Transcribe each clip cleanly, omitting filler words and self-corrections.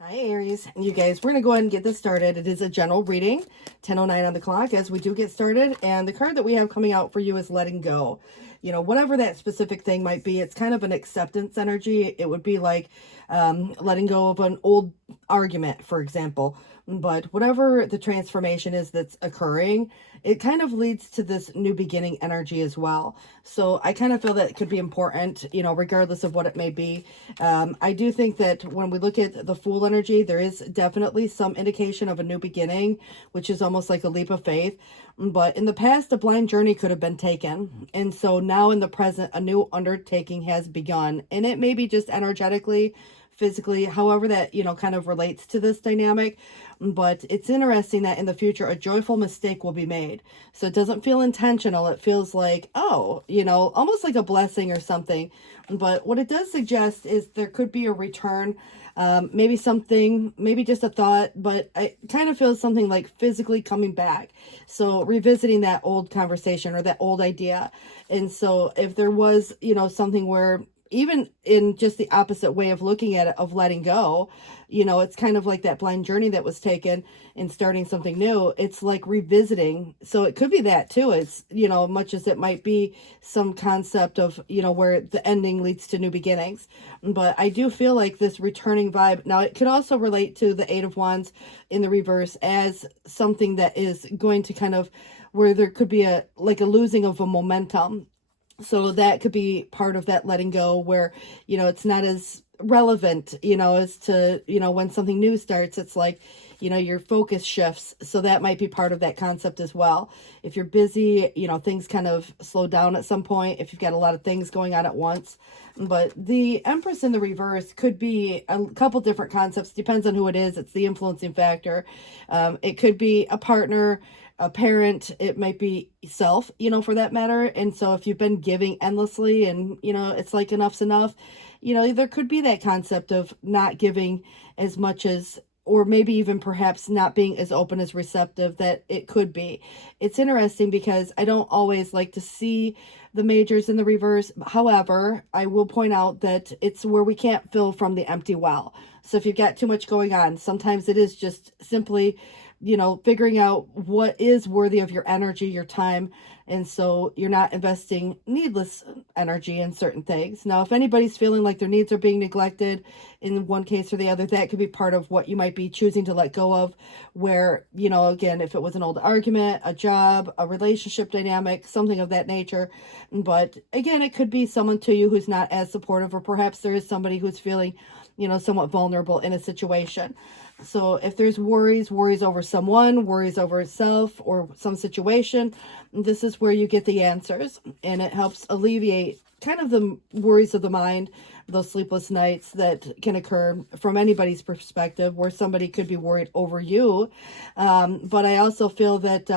Hi Aries, and you guys, we're going to go ahead and get this started. It is a general reading, 10:09 on the clock as we do get started, and the card that we have coming out for you is letting go. You know, whatever that specific thing might be, it's kind of an acceptance energy. It would be like letting go of an old argument, for example. But whatever the transformation is that's occurring, it kind of leads to this new beginning energy as well. So I kind of feel that it could be important, you know, regardless of what it may be. I do think that when we look at the Fool energy, there is definitely some indication of a new beginning, which is almost like a leap of faith. But in the past, a blind journey could have been taken. And so now in the present, a new undertaking has begun. And it may be just energetically, physically, however that, you know, kind of relates to this dynamic. But it's interesting that in the future, a joyful mistake will be made. So it doesn't feel intentional. It feels like, oh, you know, almost like a blessing or something. But what it does suggest is there could be a return, maybe something, maybe just a thought, but I kind of feel something like physically coming back. So revisiting that old conversation or that old idea. And so if there was, you know, something where even in just the opposite way of looking at it, of letting go, you know, it's kind of like that blind journey that was taken and starting something new. It's like revisiting. So it could be that too. It's, you know, much as it might be some concept of, you know, where the ending leads to new beginnings. But I do feel like this returning vibe. Now, it could also relate to the Eight of Wands in the reverse as something that is going to kind of, where there could be a losing of a momentum. So that could be part of that letting go where, you know, it's not as relevant, you know, as to, you know, when something new starts, it's like, you know, your focus shifts. So that might be part of that concept as well. If you're busy, you know, things kind of slow down at some point if you've got a lot of things going on at once. But the Empress in the reverse could be a couple different concepts. Depends on who it is. It's the influencing factor. It could be a partner, a parent, it might be self, you know, for that matter. And so if you've been giving endlessly and, you know, it's like enough's enough, you know, there could be that concept of not giving as much as, or maybe even perhaps not being as open as receptive that it could be. It's interesting because I don't always like to see the majors in the reverse. However, I will point out that it's where we can't fill from the empty well. So if you've got too much going on, sometimes it is just simply, you know, figuring out what is worthy of your energy, your time. And so you're not investing needless energy in certain things. Now, if anybody's feeling like their needs are being neglected in one case or the other, that could be part of what you might be choosing to let go of, where, you know, again, if it was an old argument, a job, a relationship dynamic, something of that nature. But again, it could be someone to you who's not as supportive, or perhaps there is somebody who's feeling, you know, somewhat vulnerable in a situation. So if there's worries over someone, worries over itself or some situation, this is where you get the answers, and it helps alleviate kind of the worries of the mind, those sleepless nights that can occur from anybody's perspective, where somebody could be worried over you. But I also feel that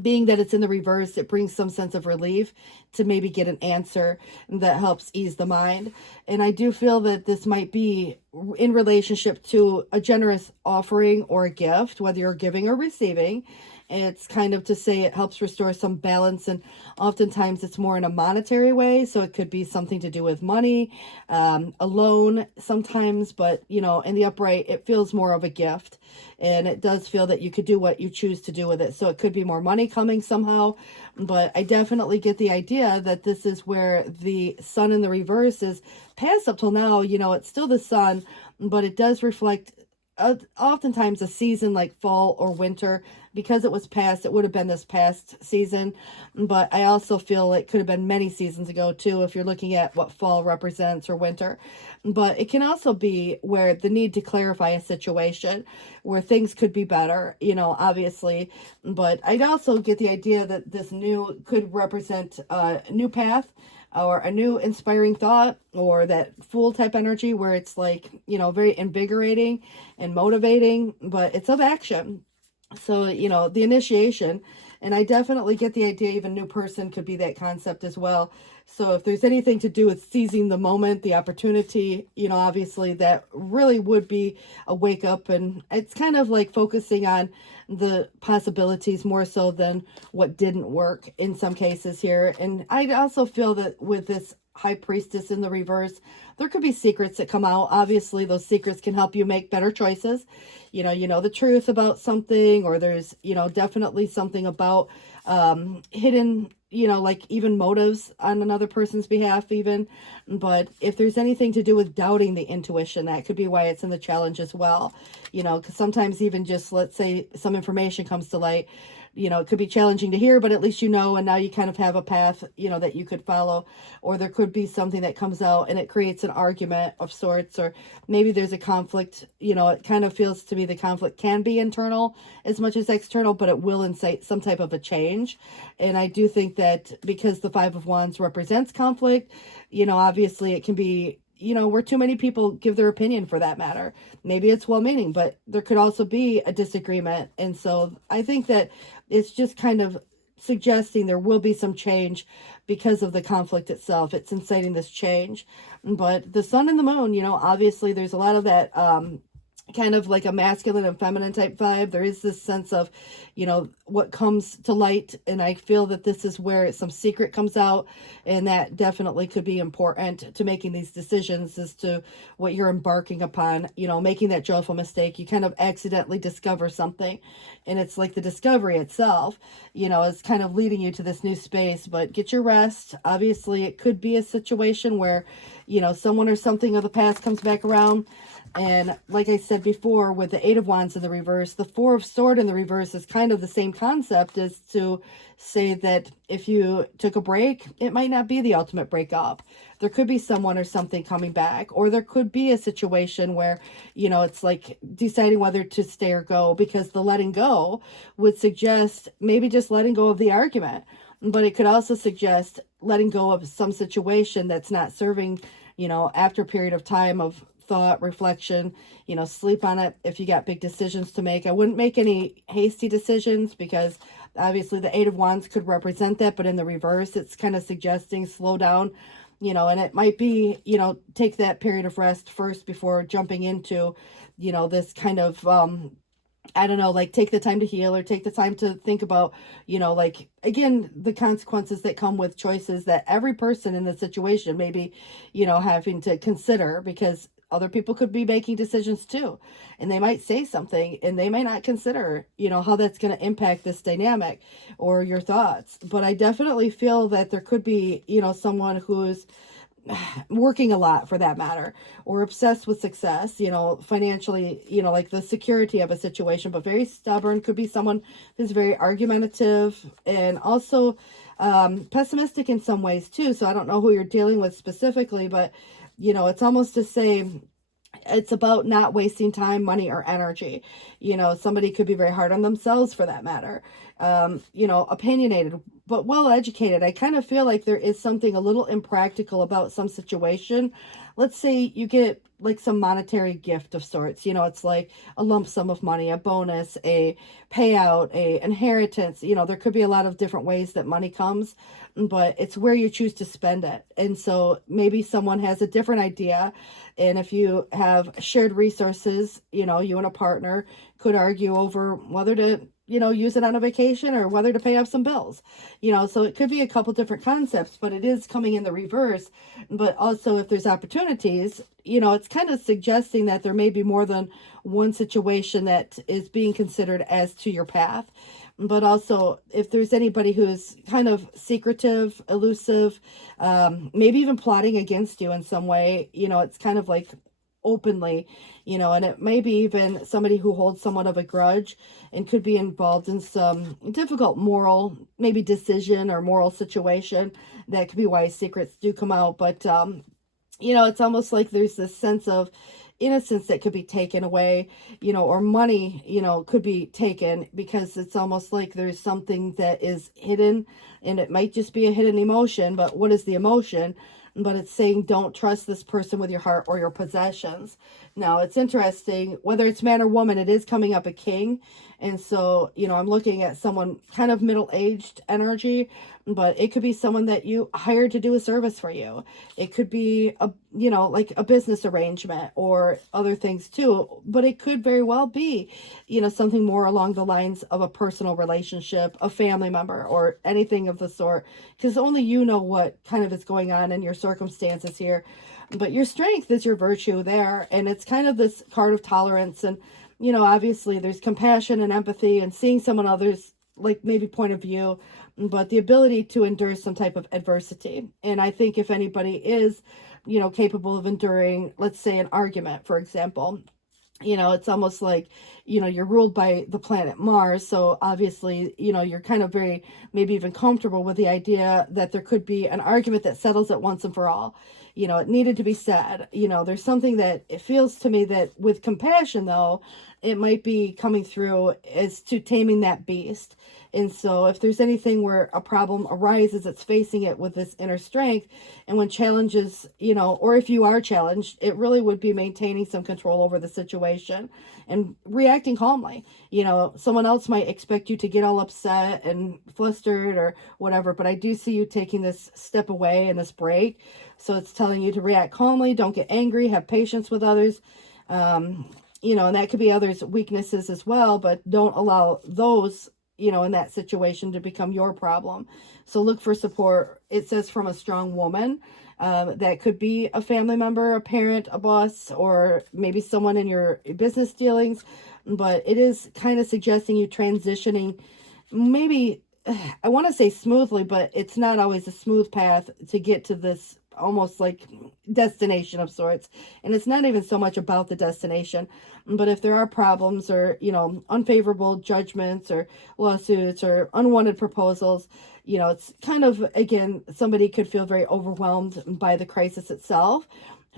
being that it's in the reverse, it brings some sense of relief to maybe get an answer that helps ease the mind. And I do feel that this might be in relationship to a generous offering or a gift, whether you're giving or receiving. It's kind of to say it helps restore some balance, and oftentimes it's more in a monetary way. So it could be something to do with money, a loan sometimes, but, you know, in the upright, it feels more of a gift, and it does feel that you could do what you choose to do with it. So it could be more money coming somehow, but I definitely get the idea that this is where the sun in the reverse is past up till now. You know, it's still the sun, but it does reflect oftentimes a season like fall or winter. Because it was past, it would have been this past season, but I also feel it could have been many seasons ago too, if you're looking at what fall represents or winter. But it can also be where the need to clarify a situation where things could be better, you know, obviously. But I'd also get the idea that this new could represent a new path or a new inspiring thought, or that Fool type energy where it's like, you know, very invigorating and motivating, but it's of action. So, you know, the initiation, and I definitely get the idea even new person could be that concept as well. So if there's anything to do with seizing the moment, the opportunity, obviously that really would be a wake up. And it's kind of like focusing on the possibilities more so than what didn't work in some cases here. And I also feel that with this High Priestess in the reverse, there could be secrets that come out. Obviously, those secrets can help you make better choices. You know the truth about something, or there's, definitely something about hidden, like even motives on another person's behalf even. But if there's anything to do with doubting the intuition, that could be why it's in the challenge as well. Because sometimes even just, let's say some information comes to light, it could be challenging to hear, but at least and now you kind of have a path, that you could follow. Or there could be something that comes out and it creates an argument of sorts, or maybe there's a conflict. It kind of feels to me the conflict can be internal as much as external, but it will incite some type of a change. And I do think that because the Five of Wands represents conflict, obviously it can be, where too many people give their opinion for that matter. Maybe it's well-meaning, but there could also be a disagreement. And so I think that it's just kind of suggesting there will be some change because of the conflict itself. It's inciting this change. But the sun and the moon, obviously there's a lot of that kind of like a masculine and feminine type vibe. There is this sense of, what comes to light. And I feel that this is where some secret comes out. And that definitely could be important to making these decisions as to what you're embarking upon, making that joyful mistake. You kind of accidentally discover something. And it's like the discovery itself, is kind of leading you to this new space. But get your rest. Obviously, it could be a situation where, someone or something of the past comes back around. And like I said before, with the Eight of Wands in the reverse, the Four of Swords in the reverse is kind of the same concept as to say that if you took a break, it might not be the ultimate breakup. There could be someone or something coming back, or there could be a situation where, it's like deciding whether to stay or go, because the letting go would suggest maybe just letting go of the argument. But it could also suggest letting go of some situation that's not serving, after a period of time of thought, reflection, sleep on it. If you got big decisions to make, I wouldn't make any hasty decisions, because obviously the Eight of Wands could represent that, but in the reverse, it's kind of suggesting slow down, and it might be, take that period of rest first before jumping into, this kind of, I don't know, like take the time to heal, or take the time to think about, like, again, the consequences that come with choices that every person in the situation may be, having to consider, because other people could be making decisions too. And they might say something and they may not consider, how that's going to impact this dynamic or your thoughts. But I definitely feel that there could be, someone who's working a lot, for that matter, or obsessed with success, financially, like the security of a situation, but very stubborn. Could be someone who's very argumentative and also pessimistic in some ways too. So I don't know who you're dealing with specifically, but it's almost to say it's about not wasting time, money, or energy. Somebody could be very hard on themselves, for that matter. Opinionated, but well-educated. I kind of feel like there is something a little impractical about some situation. Let's say you get like some monetary gift of sorts. It's like a lump sum of money, a bonus, a payout, a inheritance. There could be a lot of different ways that money comes, but it's where you choose to spend it. And so maybe someone has a different idea. And if you have shared resources, you and a partner could argue over whether to, use it on a vacation or whether to pay off some bills, so it could be a couple different concepts, but it is coming in the reverse. But also if there's opportunities, it's kind of suggesting that there may be more than one situation that is being considered as to your path. But also if there's anybody who's kind of secretive, elusive, maybe even plotting against you in some way, it's kind of like openly, and it may be even somebody who holds somewhat of a grudge and could be involved in some difficult moral, maybe decision or moral situation. That could be why secrets do come out. But, it's almost like there's this sense of innocence that could be taken away, or money, could be taken, because it's almost like there's something that is hidden, and it might just be a hidden emotion. But what is the emotion? but it's saying don't trust this person with your heart or your possessions. Now, it's interesting, whether it's man or woman, it is coming up a king. And so, I'm looking at someone kind of middle-aged energy, but it could be someone that you hired to do a service for you. It could be like a business arrangement or other things too, but it could very well be, something more along the lines of a personal relationship, a family member, or anything of the sort, because only you know what kind of is going on in your circumstances here. But your strength is your virtue there, and it's kind of this card of tolerance. And obviously there's compassion and empathy and seeing someone else's, like, maybe point of view, but the ability to endure some type of adversity. And I think if anybody is, capable of enduring, let's say, an argument, for example, it's almost like, you're ruled by the planet Mars. So obviously, you're kind of very, maybe even comfortable with the idea that there could be an argument that settles it once and for all. It needed to be said. There's something that it feels to me that with compassion, though, it might be coming through as to taming that beast. And so if there's anything where a problem arises, it's facing it with this inner strength. And when challenges, or if you are challenged, it really would be maintaining some control over the situation and reacting calmly. Someone else might expect you to get all upset and flustered or whatever, but I do see you taking this step away and this break. So it's telling you to react calmly, don't get angry, have patience with others. And that could be others' weaknesses as well, but don't allow those, in that situation to become your problem. So look for support. It says from a strong woman. That could be a family member, a parent, a boss, or maybe someone in your business dealings. But it is kind of suggesting you transitioning, maybe, I want to say smoothly, but it's not always a smooth path to get to this almost like destination of sorts. And it's not even so much about the destination, but if there are problems or, unfavorable judgments or lawsuits or unwanted proposals, it's kind of, again, somebody could feel very overwhelmed by the crisis itself.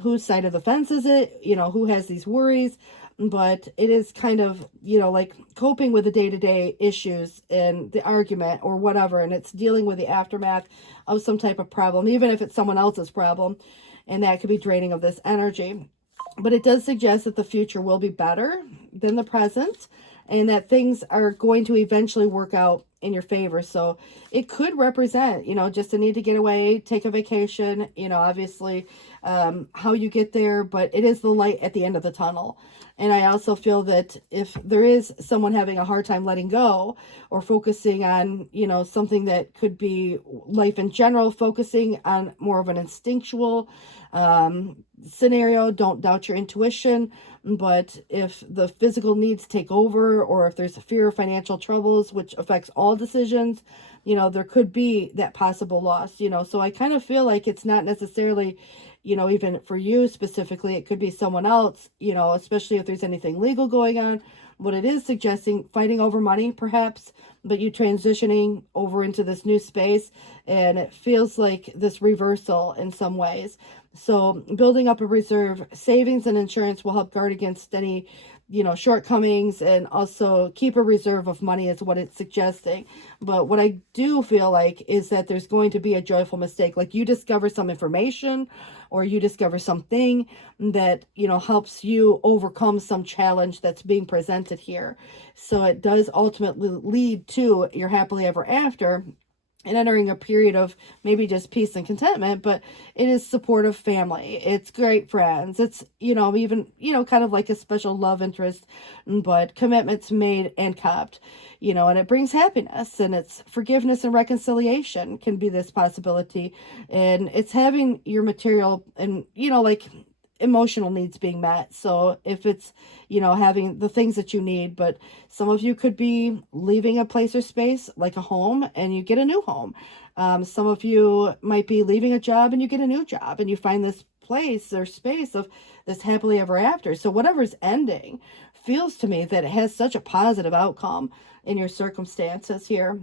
Whose side of the fence is it? Who has these worries? But it is kind of, like coping with the day-to-day issues and the argument or whatever. And it's dealing with the aftermath of some type of problem, even if it's someone else's problem. And that could be draining of this energy. But it does suggest that the future will be better than the present and that things are going to eventually work out in your favor. So it could represent, just a need to get away, take a vacation, obviously how you get there, but it is the light at the end of the tunnel. And I also feel that if there is someone having a hard time letting go or focusing on, something that could be life in general, focusing on more of an instinctual scenario, don't doubt your intuition. But if the physical needs take over, or if there's a fear of financial troubles, which affects all decisions, there could be that possible loss, so I kind of feel like it's not necessarily, even for you specifically, it could be someone else, especially if there's anything legal going on. But it is suggesting fighting over money, perhaps, but you transitioning over into this new space, and it feels like this reversal in some ways. So building up a reserve, savings and insurance will help guard against any, shortcomings, and also keep a reserve of money is what it's suggesting. But what I do feel like is that there's going to be a joyful mistake. Like you discover some information or you discover something that, helps you overcome some challenge that's being presented here. So it does ultimately lead to your happily ever after and entering a period of maybe just peace and contentment, but it is supportive family. It's great friends. It's, even, kind of like a special love interest, but commitments made and kept, and it brings happiness, and it's forgiveness and reconciliation can be this possibility. And it's having your material and, like emotional needs being met. So if it's, having the things that you need, but some of you could be leaving a place or space like a home and you get a new home. Some of you might be leaving a job and you get a new job and you find this place or space of this happily ever after. So whatever's ending feels to me that it has such a positive outcome in your circumstances here.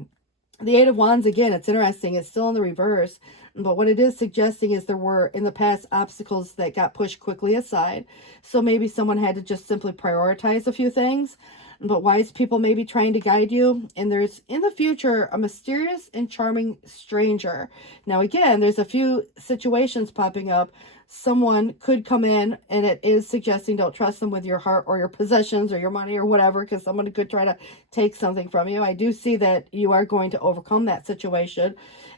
The Eight of Wands, again, it's interesting. It's still in the reverse. But what it is suggesting is there were in the past obstacles that got pushed quickly aside. So maybe someone had to just simply prioritize a few things. but wise people may be trying to guide you. And there's, in the future, a mysterious and charming stranger. Now, again, there's a few situations popping up. Someone could come in, and it is suggesting don't trust them with your heart or your possessions or your money or whatever, because someone could try to take something from you. I do see that you are going to overcome that situation.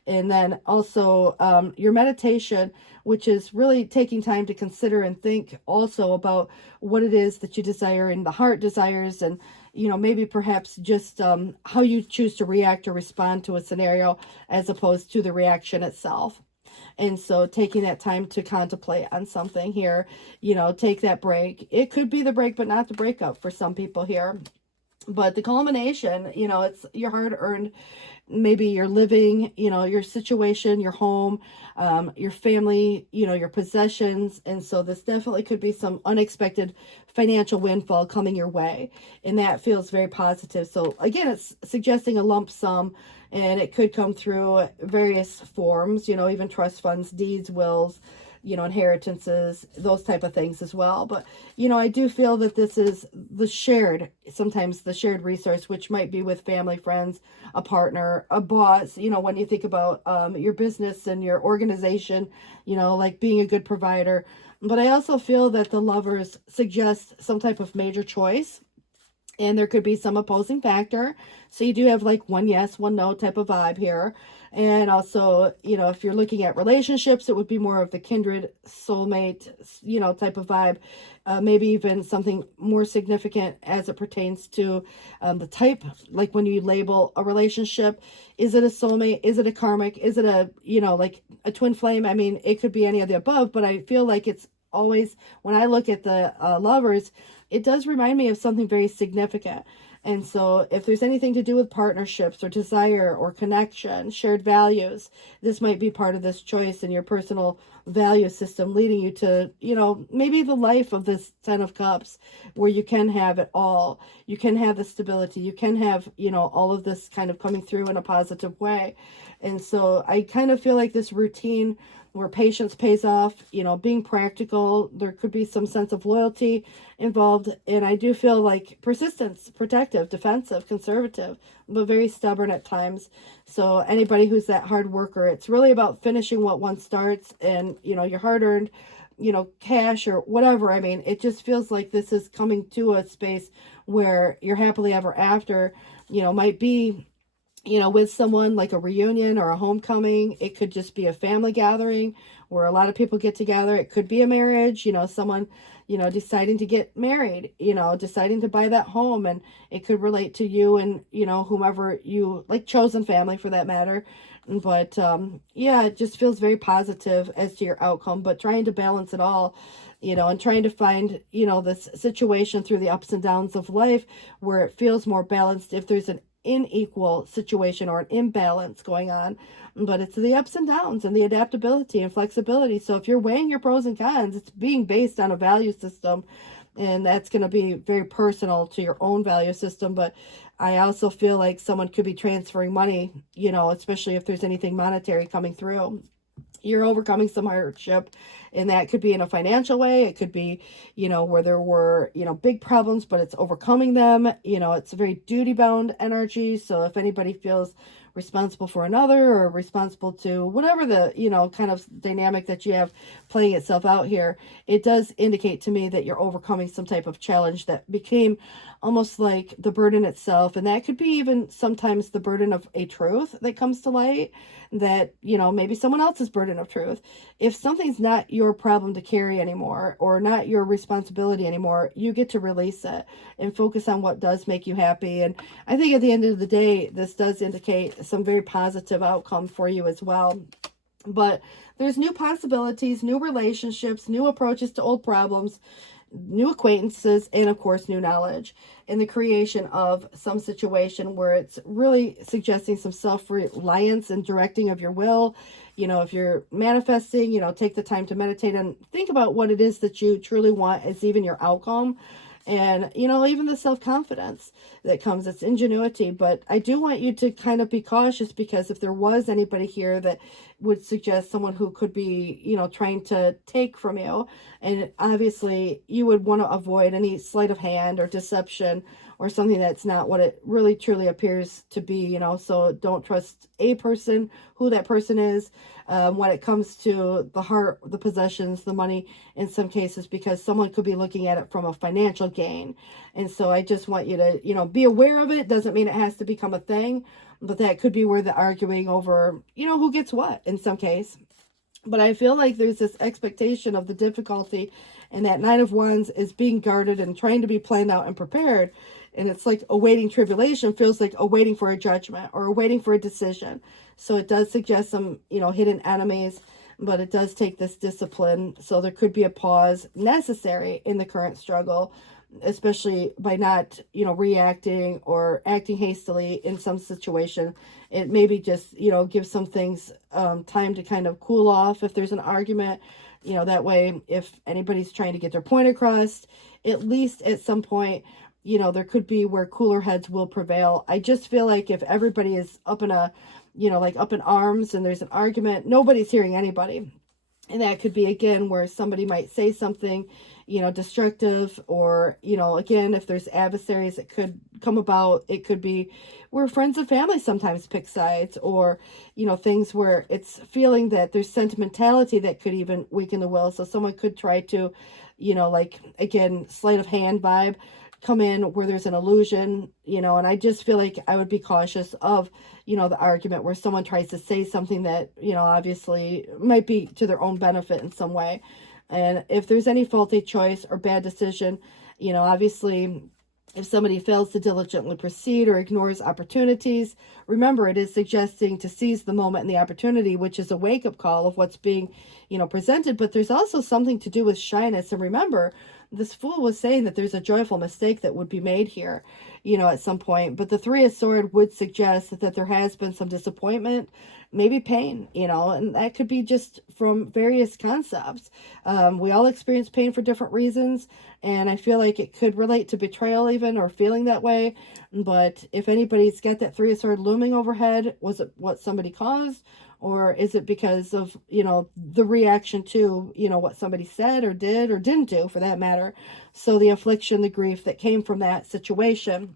And then also your meditation, which is really taking time to consider and think also about what it is that you desire and the heart desires, and maybe perhaps just how you choose to react or respond to a scenario as opposed to the reaction itself. And so taking that time to contemplate on something here, take that break. It could be the break, but not the breakup for some people here. But the culmination, it's your hard-earned, maybe your living, your situation, your home, your family, your possessions. And so this definitely could be some unexpected financial windfall coming your way. And that feels very positive. So again, it's suggesting a lump sum, and it could come through various forms, even trust funds, deeds, wills, inheritances, those type of things as well. But, I do feel that this is sometimes the shared resource, which might be with family, friends, a partner, a boss, when you think about your business and your organization, like being a good provider. But I also feel that the lovers suggest some type of major choice, and there could be some opposing factor. So you do have like one yes, one no type of vibe here. And also, if you're looking at relationships, it would be more of the kindred soulmate, type of vibe. Maybe even something more significant as it pertains to the type, like when you label a relationship. Is it a soulmate? Is it a karmic? Is it a, like a twin flame? I mean, it could be any of the above, but I feel like it's always, when I look at the lovers, it does remind me of something very significant. And so if there's anything to do with partnerships or desire or connection, shared values, this might be part of this choice in your personal value system, leading you to, maybe the life of this 10 of Cups, where you can have it all. You can have the stability. You can have, all of this kind of coming through in a positive way. And so I kind of feel like this routine where patience pays off, being practical, there could be some sense of loyalty involved. And I do feel like persistence, protective, defensive, conservative, but very stubborn at times. So anybody who's that hard worker, it's really about finishing what one starts, and, your hard-earned, cash or whatever. I mean, it just feels like this is coming to a space where your happily ever after, might be, with someone, like a reunion or a homecoming. It could just be a family gathering where a lot of people get together. It could be a marriage, someone, deciding to get married, deciding to buy that home. And it could relate to you and, whomever you like, chosen family for that matter. But yeah, it just feels very positive as to your outcome, but trying to balance it all, and trying to find, this situation through the ups and downs of life where it feels more balanced if there's an unequal situation or an imbalance going on. But it's the ups and downs and the adaptability and flexibility. So if you're weighing your pros and cons, it's being based on a value system, and that's going to be very personal to your own value system. But I also feel like someone could be transferring money, especially if there's anything monetary coming through. You're overcoming some hardship, and that could be in a financial way. It could be, where there were, big problems, but it's overcoming them. It's a very duty-bound energy. So if anybody feels responsible for another, or responsible to whatever the, kind of dynamic that you have playing itself out here, it does indicate to me that you're overcoming some type of challenge that became almost like the burden itself. And that could be even sometimes the burden of a truth that comes to light, that, maybe someone else's burden of truth. If something's not your problem to carry anymore, or not your responsibility anymore, you get to release it and focus on what does make you happy. And I think at the end of the day, this does indicate some very positive outcome for you as well. But there's new possibilities, new relationships, new approaches to old problems, new acquaintances, and of course new knowledge in the creation of some situation where it's really suggesting some self-reliance and directing of your will. If you're manifesting, take the time to meditate and think about what it is that you truly want as even your outcome. And, even the self-confidence that comes, it's ingenuity. But I do want you to kind of be cautious, because if there was anybody here that would suggest someone who could be, trying to take from you, and obviously you would want to avoid any sleight of hand or deception or something that's not what it really truly appears to be, you know. So don't trust a person, who that person is, when it comes to the heart, the possessions, the money in some cases, because someone could be looking at it from a financial gain. And so I just want you to, you know, be aware of it. Doesn't mean it has to become a thing, but that could be where the arguing over, you know, who gets what in some case. But I feel like there's this expectation of the difficulty, and that Nine of Wands is being guarded and trying to be planned out and prepared. And it's like awaiting tribulation feels like awaiting for a judgment or awaiting for a decision. So it does suggest some, you know, hidden enemies, but it does take this discipline. So there could be a pause necessary in the current struggle, especially by not, you know, reacting or acting hastily in some situation. It maybe just, you know, give some things time to kind of cool off if there's an argument, you know, that way if anybody's trying to get their point across, at least at some point, you know, there could be where cooler heads will prevail. I just feel like if everybody is up in a, you know, like up in arms and there's an argument, nobody's hearing anybody. And that could be, again, where somebody might say something, you know, destructive, or, you know, again, if there's adversaries, it could come about. It could be where friends and family sometimes pick sides, or, you know, things where it's feeling that there's sentimentality that could even weaken the will. So someone could try to, you know, like, again, sleight of hand vibe, come in where there's an illusion, you know. And I just feel like I would be cautious of, you know, the argument where someone tries to say something that, you know, obviously might be to their own benefit in some way. And if there's any faulty choice or bad decision, you know, obviously if somebody fails to diligently proceed or ignores opportunities, remember, it is suggesting to seize the moment and the opportunity, which is a wake-up call of what's being, you know, presented. But there's also something to do with shyness. And remember, this Fool was saying that there's a joyful mistake that would be made here, you know, at some point. But the Three of Swords would suggest that there has been some disappointment, maybe pain, you know, and that could be just from various concepts. We all experience pain for different reasons, and I feel like it could relate to betrayal even, or feeling that way. But if anybody's got that Three of Swords looming overhead, was it what somebody caused? Or is it because of, you know, the reaction to, you know, what somebody said or did or didn't do, for that matter? So the affliction, the grief that came from that situation.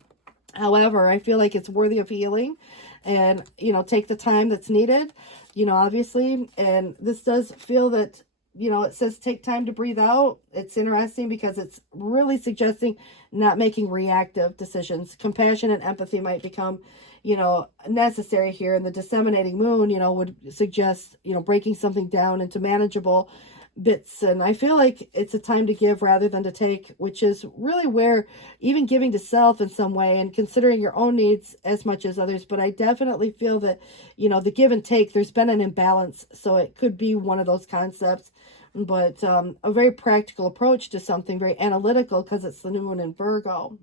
However, I feel like it's worthy of healing, and, you know, take the time that's needed, you know, obviously. And this does feel that, you know, it says take time to breathe out. It's interesting because it's really suggesting not making reactive decisions. Compassion and empathy might become, you know, necessary here. And the disseminating moon, you know, would suggest, you know, breaking something down into manageable bits. And I feel like it's a time to give rather than to take, which is really where even giving to self in some way and considering your own needs as much as others. But I definitely feel that, you know, the give and take, there's been an imbalance. So it could be one of those concepts, but a very practical approach to something, very analytical, because it's the new moon in Virgo.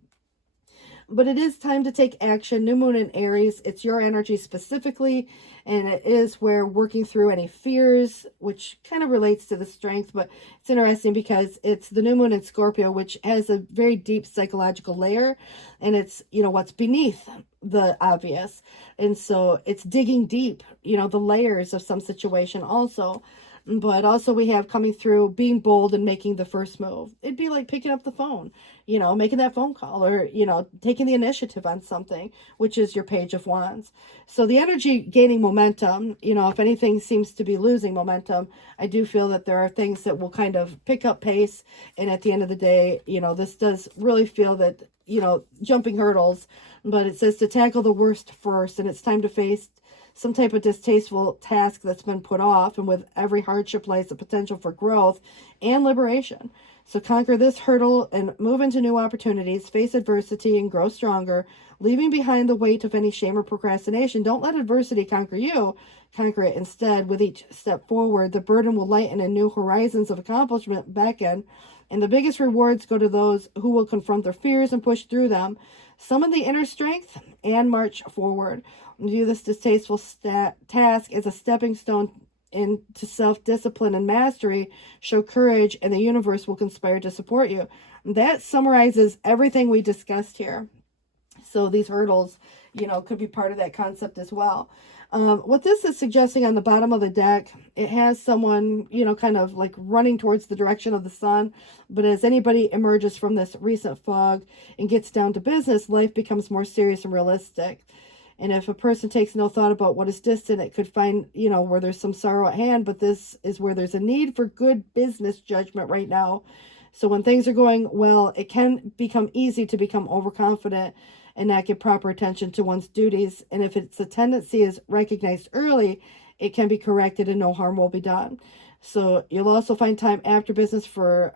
But it is time to take action. New moon in Aries, it's your energy specifically, and it is where working through any fears, which kind of relates to the strength. But it's interesting because it's the new moon in Scorpio, which has a very deep psychological layer, and it's, you know, what's beneath the obvious. And so it's digging deep, you know, the layers of some situation also. But also we have coming through being bold and making the first move. It'd be like picking up the phone, you know, making that phone call, or, you know, taking the initiative on something, which is your Page of Wands. So the energy gaining momentum, you know, if anything seems to be losing momentum, I do feel that there are things that will kind of pick up pace. And at the end of the day, you know, this does really feel that, you know, jumping hurdles, but it says to tackle the worst first, and it's time to face some type of distasteful task that's been put off, and with every hardship lies the potential for growth and liberation. So conquer this hurdle and move into new opportunities, face adversity and grow stronger, leaving behind the weight of any shame or procrastination. Don't let adversity conquer you. Conquer it instead. With each step forward, the burden will lighten and new horizons of accomplishment beckon, and the biggest rewards go to those who will confront their fears and push through them. Summon the inner strength and march forward. View this distasteful task as a stepping stone into self-discipline and mastery. Show courage, and the universe will conspire to support you. That summarizes everything we discussed here. So these hurdles, you know, could be part of that concept as well. What this is suggesting on the bottom of the deck, it has someone, you know, kind of like running towards the direction of the sun. But as anybody emerges from this recent fog and gets down to business, life becomes more serious and realistic. And if a person takes no thought about what is distant, it could find, you know, where there's some sorrow at hand. But this is where there's a need for good business judgment right now. So when things are going well, it can become easy to become overconfident and not give proper attention to one's duties. And if it's a tendency is recognized early, it can be corrected and no harm will be done. So you'll also find time after business for,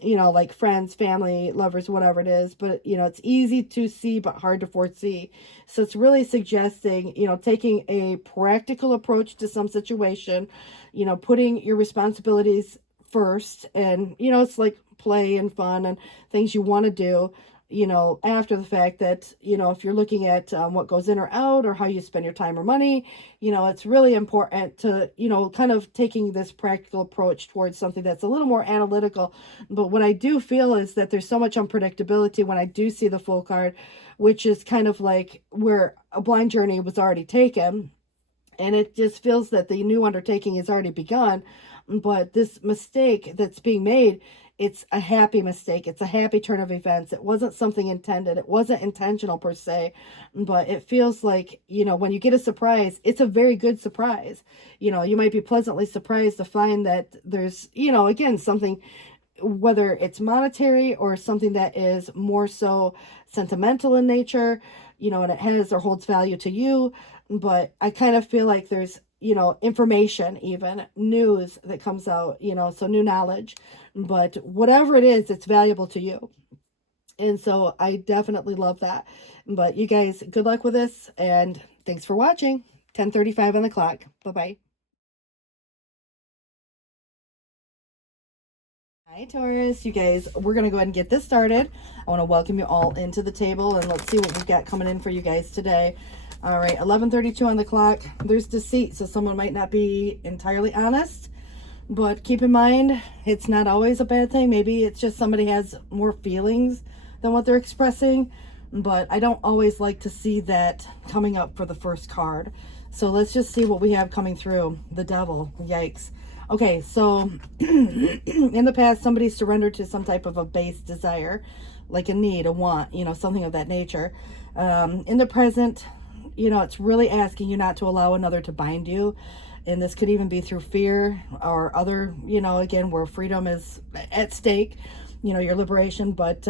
you know, like friends, family, lovers, whatever it is. But, you know, it's easy to see, but hard to foresee. So it's really suggesting, you know, taking a practical approach to some situation, you know, putting your responsibilities first. And, you know, it's like play and fun and things you want to do, you know, after the fact that, you know, if you're looking at what goes in or out or how you spend your time or money, you know, it's really important to, you know, kind of taking this practical approach towards something that's a little more analytical. But what I do feel is that there's so much unpredictability when I do see the Fool card, which is kind of like where a blind journey was already taken. And it just feels that the new undertaking has already begun. But this mistake that's being made, it's a happy mistake. It's a happy turn of events. It wasn't something intended. It wasn't intentional per se, but it feels like, you know, when you get a surprise, it's a very good surprise. You know, you might be pleasantly surprised to find that there's, you know, again, something, whether it's monetary or something that is more so sentimental in nature, you know, and it has or holds value to you. But I kind of feel like there's, you know, information, even news that comes out, you know, so new knowledge, but whatever it is, it's valuable to you. And so I definitely love that. But you guys, good luck with this. And thanks for watching. 10:35 on the clock. Bye-bye. Hi, Taurus. You guys, we're going to go ahead and get this started. I want to welcome you all into the table, and let's see what we've got coming in for you guys today. All right, 11:32 on the clock. There's deceit, so someone might not be entirely honest, but keep in mind, it's not always a bad thing. Maybe it's just somebody has more feelings than what they're expressing, but I don't always like to see that coming up for the first card. So let's just see what we have coming through. The Devil. Yikes. Okay, so in the past, somebody surrendered to some type of a base desire, like a need, a want, you know, something of that nature. In the present, you know, it's really asking you not to allow another to bind you. And this could even be through fear or other, you know, again, where freedom is at stake, you know, your liberation, but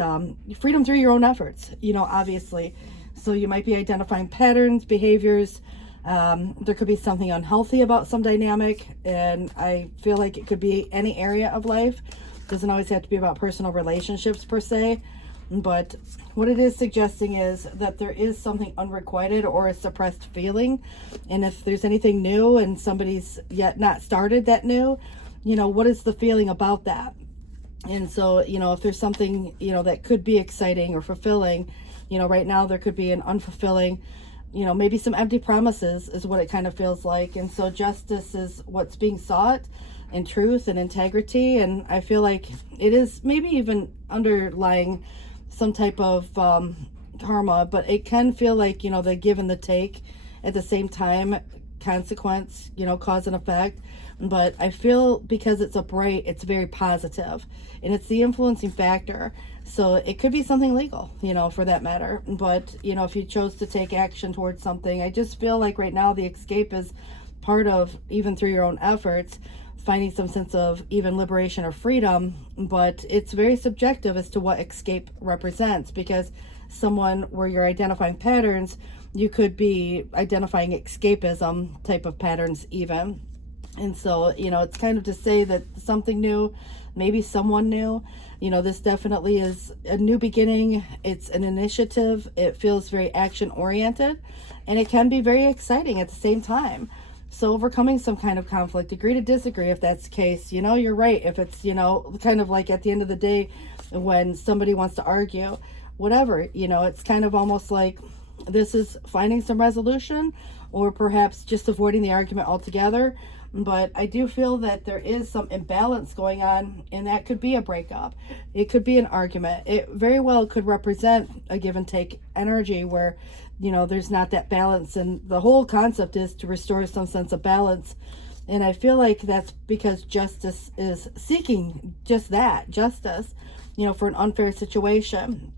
freedom through your own efforts, you know, obviously. So you might be identifying patterns, behaviors. There could be something unhealthy about some dynamic. And I feel like it could be any area of life. Doesn't always have to be about personal relationships per se. But what it is suggesting is that there is something unrequited or a suppressed feeling. And if there's anything new and somebody's yet not started that new, you know, what is the feeling about that? And so, you know, if there's something, you know, that could be exciting or fulfilling, you know, right now there could be an unfulfilling, you know, maybe some empty promises is what it kind of feels like. And so justice is what's being sought, and truth and integrity. And I feel like it is maybe even underlying some type of karma, but it can feel like, you know, the give and the take at the same time, consequence, you know, cause and effect. But I feel because it's upright, it's very positive, and it's the influencing factor. So it could be something legal, you know, for that matter. But, you know, if you chose to take action towards something, I just feel like right now the escape is part of, even through your own efforts, finding some sense of even liberation or freedom. But it's very subjective as to what escape represents, because someone where you're identifying patterns, you could be identifying escapism type of patterns even. And so, you know, it's kind of to say that something new, maybe someone new, you know, this definitely is a new beginning. It's an initiative. It feels very action oriented, and it can be very exciting at the same time. So overcoming some kind of conflict, agree to disagree if that's the case. You know, you're right. If it's, you know, kind of like at the end of the day when somebody wants to argue, whatever, you know, it's kind of almost like this is finding some resolution, or perhaps just avoiding the argument altogether. But I do feel that there is some imbalance going on, and that could be a breakup. It could be an argument. It very well could represent a give and take energy where there's not that balance. And the whole concept is to restore some sense of balance. And I feel like that's because justice is seeking just that, justice, for an unfair situation.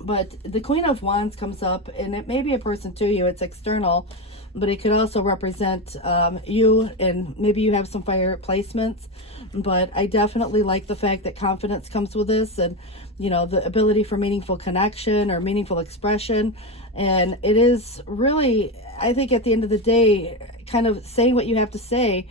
But the Queen of Wands comes up, and it may be a person to you. It's external, but it could also represent you, and maybe you have some fire placements. But I definitely like the fact that confidence comes with this, and the ability for meaningful connection or meaningful expression. And it is really, I think at the end of the day, kind of saying what you have to say,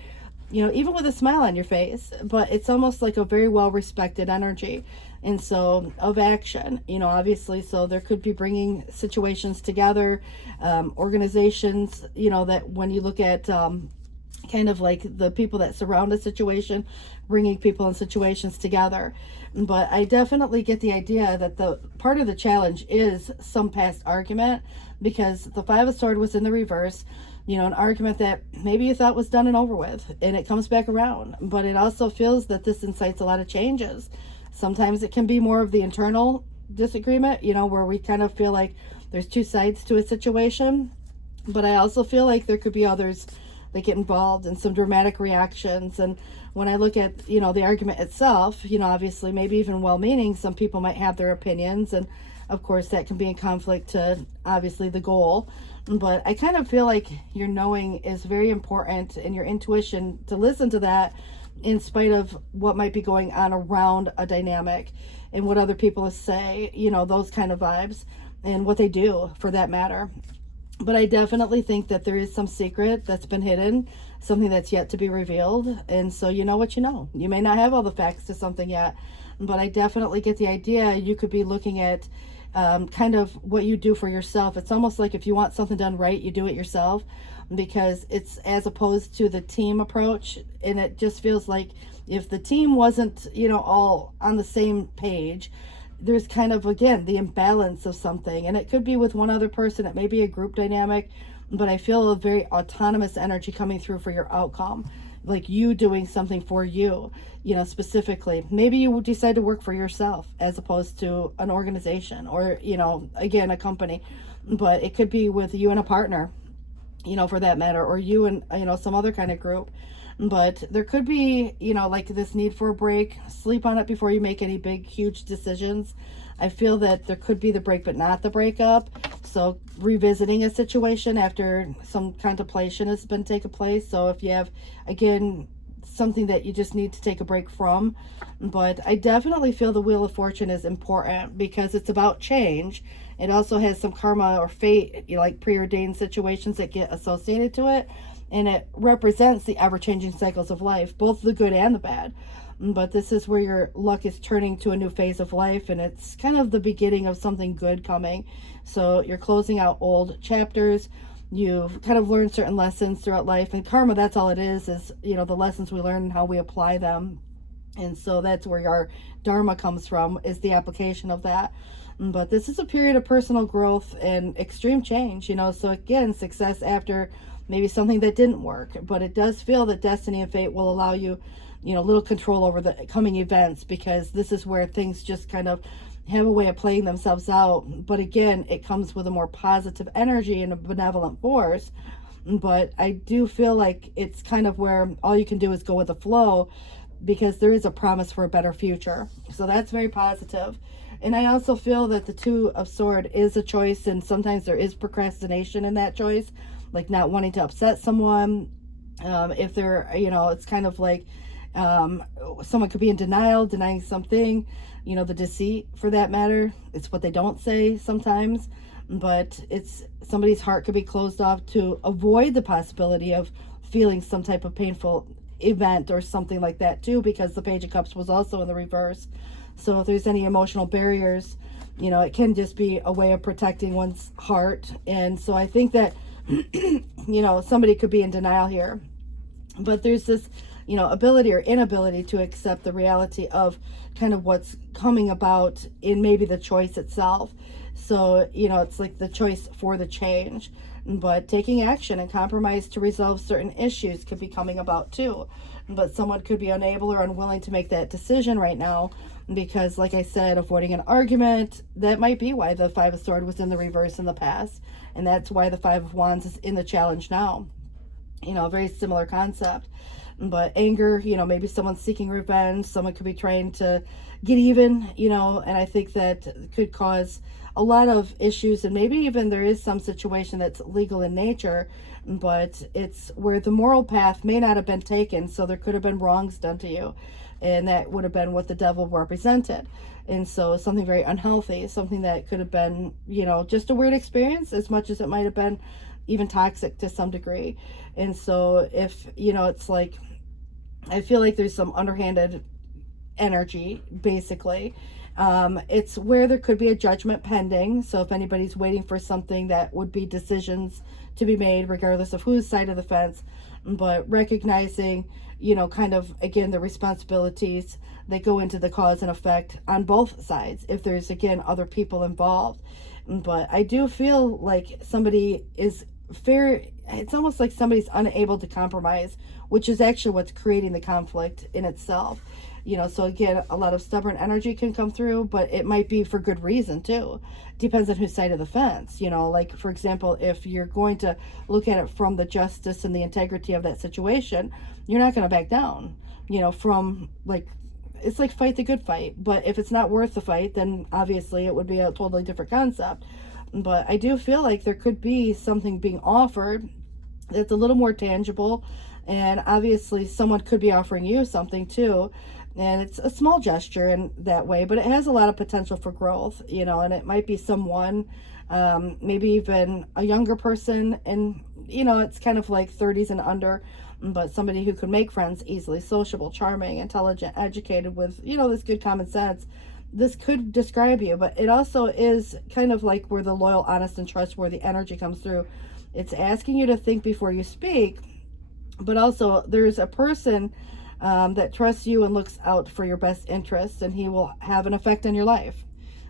even with a smile on your face. But it's almost like a very well respected energy, and so of action, obviously. So there could be bringing situations together, organizations, that when you look at kind of like the people that surround a situation, bringing people and situations together. But I definitely get the idea that the part of the challenge is some past argument, because the Five of Swords was in the reverse, an argument that maybe you thought was done and over with, and it comes back around. But it also feels that this incites a lot of changes. Sometimes it can be more of the internal disagreement, where we kind of feel like there's two sides to a situation. But I also feel like there could be others that get involved in some dramatic reactions. And when I look at, the argument itself, obviously maybe even well-meaning, some people might have their opinions. And of course that can be in conflict to obviously the goal. But I kind of feel like your knowing is very important, and your intuition to listen to that in spite of what might be going on around a dynamic and what other people say, those kind of vibes, and what they do for that matter. But I definitely think that there is some secret that's been hidden, something that's yet to be revealed. And so you know what you know. You may not have all the facts to something yet, but I definitely get the idea. You could be looking at kind of what you do for yourself. It's almost like if you want something done right, you do it yourself, because it's as opposed to the team approach. And it just feels like if the team wasn't, all on the same page, there's kind of, again, the imbalance of something. And it could be with one other person. It may be a group dynamic, but I feel a very autonomous energy coming through for your outcome, like you doing something for you, specifically. Maybe you decide to work for yourself as opposed to an organization, or, again, a company. But it could be with you and a partner, for that matter, or you and, some other kind of group. But there could be, like this need for a break. Sleep on it before you make any big, huge decisions. I feel that there could be the break, but not the breakup. So revisiting a situation after some contemplation has been taking place. So if you have, again, something that you just need to take a break from. But I definitely feel the Wheel of Fortune is important, because it's about change. It also has some karma or fate, like preordained situations that get associated to it. And it represents the ever-changing cycles of life, both the good and the bad. But this is where your luck is turning to a new phase of life, and it's kind of the beginning of something good coming. So you're closing out old chapters. You've kind of learned certain lessons throughout life, and karma, that's all it is, the lessons we learn and how we apply them. And so that's where our dharma comes from, is the application of that. But this is a period of personal growth and extreme change, so again, success after maybe something that didn't work. But it does feel that destiny and fate will allow you, little control over the coming events, because this is where things just kind of have a way of playing themselves out. But again, it comes with a more positive energy and a benevolent force. But I do feel like it's kind of where all you can do is go with the flow, because there is a promise for a better future. So that's very positive. And I also feel that the Two of Swords is a choice, and sometimes there is procrastination in that choice, like not wanting to upset someone. If they're, it's kind of like someone could be in denial, denying something, the deceit for that matter. It's what they don't say sometimes, but it's somebody's heart could be closed off to avoid the possibility of feeling some type of painful event or something like that too, because the Page of Cups was also in the reverse. So if there's any emotional barriers, it can just be a way of protecting one's heart. And so I think that somebody could be in denial here, but there's this, ability or inability to accept the reality of kind of what's coming about in maybe the choice itself. So, it's like the choice for the change. but taking action and compromise to resolve certain issues could be coming about too. But someone could be unable or unwilling to make that decision right now because, like I said, avoiding an argument, that might be why the Five of Swords was in the reverse in the past, and that's why the Five of Wands is in the challenge now. You know, a very similar concept. But anger, you know, maybe someone's seeking revenge, someone could be trying to get even, you know, and I think that could cause a lot of issues, and maybe even there is some situation that's legal in nature, but it's where the moral path may not have been taken, so there could have been wrongs done to you, and that would have been what the devil represented. And so something very unhealthy, something that could have been, you know, just a weird experience as much as it might have been even toxic to some degree. And so if, you know, it's like, I feel like there's some underhanded energy, basically. It's where there could be a judgment pending. So if anybody's waiting for something, that would be decisions to be made regardless of whose side of the fence, but recognizing, you know, kind of, again, the responsibilities that go into the cause and effect on both sides if there's, again, other people involved. But I do feel like somebody is fair. It's almost like somebody's unable to compromise, which is actually what's creating the conflict in itself. You know, so again, a lot of stubborn energy can come through, but it might be for good reason too. Depends on whose side of the fence. You know, like, for example, if you're going to look at it from the justice and the integrity of that situation, you're not going to back down, you know, from, like, it's like fight the good fight. But if it's not worth the fight, then obviously it would be a totally different concept. But I do feel like there could be something being offered that's a little more tangible, and obviously someone could be offering you something too. And it's a small gesture in that way, but it has a lot of potential for growth, you know, and it might be someone, maybe even a younger person, and, you know, it's kind of like 30s and under, but somebody who could make friends easily, sociable, charming, intelligent, educated, with, you know, this good common sense. This could describe you, but it also is kind of like where the loyal, honest, and trustworthy energy comes through. It's asking you to think before you speak, but also there's a person that trusts you and looks out for your best interests, and he will have an effect on your life.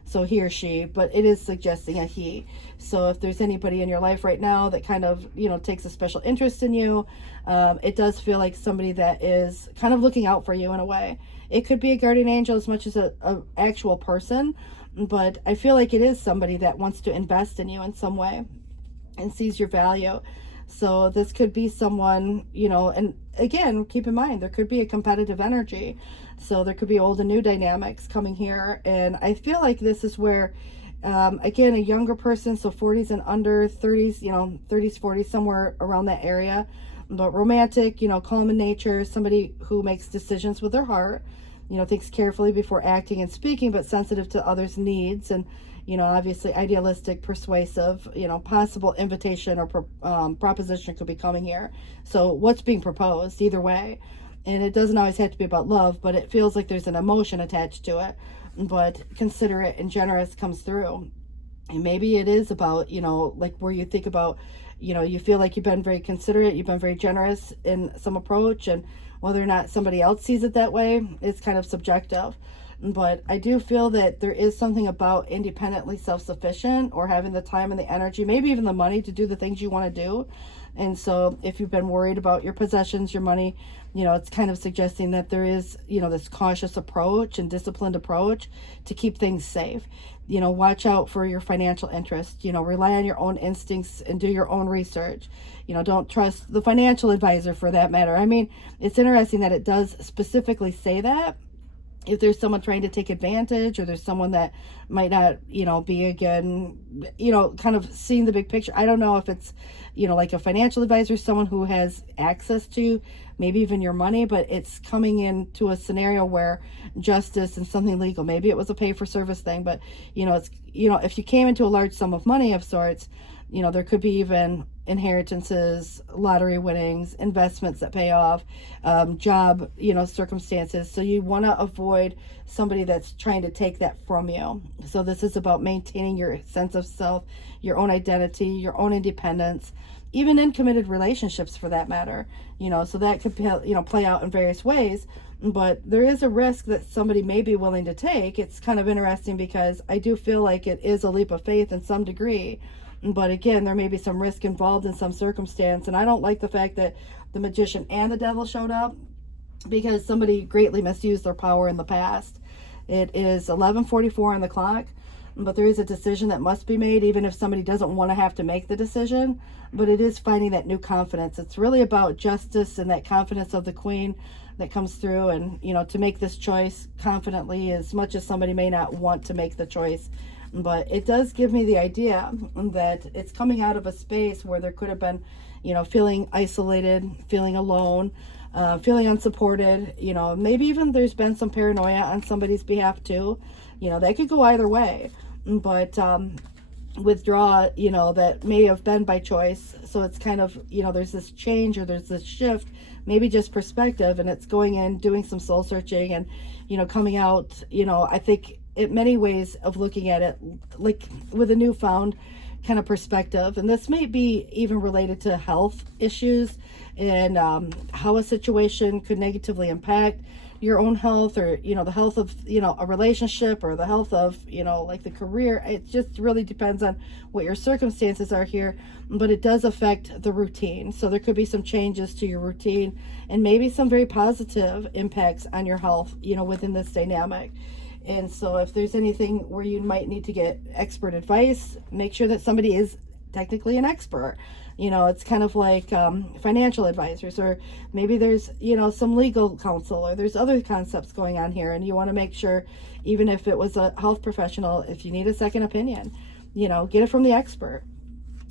So he or she, but it is suggesting a he. So if there's anybody in your life right now that kind of, you know, takes a special interest in you, it does feel like somebody that is kind of looking out for you in a way. It could be a guardian angel as much as a actual person, but I feel like it is somebody that wants to invest in you in some way and sees your value. So this could be someone, you know, and again, keep in mind, there could be a competitive energy. So there could be old and new dynamics coming here. And I feel like this is where, again, a younger person, so 40s and under, 30s, you know, 30s, 40s, somewhere around that area. But romantic, you know, calm in nature, somebody who makes decisions with their heart, you know, thinks carefully before acting and speaking, but sensitive to others' needs, and, you know, obviously idealistic, persuasive, you know, possible invitation or proposition could be coming here. So what's being proposed either way, and it doesn't always have to be about love, but it feels like there's an emotion attached to it. But considerate and generous comes through, and maybe it is about, you know, like where you think about, you know, you feel like you've been very considerate, you've been very generous in some approach, and whether or not somebody else sees it that way is kind of subjective. But I do feel that there is something about independently self-sufficient, or having the time and the energy, maybe even the money to do the things you want to do. And so if you've been worried about your possessions, your money, you know, it's kind of suggesting that there is, you know, this cautious approach and disciplined approach to keep things safe. You know, watch out for your financial interest, you know, rely on your own instincts and do your own research. You know, don't trust the financial advisor for that matter. I mean, it's interesting that it does specifically say that. If there's someone trying to take advantage, or there's someone that might not, you know, be, again, you know, kind of seeing the big picture. I don't know if it's, you know, like a financial advisor, someone who has access to maybe even your money, but it's coming into a scenario where justice and something legal, maybe it was a pay for service thing, but, you know, it's, you know, if you came into a large sum of money of sorts, you know, there could be even inheritances, lottery winnings, investments that pay off, job, you know, circumstances. So you want to avoid somebody that's trying to take that from you. So this is about maintaining your sense of self, your own identity, your own independence, even in committed relationships for that matter, you know, so that could, you know, play out in various ways. But there is a risk that somebody may be willing to take. It's kind of interesting because I do feel like it is a leap of faith in some degree, But again, there may be some risk involved in some circumstance. And I don't like the fact that the Magician and the Devil showed up, because somebody greatly misused their power in the past. It is 11:44 on the clock, but there is a decision that must be made, even if somebody doesn't want to have to make the decision. But it is finding that new confidence. It's really about justice and that confidence of the Queen that comes through, and to make this choice confidently, as much as somebody may not want to make the choice. But it does give me the idea that it's coming out of a space where there could have been feeling isolated, feeling alone, feeling unsupported, maybe even there's been some paranoia on somebody's behalf too. That could go either way. But withdraw, that may have been by choice. So it's kind of, there's this change, or there's this shift, maybe just perspective, and it's going in, doing some soul searching, and coming out, I think in many ways of looking at it like with a newfound kind of perspective. And this may be even related to health issues, and how a situation could negatively impact your own health, or the health of a relationship, or the health of like the career. It just really depends on what your circumstances are here, but it does affect the routine. So there could be some changes to your routine, and maybe some very positive impacts on your health within this dynamic. And so if there's anything where you might need to get expert advice, make sure that somebody is technically an expert. It's kind of like financial advisors, or maybe there's, some legal counsel, or there's other concepts going on here. And you want to make sure, even if it was a health professional, if you need a second opinion, get it from the expert.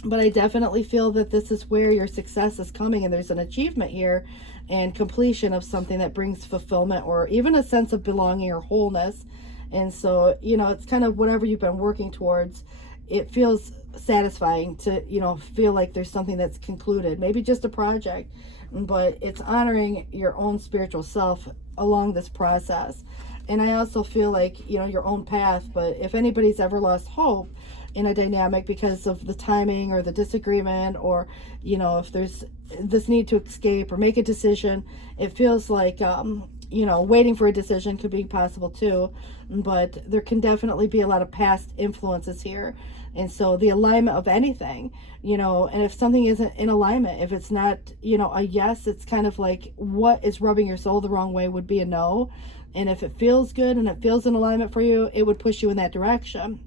But I definitely feel that this is where your success is coming, and there's an achievement here and completion of something that brings fulfillment, or even a sense of belonging or wholeness. And so, it's kind of whatever you've been working towards. It feels satisfying to feel like there's something that's concluded, maybe just a project, but it's honoring your own spiritual self along this process. And I also feel like your own path. But if anybody's ever lost hope in a dynamic because of the timing or the disagreement, or if there's this need to escape or make a decision, it feels like waiting for a decision could be possible too. But there can definitely be a lot of past influences here. And so the alignment of anything, and if something isn't in alignment, if it's not, a yes, it's kind of like what is rubbing your soul the wrong way would be a no. And if it feels good and it feels in alignment for you, it would push you in that direction.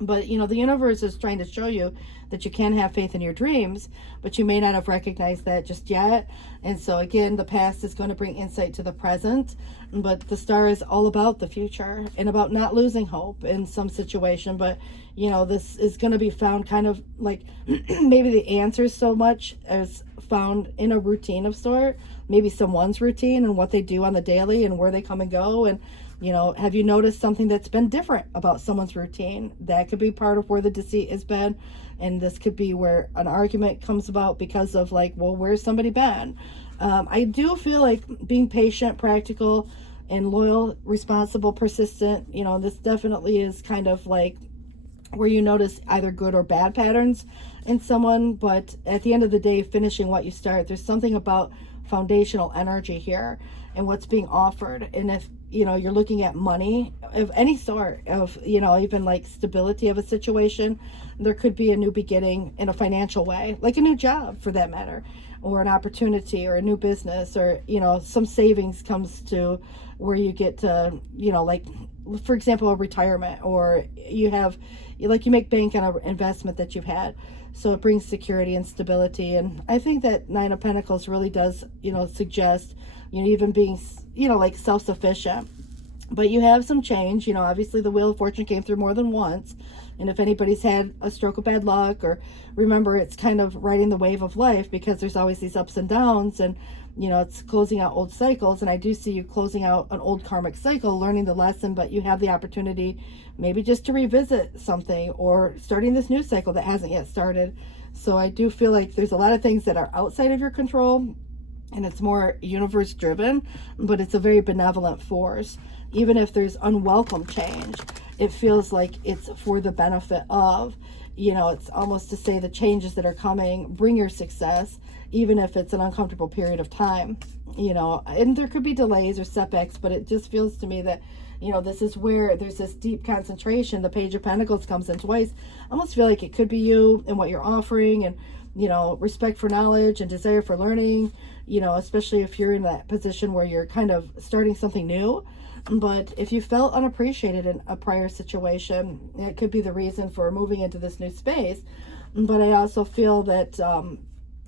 But, the universe is trying to show you that you can have faith in your dreams, but you may not have recognized that just yet. And so, again, the past is going to bring insight to the present, but the star is all about the future and about not losing hope in some situation. But, this is going to be found kind of like maybe the answers so much as found in a routine of sort, maybe someone's routine and what they do on the daily and where they come and go. And have you noticed something that's been different about someone's routine? That could be part of where the deceit has been. And this could be where an argument comes about because of like, well, where's somebody been? I do feel like being patient, practical, and loyal, responsible, persistent, this definitely is kind of like where you notice either good or bad patterns in someone. But at the end of the day, finishing what you start, there's something about foundational energy here and what's being offered. And if you're looking at money of any sort, of even like stability of a situation, there could be a new beginning in a financial way, like a new job for that matter, or an opportunity, or a new business, or some savings comes to where you get to like, for example, a retirement, or you make bank on an investment that you've had. So it brings security and stability. And I think that Nine of Pentacles really does, suggest, even being, like self-sufficient. But you have some change. Obviously the Wheel of Fortune came through more than once. And if anybody's had a stroke of bad luck, or remember, it's kind of riding the wave of life, because there's always these ups and downs, and it's closing out old cycles. And I do see you closing out an old karmic cycle, learning the lesson, but you have the opportunity maybe just to revisit something, or starting this new cycle that hasn't yet started. So I do feel like there's a lot of things that are outside of your control, and it's more universe driven, but it's a very benevolent force. Even if there's unwelcome change, it feels like it's for the benefit of, you know, it's almost to say the changes that are coming bring your success, even if it's an uncomfortable period of time, you know, and there could be delays or setbacks, but it just feels to me that, you know, this is where there's this deep concentration. The Page of Pentacles comes in twice. I almost feel like it could be you and what you're offering, and, you know, respect for knowledge and desire for learning, you know, especially if you're in that position where you're kind of starting something new. But if you felt unappreciated in a prior situation, it could be the reason for moving into this new space. But I also feel that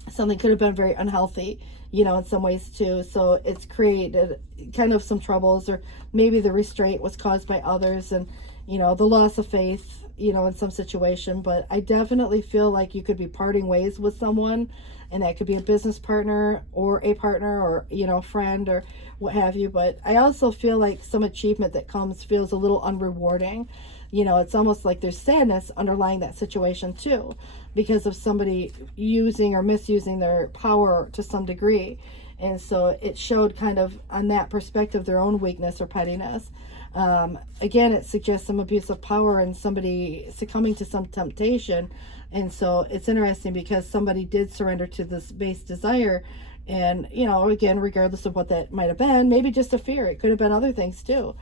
something could have been very unhealthy, you know, in some ways too. So it's created kind of some troubles, or maybe the restraint was caused by others, and, you know, the loss of faith, you know, in some situation. But I definitely feel like you could be parting ways with someone, and that could be a business partner or a partner, or, you know, friend or what have you. But I also feel like some achievement that comes feels a little unrewarding. You know, it's almost like there's sadness underlying that situation too, because of somebody using or misusing their power to some degree. And so it showed kind of on that perspective their own weakness or pettiness. Again, it suggests some abuse of power and somebody succumbing to some temptation. And so it's interesting because somebody did surrender to this base desire. And, you know, again, regardless of what that might have been, maybe just a fear. It could have been other things too.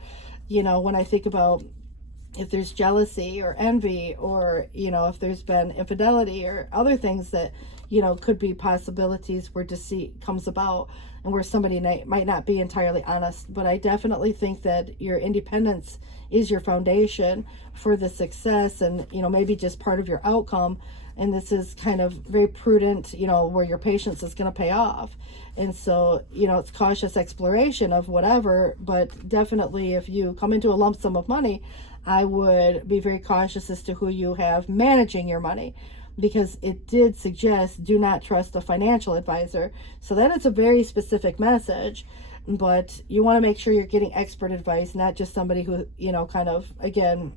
You know, when I think about if there's jealousy or envy, or, you know, if there's been infidelity or other things that, you know, could be possibilities where deceit comes about and where somebody might not be entirely honest. But I definitely think that your independence is your foundation for the success, and, you know, maybe just part of your outcome. And this is kind of very prudent, you know, where your patience is going to pay off. And so, you know, it's cautious exploration of whatever, but definitely if you come into a lump sum of money, I would be very cautious as to who you have managing your money, because it did suggest do not trust a financial advisor. So that is a very specific message, but you want to make sure you're getting expert advice, not just somebody who, you know, kind of, again,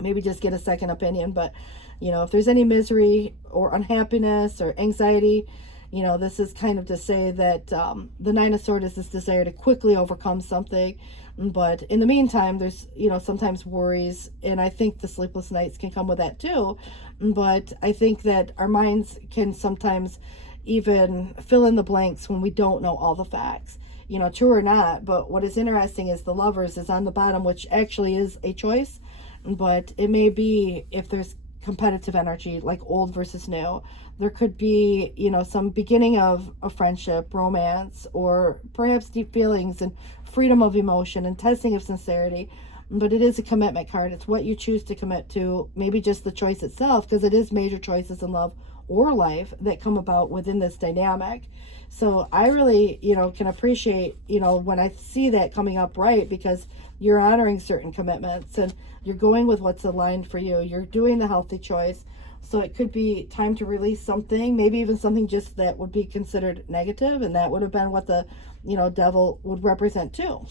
maybe just get a second opinion. But, you know, if there's any misery or unhappiness or anxiety, you know, this is kind of to say that the Nine of Swords is this desire to quickly overcome something. But in the meantime, there's, you know, sometimes worries, and I think the sleepless nights can come with that too. But I think that our minds can sometimes even fill in the blanks when we don't know all the facts, you know, true or not. But what is interesting is the Lovers is on the bottom, which actually is a choice, but it may be if there's competitive energy, like old versus new. There could be, you know, some beginning of a friendship, romance, or perhaps deep feelings and freedom of emotion and testing of sincerity. But it is a commitment card. It's what you choose to commit to, maybe just the choice itself, because it is major choices in love or life that come about within this dynamic. So I really, you know, can appreciate, you know, when I see that coming up, right, because you're honoring certain commitments and you're going with what's aligned for you. You're doing the healthy choice. So it could be time to release something, maybe even something just that would be considered negative, and that would have been what the, you know, devil would represent too.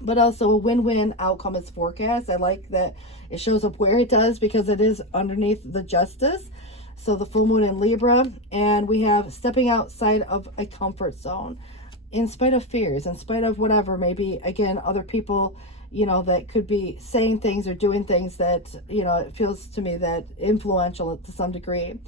But also a win-win outcome is forecast. I like that it shows up where it does, because it is underneath the Justice. So the full moon in Libra, and we have stepping outside of a comfort zone in spite of fears, in spite of whatever, maybe, again, other people, you know, that could be saying things or doing things that, you know, it feels to me that influential to some degree.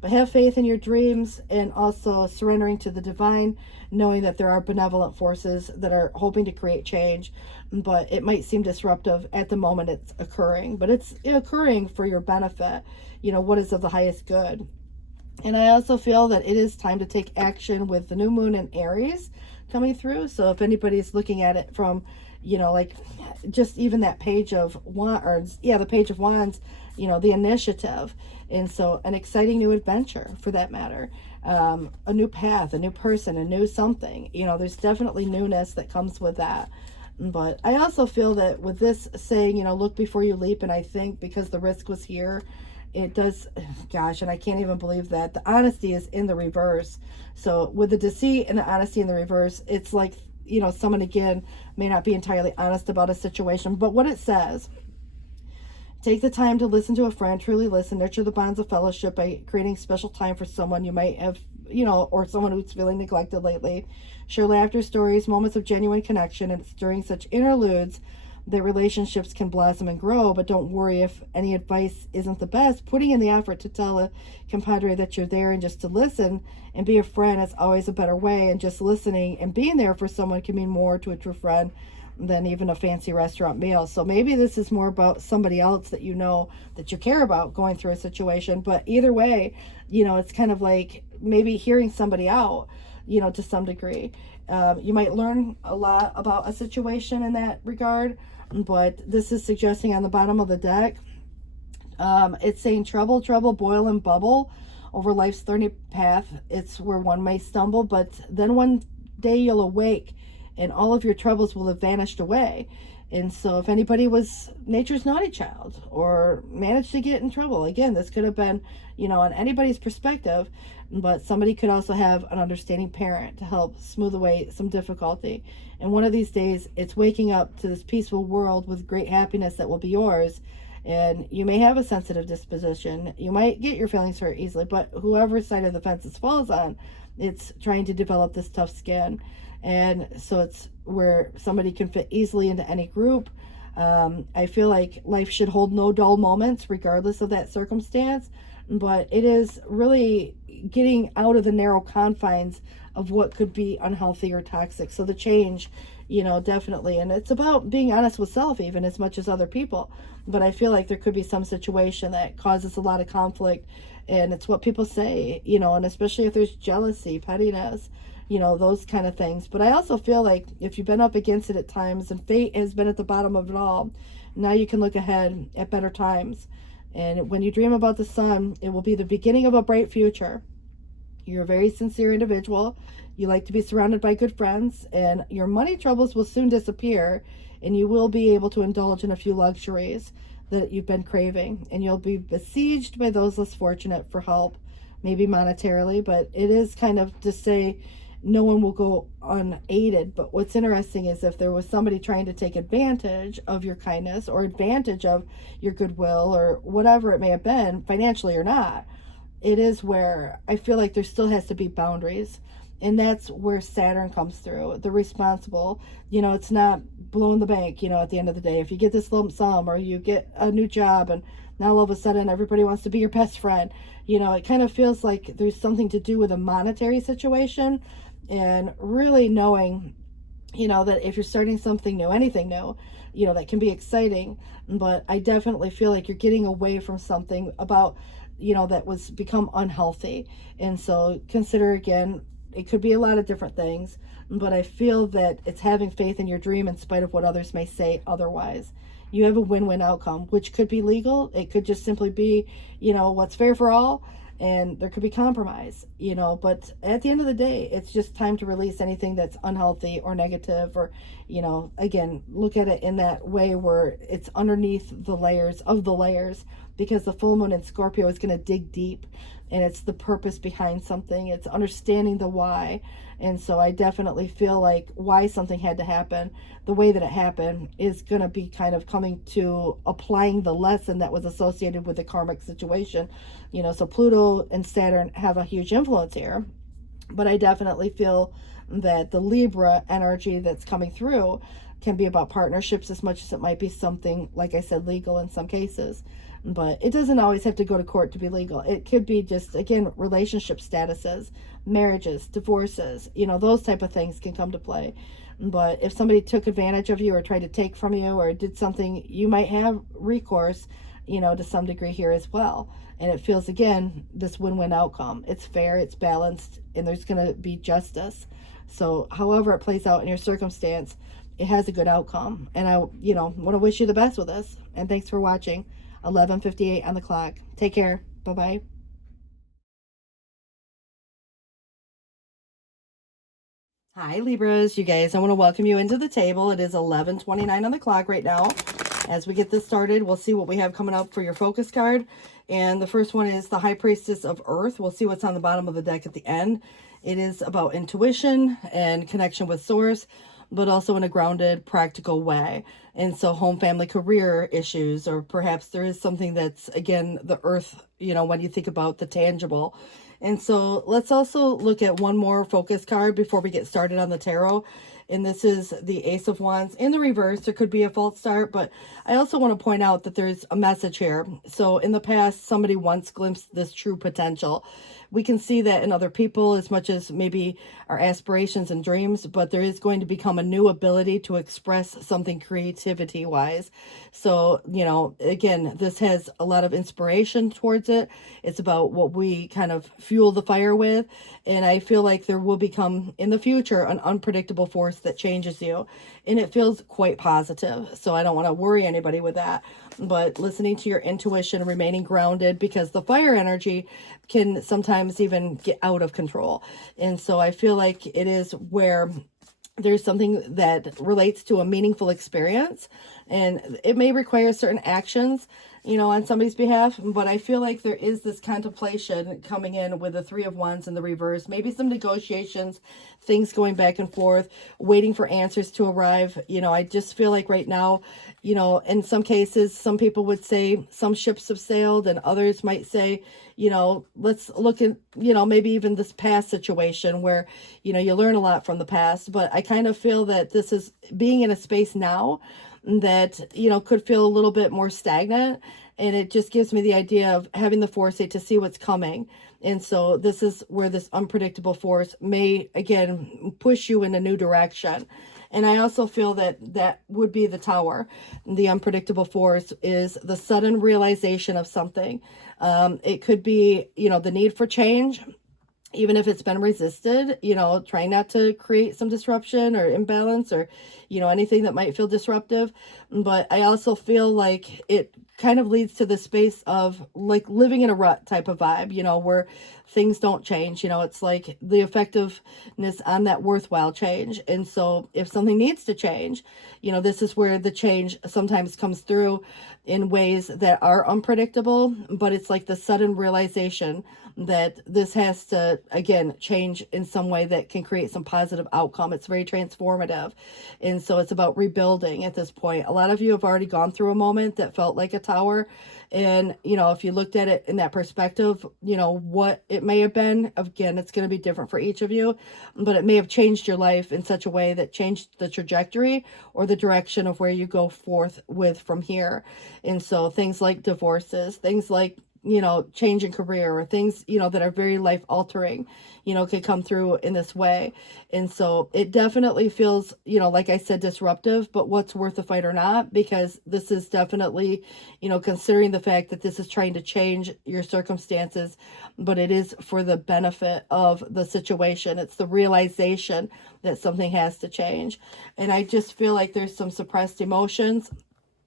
But have faith in your dreams, and also surrendering to the divine, knowing that there are benevolent forces that are hoping to create change. But it might seem disruptive at the moment it's occurring, but it's occurring for your benefit, you know, what is of the highest good. And I also feel that it is time to take action with the new moon in Aries coming through. So if anybody's looking at it from, you know, like just even that Page of Wands, the Page of Wands, you know, the initiative. And so an exciting new adventure, for that matter, a new path, a new person, a new something, you know, there's definitely newness that comes with that. But I also feel that with this saying, you know, look before you leap, and I think because the risk was here, it does, gosh, and I can't even believe that the honesty is in the reverse. So with the deceit and the honesty in the reverse, it's like, you know, someone again may not be entirely honest about a situation. But what it says, take the time to listen to a friend, truly listen, nurture the bonds of fellowship by creating special time for someone you might have, you know, or someone who's feeling neglected lately. Share laughter, stories, moments of genuine connection, and it's during such interludes that relationships can blossom and grow, but don't worry if any advice isn't the best. Putting in the effort to tell a compadre that you're there and just to listen and be a friend is always a better way. And just listening and being there for someone can mean more to a true friend than even a fancy restaurant meal. So maybe this is more about somebody else that you know that you care about going through a situation. But either way, it's kind of like maybe hearing somebody out, to some degree. You might learn a lot about a situation in that regard, but this is suggesting on the bottom of the deck, it's saying trouble, boil and bubble over life's thorny path. It's where one may stumble, but then one day you'll awake and all of your troubles will have vanished away. And so if anybody was nature's naughty child or managed to get in trouble, again, this could have been, on anybody's perspective, but somebody could also have an understanding parent to help smooth away some difficulty. And one of these days, it's waking up to this peaceful world with great happiness that will be yours. And you may have a sensitive disposition. You might get your feelings hurt easily, but whoever side of the fence this falls on, it's trying to develop this tough skin. And so it's where somebody can fit easily into any group. I feel like life should hold no dull moments regardless of that circumstance, but it is really getting out of the narrow confines of what could be unhealthy or toxic. So the change, definitely. And it's about being honest with self even as much as other people. But I feel like there could be some situation that causes a lot of conflict, and it's what people say, and especially if there's jealousy, pettiness, those kind of things. But I also feel like if you've been up against it at times and fate has been at the bottom of it all, now you can look ahead at better times. And when you dream about the sun, it will be the beginning of a bright future. You're a very sincere individual. You like to be surrounded by good friends, and your money troubles will soon disappear, and you will be able to indulge in a few luxuries that you've been craving. And you'll be besieged by those less fortunate for help, maybe monetarily, but it is kind of to say, no one will go unaided. But what's interesting is if there was somebody trying to take advantage of your kindness or advantage of your goodwill or whatever it may have been, financially or not, it is where I feel like there still has to be boundaries. And that's where Saturn comes through, the responsible. It's not blowing the bank, at the end of the day. If you get this lump sum or you get a new job and now all of a sudden everybody wants to be your best friend, it kind of feels like there's something to do with a monetary situation. And really knowing, that if you're starting something new, anything new, that can be exciting. But I definitely feel like you're getting away from something about, that was become unhealthy. And so consider again, it could be a lot of different things, but I feel that it's having faith in your dream in spite of what others may say otherwise. You have a win-win outcome, which could be legal. It could just simply be, what's fair for all. And there could be compromise, but at the end of the day, it's just time to release anything that's unhealthy or negative, or, again, look at it in that way where it's underneath the layers of the layers, because the full moon in Scorpio is going to dig deep, and it's the purpose behind something. It's understanding the why. And so I definitely feel like why something had to happen, the way that it happened, is going to be kind of coming to applying the lesson that was associated with the karmic situation. So Pluto and Saturn have a huge influence here. But I definitely feel that the Libra energy that's coming through can be about partnerships as much as it might be something, like I said, legal in some cases. But it doesn't always have to go to court to be legal. It could be just, again, relationship statuses, marriages, divorces, those type of things can come to play. But if somebody took advantage of you or tried to take from you or did something, you might have recourse, to some degree here as well. And it feels, again, this win-win outcome. It's fair, it's balanced, and there's going to be justice. So however it plays out in your circumstance, it has a good outcome. And I, want to wish you the best with this. And thanks for watching. 11:58 on the clock. Take care. Bye-bye. Hi, Libras. You guys, I want to welcome you into the table. It is 11:29 on the clock right now. As we get this started, we'll see what we have coming up for your focus card. And the first one is the High Priestess of Earth. We'll see what's on the bottom of the deck at the end. It is about intuition and connection with source, but also in a grounded, practical way. And so home, family, career issues, or perhaps there is something that's, again, the earth, when you think about the tangible. And so let's also look at one more focus card before we get started on the tarot. and this is the Ace of Wands. In the reverse, there could be a false start, but I also want to point out that there's a message here. So in the past, somebody once glimpsed this true potential. We can see that in other people as much as maybe our aspirations and dreams, but there is going to become a new ability to express something creativity wise. So, you know, again, this has a lot of inspiration towards it. It's about what we kind of fuel the fire with. And I feel like there will become in the future an unpredictable force that changes you. And it feels quite positive. So I don't want to worry anybody with that. But listening to your intuition, remaining grounded, because the fire energy can sometimes even get out of control. And so I feel like it is where there's something that relates to a meaningful experience, and it may require certain actions, you know, on somebody's behalf, but I feel like there is this contemplation coming in with the Three of Wands in the reverse, maybe some negotiations, things going back and forth, waiting for answers to arrive. You know, I just feel like right now, you know, in some cases, some people would say some ships have sailed, and others might say, you know, let's look at, you know, maybe even this past situation where, you know, you learn a lot from the past. But I kind of feel that this is being in a space now that, you know, could feel a little bit more stagnant. And it just gives me the idea of having the foresight to see what's coming. And so this is where this unpredictable force may, again, push you in a new direction. And I also feel that that would be the Tower. The unpredictable force is the sudden realization of something. It could be, you know, the need for change, even if it's been resisted, you know, trying not to create some disruption or imbalance or, you know, anything that might feel disruptive. But I also feel like it kind of leads to the space of like living in a rut type of vibe, you know, where things don't change. You know, it's like the effectiveness on that worthwhile change. And so if something needs to change, you know, this is where the change sometimes comes through in ways that are unpredictable, but it's like the sudden realization that this has to, again, change in some way that can create some positive outcome. It's very transformative. And so it's about rebuilding at this point. A lot of you have already gone through a moment that felt like a tower. And, you know, if you looked at it in that perspective, you know, what it may have been, again, it's going to be different for each of you, but it may have changed your life in such a way that changed the trajectory or the direction of where you go forth with from here. And so things like divorces, things like, you know, change in career or things, you know, that are very life altering, you know, can come through in this way. And so it definitely feels, you know, like I said, disruptive, but what's worth the fight or not, because this is definitely, you know, considering the fact that this is trying to change your circumstances, but it is for the benefit of the situation. It's the realization that something has to change. And I just feel like there's some suppressed emotions.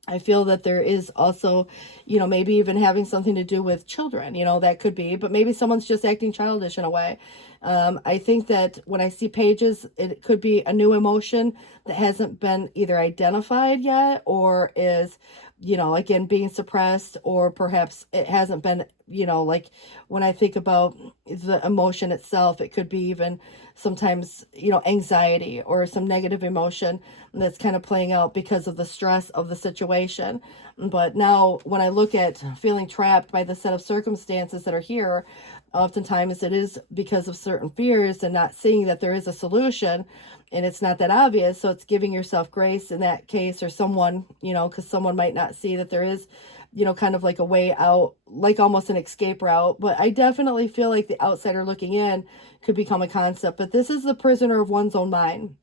I feel that there is also, you know, maybe even having something to do with children, you know, that could be, but maybe someone's just acting childish in a way. I think that when I see pages, it could be a new emotion that hasn't been either identified yet or is, you know, again, being suppressed, or perhaps it hasn't been, you know, like when I think about the emotion itself, it could be even sometimes, you know, anxiety or some negative emotion that's kind of playing out because of the stress of the situation. But now when I look at feeling trapped by the set of circumstances that are here, oftentimes it is because of certain fears and not seeing that there is a solution, and it's not that obvious. So it's giving yourself grace in that case, or someone, you know, because someone might not see that there is, you know, kind of like a way out, like almost an escape route. But I definitely feel like the outsider looking in could become a concept. But this is the prisoner of one's own mind.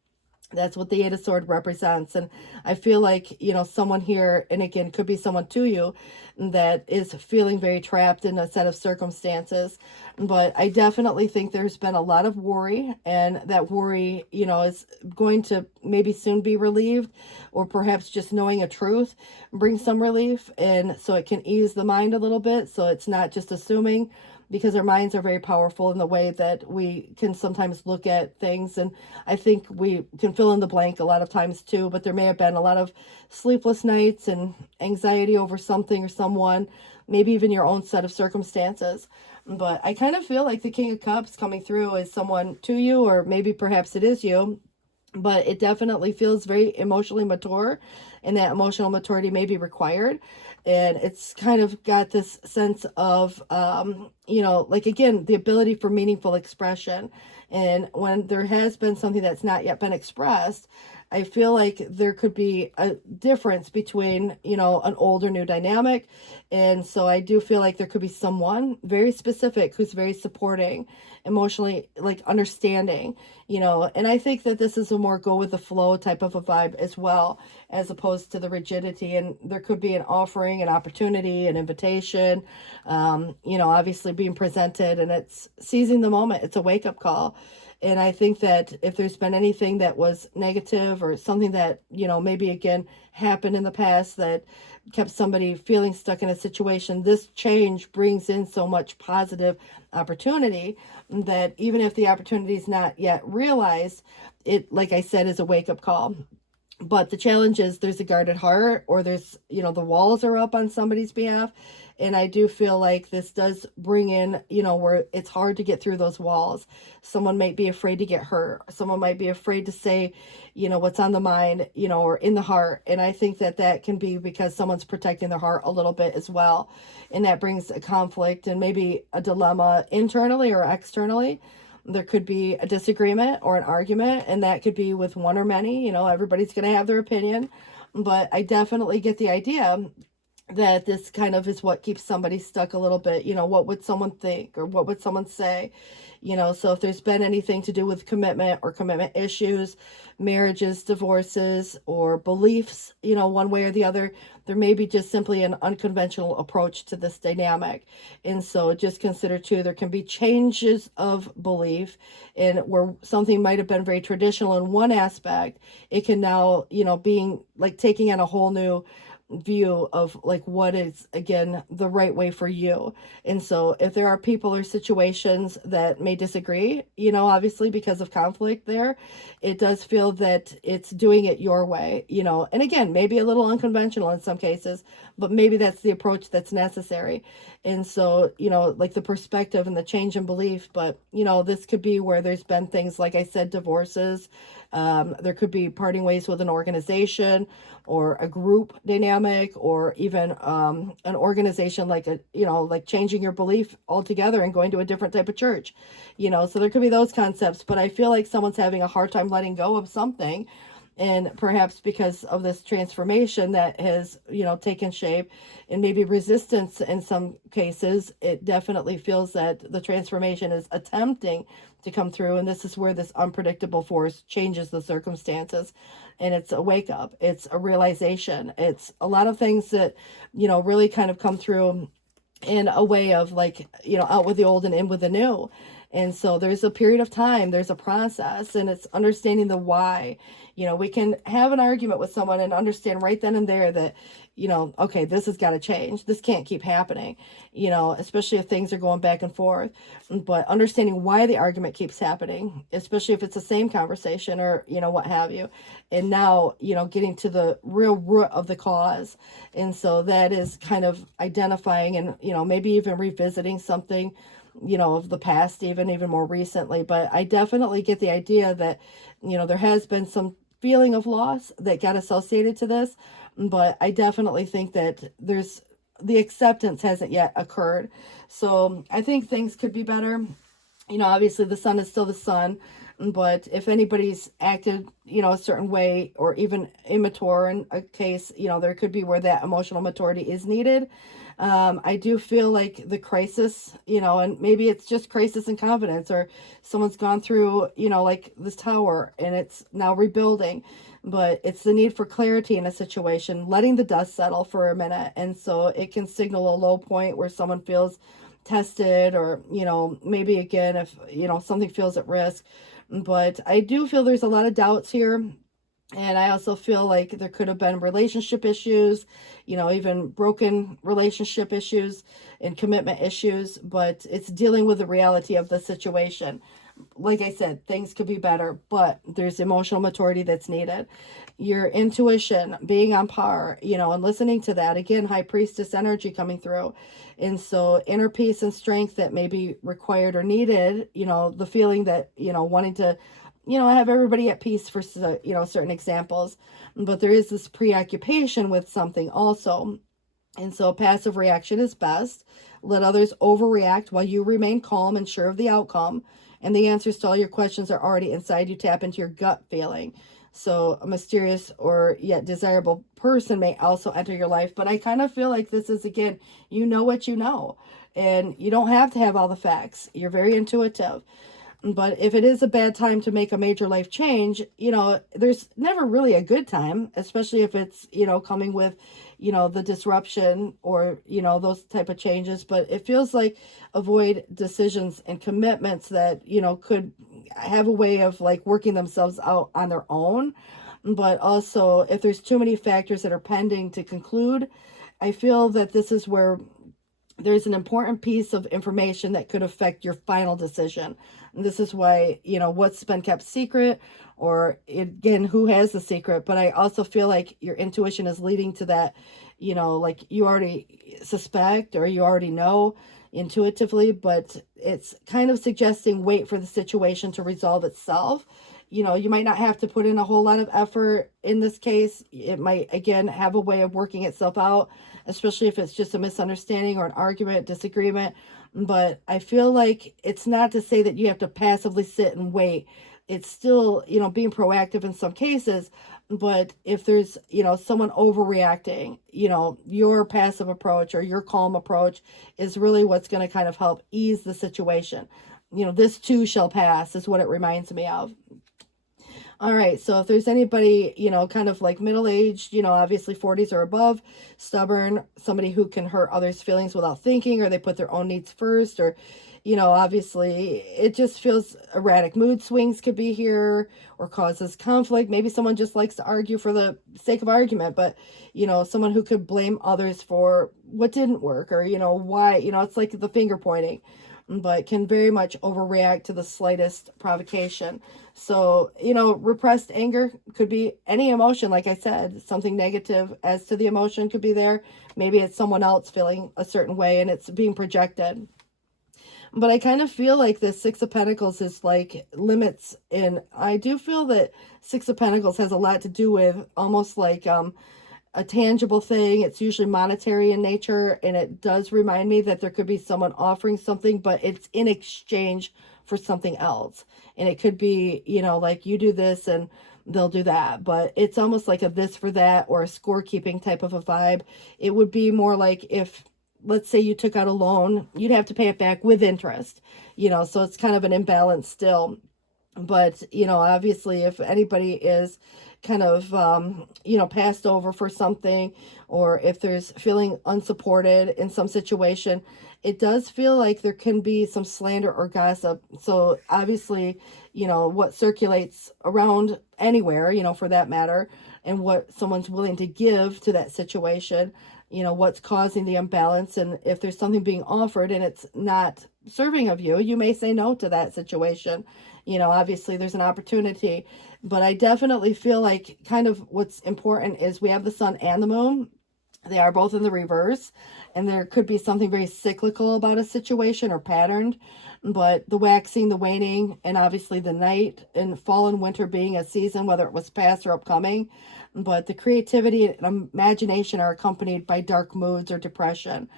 That's what the Eight of Swords represents. And I feel like, you know, someone here, and again, could be someone to you, that is feeling very trapped in a set of circumstances. But I definitely think there's been a lot of worry, and that worry, you know, is going to maybe soon be relieved, or perhaps just knowing a truth brings some relief. And so it can ease the mind a little bit. So it's not just assuming, because our minds are very powerful in the way that we can sometimes look at things. And I think we can fill in the blank a lot of times too, but there may have been a lot of sleepless nights and anxiety over something or someone, maybe even your own set of circumstances. But I kind of feel like the King of Cups coming through is someone to you, or maybe perhaps it is you, but it definitely feels very emotionally mature, and that emotional maturity may be required. And it's kind of got this sense of, you know, like, again, the ability for meaningful expression. And when there has been something that's not yet been expressed, I feel like there could be a difference between, you know, an old or new dynamic. And so I do feel like there could be someone very specific who's very supporting, emotionally, like understanding, you know. And I think that this is a more go with the flow type of a vibe as well, as opposed to the rigidity. And there could be an offering, an opportunity, an invitation, you know, obviously being presented, and it's seizing the moment. It's a wake up call. And I think that if there's been anything that was negative or something that, you know, maybe again happened in the past that kept somebody feeling stuck in a situation, this change brings in so much positive opportunity that even if the opportunity is not yet realized, it, like I said, is a wake up call. But the challenge is there's a guarded heart, or there's, you know, the walls are up on somebody's behalf. And I do feel like this does bring in, you know, where it's hard to get through those walls. Someone might be afraid to get hurt. Someone might be afraid to say, you know, what's on the mind, you know, or in the heart. And I think that that can be because someone's protecting their heart a little bit as well. And that brings a conflict and maybe a dilemma internally or externally. There could be a disagreement or an argument, and that could be with one or many. You know, everybody's going to have their opinion, but I definitely get the idea that this kind of is what keeps somebody stuck a little bit. You know, what would someone think, or what would someone say? You know, so if there's been anything to do with commitment or commitment issues, marriages, divorces, or beliefs, you know, one way or the other, there may be just simply an unconventional approach to this dynamic. And so just consider too, there can be changes of belief, and where something might have been very traditional in one aspect, it can now, you know, being like taking on a whole new view of like what is again the right way for you. And so if there are people or situations that may disagree, you know, obviously because of conflict there, it does feel that it's doing it your way, you know. And again, maybe a little unconventional in some cases, but maybe that's the approach that's necessary. And so, you know, like the perspective and the change in belief. But, you know, this could be where there's been things, like I said, divorces. There could be parting ways with an organization or a group dynamic, or even an organization, like a, you know, like changing your belief altogether and going to a different type of church, you know. So there could be those concepts, but I feel like someone's having a hard time letting go of something. And perhaps because of this transformation that has, you know, taken shape, and maybe resistance in some cases, it definitely feels that the transformation is attempting to come through. And this is where this unpredictable force changes the circumstances. And it's a wake up. It's a realization. It's a lot of things that, you know, really kind of come through in a way of like, you know, out with the old and in with the new. And so there's a period of time, there's a process, and it's understanding the why. You know, we can have an argument with someone and understand right then and there that, you know, okay, this has got to change. This can't keep happening, you know, especially if things are going back and forth. But understanding why the argument keeps happening, especially if it's the same conversation or, you know, what have you. And now, you know, getting to the real root of the cause. And so that is kind of identifying and, you know, maybe even revisiting something, you know, of the past, even more recently. But I definitely get the idea that, you know, there has been some feeling of loss that got associated to this, but I definitely think that there's the acceptance hasn't yet occurred. So I think things could be better. You know, obviously the sun is still the sun, but if anybody's acted, you know, a certain way, or even immature in a case, you know, there could be where that emotional maturity is needed. I do feel like the crisis, you know, and maybe it's just crisis in confidence, or someone's gone through, you know, like this tower and it's now rebuilding, but it's the need for clarity in a situation, letting the dust settle for a minute. And so it can signal a low point where someone feels tested, or, you know, maybe again, if, you know, something feels at risk. But I do feel there's a lot of doubts here. And I also feel like there could have been relationship issues, you know, even broken relationship issues and commitment issues, but it's dealing with the reality of the situation. Like I said, things could be better, but there's emotional maturity that's needed. Your intuition being on par, you know, and listening to that. Again, high priestess energy coming through. And so inner peace and strength that may be required or needed, you know, the feeling that, you know, wanting to, you know, have everybody at peace for, you know, certain examples. But there is this preoccupation with something also. And so passive reaction is best. Let others overreact while you remain calm and sure of the outcome. and the answers to all your questions are already inside you. Tap into your gut feeling. So a mysterious or yet desirable person may also enter your life. But I kind of feel like this is, again, you know what you know. And you don't have to have all the facts. You're very intuitive. But if it is a bad time to make a major life change, there's never really a good time, especially if it's, coming with, the disruption or, those type of changes. But it feels like avoid decisions and commitments that, could have a way of like working themselves out on their own. But also, if there's too many factors that are pending to conclude, I feel that this is where there's an important piece of information that could affect your final decision. And this is why, what's been kept secret, or again, who has the secret. But I also feel like your intuition is leading to that, like you already suspect or you already know intuitively, but it's kind of suggesting wait for the situation to resolve itself. You might not have to put in a whole lot of effort in this case. It might, again, have a way of working itself out, especially if it's just a misunderstanding or an argument, disagreement. But I feel like it's not to say that you have to passively sit and wait. It's still, being proactive in some cases. But if there's, someone overreacting, your passive approach or your calm approach is really what's going to kind of help ease the situation. This too shall pass is what it reminds me of. All right, so if there's anybody, kind of like middle-aged, obviously 40s or above, stubborn, somebody who can hurt others' feelings without thinking, or they put their own needs first, or, obviously it just feels erratic mood swings could be here, or causes conflict. Maybe someone just likes to argue for the sake of argument, but, someone who could blame others for what didn't work, or, why, it's like the finger pointing, but can very much overreact to the slightest provocation. So, repressed anger could be any emotion, like I said, something negative as to the emotion could be there. Maybe it's someone else feeling a certain way and it's being projected. But I kind of feel like this Six of Pentacles is like limits. And I do feel that Six of Pentacles has a lot to do with almost like a tangible thing. It's usually monetary in nature, and it does remind me that there could be someone offering something, but it's in exchange for something else. And it could be, like you do this and they'll do that, but it's almost like a this for that or a scorekeeping type of a vibe. It would be more like if, let's say you took out a loan, you'd have to pay it back with interest, so it's kind of an imbalance still. But, obviously if anybody is kind of, passed over for something, or if there's feeling unsupported in some situation, it does feel like there can be some slander or gossip. So obviously, what circulates around anywhere, for that matter, and what someone's willing to give to that situation, what's causing the imbalance. And if there's something being offered and it's not serving of you, you may say no to that situation. Obviously there's an opportunity, but I definitely feel like kind of what's important is we have the sun and the moon. They are both in the reverse, and there could be something very cyclical about a situation or patterned. But the waxing, the waning, and obviously the night and fall and winter being a season, whether it was past or upcoming. But the creativity and imagination are accompanied by dark moods or depression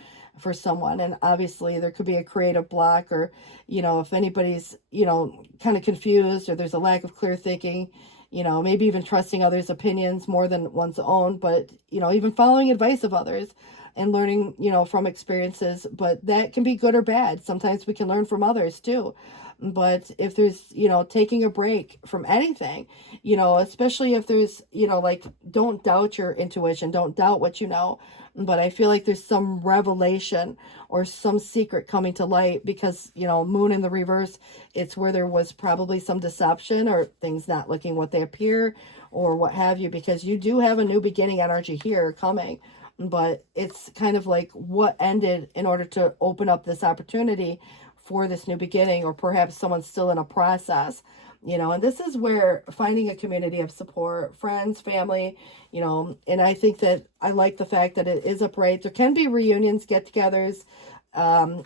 for someone. And obviously there could be a creative block, or, if anybody's, kind of confused, or there's a lack of clear thinking, maybe even trusting others' opinions more than one's own, but, even following advice of others and learning, from experiences. But that can be good or bad. Sometimes we can learn from others too. But if there's, taking a break from anything, especially if there's, like, don't doubt your intuition, don't doubt what you know. But I feel like there's some revelation or some secret coming to light because, moon in the reverse, it's where there was probably some deception or things not looking what they appear or what have you, because you do have a new beginning energy here coming. But it's kind of like what ended in order to open up this opportunity for this new beginning, or perhaps someone's still in a process, and this is where finding a community of support, friends, family, and I think that I like the fact that it is upright. There can be reunions, get-togethers,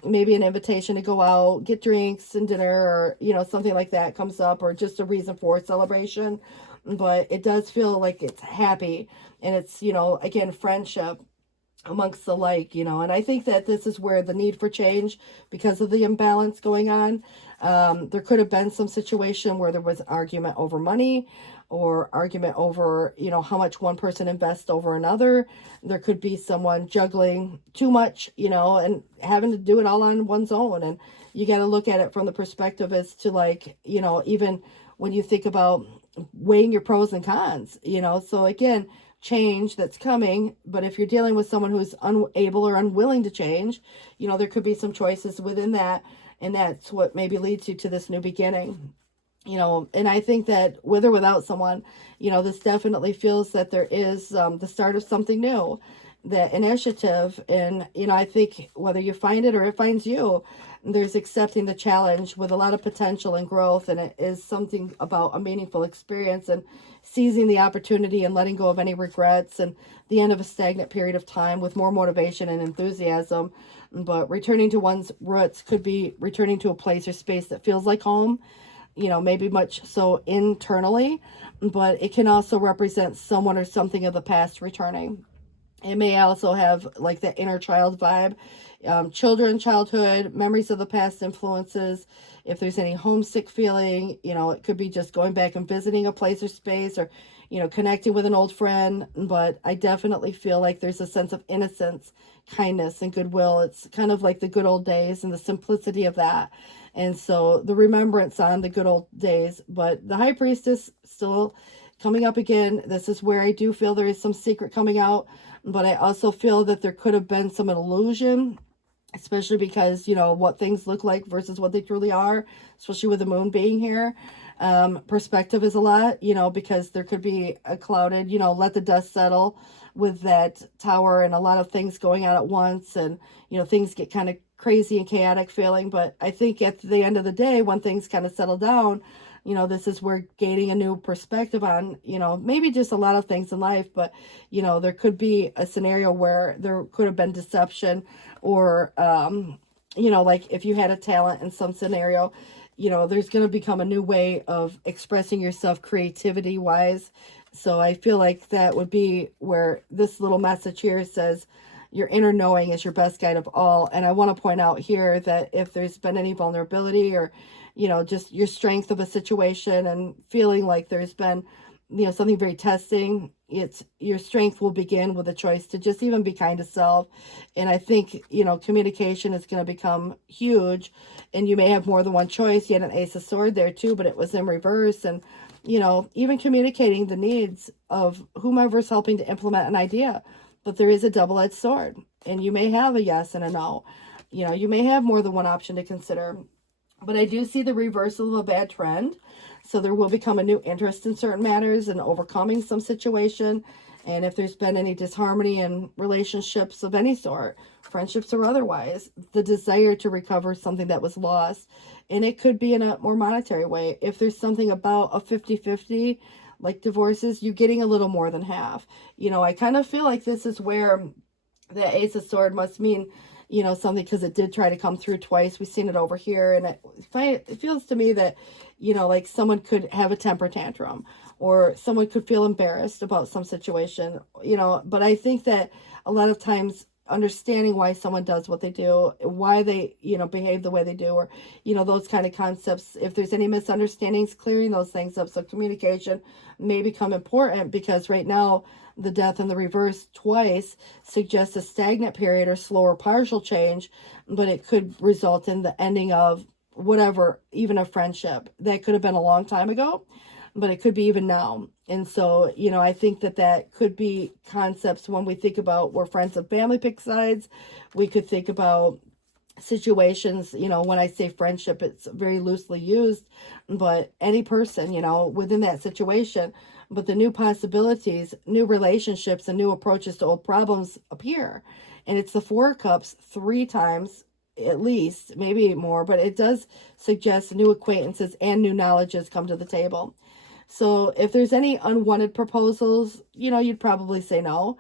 maybe an invitation to go out, get drinks and dinner, or, something like that comes up, or just a reason for a celebration. But it does feel like it's happy, and it's, again, friendship. amongst the like, and I think that this is where the need for change, because of the imbalance going on, there could have been some situation where there was argument over money, or argument over, how much one person invests over another. There could be someone juggling too much, and having to do it all on one's own. And you got to look at it from the perspective as to, like, even when you think about weighing your pros and cons, so again, change that's coming. But if you're dealing with someone who's unable or unwilling to change, there could be some choices within that, and that's what maybe leads you to this new beginning. And I think that with or without someone, this definitely feels that there is the start of something new, that initiative. And, I think whether you find it or it finds you, there's accepting the challenge with a lot of potential and growth. And it is something about a meaningful experience, and seizing the opportunity and letting go of any regrets, and the end of a stagnant period of time with more motivation and enthusiasm. But returning to one's roots could be returning to a place or space that feels like home, maybe much so internally, but it can also represent someone or something of the past returning. It may also have like the inner child vibe, children, childhood, memories of the past influences. If there's any homesick feeling, it could be just going back and visiting a place or space, or, connecting with an old friend. But I definitely feel like there's a sense of innocence, kindness, and goodwill. It's kind of like the good old days and the simplicity of that. And so the remembrance on the good old days. But the High Priestess still coming up again. This is where I do feel there is some secret coming out, but I also feel that there could have been some illusion, especially because, what things look like versus what they truly are, especially with the moon being here. Perspective is a lot, because there could be a clouded, let the dust settle with that tower, and a lot of things going on at once, and, things get kind of crazy and chaotic feeling. But I think at the end of the day, when things kind of settle down, this is where gaining a new perspective on, maybe just a lot of things in life. But, there could be a scenario where there could have been deception, or, like if you had a talent in some scenario, there's going to become a new way of expressing yourself creativity wise. So I feel like that would be where this little message here says, your inner knowing is your best guide of all. And I want to point out here that if there's been any vulnerability, or, just your strength of a situation, and feeling like there's been, something very testing, it's your strength will begin with a choice to just even be kind to self. And I think, communication is going to become huge, and you may have more than one choice. You had an Ace of Sword there too, but it was in reverse. And, even communicating the needs of whomever's helping to implement an idea. But there is a double-edged sword, and you may have a yes and a no. You may have more than one option to consider. But I do see the reversal of a bad trend. So there will become a new interest in certain matters and overcoming some situation. And if there's been any disharmony in relationships of any sort, friendships or otherwise, the desire to recover something that was lost. And it could be in a more monetary way. If there's something about a 50-50, like divorces, you getting a little more than half. I kind of feel like this is where the Ace of Sword must mean, something, because it did try to come through twice. We've seen it over here, and it feels to me that, like someone could have a temper tantrum, or someone could feel embarrassed about some situation, but I think that a lot of times understanding why someone does what they do, why they, behave the way they do, or, those kind of concepts. If there's any misunderstandings, clearing those things up. So communication may become important, because right now the death in the reverse twice suggests a stagnant period or slower partial change, but it could result in the ending of whatever, even a friendship. That could have been a long time ago, but it could be even now. And so, I think that could be concepts when we think about where friends and family pick sides. We could think about situations, when I say friendship, it's very loosely used, but any person, within that situation. But the new possibilities, new relationships, and new approaches to old problems appear. And it's the Four of Cups 3 times at least, maybe more, but it does suggest new acquaintances and new knowledges come to the table. So if there's any unwanted proposals, you'd probably say no.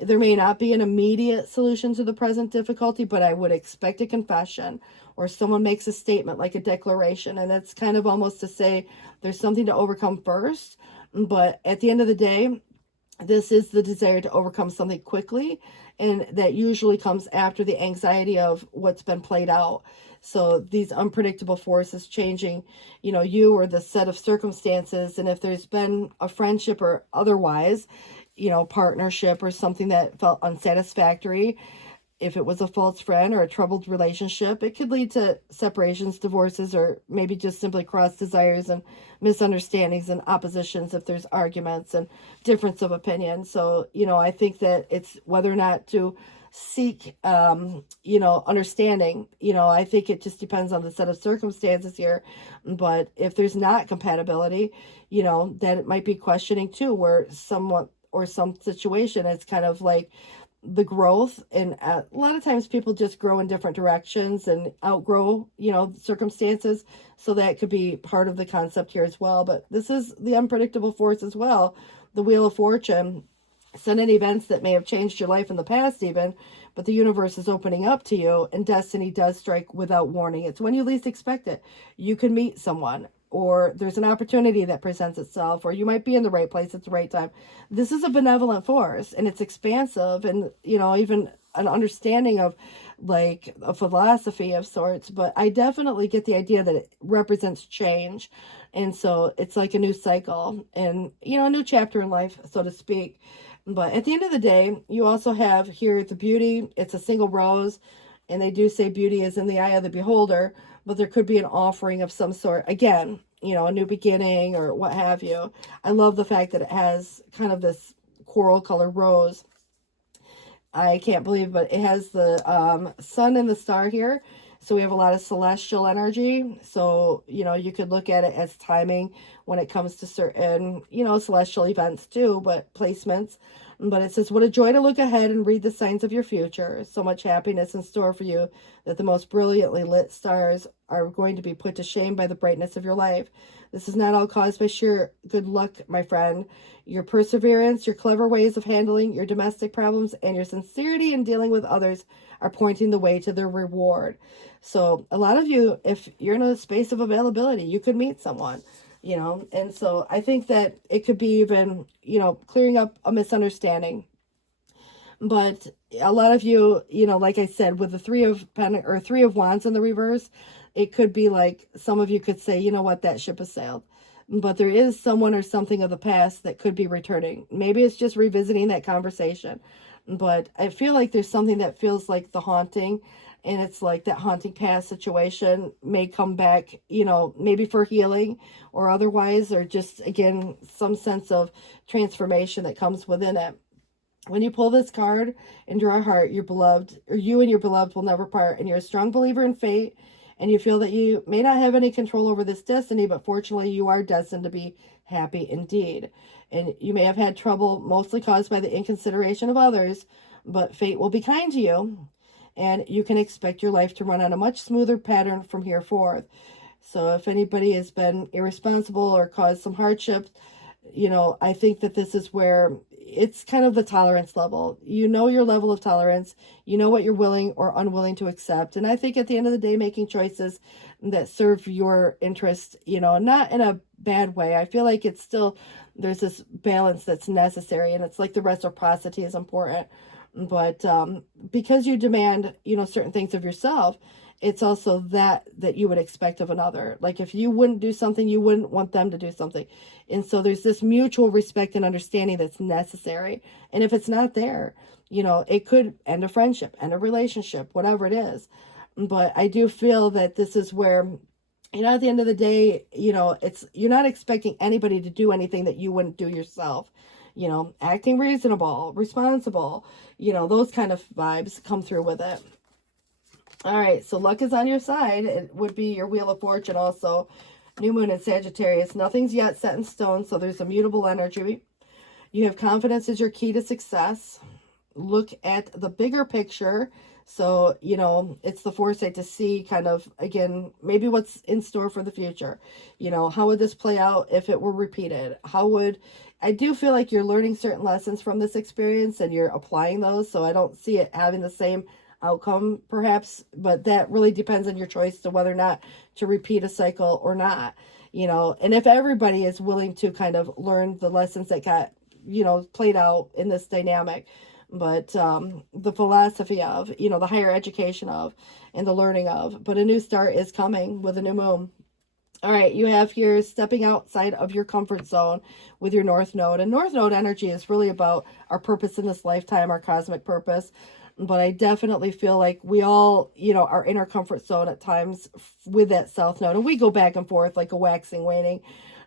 There may not be an immediate solution to the present difficulty, but I would expect a confession, or someone makes a statement like a declaration. And that's kind of almost to say there's something to overcome first. But at the end of the day, This is the desire to overcome something quickly, and that usually comes after the anxiety of what's been played out. So these unpredictable forces changing, you or the set of circumstances. And if there's been a friendship or otherwise, partnership or something that felt unsatisfactory, if it was a false friend or a troubled relationship, it could lead to separations, divorces, or maybe just simply cross desires and misunderstandings and oppositions if there's arguments and difference of opinion. So, I think that it's whether or not to seek, understanding. I think it just depends on the set of circumstances here. But if there's not compatibility, then it might be questioning too, where someone or some situation, it's kind of like the growth. And a lot of times people just grow in different directions and outgrow circumstances, so that could be part of the concept here as well. But this is the unpredictable force as well, the Wheel of Fortune, sudden events that may have changed your life in the past even, but the universe is opening up to you, and destiny does strike without warning. It's when you least expect it. You can meet someone, or there's an opportunity that presents itself, or you might be in the right place at the right time. This is a benevolent force, and it's expansive, and even an understanding of like a philosophy of sorts. But I definitely get the idea that it represents change, and so it's like a new cycle and a new chapter in life, so to speak. But at the end of the day, you also have here the beauty. It's a single rose, and they do say beauty is in the eye of the beholder, but there could be an offering of some sort. Again, a new beginning or what have you. I love the fact that it has kind of this coral color rose. I can't believe, but it has the sun and the star here. So we have a lot of celestial energy. So, you could look at it as timing when it comes to certain, celestial events too, but placements. But it says, what a joy to look ahead and read the signs of your future. So much happiness in store for you that the most brilliantly lit stars are going to be put to shame by the brightness of your life. This is not all caused by sheer good luck, my friend. Your perseverance, your clever ways of handling your domestic problems, and your sincerity in dealing with others are pointing the way to their reward. So a lot of you, if you're in a space of availability, you could meet someone, and so I think that it could be even, clearing up a misunderstanding. But a lot of you, like I said, with the Three of Wands in the reverse, it could be like some of you could say, you know what, that ship has sailed. But there is someone or something of the past that could be returning. Maybe it's just revisiting that conversation. But I feel like there's something that feels like the haunting, and it's like that haunting past situation may come back, maybe for healing or otherwise, or just, again, some sense of transformation that comes within it. When you pull this card and draw a heart, your beloved, or you and your beloved will never part, and you're a strong believer in fate, and you feel that you may not have any control over this destiny, but fortunately you are destined to be happy indeed. And you may have had trouble, mostly caused by the inconsideration of others, but fate will be kind to you, and you can expect your life to run on a much smoother pattern from here forth. So if anybody has been irresponsible or caused some hardship, I think that this is where it's kind of the tolerance level. Your level of tolerance, what you're willing or unwilling to accept. And I think at the end of the day, making choices that serve your interest, not in a bad way. I feel like it's still, there's this balance that's necessary, and it's like the reciprocity is important. But because you demand, certain things of yourself, it's also that you would expect of another. Like if you wouldn't do something, you wouldn't want them to do something. And so there's this mutual respect and understanding that's necessary. And if it's not there, it could end a friendship, end a relationship, whatever it is. But I do feel that this is where, at the end of the day, it's, you're not expecting anybody to do anything that you wouldn't do yourself. Acting reasonable, responsible, those kind of vibes come through with it. All right, so luck is on your side. It would be your Wheel of Fortune also. New moon in Sagittarius. Nothing's yet set in stone, so there's immutable energy. You have confidence is your key to success. Look at the bigger picture. So, it's the foresight to see kind of, again, maybe what's in store for the future. How would this play out if it were repeated? I do feel like you're learning certain lessons from this experience and you're applying those. So I don't see it having the same outcome perhaps, but that really depends on your choice to whether or not to repeat a cycle or not. And if everybody is willing to kind of learn the lessons that got played out in this dynamic. But the philosophy of, the higher education of, and the learning of. But a new start is coming with a new moon. All right, you have here stepping outside of your comfort zone with your North Node. And North Node energy is really about our purpose in this lifetime, our cosmic purpose. But I definitely feel like we all, are in our comfort zone at times with that South Node. And we go back and forth like a waxing, waning.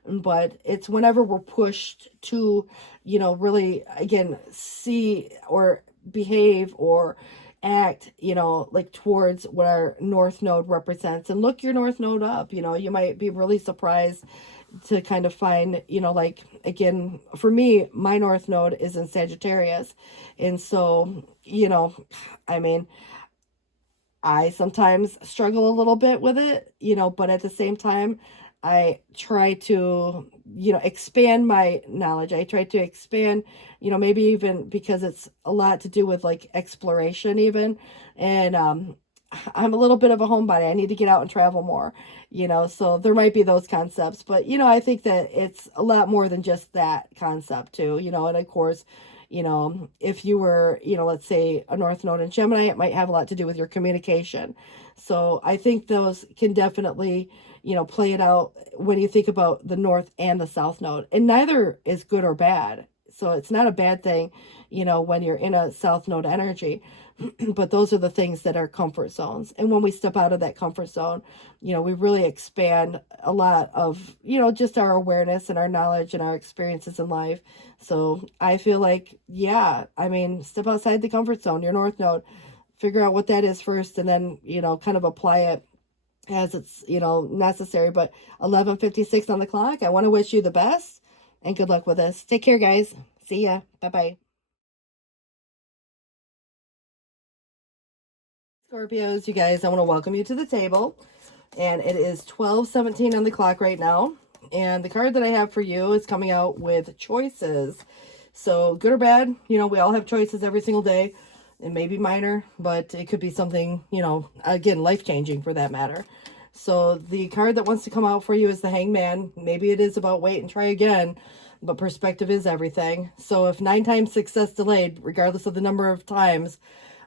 But it's whenever we're pushed to, really, again, see or behave or act, like towards what our North Node represents. And look your North Node up. You might be really surprised to kind of find, like, again, for me, my North Node is in Sagittarius. And so, I mean, I sometimes struggle a little bit with it, but at the same time, I try to, expand my knowledge. I try to expand, maybe even because it's a lot to do with like exploration even. And I'm a little bit of a homebody. I need to get out and travel more, so there might be those concepts. But, I think that it's a lot more than just that concept too, and of course, if you were, let's say a North Node in Gemini, it might have a lot to do with your communication. So I think those can definitely, play it out when you think about the North and the South Node. And neither is good or bad. So it's not a bad thing, when you're in a South Node energy. But those are the things that are comfort zones. And when we step out of that comfort zone, we really expand a lot of, just our awareness and our knowledge and our experiences in life. So I feel like, yeah, I mean, step outside the comfort zone, your North Node, figure out what that is first, and then, kind of apply it as it's, necessary. But 11:56 on the clock. I want to wish you the best and good luck with this. Take care, guys. See ya. Bye-bye. Scorpios, you guys, I want to welcome you to the table. And it is 12:17 on the clock right now. And the card that I have for you is coming out with choices. So good or bad, we all have choices every single day. It may be minor, but it could be something, again, life-changing for that matter. So the card that wants to come out for you is the Hangman. Maybe it is about wait and try again, but perspective is everything. So if 9 times success delayed, regardless of the number of times,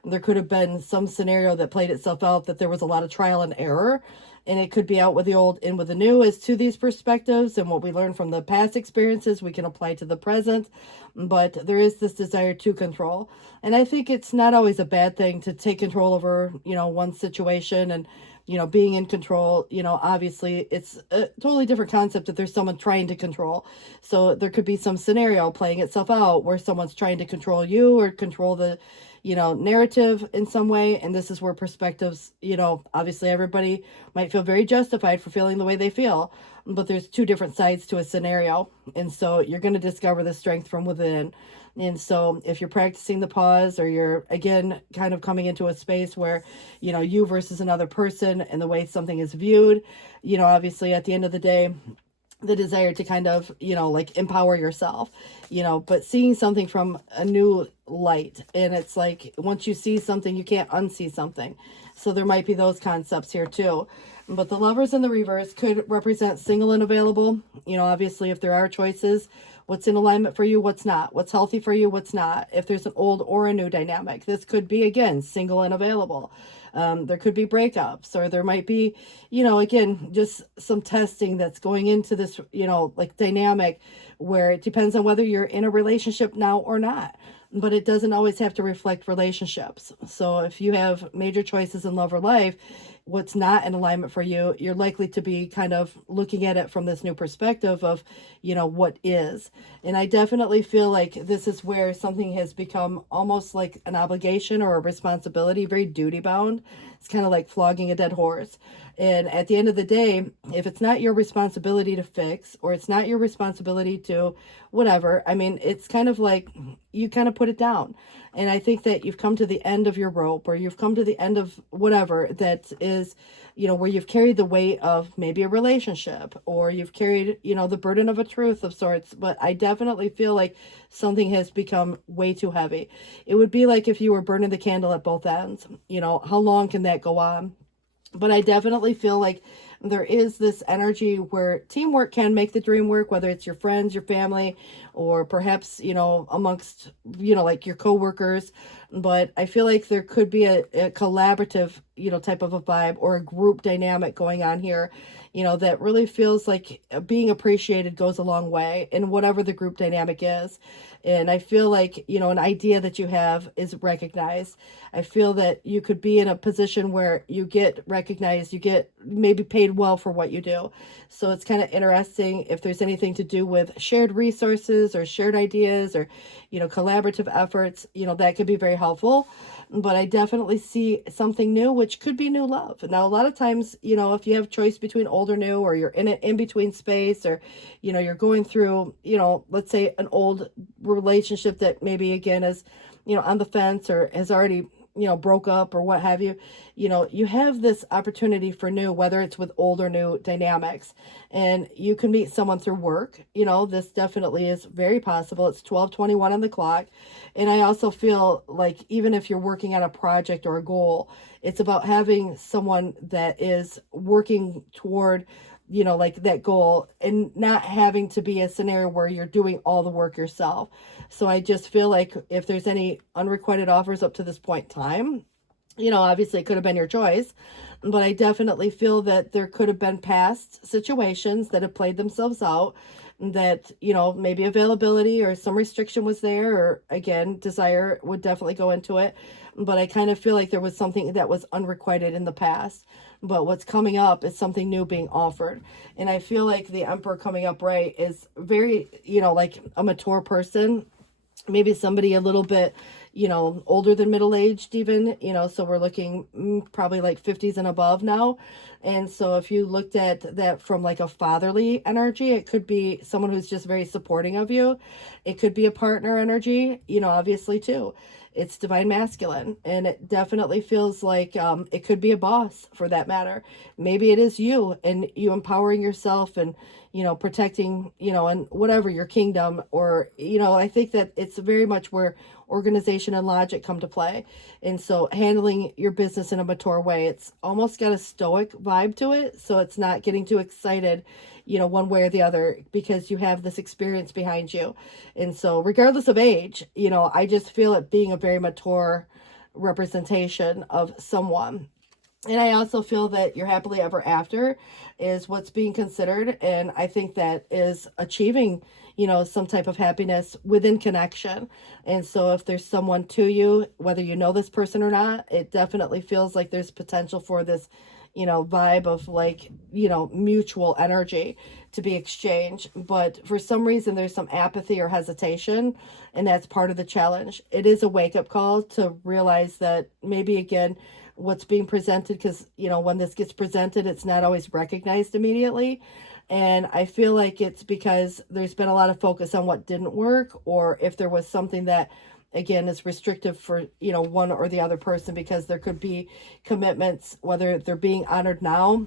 there could have been some scenario that played itself out that there was a lot of trial and error, and it could be out with the old in with the new as to these perspectives. And what we learned from the past experiences we can apply to the present, but there is this desire to control. And I think it's not always a bad thing to take control over, one situation and, being in control. Obviously it's a totally different concept if there's someone trying to control. So there could be some scenario playing itself out where someone's trying to control you or control the narrative in some way. And this is where perspectives, obviously everybody might feel very justified for feeling the way they feel, but there's 2 different sides to a scenario. And so you're going to discover the strength from within. And so if you're practicing the pause, or you're, again, kind of coming into a space where, you versus another person and the way something is viewed, obviously at the end of the day, the desire to kind of, like empower yourself, but seeing something from a new light. And it's like, once you see something, you can't unsee something. So there might be those concepts here too. But the Lovers in the reverse could represent single and available. Obviously if there are choices, what's in alignment for you, what's not, what's healthy for you, what's not. If there's an old or a new dynamic, this could be, again, single and available. There could be breakups, or there might be, again, just some testing that's going into this, like dynamic, where it depends on whether you're in a relationship now or not. But it doesn't always have to reflect relationships. So if you have major choices in love or life, what's not in alignment for you, you're likely to be kind of looking at it from this new perspective of, what is. And I definitely feel like this is where something has become almost like an obligation or a responsibility, very duty bound. It's kind of like flogging a dead horse. And at the end of the day, if it's not your responsibility to fix, or it's not your responsibility to whatever, I mean, it's kind of like you kind of put it down. And I think that you've come to the end of your rope, or you've come to the end of whatever that is, where you've carried the weight of maybe a relationship, or you've carried, the burden of a truth of sorts. But I definitely feel like something has become way too heavy. It would be like if you were burning the candle at both ends. How long can that go on? But I definitely feel like there is this energy where teamwork can make the dream work, whether it's your friends, your family, or perhaps, amongst, like your coworkers. But I feel like there could be a collaborative, type of a vibe or a group dynamic going on here, that really feels like being appreciated goes a long way in whatever the group dynamic is. And I feel like, an idea that you have is recognized. I feel that you could be in a position where you get recognized, you get maybe paid well for what you do. So it's kind of interesting if there's anything to do with shared resources or shared ideas or, collaborative efforts, that could be very helpful. But I definitely see something new, which could be new love. Now, a lot of times, if you have choice between old or new, or you're in an in-between space, or, you're going through, let's say an old relationship that maybe again is, on the fence or has already, broke up or what have you, you have this opportunity for new, whether it's with old or new dynamics. And you can meet someone through work. This definitely is very possible. It's 12:21 on the clock. And I also feel like even if you're working on a project or a goal, it's about having someone that is working toward, like that goal, and not having to be a scenario where you're doing all the work yourself. So I just feel like if there's any unrequited offers up to this point in time, obviously it could have been your choice, but I definitely feel that there could have been past situations that have played themselves out, that, maybe availability or some restriction was there, or again, desire would definitely go into it. But I kind of feel like there was something that was unrequited in the past. But what's coming up is something new being offered. And I feel like the Emperor coming up right is very, like a mature person, maybe somebody a little bit, older than middle-aged even, so we're looking probably like 50s and above now. And so if you looked at that from like a fatherly energy, it could be someone who's just very supporting of you. It could be a partner energy, obviously too. It's divine masculine, and it definitely feels like it could be a boss for that matter. Maybe it is you and you empowering yourself and, protecting, and whatever your kingdom, or, I think that it's very much where organization and logic come to play. And so handling your business in a mature way, it's almost got a stoic vibe to it. So it's not getting too excited, one way or the other, because you have this experience behind you. And so regardless of age, I just feel it being a very mature representation of someone. And I also feel that your happily ever after is what's being considered. And I think that is achieving, some type of happiness within connection. And so if there's someone to you, whether you know this person or not, it definitely feels like there's potential for this, vibe of like, mutual energy to be exchanged. But for some reason, there's some apathy or hesitation. And that's part of the challenge. It is a wake-up call to realize that maybe again, what's being presented, because when this gets presented, it's not always recognized immediately. And I feel like it's because there's been a lot of focus on what didn't work, or if there was something that again is restrictive for one or the other person, because there could be commitments, whether they're being honored now,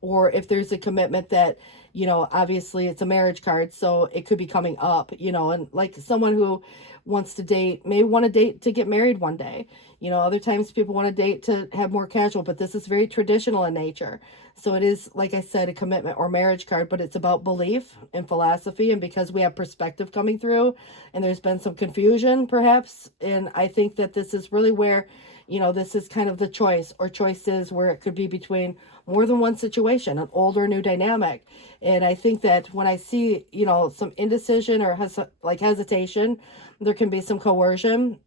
or if there's a commitment that obviously it's a marriage card, so it could be coming up, and like someone who wants to date may want to date to get married one day. Other times people want to date to have more casual, but this is very traditional in nature. So it is, like I said, a commitment or marriage card, but it's about belief and philosophy. And because we have perspective coming through, and there's been some confusion perhaps, and I think that this is really where, this is kind of the choice or choices where it could be between more than one situation, an old or new dynamic. And I think that when I see, some indecision or hesitation, there can be some coercion.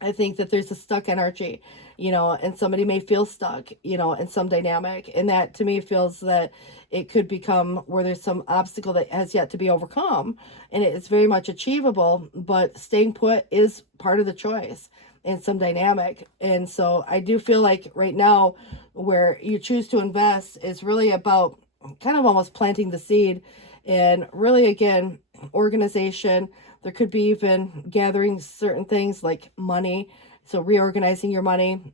I think that there's a stuck energy, and somebody may feel stuck, in some dynamic. And that to me feels that it could become where there's some obstacle that has yet to be overcome. And it's very much achievable, but staying put is part of the choice in some dynamic. And so I do feel like right now where you choose to invest is really about kind of almost planting the seed, and really again, organization. There could be even gathering certain things like money. So reorganizing your money.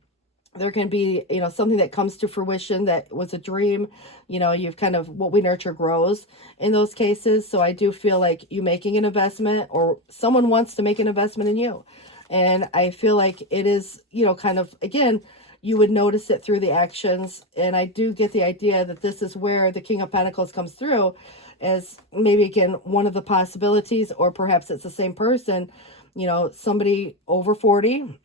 There can be, something that comes to fruition that was a dream. You've kind of, what we nurture grows in those cases. So I do feel like you making an investment, or someone wants to make an investment in you. And I feel like it is, kind of, again, you would notice it through the actions. And I do get the idea that this is where the King of Pentacles comes through as maybe, again, one of the possibilities, or perhaps it's the same person, you know, somebody over 40,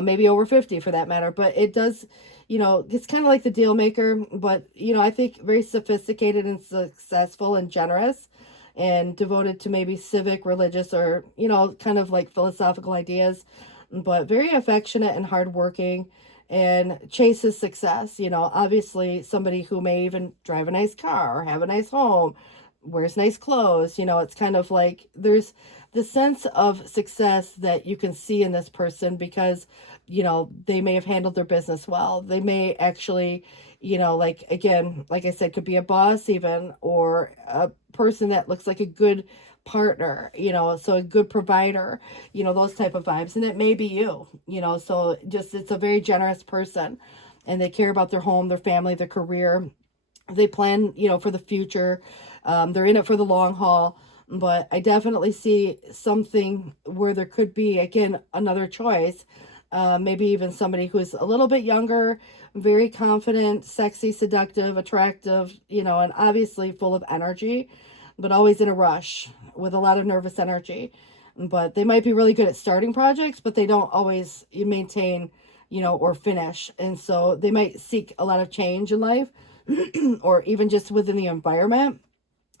maybe over 50 for that matter. But it does, you know, it's kind of like the deal maker, but, you know, I think very sophisticated and successful and generous and devoted to maybe civic, religious, or, you know, kind of like philosophical ideas, but very affectionate and hardworking and chases success. You know, obviously somebody who may even drive a nice car or have a nice home, wears nice clothes. You know, it's kind of like there's the sense of success that you can see in this person because, you know, they may have handled their business well. They may actually, you know, like, again, like I said, could be a boss even, or a person that looks like a good partner, you know, so a good provider, you know, those type of vibes. And it may be you, you know, so just, it's a very generous person, and they care about their home, their family, their career. They plan, you know, for the future. They're in it for the long haul. But I definitely see something where there could be, again, another choice. Maybe even somebody who's a little bit younger, very confident, sexy, seductive, attractive, you know, and obviously full of energy, but always in a rush with a lot of nervous energy. But they might be really good at starting projects, but they don't always maintain, you know, or finish. And so they might seek a lot of change in life or even just within the environment.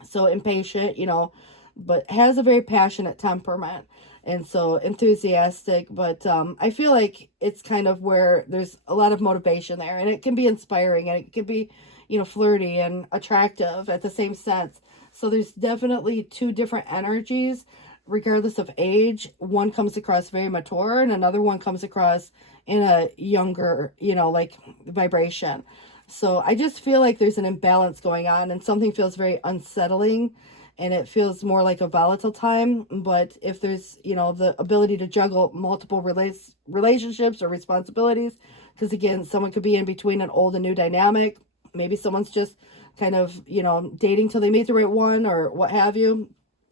So impatient, you know, but has a very passionate temperament, and so enthusiastic. But I feel like it's kind of where there's a lot of motivation there, and it can be inspiring, and it can be, you know, flirty and attractive at the same sense. So there's definitely two different energies regardless of age. One comes across very mature, and another one comes across in a younger, you know, like vibration. So I just feel like there's an imbalance going on, and something feels very unsettling, and it feels more like a volatile time. But if there's, you know, the ability to juggle multiple relationships or responsibilities, because again, someone could be in between an old and new dynamic. Maybe someone's just kind of, you know, dating till they meet the right one or what have you.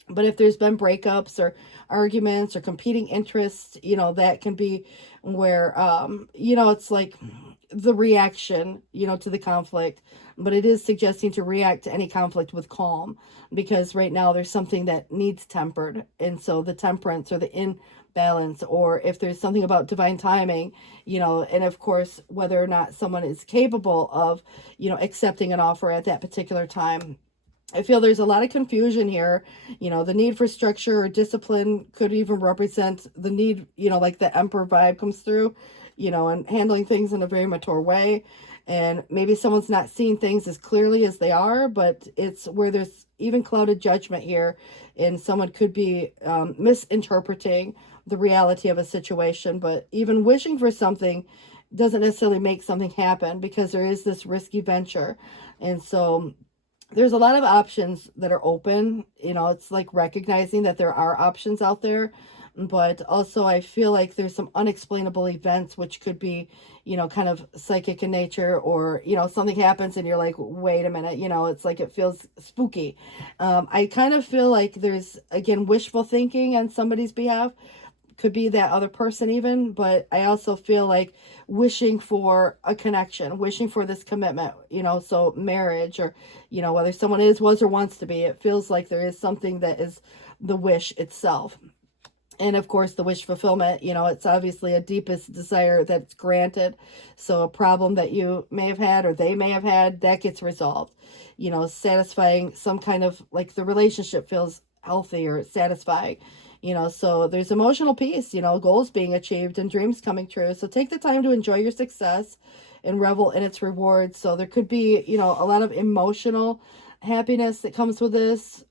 But if there's been breakups or arguments or competing interests, you know, that can be where, you know, it's like the reaction, you know, to the conflict. But it is suggesting to react to any conflict with calm, because right now there's something that needs tempered. And so the temperance or the imbalance, or if there's something about divine timing, you know, and of course, whether or not someone is capable of, you know, accepting an offer at that particular time. I feel there's a lot of confusion here. You know, the need for structure or discipline could even represent the need, you know, like the emperor vibe comes through, you know, and handling things in a very mature way. And maybe someone's not seeing things as clearly as they are, but it's where there's even clouded judgment here. And someone could be misinterpreting the reality of a situation. But even wishing for something doesn't necessarily make something happen, because there is this risky venture. And so there's a lot of options that are open. You know, it's like recognizing that there are options out there, but also I feel like there's some unexplainable events which could be, you know, kind of psychic in nature, or, you know, something happens and you're like, wait a minute, you know, it's like it feels spooky. I kind of feel like there's, again, wishful thinking on somebody's behalf. Could be that other person even, but I also feel like wishing for a connection, wishing for this commitment, you know, so marriage, or, you know, whether someone is, was, or wants to be, it feels like there is something that is the wish itself. And of course, the wish fulfillment, you know, it's obviously a deepest desire that's granted. So a problem that you may have had or they may have had, that gets resolved, you know, satisfying some kind of, like, the relationship feels healthy or satisfying. You know, so there's emotional peace, you know, goals being achieved and dreams coming true. So take the time to enjoy your success and revel in its rewards. So there could be, you know, a lot of emotional happiness that comes with this.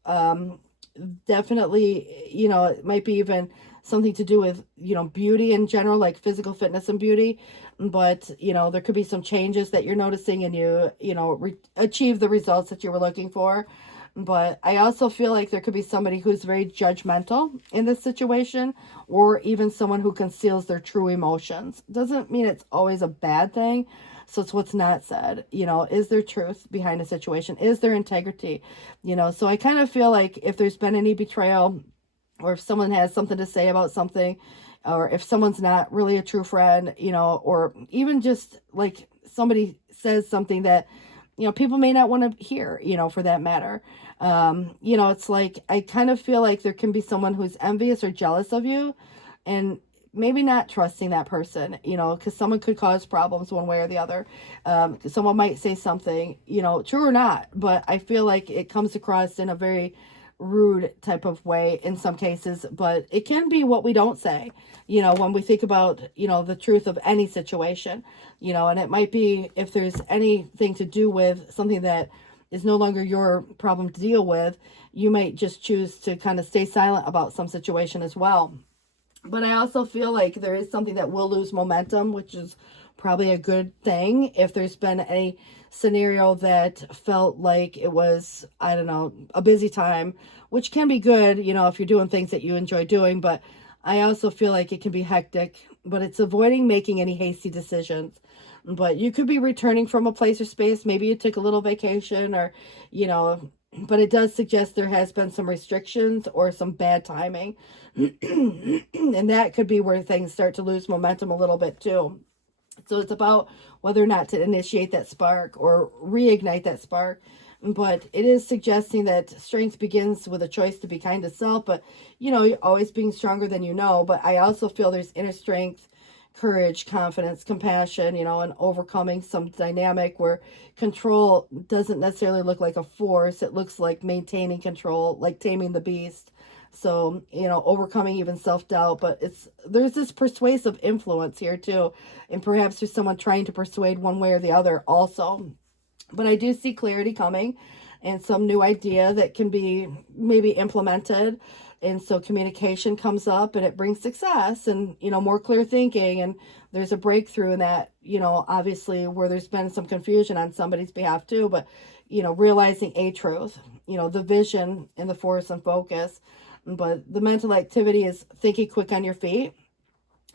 Definitely, you know, it might be even something to do with, you know, beauty in general, like physical fitness and beauty. But, you know, there could be some changes that you're noticing, and you know, achieve the results that you were looking for. But I also feel like there could be somebody who's very judgmental in this situation, or even someone who conceals their true emotions. Doesn't mean it's always a bad thing. So it's what's not said. You know, is there truth behind a situation? Is there integrity? You know, so I kind of feel like if there's been any betrayal, or if someone has something to say about something, or if someone's not really a true friend, you know, or even just like somebody says something that, you know, people may not want to hear, you know, for that matter. You know, it's like, I kind of feel like there can be someone who's envious or jealous of you, and maybe not trusting that person, you know, because someone could cause problems one way or the other. Someone might say something, you know, true or not, but I feel like it comes across in a very rude type of way in some cases, but it can be what we don't say, you know, when we think about, you know, the truth of any situation, you know, and it might be if there's anything to do with something that is no longer your problem to deal with, you might just choose to kind of stay silent about some situation as well. But I also feel like there is something that will lose momentum, which is probably a good thing. If there's been a scenario that felt like it was, I don't know, a busy time, which can be good, you know, if you're doing things that you enjoy doing. But I also feel like it can be hectic, but it's avoiding making any hasty decisions. But you could be returning from a place or space. Maybe you took a little vacation, or, you know, but it does suggest there has been some restrictions or some bad timing. And that could be where things start to lose momentum a little bit too. So it's about whether or not to initiate that spark or reignite that spark. But it is suggesting that strength begins with a choice to be kind to self, but, you know, you're always being stronger than you know. But I also feel there's inner strength, courage, confidence, compassion, you know, and overcoming some dynamic where control doesn't necessarily look like a force. It looks like maintaining control, like taming the beast. So, you know, overcoming even self-doubt, but there's this persuasive influence here too. And perhaps there's someone trying to persuade one way or the other also. But I do see clarity coming and some new idea that can be maybe implemented. And so communication comes up and it brings success and, you know, more clear thinking. And there's a breakthrough in that, you know, obviously where there's been some confusion on somebody's behalf too. But, you know, realizing a truth, you know, the vision and the force and focus. But the mental activity is thinking quick on your feet.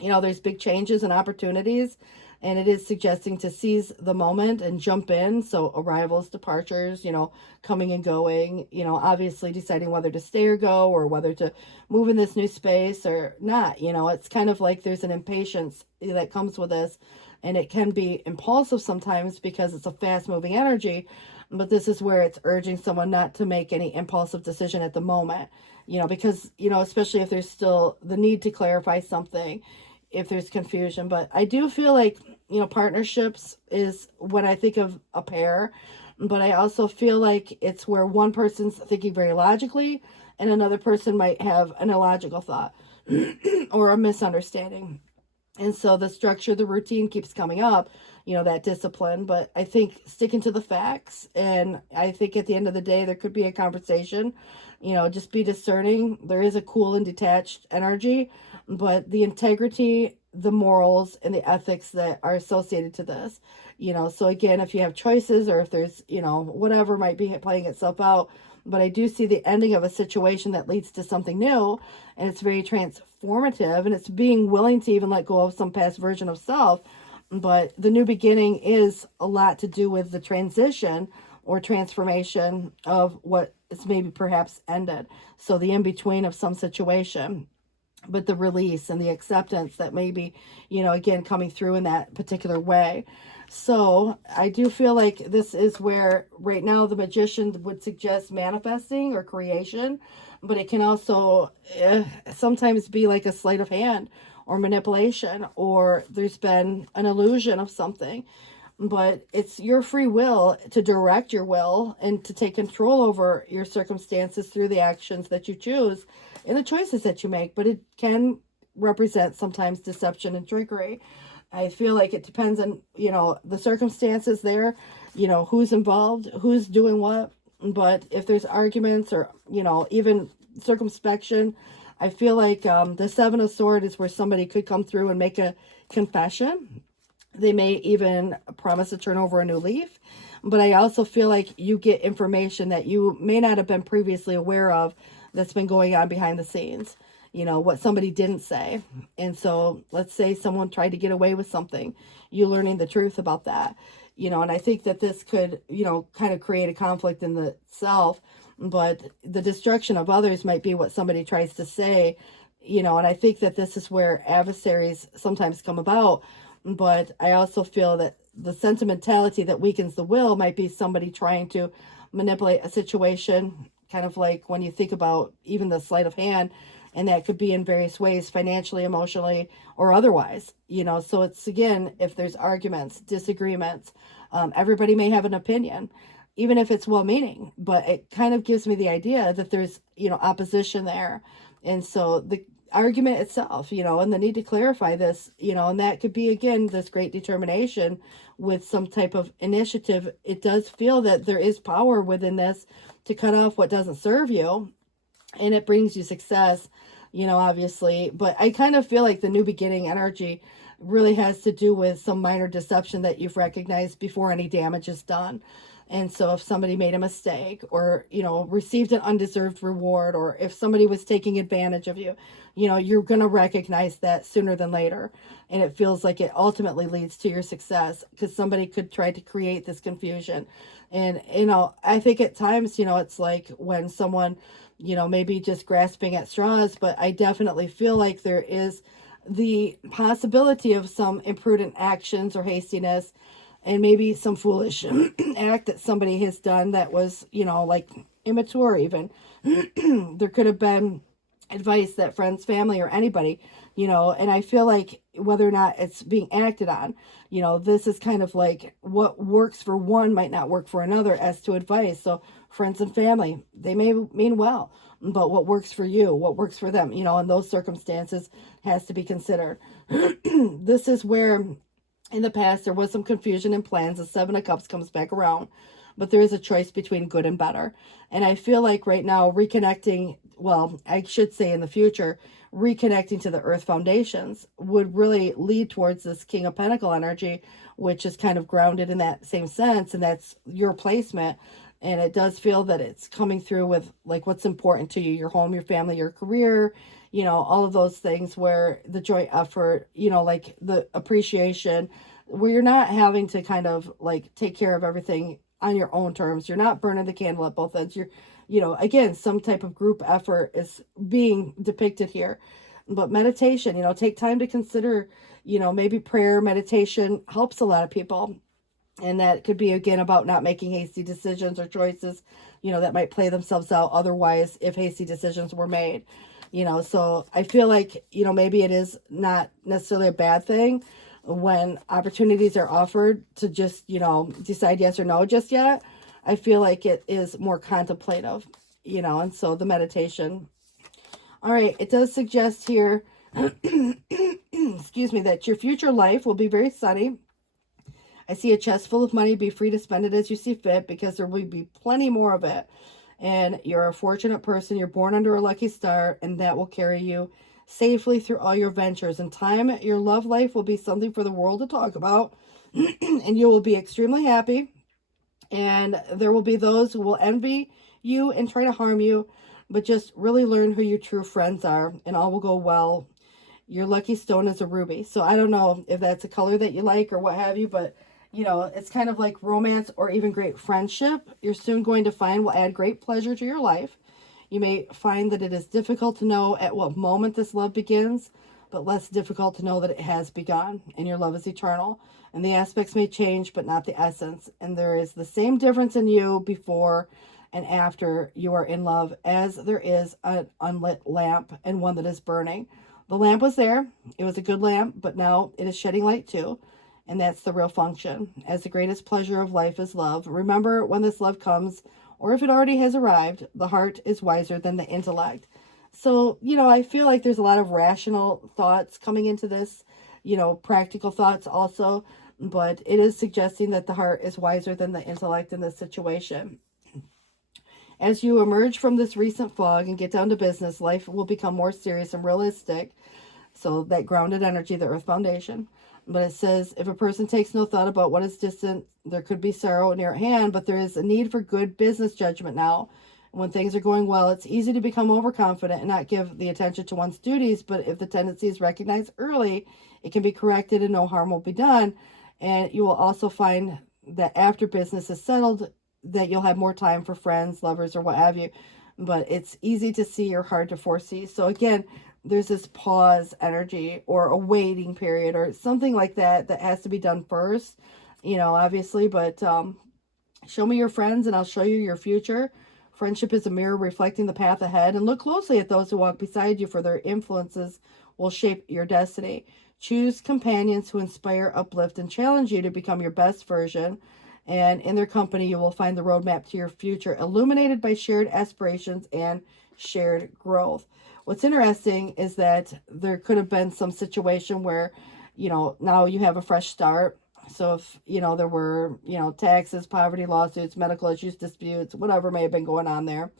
You know, there's big changes and opportunities, and it is suggesting to seize the moment and jump in. So arrivals, departures, you know, coming and going, you know, obviously deciding whether to stay or go, or whether to move in this new space or not. You know, it's kind of like there's an impatience that comes with this, and it can be impulsive sometimes because it's a fast moving energy. But this is where it's urging someone not to make any impulsive decision at the moment, you know, because, you know, especially if there's still the need to clarify something, if there's confusion. But I do feel like, you know, partnerships is when I think of a pair, but I also feel like it's where one person's thinking very logically and another person might have an illogical thought or a misunderstanding. And so the structure, the routine keeps coming up, you know, that discipline. But I think sticking to the facts, and I think at the end of the day, there could be a conversation, you know, just be discerning. There is a cool and detached energy, but the integrity, the morals, and the ethics that are associated to this, you know. So again, if you have choices or if there's, you know, whatever might be playing itself out, but I do see the ending of a situation that leads to something new, and it's very transformative, and it's being willing to even let go of some past version of self. But the new beginning is a lot to do with the transition or transformation of what is maybe perhaps ended. So the in-between of some situation, but the release and the acceptance that may be, you know, again, coming through in that particular way. So I do feel like this is where right now the magician would suggest manifesting or creation, but it can also sometimes be like a sleight of hand or manipulation, or there's been an illusion of something. But it's your free will to direct your will and to take control over your circumstances through the actions that you choose and the choices that you make. But it can represent sometimes deception and trickery. I feel like it depends on, you know, the circumstances there, you know, who's involved, who's doing what. But if there's arguments or, you know, even circumspection, I feel like the Seven of Swords is where somebody could come through and make a confession. They may even promise to turn over a new leaf. But I also feel like you get information that you may not have been previously aware of that's been going on behind the scenes. You know, what somebody didn't say. And so let's say someone tried to get away with something. You learning the truth about that. You know, and I think that this could, you know, kind of create a conflict in the self. But the destruction of others might be what somebody tries to say, you know, and I think that this is where adversaries sometimes come about. But I also feel that the sentimentality that weakens the will might be somebody trying to manipulate a situation, kind of like when you think about even the sleight of hand, and that could be in various ways, financially, emotionally, or otherwise, you know. So it's, again, if there's arguments, disagreements, everybody may have an opinion, even if it's well-meaning, but it kind of gives me the idea that there's, you know, opposition there. And so the argument itself, you know, and the need to clarify this, you know, and that could be, again, this great determination with some type of initiative. It does feel that there is power within this to cut off what doesn't serve you, and it brings you success, you know, obviously. But I kind of feel like the new beginning energy really has to do with some minor deception that you've recognized before any damage is done. And so if somebody made a mistake, or, you know, received an undeserved reward, or if somebody was taking advantage of you, you know, you're going to recognize that sooner than later. And it feels like it ultimately leads to your success, because somebody could try to create this confusion. And, you know, I think at times, you know, it's like when someone, you know, maybe just grasping at straws, but I definitely feel like there is the possibility of some imprudent actions or hastiness, and maybe some foolish act that somebody has done that was, you know, like immature even. There could have been advice that friends, family, or anybody, you know, and I feel like whether or not it's being acted on, you know, this is kind of like what works for one might not work for another as to advice. So friends and family, they may mean well, but what works for you, what works for them, you know, in those circumstances has to be considered. This is where in the past there was some confusion in plans. The Seven of Cups comes back around, but there is a choice between good and better. And I feel like right now reconnecting, well, I should say in the future, reconnecting to the earth foundations would really lead towards this King of Pentacle energy, which is kind of grounded in that same sense, and that's your placement. And it does feel that it's coming through with like what's important to you, your home, your family, your career, you know, all of those things, where the joint effort, you know, like the appreciation, where you're not having to kind of like take care of everything on your own terms. You're not burning the candle at both ends. You're, you know, again, some type of group effort is being depicted here. But meditation, you know, take time to consider, you know, maybe prayer, meditation helps a lot of people. And that could be, again, about not making hasty decisions or choices, you know, that might play themselves out otherwise if hasty decisions were made, you know. So I feel like, you know, maybe it is not necessarily a bad thing when opportunities are offered to just, you know, decide yes or no just yet. I feel like it is more contemplative, you know, and so the meditation. All right, it does suggest here, excuse me, that your future life will be very sunny. I see a chest full of money. Be free to spend it as you see fit, because there will be plenty more of it. And you're a fortunate person. You're born under a lucky star, and that will carry you safely through all your ventures. In time, your love life will be something for the world to talk about, and you will be extremely happy. And there will be those who will envy you and try to harm you, but just really learn who your true friends are, and all will go well. Your lucky stone is a ruby. So I don't know if that's a color that you like or what have you, but you know, it's kind of like romance or even great friendship you're soon going to find will add great pleasure to your life. You may find that it is difficult to know at what moment this love begins, but less difficult to know that it has begun, and your love is eternal. And the aspects may change, but not the essence. And there is the same difference in you before and after you are in love as there is an unlit lamp and one that is burning. The lamp was there. It was a good lamp, but now it is shedding light too. And that's the real function. As the greatest pleasure of life is love. Remember, when this love comes, or if it already has arrived, the heart is wiser than the intellect. So, you know, I feel like there's a lot of rational thoughts coming into this, you know, practical thoughts also. But it is suggesting that the heart is wiser than the intellect in this situation. As you emerge from this recent fog and get down to business, life will become more serious and realistic. So that grounded energy, the earth foundation. But it says, if a person takes no thought about what is distant, there could be sorrow near at hand, but there is a need for good business judgment now. When things are going well, it's easy to become overconfident and not give the attention to one's duties, but if the tendency is recognized early, it can be corrected and no harm will be done. And you will also find that after business is settled, that you'll have more time for friends, lovers, or what have you. But it's easy to see or hard to foresee. So again, there's this pause energy or a waiting period or something like that that has to be done first, obviously. But show me your friends and I'll show you your future. Friendship is a mirror reflecting the path ahead, and look closely at those who walk beside you, for their influences will shape your destiny. Choose companions who inspire, uplift, and challenge you to become your best version. And in their company, you will find the roadmap to your future, illuminated by shared aspirations and shared growth. What's interesting is that there could have been some situation where, now you have a fresh start. So if, there were, taxes, poverty, lawsuits, medical issues, disputes, whatever may have been going on there,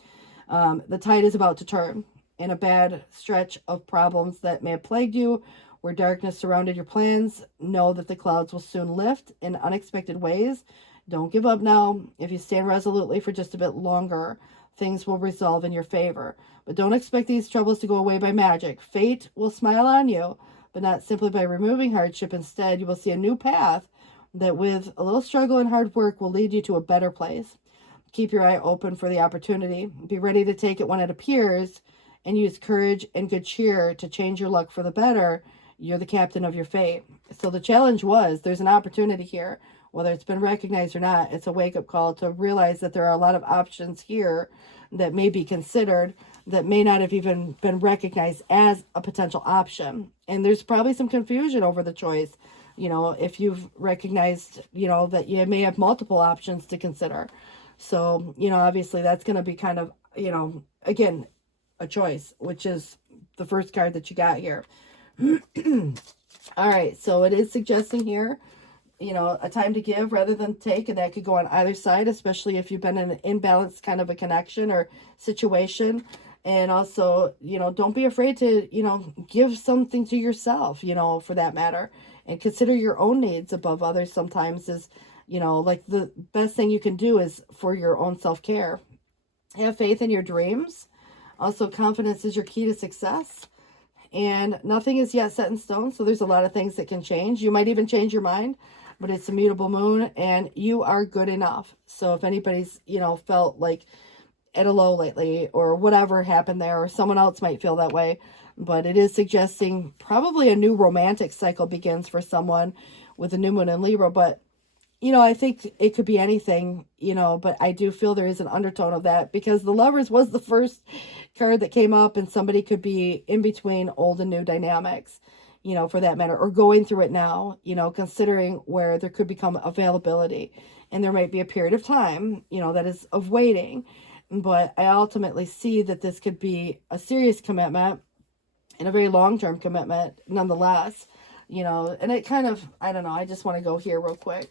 the tide is about to turn. In a bad stretch of problems that may have plagued you, where darkness surrounded your plans, know that the clouds will soon lift in unexpected ways. Don't give up now. If you stand resolutely for just a bit longer, things will resolve in your favor. But don't expect these troubles to go away by magic. Fate will smile on you, but not simply by removing hardship. Instead, you will see a new path that, with a little struggle and hard work, will lead you to a better place. Keep your eye open for the opportunity. Be ready to take it when it appears, and use courage and good cheer to change your luck for the better. You're the captain of your fate. So the challenge was, there's an opportunity here. Whether it's been recognized or not, it's a wake-up call to realize that there are a lot of options here that may be considered that may not have even been recognized as a potential option. And there's probably some confusion over the choice. If you've recognized, that you may have multiple options to consider. So, obviously that's going to be kind of, again, a choice, which is the first card that you got here. All right, so it is suggesting here, a time to give rather than take, and that could go on either side, especially if you've been in an imbalanced kind of a connection or situation. And also, don't be afraid to, give something to yourself, for that matter, and consider your own needs above others. Sometimes is, like the best thing you can do is for your own self-care. Have faith in your dreams. Also, confidence is your key to success. And nothing is yet set in stone, so there's a lot of things that can change. You might even change your mind, but it's a mutable moon, and you are good enough. So if anybody's, felt like at a low lately or whatever happened there, or someone else might feel that way, but it is suggesting probably a new romantic cycle begins for someone with a new moon in Libra. But I think it could be anything, but I do feel there is an undertone of that, because the Lovers was the first card that came up, and somebody could be in between old and new dynamics, for that matter, or going through it now, considering where there could become availability, and there might be a period of time, that is of waiting. But I ultimately see that this could be a serious commitment and a very long-term commitment nonetheless, and it kind of, I don't know, I just want to go here real quick.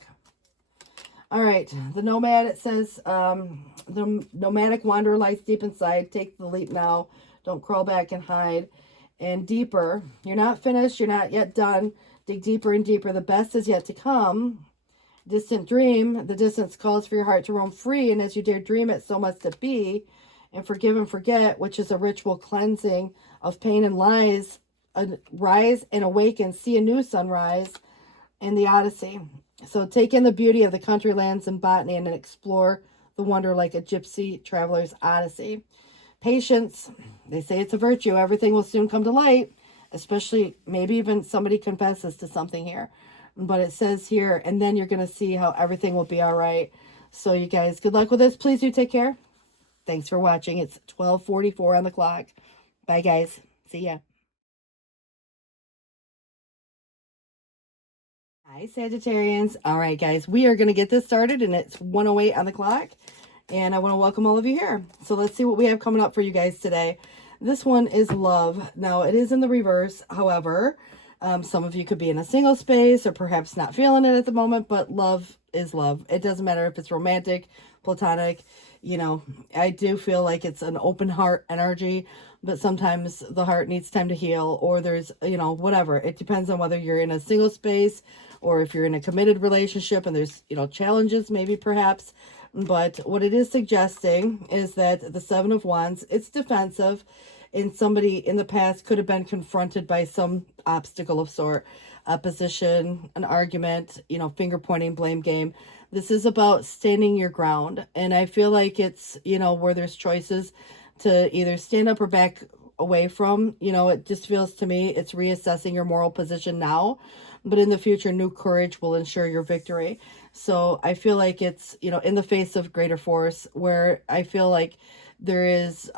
All right, the Nomad, it says, the nomadic wanderer lies deep inside. Take the leap now. Don't crawl back and hide. And deeper. You're not finished. You're not yet done. Dig deeper and deeper. The best is yet to come. Distant dream. The distance calls for your heart to roam free. And as you dare dream it, so must it be. And forgive and forget, which is a ritual cleansing of pain and lies. Rise and awaken. See a new sunrise in the Odyssey. So take in the beauty of the country lands and botany and explore the wonder like a gypsy traveler's odyssey. Patience, they say it's a virtue. Everything will soon come to light, especially maybe even somebody confesses to something here. But it says here, and then you're going to see how everything will be all right. So you guys, good luck with this. Please do take care. Thanks for watching. It's 12:44 on the clock. Bye, guys. See ya. Hi, Sagittarians. All right, guys, we are going to get this started, and it's 1:08 on the clock, and I want to welcome all of you here. So let's see what we have coming up for you guys today. This one is love. Now, it is in the reverse. However, some of you could be in a single space or perhaps not feeling it at the moment, but love is love. It doesn't matter if it's romantic, platonic. I do feel like it's an open heart energy, but sometimes the heart needs time to heal, or there's, whatever. It depends on whether you're in a single space or if you're in a committed relationship and there's, challenges maybe perhaps. But what it is suggesting is that the Seven of Wands, it's defensive, and somebody in the past could have been confronted by some obstacle of sort, opposition, an argument, finger pointing, blame game. This is about standing your ground. And I feel like it's, where there's choices to either stand up or back away from. You know, it just feels to me it's reassessing your moral position now, but in the future, new courage will ensure your victory. So I feel like it's, you know, in the face of greater force, where I feel like there is,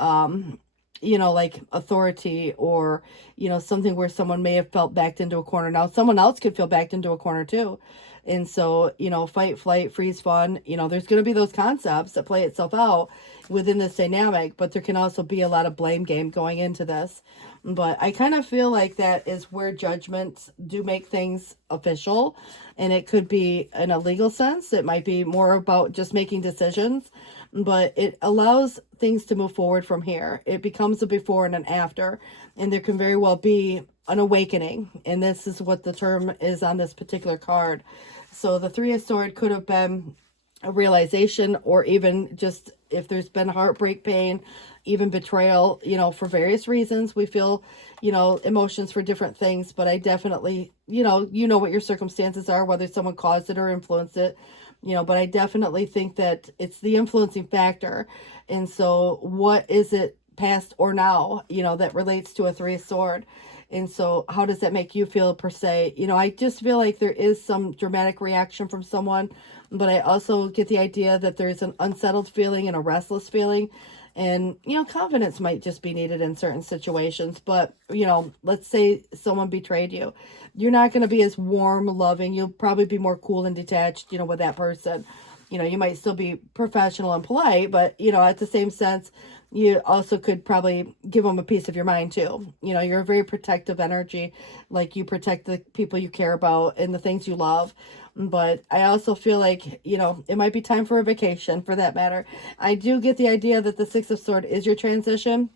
you know, like authority, or, you know, something where someone may have felt backed into a corner. Now, someone else could feel backed into a corner too. And so, you know, fight, flight, freeze, fawn, you know, there's going to be those concepts that play itself out within this dynamic, but there can also be a lot of blame game going into this. But I kind of feel like that is where judgments do make things official. And it could be in a legal sense. It might be more about just making decisions, but it allows things to move forward from here. It becomes a before and an after, and there can very well be an awakening. And this is what the term is on this particular card. So the Three of Swords could have been a realization, or even just if there's been heartbreak, pain, even betrayal, you know, for various reasons. We feel, you know, emotions for different things, but I definitely, you know what your circumstances are, whether someone caused it or influenced it, you know, but I definitely think that it's the influencing factor. And so what is it, past or now, you know, that relates to a Three of Swords? And so how does that make you feel per se? You know, I just feel like there is some dramatic reaction from someone, but I also get the idea that there's an unsettled feeling and a restless feeling. And, you know, confidence might just be needed in certain situations. But, you know, let's say someone betrayed you. You're not going to be as warm, loving. You'll probably be more cool and detached, you know, with that person. You know, you might still be professional and polite, but, you know, at the same sense, you also could probably give them a piece of your mind too. You know, you're a very protective energy, like you protect the people you care about and the things you love. But I also feel like, you know, it might be time for a vacation, for that matter. I do get the idea that the Six of Swords is your transition.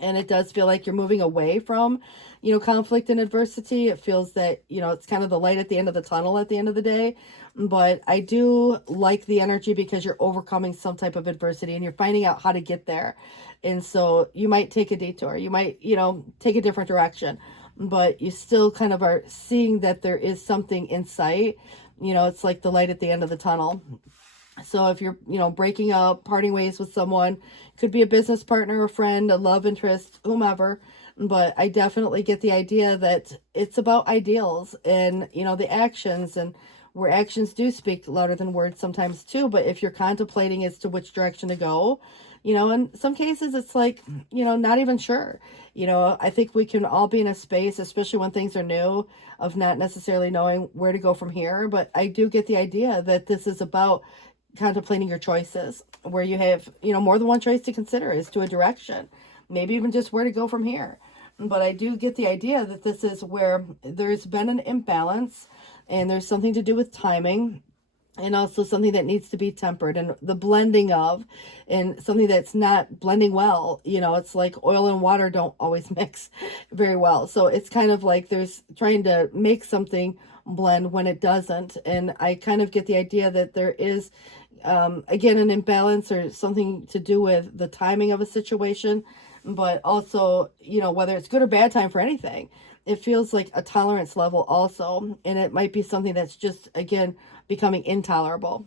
And it does feel like you're moving away from, you know, conflict and adversity. It feels that, you know, it's kind of the light at the end of the tunnel at the end of the day. But I do like the energy because you're overcoming some type of adversity and you're finding out how to get there. And so you might take a detour. You might, you know, take a different direction. But you still kind of are seeing that there is something in sight. You know, it's like the light at the end of the tunnel. So if you're, you know, breaking up, parting ways with someone, could be a business partner, a friend, a love interest, whomever. But I definitely get the idea that it's about ideals and, you know, the actions, and where actions do speak louder than words sometimes too. But if you're contemplating as to which direction to go, you know, in some cases it's like, you know, not even sure. You know, I think we can all be in a space, especially when things are new, of not necessarily knowing where to go from here. But I do get the idea that this is about contemplating your choices, where you have, you know, more than one choice to consider as to a direction, maybe even just where to go from here. But I do get the idea that this is where there's been an imbalance, and there's something to do with timing, and also something that needs to be tempered, and the blending of, and something that's not blending well. You know, it's like oil and water don't always mix very well. So it's kind of like there's trying to make something blend when it doesn't. And I kind of get the idea that there is, again, an imbalance or something to do with the timing of a situation, but also, you know, whether it's good or bad time for anything, it feels like a tolerance level also. And it might be something that's just, again, becoming intolerable.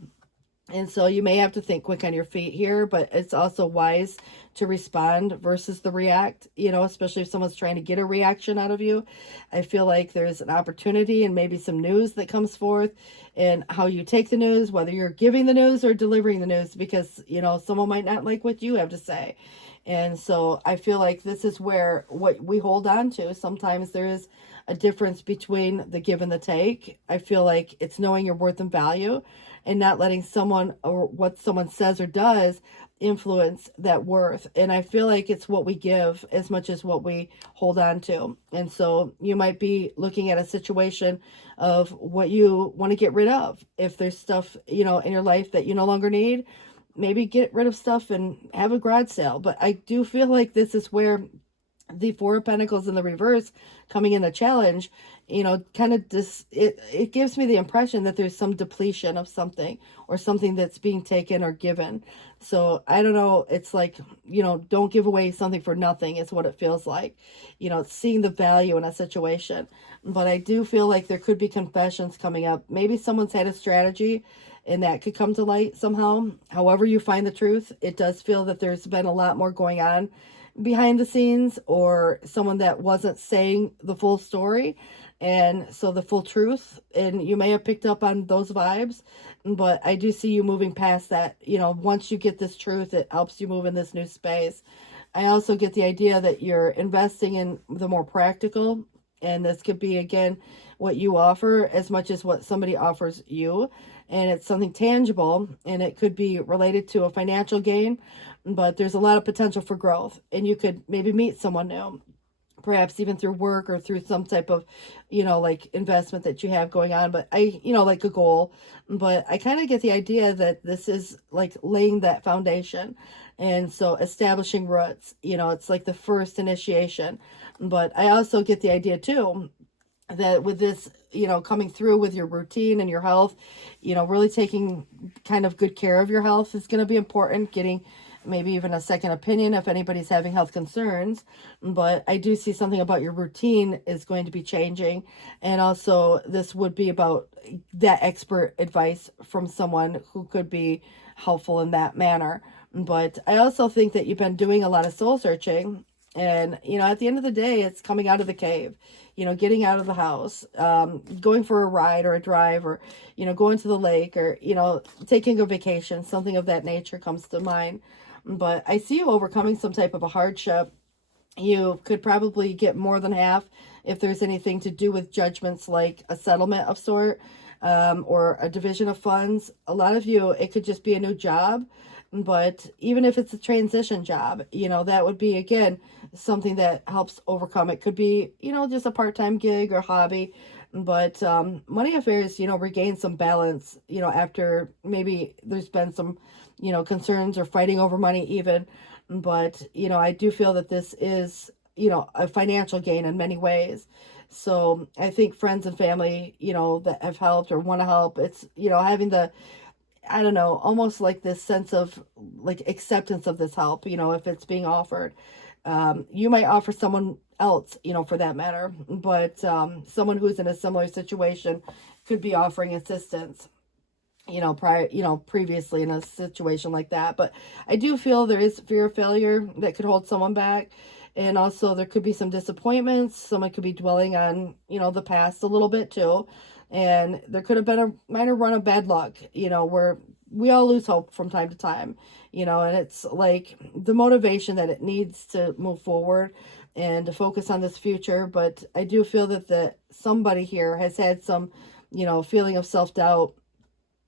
And so you may have to think quick on your feet here, but it's also wise to respond versus the react, you know, especially if someone's trying to get a reaction out of you. I feel like there's an opportunity and maybe some news that comes forth, and how you take the news, whether you're giving the news or delivering the news, because, you know, someone might not like what you have to say. And so I feel like this is where what we hold on to, sometimes there is a difference between the give and the take. I feel like it's knowing your worth and value, and not letting someone or what someone says or does influence that worth. And I feel like it's what we give as much as what we hold on to. And so you might be looking at a situation of what you want to get rid of. If there's stuff, you know, in your life that you no longer need, maybe get rid of stuff and have a garage sale. But I do feel like this is where the Four of Pentacles in the reverse coming in the challenge, you know, kind of it gives me the impression that there's some depletion of something, or something that's being taken or given. So I don't know, it's like, you know, don't give away something for nothing is what it feels like. You know, seeing the value in a situation. But I do feel like there could be confessions coming up. Maybe someone's had a strategy, and that could come to light somehow. However you find the truth, it does feel that there's been a lot more going on behind the scenes, or someone that wasn't saying the full story and so the full truth, and you may have picked up on those vibes. But I do see you moving past that. Once you get this truth, it helps you move in this new space. I also get the idea that you're investing in the more practical, and this could be, again, what you offer as much as what somebody offers you, and it's something tangible, and it could be related to a financial gain, but there's a lot of potential for growth, and you could maybe meet someone new, perhaps even through work or through some type of, like investment that you have going on. But like a goal. But I kind of get the idea that this is like laying that foundation. And so establishing roots, it's like the first initiation. But I also get the idea too that with this, coming through with your routine and your health, really taking kind of good care of your health is going to be important. Getting maybe even a second opinion if anybody's having health concerns. But I do see something about your routine is going to be changing. And also this would be about that expert advice from someone who could be helpful in that manner. But I also think that you've been doing a lot of soul searching. And, at the end of the day, it's coming out of the cave, getting out of the house, going for a ride or a drive, or, going to the lake, or, taking a vacation. Something of that nature comes to mind. But I see you overcoming some type of a hardship. You could probably get more than half if there's anything to do with judgments, like a settlement of sort, or a division of funds. A lot of you, it could just be a new job. But even if it's a transition job, that would be, again, something that helps overcome. It could be, just a part-time gig or hobby. But money affairs, regain some balance, after maybe there's been some, concerns or fighting over money even. But, I do feel that this is, a financial gain in many ways. So I think friends and family, that have helped or want to help, it's, having the, I don't know, almost like this sense of like acceptance of this help, if it's being offered. You might offer someone else, for that matter, but someone who's in a similar situation could be offering assistance, previously in a situation like that. But I do feel there is fear of failure that could hold someone back. And also there could be some disappointments. Someone could be dwelling on, the past a little bit too. And there could have been a minor run of bad luck, where we all lose hope from time to time, and it's like the motivation that it needs to move forward and to focus on this future. But I do feel that somebody here has had some, feeling of self-doubt.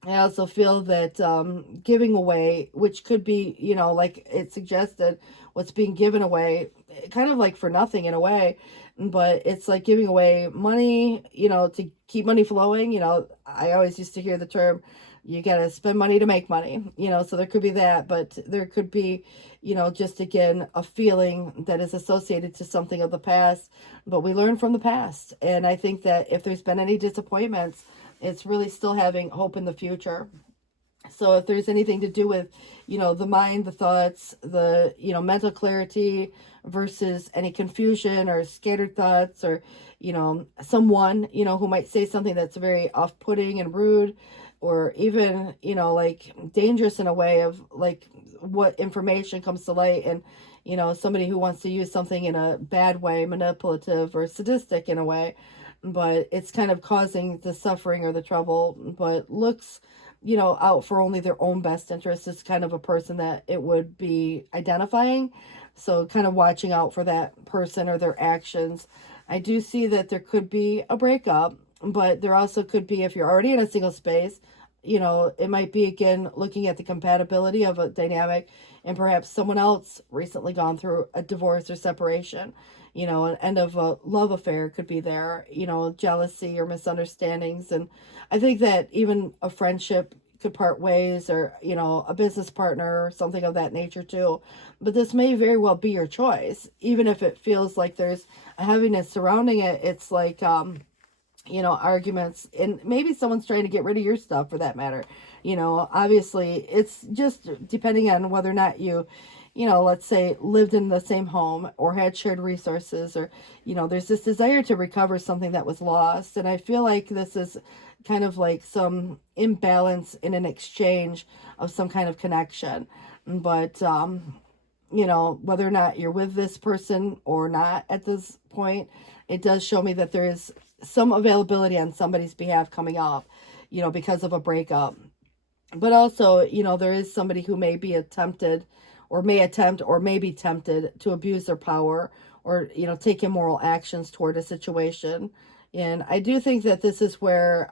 I also feel that giving away, which could be, like it suggested, what's being given away, kind of like for nothing in a way, but it's like giving away money, to keep money flowing. I always used to hear the term, you got to spend money to make money, so there could be that, but there could be, just again, a feeling that is associated to something of the past, but we learn from the past. And I think that if there's been any disappointments, it's really still having hope in the future. So if there's anything to do with, the mind, the thoughts, the, mental clarity versus any confusion or scattered thoughts, or, someone, who might say something that's very off-putting and rude, or even, like dangerous in a way of like what information comes to light, and, somebody who wants to use something in a bad way, manipulative or sadistic in a way, but it's kind of causing the suffering or the trouble, but looks, out for only their own best interest, is kind of a person that it would be identifying. So kind of watching out for that person or their actions. I do see that there could be a breakup, but there also could be, if you're already in a single space, it might be, again, looking at the compatibility of a dynamic, and perhaps someone else recently gone through a divorce or separation, an end of a love affair could be there, jealousy or misunderstandings. And I think that even a friendship could part ways, or, a business partner or something of that nature too. But this may very well be your choice, even if it feels like there's a heaviness surrounding it. It's like, arguments, and maybe someone's trying to get rid of your stuff for that matter. Obviously it's just depending on whether or not you, let's say lived in the same home or had shared resources, or, there's this desire to recover something that was lost. And I feel like this is kind of like some imbalance in an exchange of some kind of connection. But, you know, whether or not you're with this person or not at this point, it does show me that there is some availability on somebody's behalf coming up, you know, because of a breakup. But also, you know, there is somebody who may be attempted or may attempt or may be tempted to abuse their power or, you know, take immoral actions toward a situation. And I do think that this is where,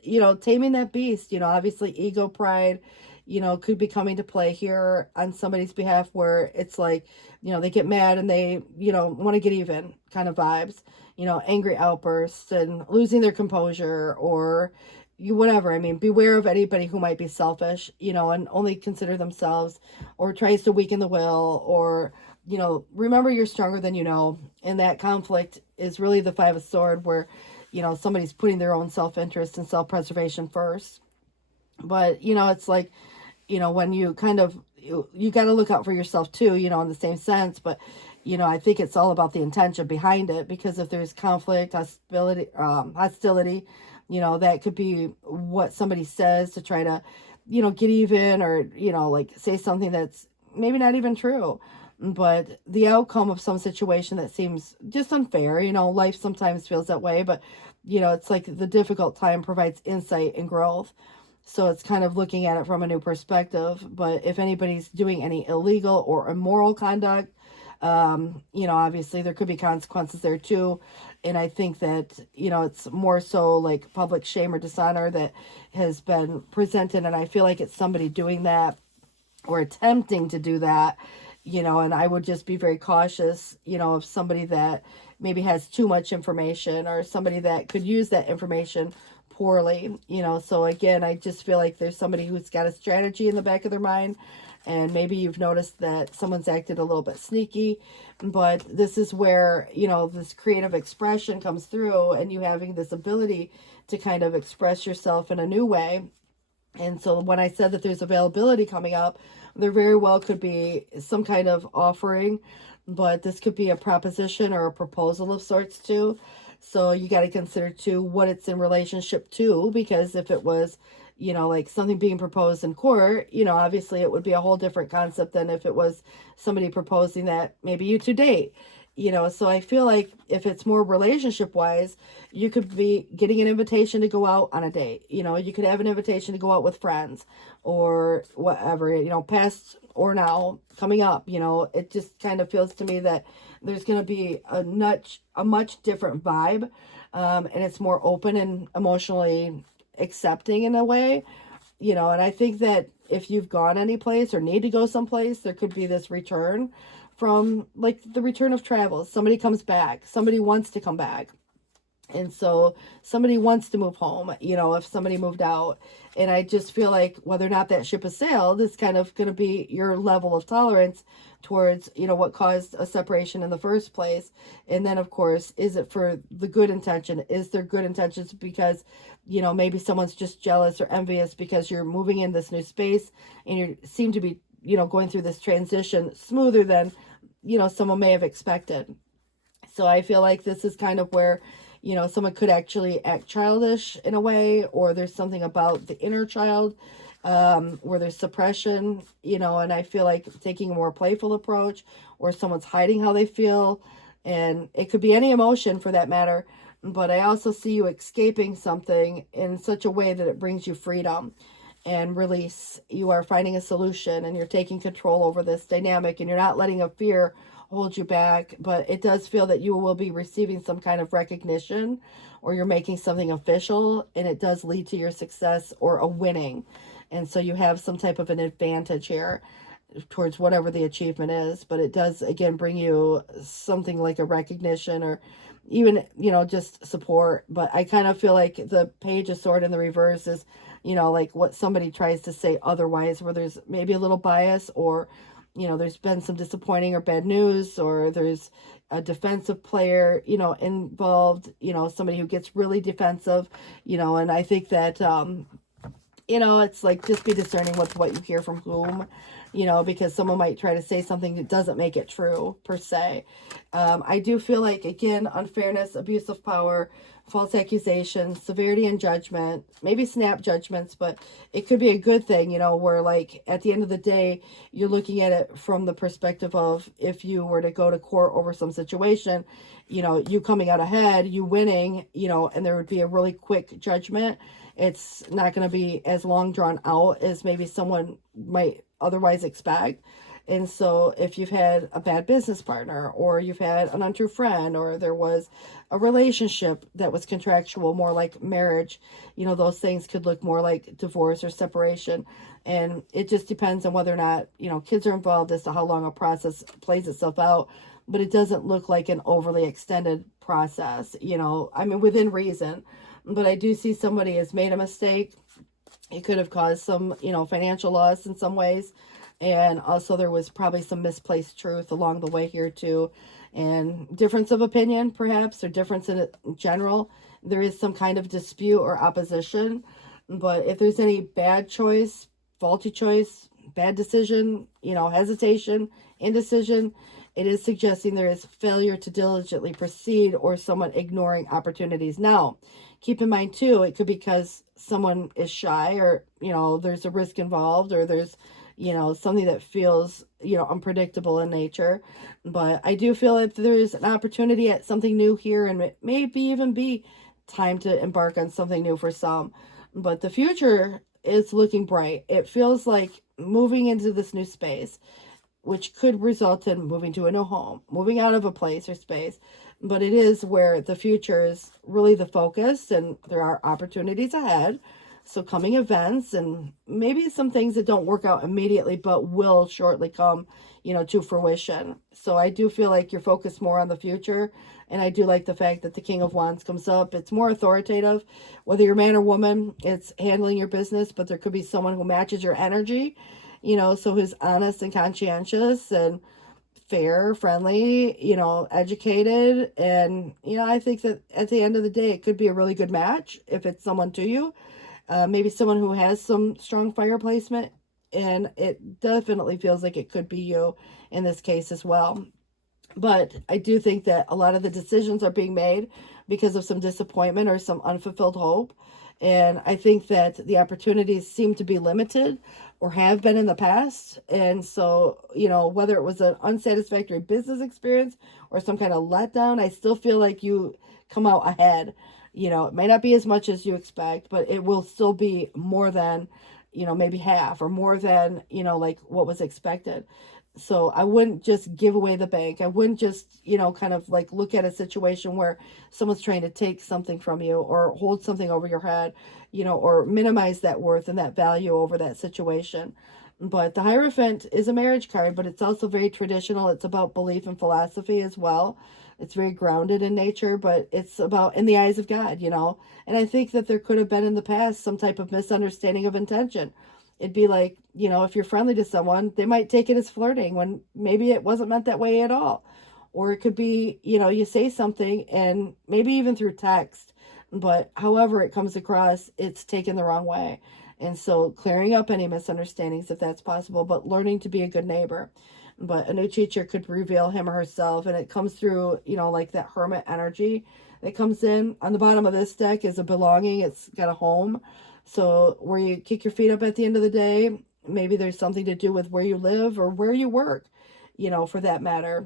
you know, taming that beast, you know, obviously ego, pride, you know, could be coming to play here on somebody's behalf where it's like, you know, they get mad and they, you know, want to get even kind of vibes, you know, angry outbursts and losing their composure or you whatever. I mean, beware of anybody who might be selfish, you know, and only consider themselves or tries to weaken the will or, you know, remember you're stronger than you know. And that conflict is really the Five of Swords where, you know, somebody's putting their own self-interest and self-preservation first. But, you know, it's like, you know, when you kind of, you got to look out for yourself too, you know, in the same sense. But, you know, I think it's all about the intention behind it, because if there's conflict, hostility, you know, that could be what somebody says to try to, you know, get even or, you know, like say something that's maybe not even true. But the outcome of some situation that seems just unfair, you know, life sometimes feels that way. But, you know, it's like the difficult time provides insight and growth. So it's kind of looking at it from a new perspective. But if anybody's doing any illegal or immoral conduct, you know, obviously there could be consequences there too. And I think that, you know, it's more so like public shame or dishonor that has been presented. And I feel like it's somebody doing that or attempting to do that, you know, and I would just be very cautious, you know, of somebody that maybe has too much information or somebody that could use that information poorly, you know. So again, I just feel like there's somebody who's got a strategy in the back of their mind, and maybe you've noticed that someone's acted a little bit sneaky, but this is where, you know, this creative expression comes through and you having this ability to kind of express yourself in a new way. And so when I said that there's availability coming up, there very well could be some kind of offering, but this could be a proposition or a proposal of sorts too. So you got to consider too what it's in relationship to, because if it was, you know, like something being proposed in court, you know, obviously it would be a whole different concept than if it was somebody proposing that maybe you two date, you know. So I feel like if it's more relationship wise, you could be getting an invitation to go out on a date, you know, you could have an invitation to go out with friends or whatever, you know, past or now coming up, you know. It just kind of feels to me that there's going to be a much different vibe, and it's more open and emotionally accepting in a way, you know. And I think that if you've gone any place or need to go someplace, there could be this return from like the return of travel. Somebody comes back, somebody wants to come back. And so somebody wants to move home, you know, if somebody moved out. And I just feel like whether or not that ship has sailed is kind of going to be your level of tolerance towards, you know, what caused a separation in the first place. And then, of course, is it for the good intention? Is there good intentions because, you know, maybe someone's just jealous or envious because you're moving in this new space and you seem to be, you know, going through this transition smoother than, you know, someone may have expected. So I feel like this is kind of where, you know, someone could actually act childish in a way, or there's something about the inner child where there's suppression, you know. And I feel like taking a more playful approach, or someone's hiding how they feel, and it could be any emotion for that matter. But I also see you escaping something in such a way that it brings you freedom and release. You are finding a solution and you're taking control over this dynamic, and you're not letting a fear hold you back. But it does feel that you will be receiving some kind of recognition, or you're making something official, and it does lead to your success or a winning. And so you have some type of an advantage here towards whatever the achievement is. But it does again bring you something like a recognition, or even, you know, just support. But I kind of feel like the Page of Swords in the reverse is, you know, like what somebody tries to say otherwise, where there's maybe a little bias, or, you know, there's been some disappointing or bad news, or there's a defensive player, you know, involved, you know, somebody who gets really defensive, you know. And I think that, you know, it's like just be discerning with what you hear from whom. you know, because someone might try to say something that doesn't make it true per se. I do feel like, again, unfairness, abuse of power, false accusations, severity in judgment, maybe snap judgments, but it could be a good thing, you know, where like at the end of the day, you're looking at it from the perspective of if you were to go to court over some situation, you know, you coming out ahead, you winning, you know, and there would be a really quick judgment. It's not going to be as long drawn out as maybe someone might otherwise expect. And so if you've had a bad business partner, or you've had an untrue friend, or there was a relationship that was contractual, more like marriage, you know, those things could look more like divorce or separation. And it just depends on whether or not, you know, kids are involved as to how long a process plays itself out. But it doesn't look like an overly extended process, you know, I mean, within reason. But I do see somebody has made a mistake. It could have caused some, you know, financial loss in some ways. And also there was probably some misplaced truth along the way here too. And difference of opinion, perhaps, or difference in general. There is some kind of dispute or opposition. But if there's any bad choice, faulty choice, bad decision, you know, hesitation, indecision, it is suggesting there is failure to diligently proceed or someone ignoring opportunities. Now, keep in mind too, it could be because someone is shy, or, you know, there's a risk involved, or there's, you know, something that feels, you know, unpredictable in nature. But I do feel that there's an opportunity at something new here, and it may even be time to embark on something new for some. But the future is looking bright. It feels like moving into this new space, which could result in moving to a new home, moving out of a place or space. But it is where the future is really the focus, and there are opportunities ahead. So coming events, and maybe some things that don't work out immediately, but will shortly come, you know, to fruition. So I do feel like you're focused more on the future. And I do like the fact that the King of Wands comes up. It's more authoritative. Whether you're man or woman, it's handling your business, but there could be someone who matches your energy, you know, so who's honest and conscientious and fair, friendly, you know, educated. And, you know, I think that at the end of the day, it could be a really good match if it's someone to you. Maybe someone who has some strong fire placement. And it definitely feels like it could be you in this case as well. But I do think that a lot of the decisions are being made because of some disappointment or some unfulfilled hope. And I think that the opportunities seem to be limited, or have been in the past. And so, you know, whether it was an unsatisfactory business experience or some kind of letdown, I still feel like you come out ahead. You know, it may not be as much as you expect, but it will still be more than, you know, maybe half, or more than, you know, like what was expected. So I wouldn't just give away the bank. I wouldn't just, you know, kind of like look at a situation where someone's trying to take something from you, or hold something over your head, you know, or minimize that worth and that value over that situation. But the Hierophant is a marriage card, but it's also very traditional. It's about belief and philosophy as well. It's very grounded in nature, but it's about in the eyes of God, you know. And I think that there could have been in the past some type of misunderstanding of intention. It'd be like, you know, if you're friendly to someone, they might take it as flirting when maybe it wasn't meant that way at all. Or it could be, you know, you say something, and maybe even through text, but however it comes across, it's taken the wrong way. And so clearing up any misunderstandings if that's possible, but learning to be a good neighbor. But a new teacher could reveal him or herself, and it comes through, you know, like that hermit energy that comes in. On the bottom of this deck is a belonging. It's got a home. So where you kick your feet up at the end of the day, maybe there's something to do with where you live or where you work, you know, for that matter.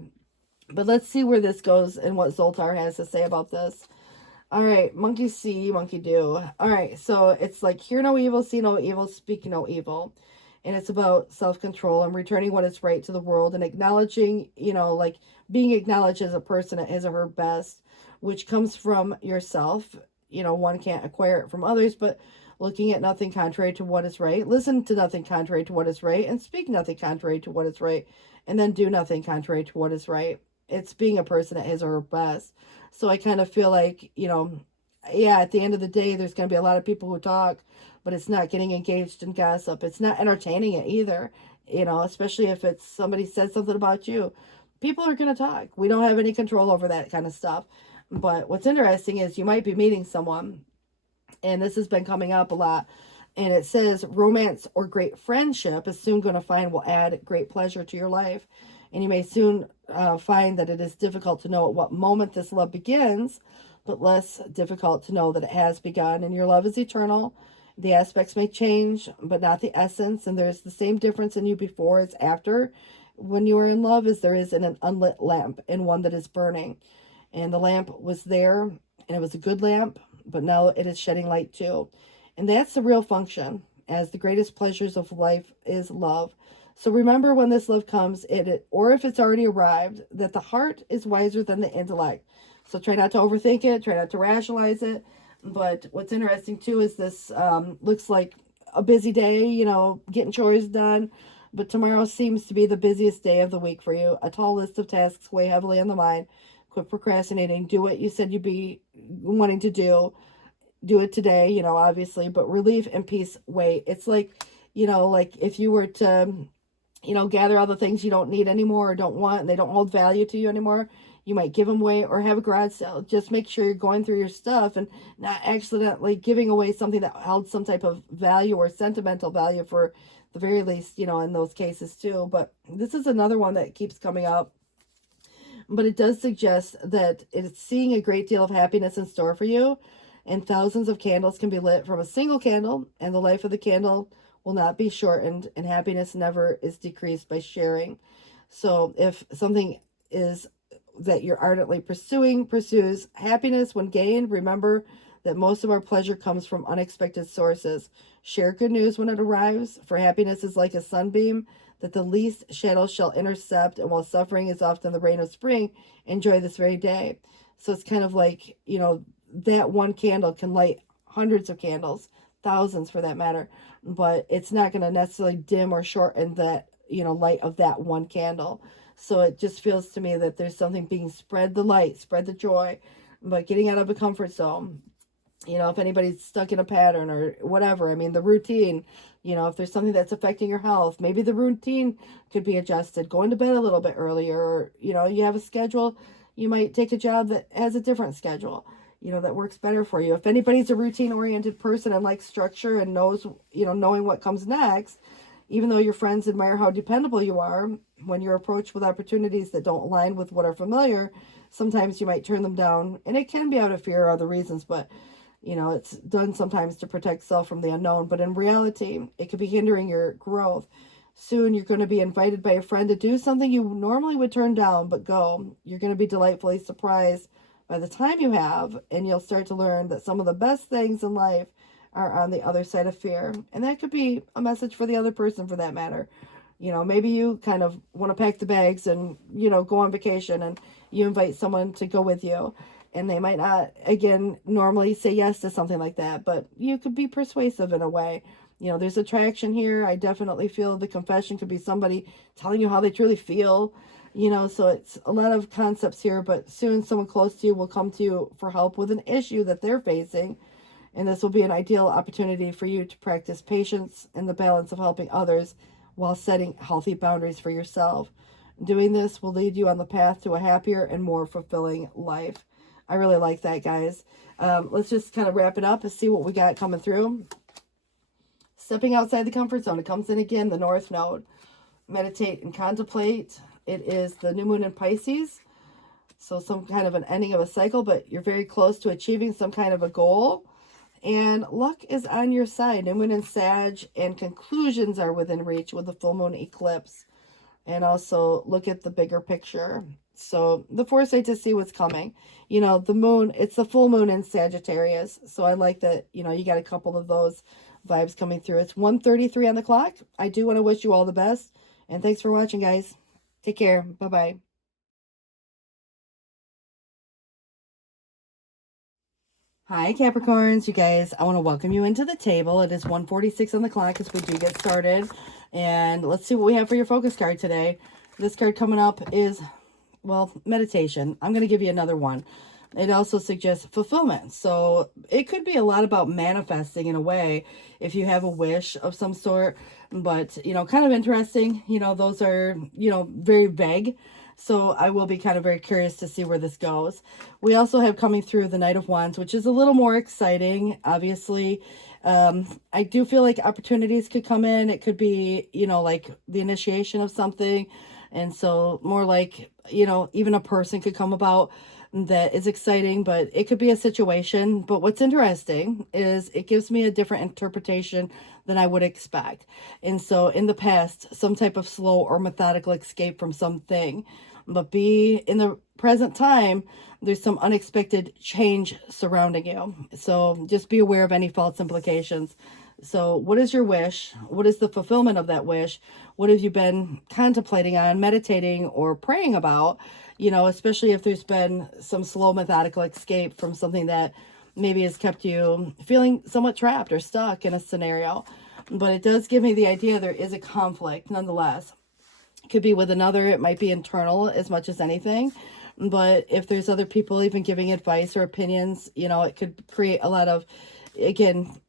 But let's see where this goes and what Zoltar has to say about this. All right, monkey see, monkey do. All right, so it's like hear no evil, see no evil, speak no evil. And it's about self-control and returning what is right to the world, and acknowledging, you know, like being acknowledged as a person at his or her best, which comes from yourself. You know, one can't acquire it from others, but looking at nothing contrary to what is right, listen to nothing contrary to what is right, and speak nothing contrary to what is right, and then do nothing contrary to what is right. It's being a person at his or her best. So I kind of feel like, you know, yeah, at the end of the day, there's going to be a lot of people who talk, but it's not getting engaged in gossip. It's not entertaining it either, you know, especially if it's somebody said something about you. People are going to talk. We don't have any control over that kind of stuff. But what's interesting is you might be meeting someone, and this has been coming up a lot, And it says romance or great friendship is soon going to find will add great pleasure to your life. And you may soon find that it is difficult to know at what moment this love begins, but less difficult to know that it has begun. And your love is eternal. The aspects may change, but not the essence. And there's the same difference in you before as after when you are in love as there is in an unlit lamp in one that is burning. And the lamp was there, and it was a good lamp, but now it is shedding light too. And that's the real function, as the greatest pleasures of life is love. So remember when this love comes, or if it's already arrived, that the heart is wiser than the intellect. So try not to overthink it, try not to rationalize it. But what's interesting too is this looks like a busy day, getting chores done. But tomorrow seems to be the busiest day of the week for you. A tall list of tasks weigh heavily on the mind. Quit procrastinating. Do what you said you'd be wanting to do. Do it today, obviously, but relief and peace wait. It's like, like if you were to, gather all the things you don't need anymore or don't want, and they don't hold value to you anymore, you might give them away or have a garage sale. Just make sure you're going through your stuff and not accidentally giving away something that held some type of value or sentimental value for the very least, in those cases too. But this is another one that keeps coming up. But it does suggest that it's seeing a great deal of happiness in store for you. And thousands of candles can be lit from a single candle, and the life of the candle will not be shortened, and happiness never is decreased by sharing. So if something is that you're ardently pursues happiness when gained, remember that most of our pleasure comes from unexpected sources. Share good news when it arrives, for happiness is like a sunbeam that the least shadow shall intercept, and while suffering is often the rain of spring, enjoy this very day. So it's kind of like, that one candle can light hundreds of candles, thousands for that matter, but it's not going to necessarily dim or shorten that, light of that one candle. So it just feels to me that there's something being spread the light, spread the joy, but getting out of a comfort zone. If anybody's stuck in a pattern or whatever, the routine, if there's something that's affecting your health, maybe the routine could be adjusted, going to bed a little bit earlier, or, you have a schedule, you might take a job that has a different schedule, that works better for you. If anybody's a routine-oriented person and likes structure and knows, knowing what comes next, even though your friends admire how dependable you are, when you're approached with opportunities that don't align with what are familiar, sometimes you might turn them down. And it can be out of fear or other reasons, but, it's done sometimes to protect self from the unknown. But in reality, it could be hindering your growth. Soon you're going to be invited by a friend to do something you normally would turn down, but go. You're going to be delightfully surprised by the time you have, and you'll start to learn that some of the best things in life are on the other side of fear. And that could be a message for the other person for that matter. Maybe you kind of want to pack the bags and, go on vacation, and you invite someone to go with you. And they might not, again, normally say yes to something like that, but you could be persuasive in a way. There's attraction here. I definitely feel the confession could be somebody telling you how they truly feel. So it's a lot of concepts here, but soon someone close to you will come to you for help with an issue that they're facing. And this will be an ideal opportunity for you to practice patience and the balance of helping others while setting healthy boundaries for yourself. Doing this will lead you on the path to a happier and more fulfilling life. I really like that, guys. Let's just kind of wrap it up and see what we got coming through. Stepping outside the comfort zone. It comes in again, the North Node. Meditate and contemplate. It is the new moon in Pisces. So some kind of an ending of a cycle, but you're very close to achieving some kind of a goal. And luck is on your side. New moon in Sag, and conclusions are within reach with the full moon eclipse. And also look at the bigger picture. So the foresight to see what's coming. The moon, it's the full moon in Sagittarius. So I like that, you got a couple of those vibes coming through. It's 1:33 on the clock. I do want to wish you all the best. And thanks for watching, guys. Take care. Bye-bye. Hi, Capricorns. You guys, I want to welcome you into the table. It is 1:46 on the clock as we do get started. And let's see what we have for your focus card today. This card coming up is, meditation. I'm going to give you another one. It also suggests fulfillment. So it could be a lot about manifesting in a way if you have a wish of some sort. But, kind of interesting. Those are, very vague. So I will be kind of very curious to see where this goes. We also have coming through the Knight of Wands, which is a little more exciting. Obviously, I do feel like opportunities could come in. It could be, like the initiation of something. And so more like, even a person could come about that is exciting, but it could be a situation. But what's interesting is it gives me a different interpretation than I would expect. And so in the past, some type of slow or methodical escape from something, but be in the present time, there's some unexpected change surrounding you. So just be aware of any false implications. So what is your wish? What is the fulfillment of that wish? What have you been contemplating on, meditating, or praying about? Especially if there's been some slow methodical escape from something that maybe has kept you feeling somewhat trapped or stuck in a scenario. But it does give me the idea there is a conflict nonetheless. It could be with another, it might be internal as much as anything. But if there's other people even giving advice or opinions, it could create a lot of, again,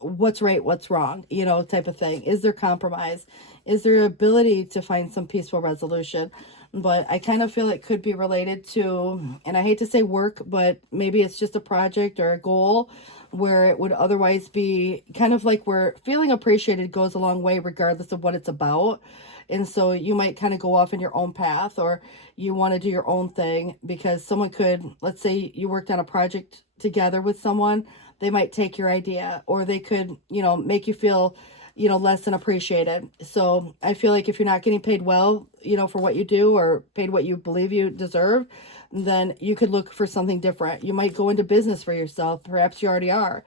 what's right, what's wrong, type of thing. Is there compromise? Is there ability to find some peaceful resolution? But I kind of feel it could be related to, and I hate to say work, but maybe it's just a project or a goal where it would otherwise be kind of like where feeling appreciated goes a long way regardless of what it's about. And so you might kind of go off in your own path, or you want to do your own thing because someone could, let's say you worked on a project together with someone, they might take your idea, or they could, make you feel, less than appreciated. So I feel like if you're not getting paid well, for what you do, or paid what you believe you deserve, then you could look for something different. You might go into business for yourself. Perhaps you already are.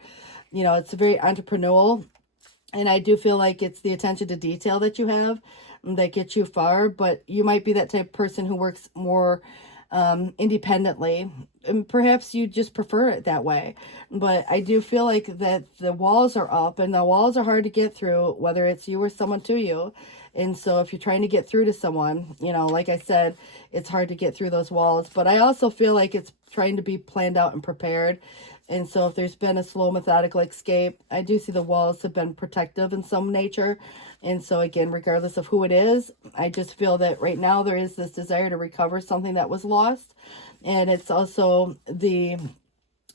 It's very entrepreneurial. And I do feel like it's the attention to detail that you have that gets you far, but you might be that type of person who works more independently, and perhaps you just prefer it that way. But I do feel like that the walls are up, and the walls are hard to get through, whether it's you or someone to you. And so if you're trying to get through to someone, like I said, it's hard to get through those walls. But I also feel like it's trying to be planned out and prepared. And so if there's been a slow methodical escape, I do see the walls have been protective in some nature. And so again, regardless of who it is, I just feel that right now there is this desire to recover something that was lost. And it's also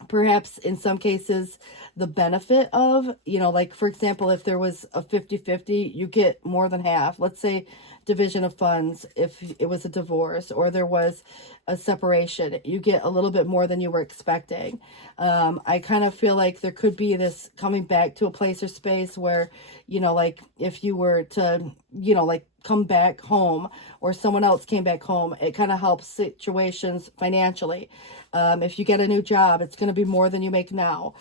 perhaps in some cases, the benefit of, like for example, if there was a 50-50, you get more than half. Let's say division of funds, if it was a divorce or there was a separation, you get a little bit more than you were expecting. I kind of feel like there could be this coming back to a place or space where, like if you were to, like come back home, or someone else came back home, it kind of helps situations financially. If you get a new job, it's going to be more than you make now,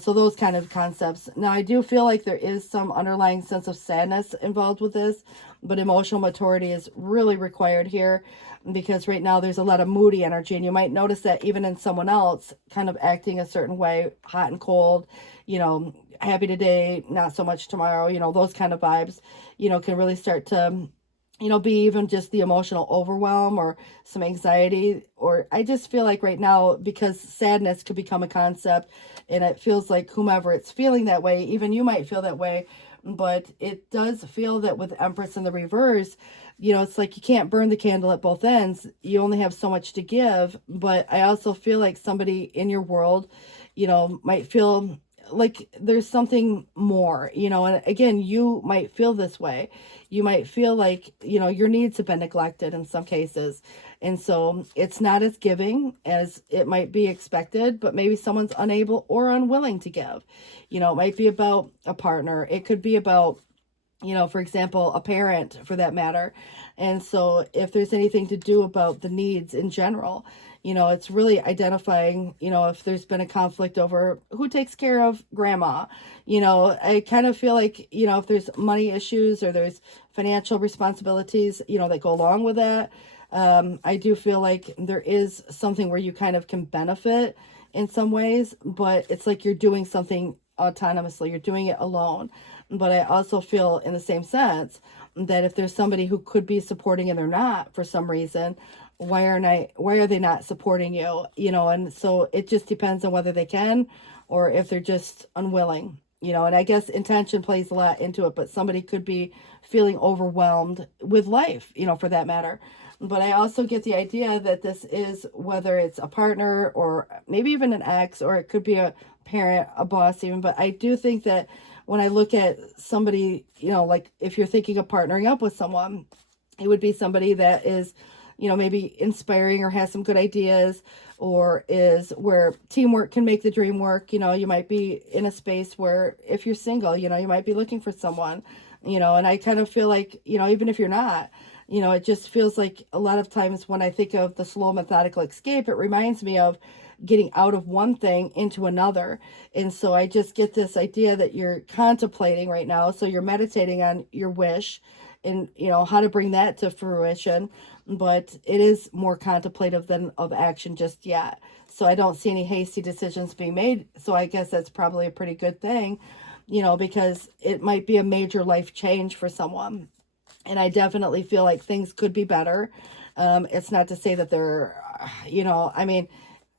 so those kind of concepts. Now, I do feel like there is some underlying sense of sadness involved with this, but emotional maturity is really required here, because right now there's a lot of moody energy, and you might notice that even in someone else kind of acting a certain way, hot and cold, happy today, not so much tomorrow, those kind of vibes, can really start to, be even just the emotional overwhelm or some anxiety. Or I just feel like right now, because sadness could become a concept, and it feels like whomever it's feeling that way, even you might feel that way, but it does feel that with Empress in the reverse, it's like you can't burn the candle at both ends. You only have so much to give. But I also feel like somebody in your world, might feel like there's something more, and again, you might feel this way. You might feel like, your needs have been neglected in some cases. And so it's not as giving as it might be expected, but maybe someone's unable or unwilling to give. It might be about a partner. It could be about, for example, a parent for that matter. And so if there's anything to do about the needs in general, it's really identifying, if there's been a conflict over who takes care of grandma. I kind of feel like, if there's money issues or there's financial responsibilities, that go along with that. I do feel like there is something where you kind of can benefit in some ways, but it's like you're doing something autonomously, you're doing it alone. But I also feel in the same sense that if there's somebody who could be supporting and they're not for some reason, why are they not supporting you? And so it just depends on whether they can or if they're just unwilling, and I guess intention plays a lot into it, but somebody could be feeling overwhelmed with life, for that matter. But I also get the idea that this is, whether it's a partner or maybe even an ex, or it could be a parent, a boss even, but I do think that when I look at somebody, like if you're thinking of partnering up with someone, it would be somebody that is, maybe inspiring or has some good ideas, or is where teamwork can make the dream work. You might be in a space where if you're single, you might be looking for someone, and I kind of feel like, even if you're not, it just feels like a lot of times when I think of the slow methodical escape, it reminds me of getting out of one thing into another. And so I just get this idea that you're contemplating right now. So you're meditating on your wish and, how to bring that to fruition. But it is more contemplative than of action just yet. So I don't see any hasty decisions being made. So I guess that's probably a pretty good thing, because it might be a major life change for someone. And I definitely feel like things could be better. It's not to say that they're, I mean,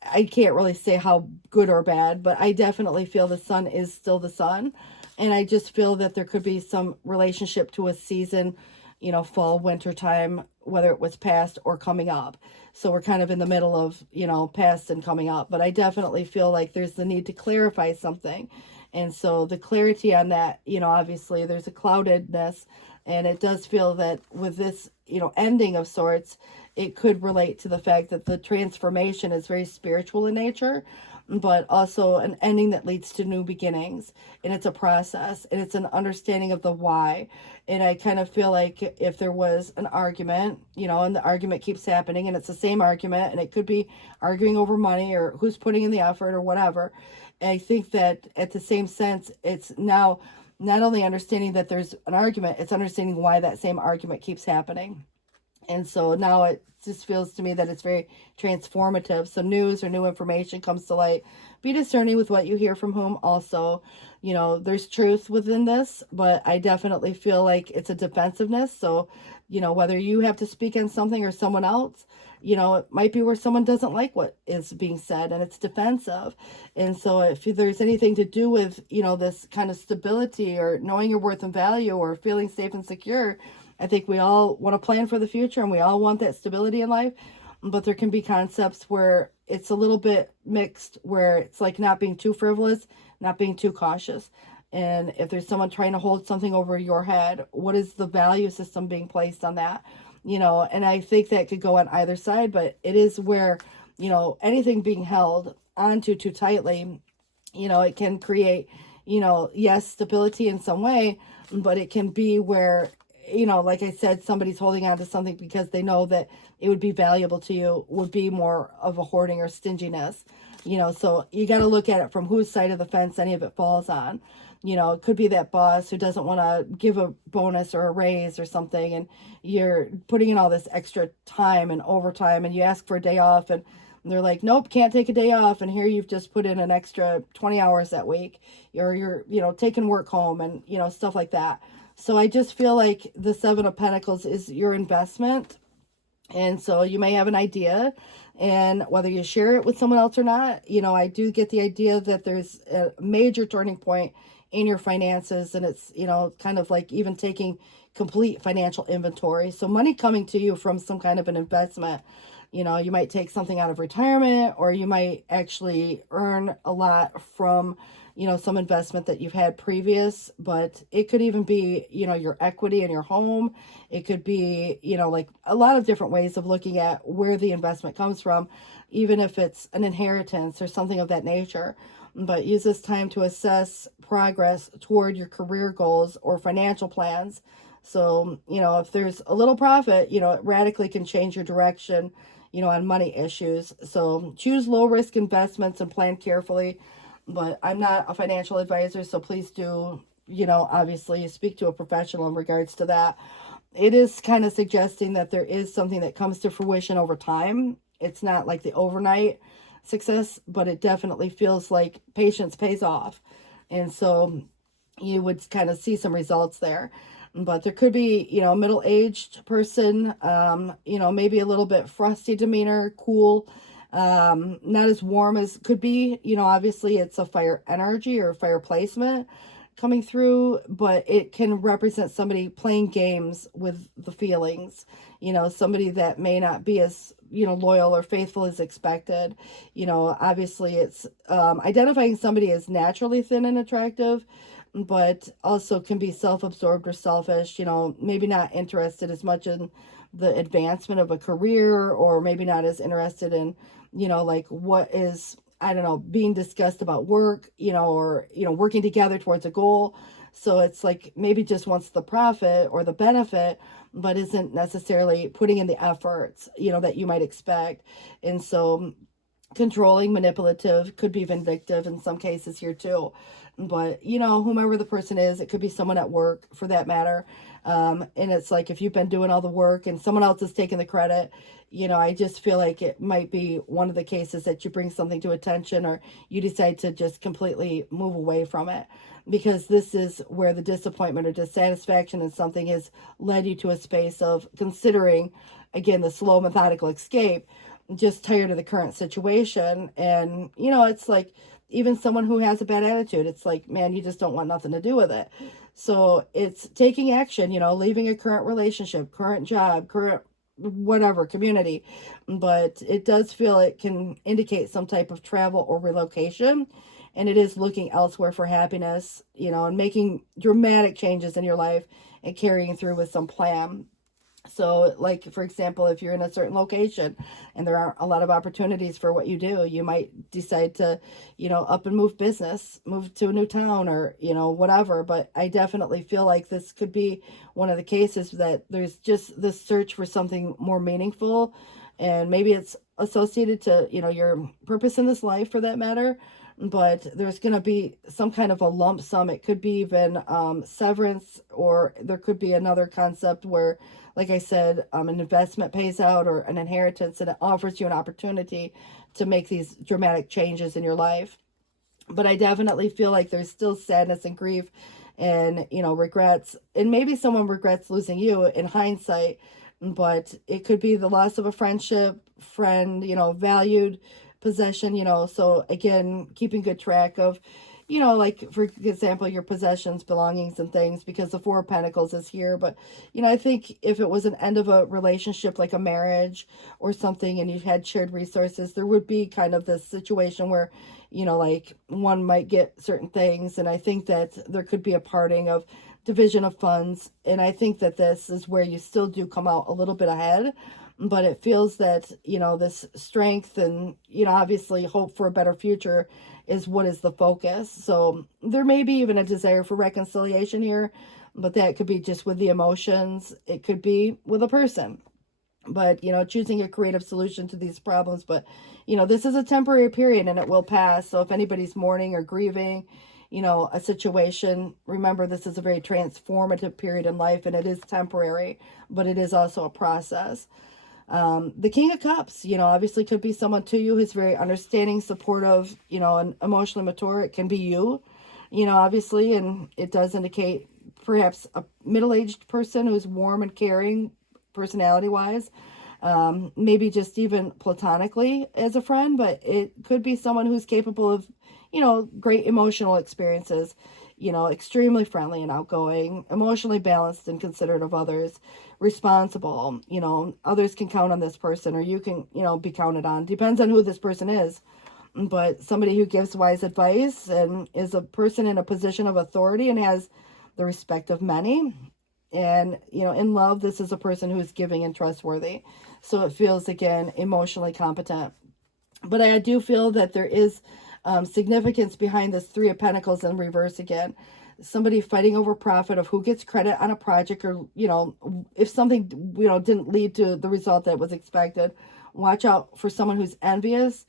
I can't really say how good or bad, but I definitely feel the sun is still the sun. And I just feel that there could be some relationship to a season, fall, winter time, whether it was past or coming up. So we're kind of in the middle of, past and coming up. But I definitely feel like there's the need to clarify something. And so the clarity on that, obviously there's a cloudedness. And it does feel that with this, ending of sorts, it could relate to the fact that the transformation is very spiritual in nature, but also an ending that leads to new beginnings. And it's a process, and it's an understanding of the why. And I kind of feel like if there was an argument, and the argument keeps happening, and it's the same argument, and it could be arguing over money or who's putting in the effort or whatever. I think that at the same sense, it's now not only understanding that there's an argument, it's understanding why that same argument keeps happening. And so now it just feels to me that it's very transformative. So news or new information comes to light. Be discerning with what you hear from whom also. There's truth within this, but I definitely feel like it's a defensiveness. So, whether you have to speak on something or someone else, it might be where someone doesn't like what is being said and it's defensive. And so if there's anything to do with, this kind of stability or knowing your worth and value or feeling safe and secure, I think we all want to plan for the future and we all want that stability in life. But there can be concepts where it's a little bit mixed, where it's like not being too frivolous, not being too cautious. And if there's someone trying to hold something over your head, what is the value system being placed on that? And I think that could go on either side, but it is where, anything being held onto too tightly, it can create, yes, stability in some way, but it can be where, like I said, somebody's holding on to something because they know that it would be valuable to you, would be more of a hoarding or stinginess, so you got to look at it from whose side of the fence any of it falls on. It could be that boss who doesn't want to give a bonus or a raise or something, and you're putting in all this extra time and overtime, and you ask for a day off, and they're like, nope, can't take a day off, and here you've just put in an extra 20 hours that week, or you're, taking work home and, stuff like that. So I just feel like the Seven of Pentacles is your investment. And so you may have an idea, and whether you share it with someone else or not, I do get the idea that there's a major turning point in your finances, and it's, kind of like even taking complete financial inventory. So money coming to you from some kind of an investment, you might take something out of retirement, or you might actually earn a lot from, some investment that you've had previous, but it could even be, your equity in your home. It could be, like a lot of different ways of looking at where the investment comes from, even if it's an inheritance or something of that nature. But use this time to assess progress toward your career goals or financial plans. So, if there's a little profit, it radically can change your direction, on money issues. So choose low risk investments and plan carefully. But I'm not a financial advisor, so please do, obviously speak to a professional in regards to that. It is kind of suggesting that there is something that comes to fruition over time. It's not like the overnight success, but it definitely feels like patience pays off. And so you would kind of see some results there. But there could be, a middle-aged person, maybe a little bit frosty demeanor, cool, not as warm as could be. Obviously it's a fire energy or fire placement. coming through, but it can represent somebody playing games with the feelings, somebody that may not be as, loyal or faithful as expected. Obviously it's identifying somebody as naturally thin and attractive, but also can be self-absorbed or selfish, maybe not interested as much in the advancement of a career, or maybe not as interested in, like what is, I don't know, being discussed about work, or, working together towards a goal. So it's like maybe just wants the profit or the benefit, but isn't necessarily putting in the efforts, that you might expect. And so controlling, manipulative, could be vindictive in some cases here too. But, whomever the person is, it could be someone at work for that matter. And it's like, if you've been doing all the work and someone else is taking the credit, I just feel like it might be one of the cases that you bring something to attention, or you decide to just completely move away from it, because this is where the disappointment or dissatisfaction in something has led you to a space of considering, again, the slow, methodical escape, just tired of the current situation. And, it's like, even someone who has a bad attitude, it's like, man, you just don't want nothing to do with it. So it's taking action, leaving a current relationship, current job, current whatever, community. But it does feel it can indicate some type of travel or relocation. And it is looking elsewhere for happiness, and making dramatic changes in your life and carrying through with some plan. So, like, for example, if you're in a certain location and there aren't a lot of opportunities for what you do, you might decide to, up and move business, move to a new town, or, whatever. But I definitely feel like this could be one of the cases that there's just this search for something more meaningful. And maybe it's associated to, your purpose in this life for that matter. But there's going to be some kind of a lump sum. It could be even severance, or there could be another concept where, like I said, an investment pays out, or an inheritance, and it offers you an opportunity to make these dramatic changes in your life. But I definitely feel like there's still sadness and grief and, regrets. And maybe someone regrets losing you in hindsight, but it could be the loss of a friendship, friend, valued possession, so again, keeping good track of, like, for example, your possessions, belongings, and things, because the Four of Pentacles is here. But, I think if it was an end of a relationship, like a marriage or something, and you had shared resources, there would be kind of this situation where, like, one might get certain things. And I think that there could be a parting of division of funds. And I think that this is where you still do come out a little bit ahead. But it feels that, this strength and, obviously hope for a better future is what is the focus. So there may be even a desire for reconciliation here, but that could be just with the emotions. It could be with a person. But, choosing a creative solution to these problems. But, this is a temporary period and it will pass. So if anybody's mourning or grieving, a situation, remember, this is a very transformative period in life, and it is temporary, but it is also a process. The King of Cups, obviously could be someone to you who's very understanding, supportive, and emotionally mature. It can be you, obviously, and it does indicate perhaps a middle-aged person who's warm and caring personality-wise, maybe just even platonically as a friend, but it could be someone who's capable of, great emotional experiences, extremely friendly and outgoing, emotionally balanced and considerate of others, responsible, others can count on this person, or you can, be counted on. Depends on who this person is. But somebody who gives wise advice and is a person in a position of authority and has the respect of many. And, in love, this is a person who is giving and trustworthy. So it feels, again, emotionally competent. But I do feel that there is significance behind this Three of Pentacles in reverse again. Somebody fighting over profit of who gets credit on a project, or, if something, didn't lead to the result that was expected. Watch out for someone who's envious,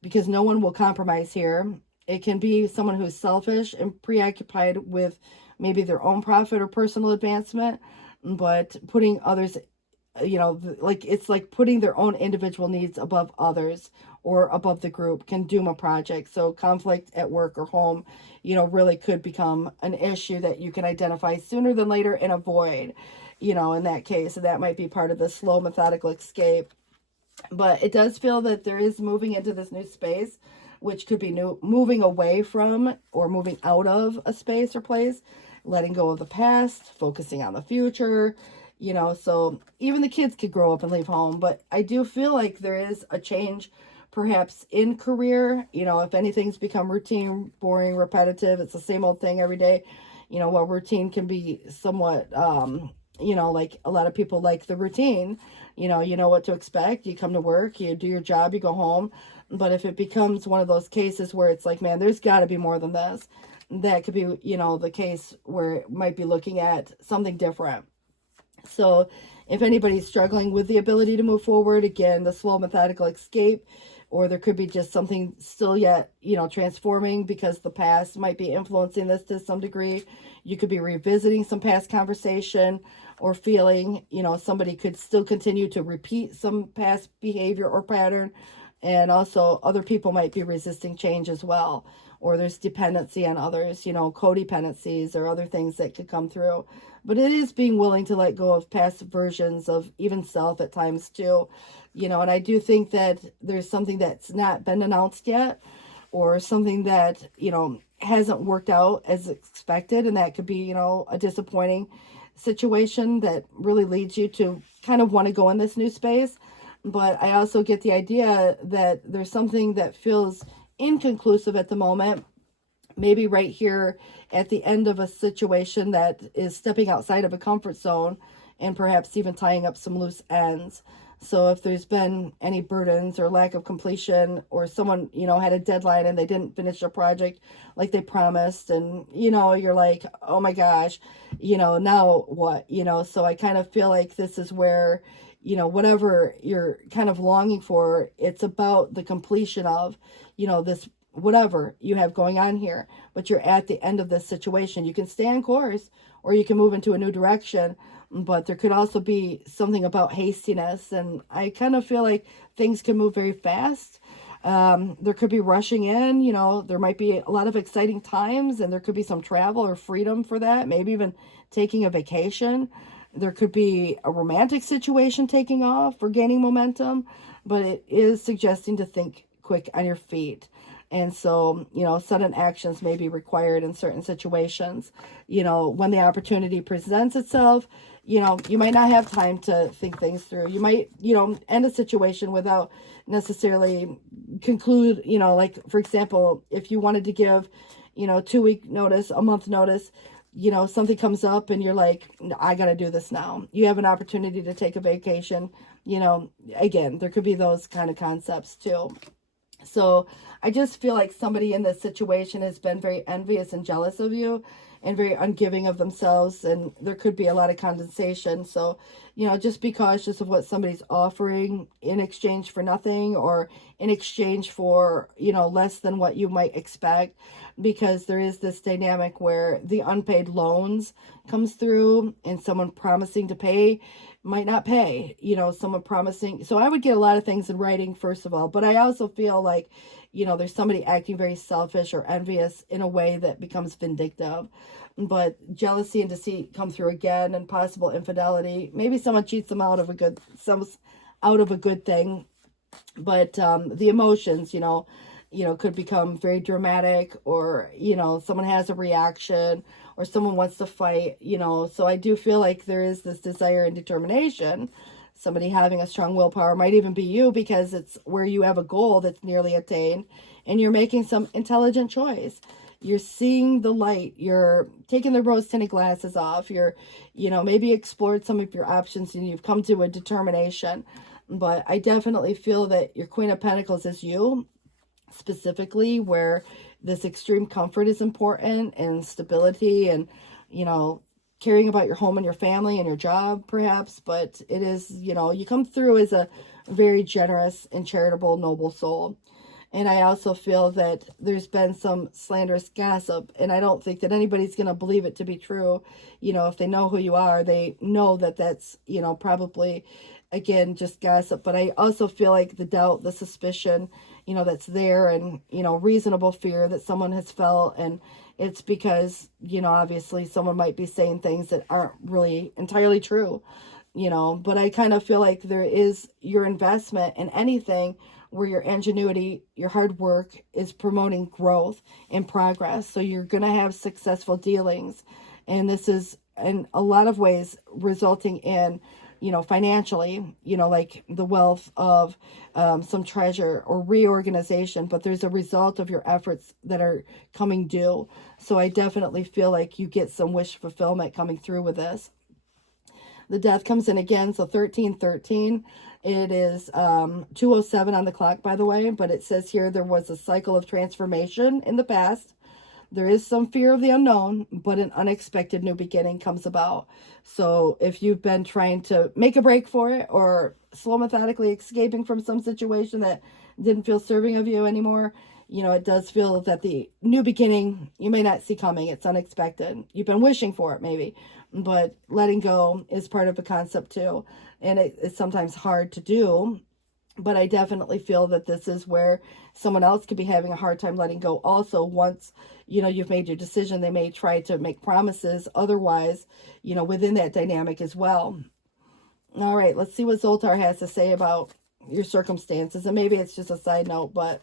because no one will compromise here. It can be someone who's selfish and preoccupied with maybe their own profit or personal advancement, but putting others, it's like putting their own individual needs above others or above the group can doom a project. So conflict at work or home, really could become an issue that you can identify sooner than later and avoid, in that case. And that might be part of the slow, methodical escape. But it does feel that there is moving into this new space, which could be moving away from or moving out of a space or place, letting go of the past, focusing on the future, you know, so even the kids could grow up and leave home. But I do feel like there is a change perhaps in career, you know, if anything's become routine, boring, repetitive, it's the same old thing every day, you know, while routine can be somewhat, you know, like a lot of people like the routine, you know what to expect, you come to work, you do your job, you go home. But if it becomes one of those cases where it's like, man, there's got to be more than this, that could be, you know, the case where it might be looking at something different. So if anybody's struggling with the ability to move forward, again, the slow methodical escape, or there could be just something still yet, you know, transforming because the past might be influencing this to some degree. You could be revisiting some past conversation or feeling, you know, somebody could still continue to repeat some past behavior or pattern. And also other people might be resisting change as well. Or there's dependency on others, you know, codependencies or other things that could come through. But it is being willing to let go of past versions of even self at times too. You know, and I do think that there's something that's not been announced yet, or something that, you know, hasn't worked out as expected. And that could be, you know, a disappointing situation that really leads you to kind of want to go in this new space. But I also get the idea that there's something that feels inconclusive at the moment, maybe right here at the end of a situation that is stepping outside of a comfort zone and perhaps even tying up some loose ends. So if there's been any burdens or lack of completion, or someone, you know, had a deadline and they didn't finish their project like they promised, and, you know, you're like, oh my gosh, you know, now what, you know. So I kind of feel like this is where, you know, whatever you're kind of longing for, it's about the completion of, you know, this, whatever you have going on here, but you're at the end of this situation. You can stay on course or you can move into a new direction, but there could also be something about hastiness. And I kind of feel like things can move very fast. There could be rushing in, you know, there might be a lot of exciting times, and there could be some travel or freedom for that, maybe even taking a vacation. There could be a romantic situation taking off or gaining momentum, but it is suggesting to think quick on your feet. And so, you know, sudden actions may be required in certain situations. You know, when the opportunity presents itself, you know, you might not have time to think things through. You might, you know, end a situation without necessarily conclude, you know, like, for example, if you wanted to give, you know, 2-week notice, a month notice, you know, something comes up and you're like, I got to do this now. You have an opportunity to take a vacation, you know, again, there could be those kind of concepts too. So I just feel like somebody in this situation has been very envious and jealous of you and very ungiving of themselves. And there could be a lot of condensation. So, you know, just be cautious of what somebody's offering in exchange for nothing, or in exchange for, you know, less than what you might expect, because there is this dynamic where the unpaid loans comes through and someone promising to pay might not pay, you know, someone promising. So I would get a lot of things in writing, first of all, but I also feel like, you know, there's somebody acting very selfish or envious in a way that becomes vindictive. But jealousy and deceit come through again, and possible infidelity. Maybe someone cheats them out of a good thing. But the emotions, you know, could become very dramatic, or, you know, someone has a reaction, or someone wants to fight, you know. So I do feel like there is this desire and determination. Somebody having a strong willpower, might even be you, because it's where you have a goal that's nearly attained and you're making some intelligent choice. You're seeing the light. You're taking the rose tinted glasses off. You're, you know, maybe explored some of your options and you've come to a determination. But I definitely feel that your Queen of Pentacles is you, specifically, where this extreme comfort is important, and stability, and, you know, caring about your home and your family and your job, perhaps. But it is, you know, you come through as a very generous and charitable, noble soul. And I also feel that there's been some slanderous gossip, and I don't think that anybody's going to believe it to be true. You know, if they know who you are, they know that that's, you know, probably, again, just gossip. But I also feel like the doubt, the suspicion, you know, that's there, and, you know, reasonable fear that someone has felt. And it's because, you know, obviously someone might be saying things that aren't really entirely true, you know. But I kind of feel like there is your investment in anything where your ingenuity, your hard work is promoting growth and progress. So you're going to have successful dealings. And this is in a lot of ways resulting in, financially, like the wealth of some treasure or reorganization, but there's a result of your efforts that are coming due. So I definitely feel like you get some wish fulfillment coming through with this. The death comes in again, so 1313. It is 2:07 on the clock, by the way, but it says here there was a cycle of transformation in the past. There is some fear of the unknown, but an unexpected new beginning comes about. So if you've been trying to make a break for it or slow methodically escaping from some situation that didn't feel serving of you anymore, it does feel that the new beginning you may not see coming. It's unexpected. You've been wishing for it maybe, but letting go is part of the concept too. And it's sometimes hard to do, but I definitely feel that this is where someone else could be having a hard time letting go also. Once, you've made your decision, they may try to make promises otherwise, within that dynamic as well. All right, let's see what Zoltar has to say about your circumstances. And maybe it's just a side note, but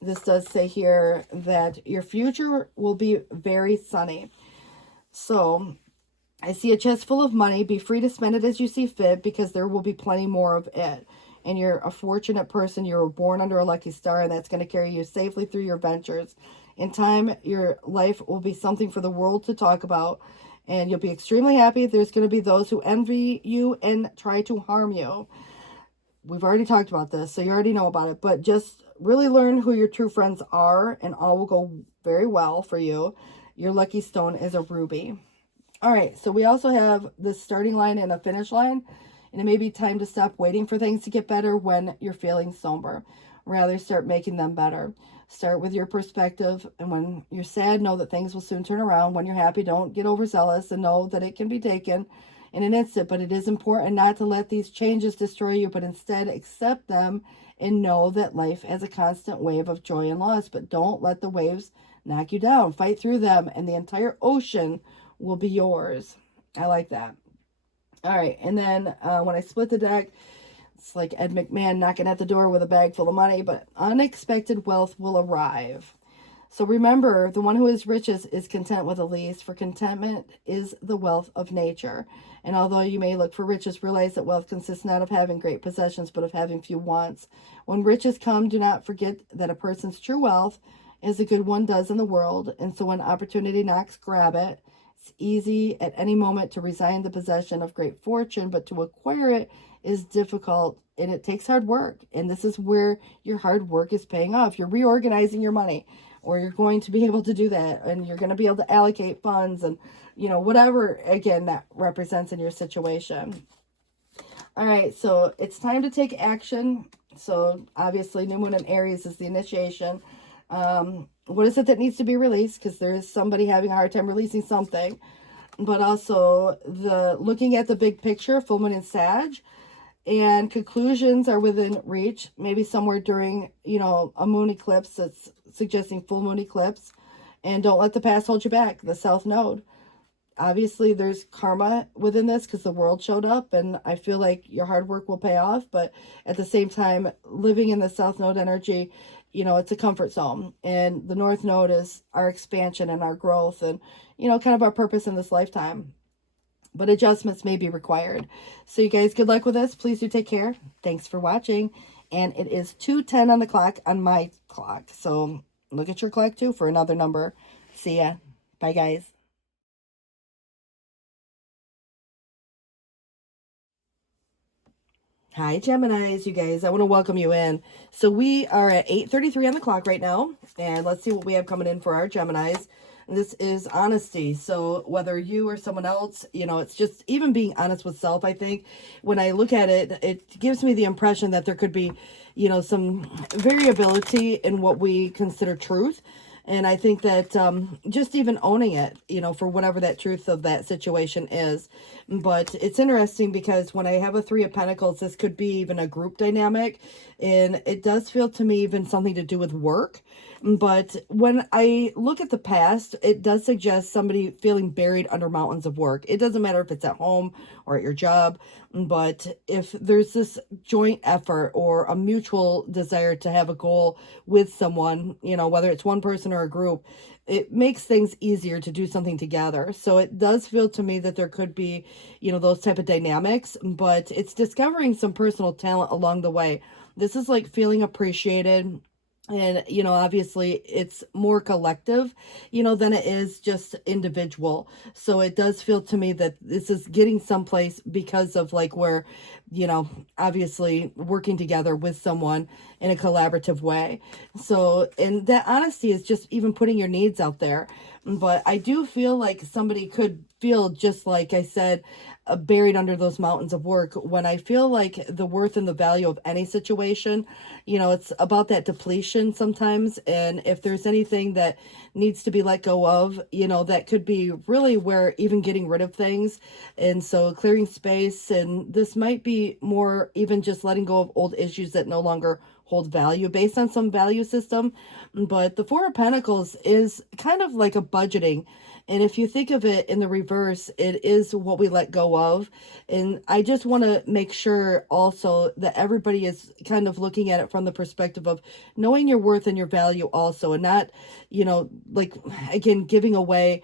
this does say here that your future will be very sunny. So I see a chest full of money. Be free to spend it as you see fit, because there will be plenty more of it. And you're a fortunate person. You were born under a lucky star, and that's going to carry you safely through your ventures. In time, your life will be something for the world to talk about, and you'll be extremely happy. There's going to be those who envy you and try to harm you. We've already talked about this, so you already know about it, but just really learn who your true friends are, and all will go very well for you. Your lucky stone is a ruby. All right, so we also have the starting line and a finish line, and it may be time to stop waiting for things to get better when you're feeling somber. Rather, start making them better. Start with your perspective, and when you're sad, know that things will soon turn around. When you're happy, don't get overzealous, and know that it can be taken in an instant, but it is important not to let these changes destroy you, but instead accept them and know that life has a constant wave of joy and loss, but don't let the waves knock you down. Fight through them, and the entire ocean will be yours. I like that. All right, and then when I split the deck, it's like Ed McMahon knocking at the door with a bag full of money, but unexpected wealth will arrive. So remember, the one who is richest is content with the least, for contentment is the wealth of nature. And although you may look for riches, realize that wealth consists not of having great possessions, but of having few wants. When riches come, do not forget that a person's true wealth is a good one does in the world. And so when opportunity knocks, grab it. It's easy at any moment to resign the possession of great fortune, but to acquire it is difficult, and it takes hard work. And this is where your hard work is paying off. You're reorganizing your money, or you're going to be able to do that, and you're going to be able to allocate funds and, whatever, again, that represents in your situation. All right, so it's time to take action. So obviously, new moon in Aries is the initiation. What is it that needs to be released? Because there is somebody having a hard time releasing something. But also the looking at the big picture, full moon in Sag, and conclusions are within reach. Maybe somewhere during, a moon eclipse that's suggesting full moon eclipse. And don't let the past hold you back. The South Node. Obviously, there's karma within this because the world showed up, and I feel like your hard work will pay off. But at the same time, living in the South Node energy, it's a comfort zone. And the North Node is our expansion and our growth and, kind of our purpose in this lifetime. But adjustments may be required. So you guys, good luck with this. Please do take care. Thanks for watching. And it is 2:10 on the clock on my clock. So look at your clock too for another number. See ya. Bye, guys. Hi, Geminis, you guys. I want to welcome you in. So we are at 8:33 on the clock right now. And let's see what we have coming in for our Geminis. This is honesty. So whether you or someone else, it's just even being honest with self. I think when I look at it, it gives me the impression that there could be, some variability in what we consider truth. And I think that just even owning it, for whatever that truth of that situation is. But it's interesting because when I have a 3 of Pentacles, this could be even a group dynamic. And it does feel to me even something to do with work. But when I look at the past, it does suggest somebody feeling buried under mountains of work. It doesn't matter if it's at home or at your job, but if there's this joint effort or a mutual desire to have a goal with someone, whether it's one person or a group, it makes things easier to do something together. So it does feel to me that there could be, those type of dynamics, but it's discovering some personal talent along the way. This is like feeling appreciated. And, obviously it's more collective, than it is just individual. So it does feel to me that this is getting someplace because of like where, obviously working together with someone in a collaborative way. So, and that honesty is just even putting your needs out there. But I do feel like somebody could feel, just like I said, buried under those mountains of work, when I feel like the worth and the value of any situation, it's about that depletion sometimes. And if there's anything that needs to be let go of, that could be really where even getting rid of things. And so clearing space, and this might be more even just letting go of old issues that no longer hold value based on some value system. But the Four of Pentacles is kind of like a budgeting. And if you think of it in the reverse, it is what we let go of. And I just want to make sure also that everybody is kind of looking at it from the perspective of knowing your worth and your value also, and not, like, again, giving away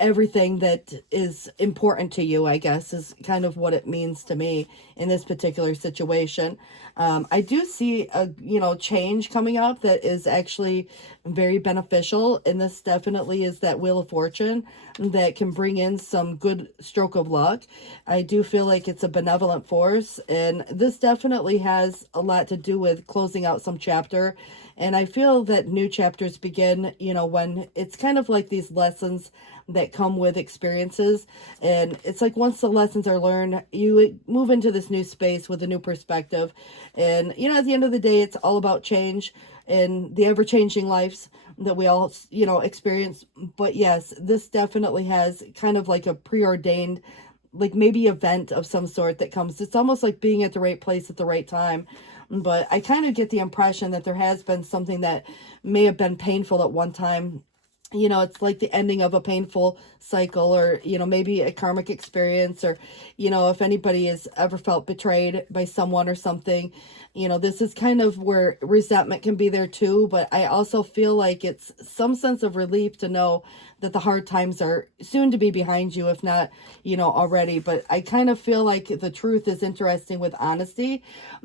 everything that is important to you, I guess, is kind of what it means to me in this particular situation. I do see a, change coming up that is actually very beneficial. And this definitely is that Wheel of Fortune that can bring in some good stroke of luck. I do feel like it's a benevolent force. And this definitely has a lot to do with closing out some chapter. And I feel that new chapters begin, when it's kind of like these lessons that come with experiences. And it's like once the lessons are learned, you move into this new space with a new perspective. And, at the end of the day, it's all about change and the ever-changing lives that we all, experience. But yes, this definitely has kind of like a preordained, like maybe event of some sort that comes. It's almost like being at the right place at the right time. But I kind of get the impression that there has been something that may have been painful at one time. It's like the ending of a painful cycle, or, maybe a karmic experience, or, if anybody has ever felt betrayed by someone or something, this is kind of where resentment can be there too. But I also feel like it's some sense of relief to know that the hard times are soon to be behind you, if not, already. But I kind of feel like the truth is interesting with honesty,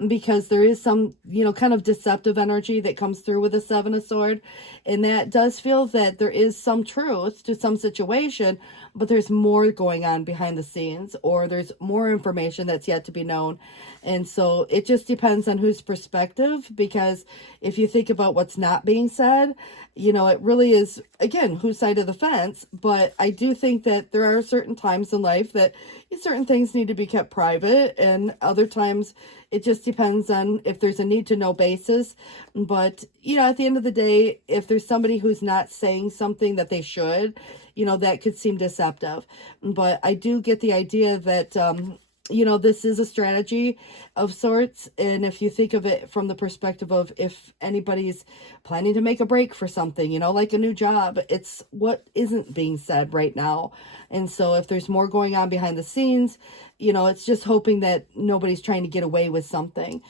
because there is some, kind of deceptive energy that comes through with the Seven of Swords. And that does feel that there is some truth to some situation, but there's more going on behind the scenes, or there's more information that's yet to be known. And so it just depends on whose perspective, because if you think about what's not being said, it really is, again, whose side of the fence. But I do think that there are certain times in life that certain things need to be kept private, and other times it just depends on if there's a need to know basis. But, at the end of the day, if there's somebody who's not saying something that they should, that could seem deceptive. But I do get the idea that, this is a strategy of sorts. And if you think of it from the perspective of if anybody's planning to make a break for something, like a new job, it's what isn't being said right now. And so if there's more going on behind the scenes, it's just hoping that nobody's trying to get away with something,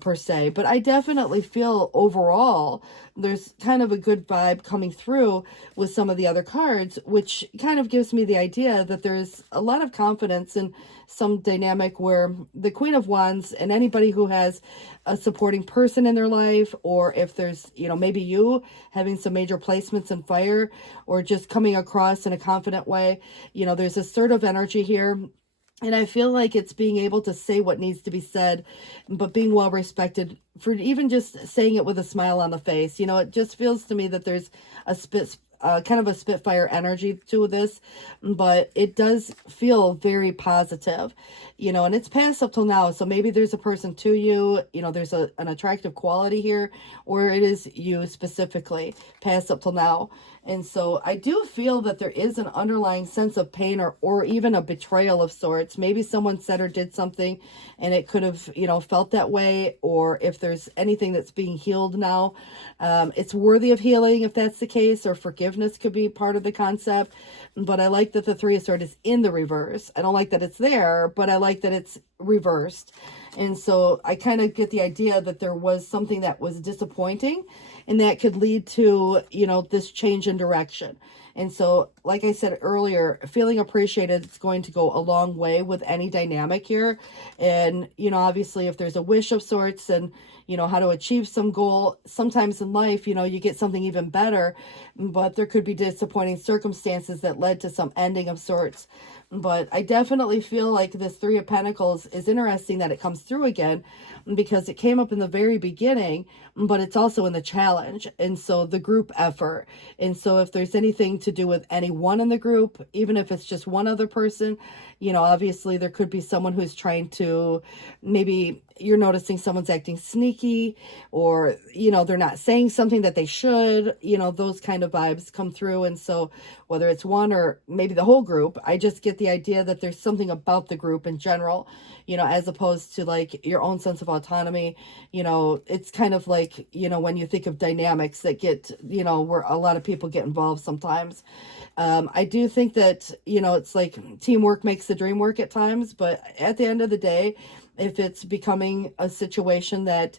per se. But I definitely feel overall there's kind of a good vibe coming through with some of the other cards, which kind of gives me the idea that there's a lot of confidence in some dynamic where the Queen of Wands, and anybody who has a supporting person in their life, or if there's, maybe you having some major placements in fire, or just coming across in a confident way, there's assertive energy here. And I feel like it's being able to say what needs to be said, but being well respected for even just saying it with a smile on the face. It just feels to me that there's a kind of a Spitfire energy to this, but it does feel very positive. and it's past up till now. So maybe there's a person to you, there's an attractive quality here, or it is you specifically past up till now. And so I do feel that there is an underlying sense of pain or even a betrayal of sorts. Maybe someone said or did something and it could have, felt that way. Or if there's anything that's being healed now, it's worthy of healing if that's the case, or forgiveness could be part of the concept. But I like that the Three of Swords is in the reverse. I don't like that it's there, but I like that it's reversed. And so I kind of get the idea that there was something that was disappointing, and that could lead to, this change in direction. And so, like I said earlier, feeling appreciated is going to go a long way with any dynamic here. And, obviously if there's a wish of sorts and, how to achieve some goal, sometimes in life, you get something even better, but there could be disappointing circumstances that led to some ending of sorts. But I definitely feel like this Three of Pentacles is interesting that it comes through again, because it came up in the very beginning, but it's also in the challenge. And so the group effort. And so if there's anything to do with anyone in the group, even if it's just one other person, obviously there could be someone who's trying to, maybe you're noticing someone's acting sneaky, or, they're not saying something that they should, those kind of vibes come through. And so whether it's one or maybe the whole group, I just get the idea that there's something about the group in general, as opposed to like your own sense of autonomy. It's kind of like, when you think of dynamics that get, where a lot of people get involved sometimes. I do think that, it's like teamwork makes the dream work at times, but at the end of the day, if it's becoming a situation that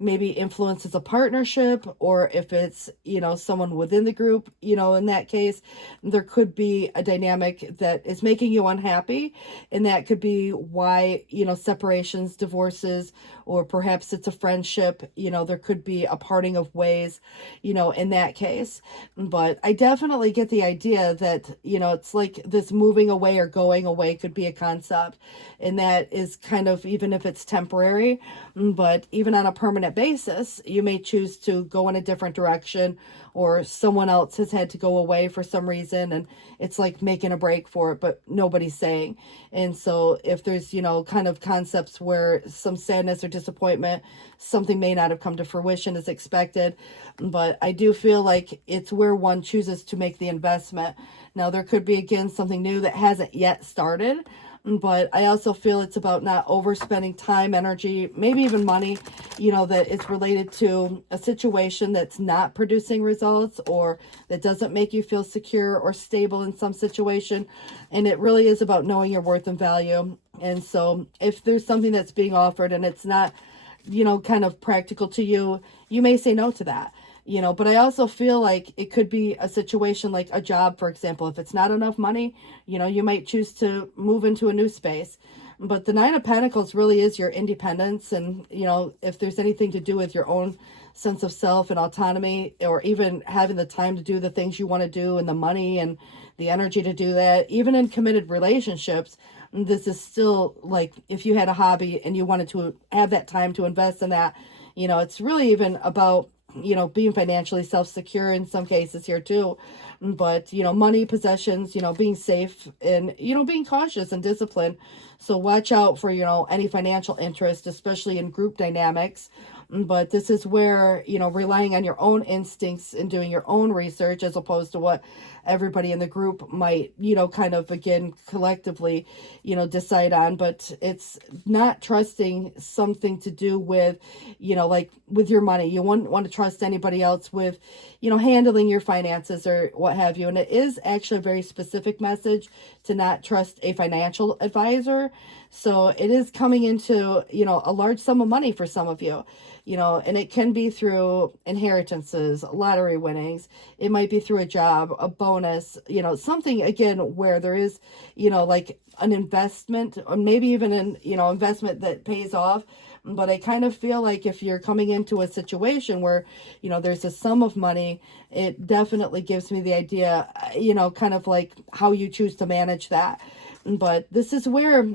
maybe influences a partnership, or if it's, someone within the group, in that case, there could be a dynamic that is making you unhappy. And that could be why, separations, divorces, or perhaps it's a friendship, there could be a parting of ways, in that case. But I definitely get the idea that, it's like this moving away or going away could be a concept. And that is kind of, even if it's temporary, but even on a permanent basis, you may choose to go in a different direction, or someone else has had to go away for some reason, and it's like making a break for it, but nobody's saying. And so if there's, kind of concepts where some sadness or disappointment, something may not have come to fruition as expected, but I do feel like it's where one chooses to make the investment. Now, there could be, again, something new that hasn't yet started, but I also feel it's about not overspending time, energy, maybe even money, that it's related to a situation that's not producing results, or that doesn't make you feel secure or stable in some situation. And it really is about knowing your worth and value. And so if there's something that's being offered and it's not, kind of practical to you, you may say no to that. But I also feel like it could be a situation like a job, for example. If it's not enough money, you might choose to move into a new space. But the Nine of Pentacles really is your independence. And, if there's anything to do with your own sense of self and autonomy, or even having the time to do the things you want to do and the money and the energy to do that, even in committed relationships, this is still like if you had a hobby and you wanted to have that time to invest in that, it's really even about being financially self-secure in some cases here too. But, money, possessions, being safe and, being cautious and disciplined. So watch out for, any financial interest, especially in group dynamics. But this is where, relying on your own instincts and doing your own research, as opposed to what everybody in the group might, kind of, again, collectively, decide on. But it's not trusting something to do with, like with your money. You wouldn't want to trust anybody else with, handling your finances or what have you. And it is actually a very specific message to not trust a financial advisor. So it is coming into, a large sum of money for some of you. And it can be through inheritances, lottery winnings. It might be through a job, a bonus, something, again, where there is, like an investment, or maybe even an, investment that pays off. But I kind of feel like if you're coming into a situation where, there's a sum of money, it definitely gives me the idea, kind of like how you choose to manage that. But this is where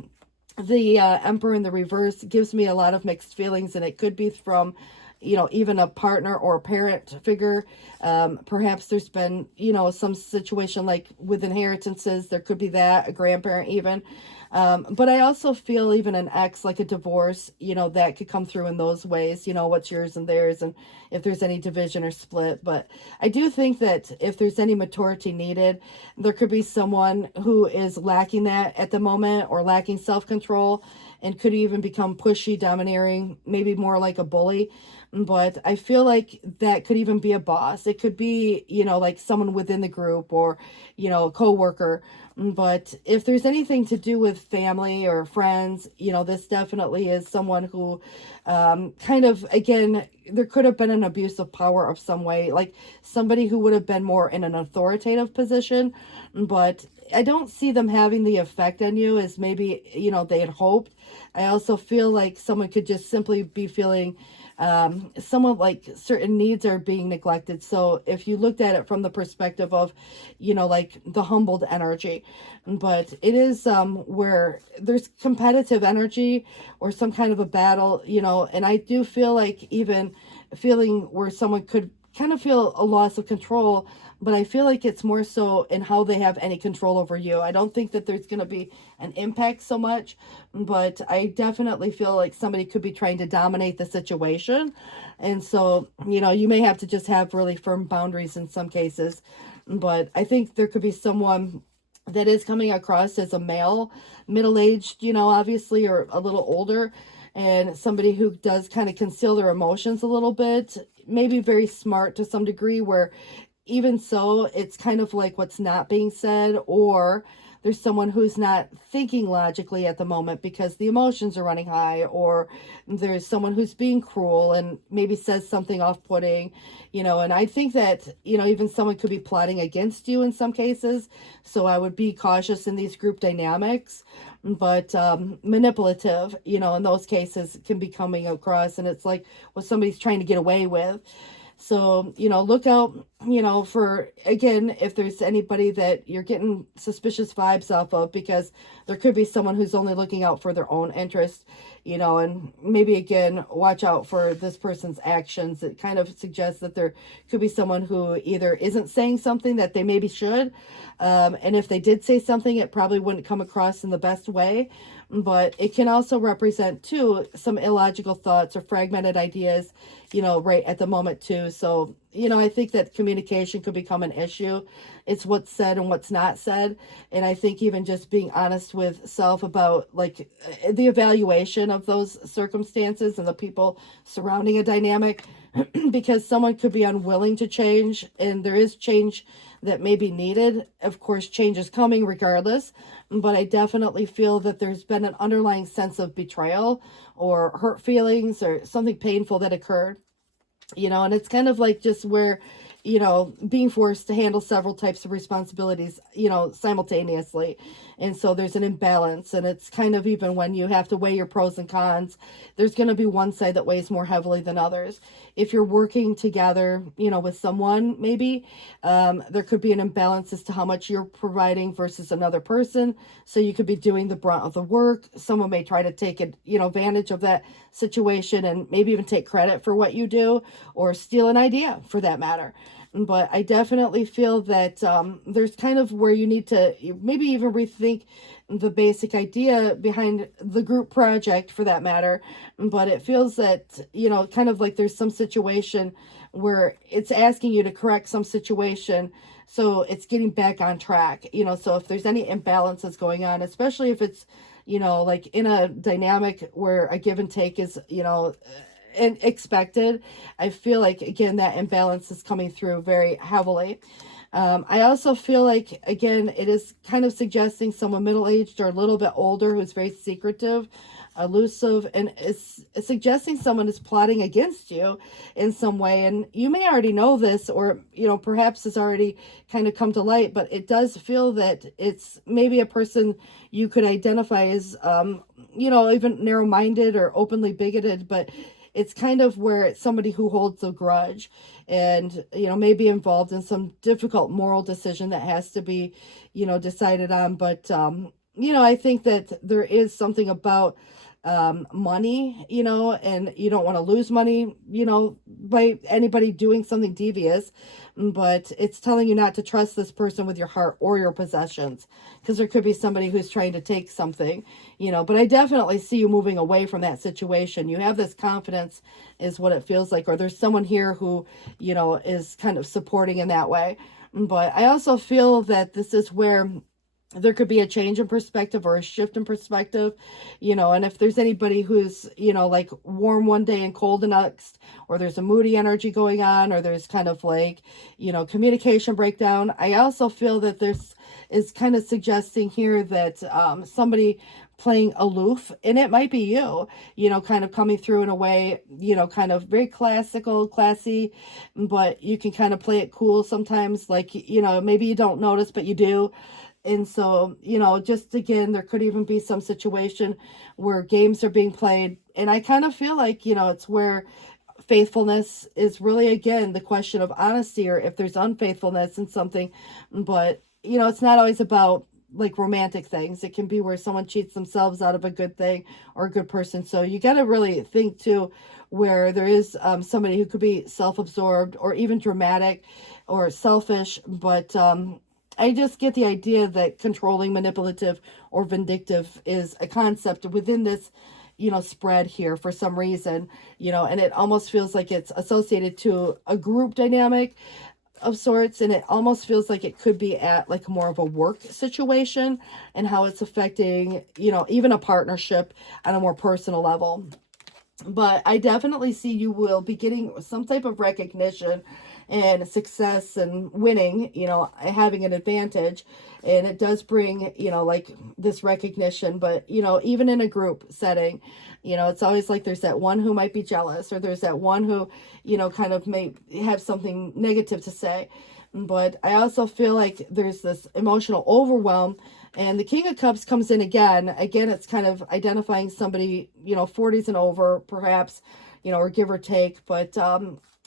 the Emperor in the reverse gives me a lot of mixed feelings, and it could be from, even a partner or a parent figure. Perhaps there's been, some situation like with inheritances. There could be that, a grandparent even. But I also feel even an ex, like a divorce, that could come through in those ways, what's yours and theirs, and if there's any division or split. But I do think that if there's any maturity needed, there could be someone who is lacking that at the moment, or lacking self-control, and could even become pushy, domineering, maybe more like a bully. But I feel like that could even be a boss. It could be, like someone within the group, or, a coworker. But if there's anything to do with family or friends, this definitely is someone who kind of, again, there could have been an abuse of power of some way, like somebody who would have been more in an authoritative position. But I don't see them having the effect on you as maybe, they had hoped. I also feel like someone could just simply be feeling somewhat like certain needs are being neglected. So if you looked at it from the perspective of, like the humbled energy, but it is where there's competitive energy or some kind of a battle, and I do feel like even feeling where someone could kind of feel a loss of control, but I feel like it's more so in how they have any control over you. I don't think that there's going to be an impact so much, but I definitely feel like somebody could be trying to dominate the situation. And so, you may have to just have really firm boundaries in some cases. But I think there could be someone that is coming across as a male, middle-aged, obviously, or a little older, and somebody who does kind of conceal their emotions a little bit, maybe very smart to some degree, where even so, it's kind of like what's not being said, or there's someone who's not thinking logically at the moment because the emotions are running high, or there's someone who's being cruel and maybe says something off-putting, and I think that, even someone could be plotting against you in some cases. So I would be cautious in these group dynamics, but manipulative, in those cases can be coming across, and it's like what somebody's trying to get away with. So, look out, for, again, if there's anybody that you're getting suspicious vibes off of, because there could be someone who's only looking out for their own interest, and maybe, again, watch out for this person's actions. It kind of suggests that there could be someone who either isn't saying something that they maybe should, and if they did say something, it probably wouldn't come across in the best way. But it can also represent, too, some illogical thoughts or fragmented ideas, right at the moment, too. So, I think that communication could become an issue. It's what's said and what's not said. And I think even just being honest with self about, like, the evaluation of those circumstances and the people surrounding a dynamic, because someone could be unwilling to change, and there is change that may be needed. Of course, change is coming regardless, but I definitely feel that there's been an underlying sense of betrayal or hurt feelings or something painful that occurred, and it's kind of like just where, being forced to handle several types of responsibilities, simultaneously. And so there's an imbalance, and it's kind of, even when you have to weigh your pros and cons, there's going to be one side that weighs more heavily than others. If you're working together, with someone, maybe, there could be an imbalance as to how much you're providing versus another person. So you could be doing the brunt of the work. Someone may try to take advantage of that situation and maybe even take credit for what you do, or steal an idea for that matter. But I definitely feel that there's kind of where you need to maybe even rethink the basic idea behind the group project, for that matter. But it feels that, kind of like there's some situation where it's asking you to correct some situation. So it's getting back on track, so if there's any imbalances going on, especially if it's, like in a dynamic where a give and take is, and expected, I feel like, again, that imbalance is coming through very heavily. I also feel like, again, it is kind of suggesting someone middle-aged or a little bit older who's very secretive, elusive, and is suggesting someone is plotting against you in some way. And you may already know this, or, perhaps it's already kind of come to light, but it does feel that it's maybe a person you could identify as, even narrow-minded or openly bigoted, but it's kind of where it's somebody who holds a grudge and, may be involved in some difficult moral decision that has to be, decided on. But, I think that there is something about money, you know, and you don't want to lose money, you know, by anybody doing something devious. But it's telling you not to trust this person with your heart or your possessions, because there could be somebody who's trying to take something, you know. But I definitely see you moving away from that situation. You have this confidence is what it feels like, or there's someone here who, you know, is kind of supporting in that way. But I also feel that this is where there could be a change in perspective or a shift in perspective, you know. And if there's anybody who's, you know, like warm one day and cold the next, or there's a moody energy going on, or there's kind of like, you know, communication breakdown, I also feel that this is kind of suggesting here that somebody playing aloof, and it might be you know, kind of coming through in a way, you know, kind of very classical, classy, but you can kind of play it cool sometimes, like, you know, maybe you don't notice, but you do. And so, you know, just again, there could even be some situation where games are being played. And I kind of feel like, you know, it's where faithfulness is really, again, the question of honesty, or if there's unfaithfulness in something. But, you know, it's not always about like romantic things. It can be where someone cheats themselves out of a good thing or a good person. So you got to really think too, where there is somebody who could be self-absorbed or even dramatic or selfish, but I just get the idea that controlling, manipulative, or vindictive is a concept within this, you know, spread here for some reason, you know. And it almost feels like it's associated to a group dynamic of sorts, and it almost feels like it could be at like more of a work situation, and how it's affecting, you know, even a partnership on a more personal level. But I definitely see you will be getting some type of recognition and success and winning, you know, having an advantage. And it does bring, you know, like this recognition. But, you know, even in a group setting, you know, it's always like there's that one who might be jealous, or there's that one who, you know, kind of may have something negative to say. But I also feel like there's this emotional overwhelm. And the King of Cups comes in again. Again, it's kind of identifying somebody, you know, 40s and over, perhaps, you know, or give or take. But,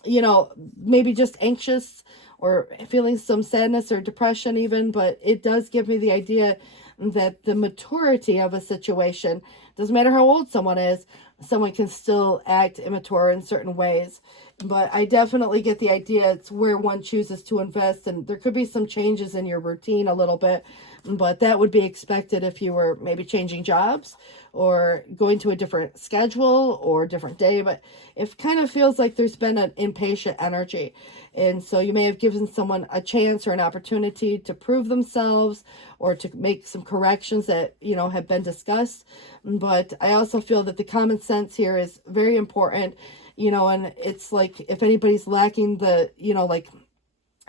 you know, maybe just anxious or feeling some sadness or depression even. But it does give me the idea that the maturity of a situation, doesn't matter how old someone is, someone can still act immature in certain ways. But I definitely get the idea it's where one chooses to invest, and there could be some changes in your routine a little bit, but that would be expected if you were maybe changing jobs or going to a different schedule or different day. But it kind of feels like there's been an impatient energy, and so you may have given someone a chance or an opportunity to prove themselves or to make some corrections that, you know, have been discussed. But I also feel that the common sense here is very important, you know. And it's like if anybody's lacking the, you know, like,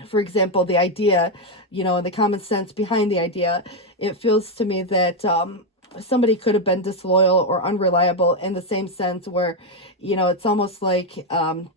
for example, the idea, you know, and the common sense behind the idea, it feels to me that somebody could have been disloyal or unreliable in the same sense where, you know, it's almost like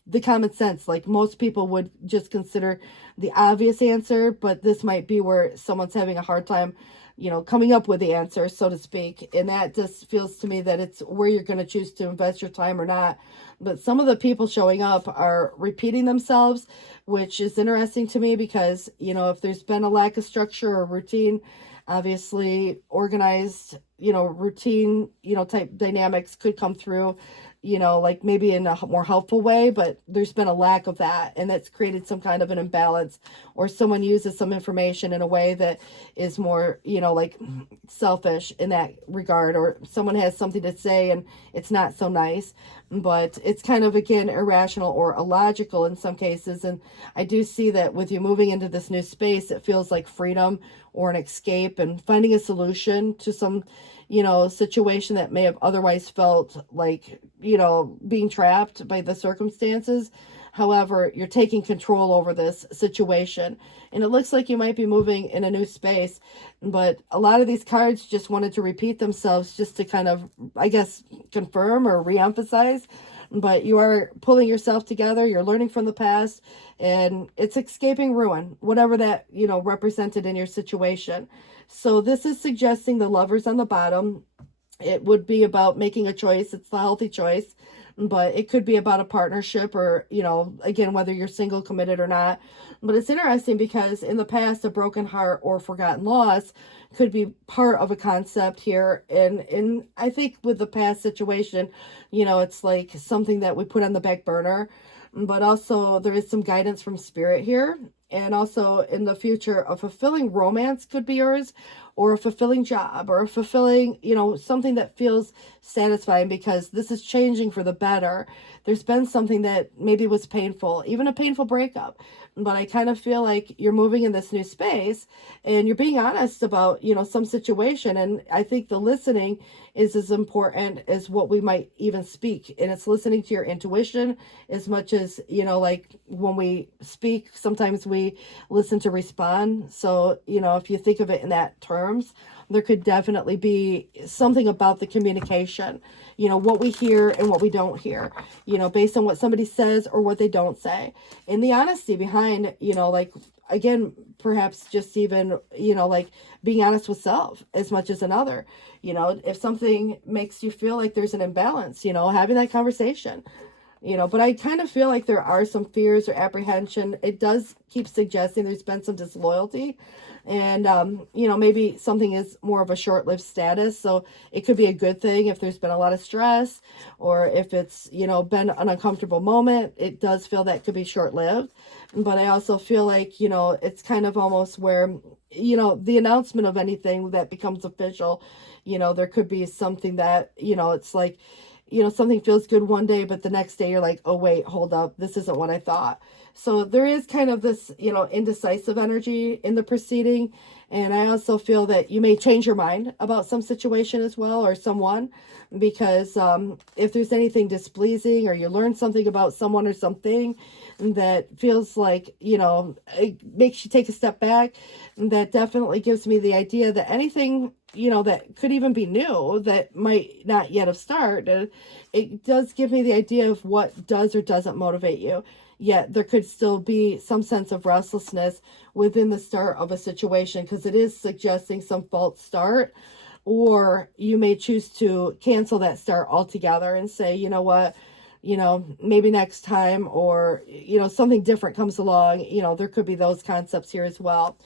the common sense, like most people would just consider the obvious answer, but this might be where someone's having a hard time, you know, coming up with the answer, so to speak. And that just feels to me that it's where you're going to choose to invest your time or not. But some of the people showing up are repeating themselves, which is interesting to me because, you know, if there's been a lack of structure or routine, obviously organized, you know, routine, you know, type dynamics could come through, you know, like maybe in a more helpful way, but there's been a lack of that, and that's created some kind of an imbalance, or someone uses some information in a way that is more, you know, like selfish in that regard, or someone has something to say and it's not so nice, but it's kind of, again, irrational or illogical in some cases. And I do see that with you moving into this new space, it feels like freedom or an escape and finding a solution to some, you know, situation that may have otherwise felt like, you know, being trapped by the circumstances. However, you're taking control over this situation, and it looks like you might be moving in a new space. But a lot of these cards just wanted to repeat themselves just to kind of, I guess, confirm or reemphasize. But you are pulling yourself together, you're learning from the past, and it's escaping ruin, whatever that, you know, represented in your situation. So this is suggesting the Lovers on the bottom. It would be about making a choice. It's the healthy choice. but it could be about a partnership or, you know, again, whether you're single, committed or not. But it's interesting because in the past, a broken heart or forgotten loss could be part of a concept here. And I think with the past situation, you know, it's like something that we put on the back burner, but also there is some guidance from spirit here. And also in the future, a fulfilling romance could be yours, or a fulfilling job, or a fulfilling, you know, something that feels satisfying, because this is changing for the better. There's been something that maybe was painful, even a painful breakup. But I kind of feel like you're moving in this new space and you're being honest about, you know, some situation. And I think the listening is as important as what we might even speak. And it's listening to your intuition as much as, you know, like when we speak, sometimes we listen to respond. So, you know, if you think of it in that terms, there could definitely be something about the communication, you know, what we hear and what we don't hear, you know, based on what somebody says or what they don't say, and the honesty behind, you know, like, again, perhaps just even, you know, like being honest with self as much as another. You know, if something makes you feel like there's an imbalance, you know, having that conversation, you know. But I kind of feel like there are some fears or apprehension. It does keep suggesting there's been some disloyalty, and you know, maybe something is more of a short-lived status, so it could be a good thing if there's been a lot of stress, or if it's, you know, been an uncomfortable moment. It does feel that could be short-lived. But I also feel like, you know, it's kind of almost where, you know, the announcement of anything that becomes official, you know, there could be something that, you know, it's like, you know, something feels good one day, but the next day you're like, oh, wait, hold up, this isn't what I thought. So there is kind of this, you know, indecisive energy in the proceeding. And I also feel that you may change your mind about some situation as well, or someone, because if there's anything displeasing, or you learn something about someone or something that feels like, you know, it makes you take a step back, that definitely gives me the idea that anything, you know, that could even be new, that might not yet have started, it does give me the idea of what does or doesn't motivate you. Yet there could still be some sense of restlessness within the start of a situation, because it is suggesting some false start, or you may choose to cancel that start altogether and say, you know what, you know, maybe next time, or, you know, something different comes along. You know, there could be those concepts here as well.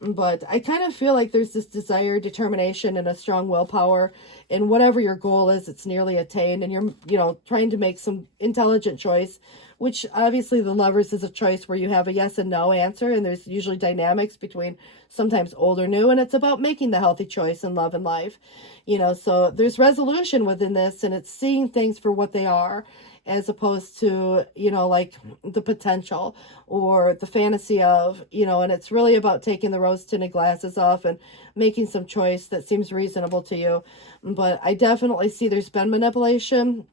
But I kind of feel like there's this desire, determination, and a strong willpower, and whatever your goal is, it's nearly attained, and you're, you know, trying to make some intelligent choice, which obviously the Lovers is a choice where you have a yes and no answer, and there's usually dynamics between sometimes old or new, and it's about making the healthy choice in love and life, you know. So there's resolution within this, and it's seeing things for what they are, as opposed to, you know, like the potential or the fantasy of, you know. And it's really about taking the rose tinted glasses off and making some choice that seems reasonable to you. But I definitely see there's been manipulation,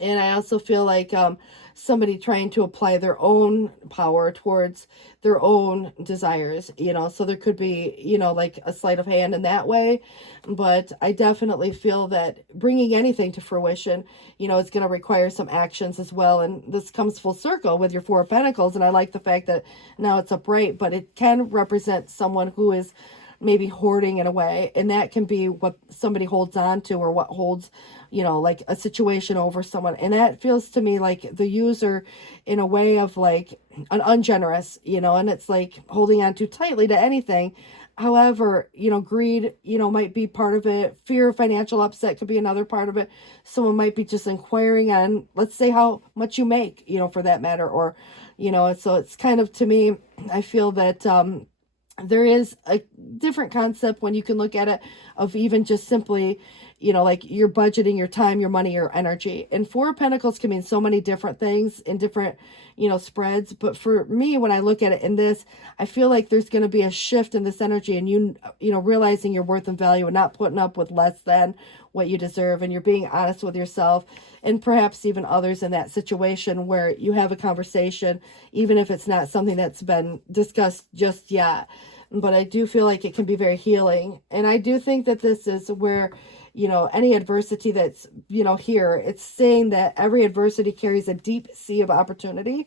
and I also feel like somebody trying to apply their own power towards their own desires, you know. So there could be, you know, like a sleight of hand in that way. But I definitely feel that bringing anything to fruition, you know, is going to require some actions as well. And this comes full circle with your Four of Pentacles. And I like the fact that now it's upright, but it can represent someone who is maybe hoarding in a way, and that can be what somebody holds on to, or what holds, you know, like a situation over someone. And that feels to me like the user in a way of like an ungenerous, you know, and it's like holding on too tightly to anything. However, you know, greed, you know, might be part of it. Fear of financial upset could be another part of it. Someone might be just inquiring on, let's say, how much you make, you know, for that matter, or, you know. So it's kind of, to me, I feel that there is a different concept when you can look at it of even just simply, you know, like you're budgeting your time, your money, your energy. And Four of Pentacles can mean so many different things in different, you know, spreads. But for me, when I look at it in this, I feel like there's going to be a shift in this energy, and you know, realizing your worth and value, and not putting up with less than what you deserve. And you're being honest with yourself, and perhaps even others in that situation, where you have a conversation, even if it's not something that's been discussed just yet. But I do feel like it can be very healing. And I do think that this is where, you know, any adversity that's, you know, here, it's saying that every adversity carries a deep sea of opportunity.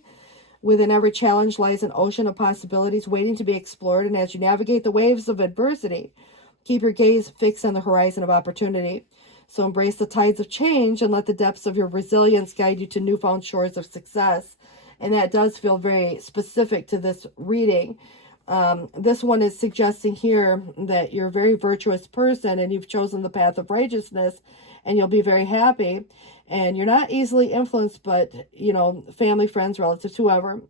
Within every challenge lies an ocean of possibilities waiting to be explored. And as you navigate the waves of adversity, keep your gaze fixed on the horizon of opportunity. So embrace the tides of change and let the depths of your resilience guide you to newfound shores of success. And that does feel very specific to this reading. This one is suggesting here that you're a very virtuous person and you've chosen the path of righteousness and you'll be very happy. And you're not easily influenced, but, family, friends, relatives, whoever,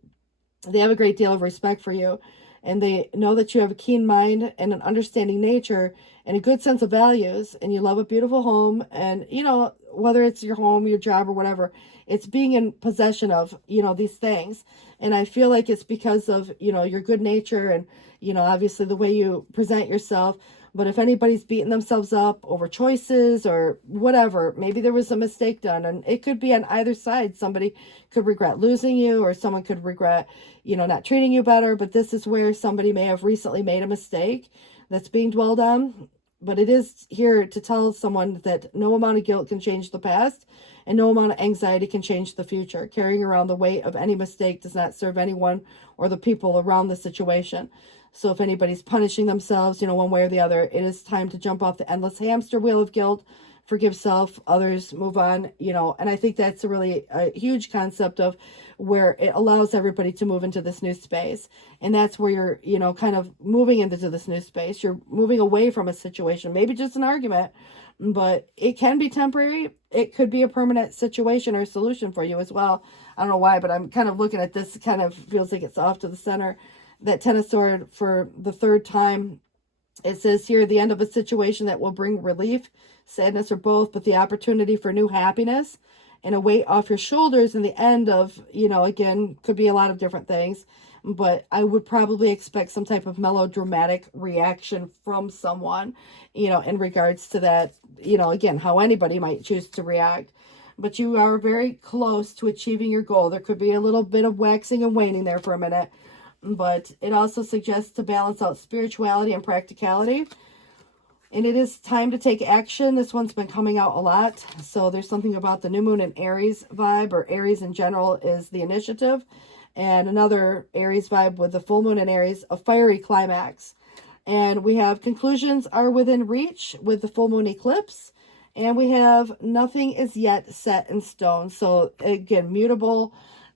they have a great deal of respect for you. And they know that you have a keen mind and an understanding nature and a good sense of values. And you love a beautiful home. And, whether it's your home, your job, or whatever, it's being in possession of, these things. And I feel like it's because of, your good nature and, obviously the way you present yourself. But if anybody's beating themselves up over choices or whatever, maybe there was a mistake done, and it could be on either side. Somebody could regret losing you, or someone could regret, not treating you better. But this is where somebody may have recently made a mistake that's being dwelled on. But it is here to tell someone that no amount of guilt can change the past, and no amount of anxiety can change the future. Carrying around the weight of any mistake does not serve anyone or the people around the situation. So if anybody's punishing themselves, one way or the other, it is time to jump off the endless hamster wheel of guilt, forgive self, others, move on, and I think that's a huge concept of where it allows everybody to move into this new space. And that's where you're, kind of moving into this new space. You're moving away from a situation, maybe just an argument, but it can be temporary. It could be a permanent situation or solution for you as well. I don't know why, but I'm kind of looking at this, kind of feels like it's off to the center. That Ten of Swords for the third time. It says here, the end of a situation that will bring relief, sadness, or both, but the opportunity for new happiness and a weight off your shoulders. And the end of, again, could be a lot of different things, but I would probably expect some type of melodramatic reaction from someone, in regards to that, again, how anybody might choose to react. But you are very close to achieving your goal. There could be a little bit of waxing and waning there for a minute. But it also suggests to balance out spirituality and practicality. And it is time to take action. This one's been coming out a lot. So there's something about the new moon in Aries vibe, or Aries in general is the initiative. And another Aries vibe with the full moon in Aries, a fiery climax. And we have conclusions are within reach with the full moon eclipse. And we have nothing is yet set in stone. So again, mutable,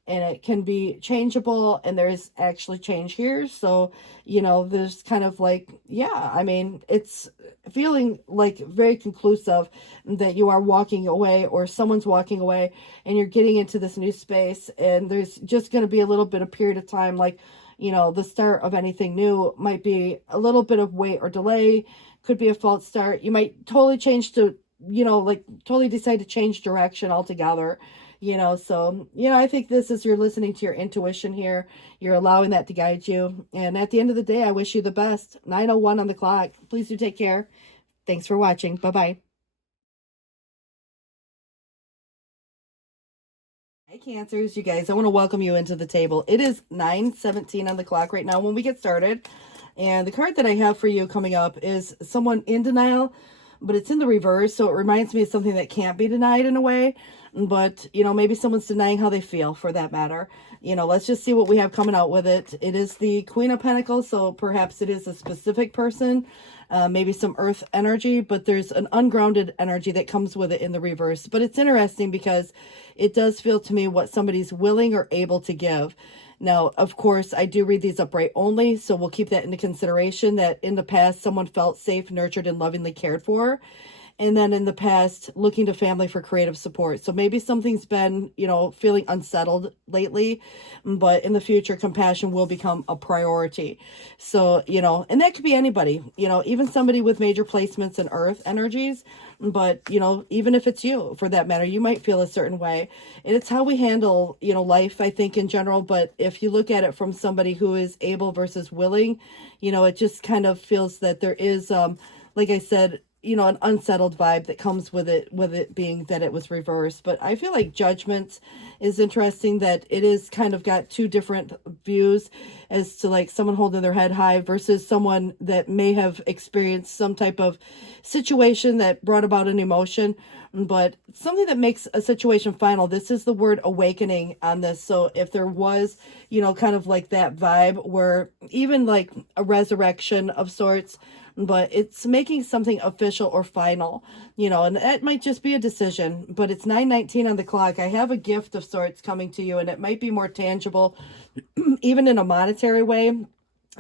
and it can be changeable, and there's actually change here. So, there's kind of like, it's feeling like very conclusive that you are walking away, or someone's walking away, and you're getting into this new space. And there's just going to be a little bit of period of time, like, the start of anything new might be a little bit of wait or delay, could be a false start. You might totally change to, totally decide to change direction altogether. I think this is, you're listening to your intuition here. You're allowing that to guide you. And at the end of the day, I wish you the best. 9:01 on the clock. Please do take care. Thanks for watching. Bye-bye. Hey, Cancers, you guys, I want to welcome you into the table. It is 9:17 on the clock right now when we get started. And the card that I have for you coming up is someone in denial, but it's in the reverse. So it reminds me of something that can't be denied in a way. But, maybe someone's denying how they feel, for that matter. Let's just see what we have coming out with it. It is the Queen of Pentacles, so perhaps it is a specific person, maybe some earth energy, but there's an ungrounded energy that comes with it in the reverse. But it's interesting because it does feel to me what somebody's willing or able to give. Now, of course, I do read these upright only, so we'll keep that into consideration, that in the past, someone felt safe, nurtured, and lovingly cared for. And then in the past, looking to family for creative support. So maybe something's been, feeling unsettled lately, but in the future, compassion will become a priority. So, and that could be anybody, even somebody with major placements in earth energies. But, even if it's you, for that matter, you might feel a certain way. And it's how we handle, life, I think, in general. But if you look at it from somebody who is able versus willing, it just kind of feels that there is, like I said, an unsettled vibe that comes with it being that it was reversed. But I feel like Judgment is interesting, that it is kind of got two different views as to like someone holding their head high versus someone that may have experienced some type of situation that brought about an emotion, but something that makes a situation final. This is the word awakening on this. So if there was, kind of like that vibe where even like a resurrection of sorts, but it's making something official or final, and that might just be a decision. But it's 9:19 on the clock. I have a gift of sorts coming to you, and it might be more tangible, even in a monetary way.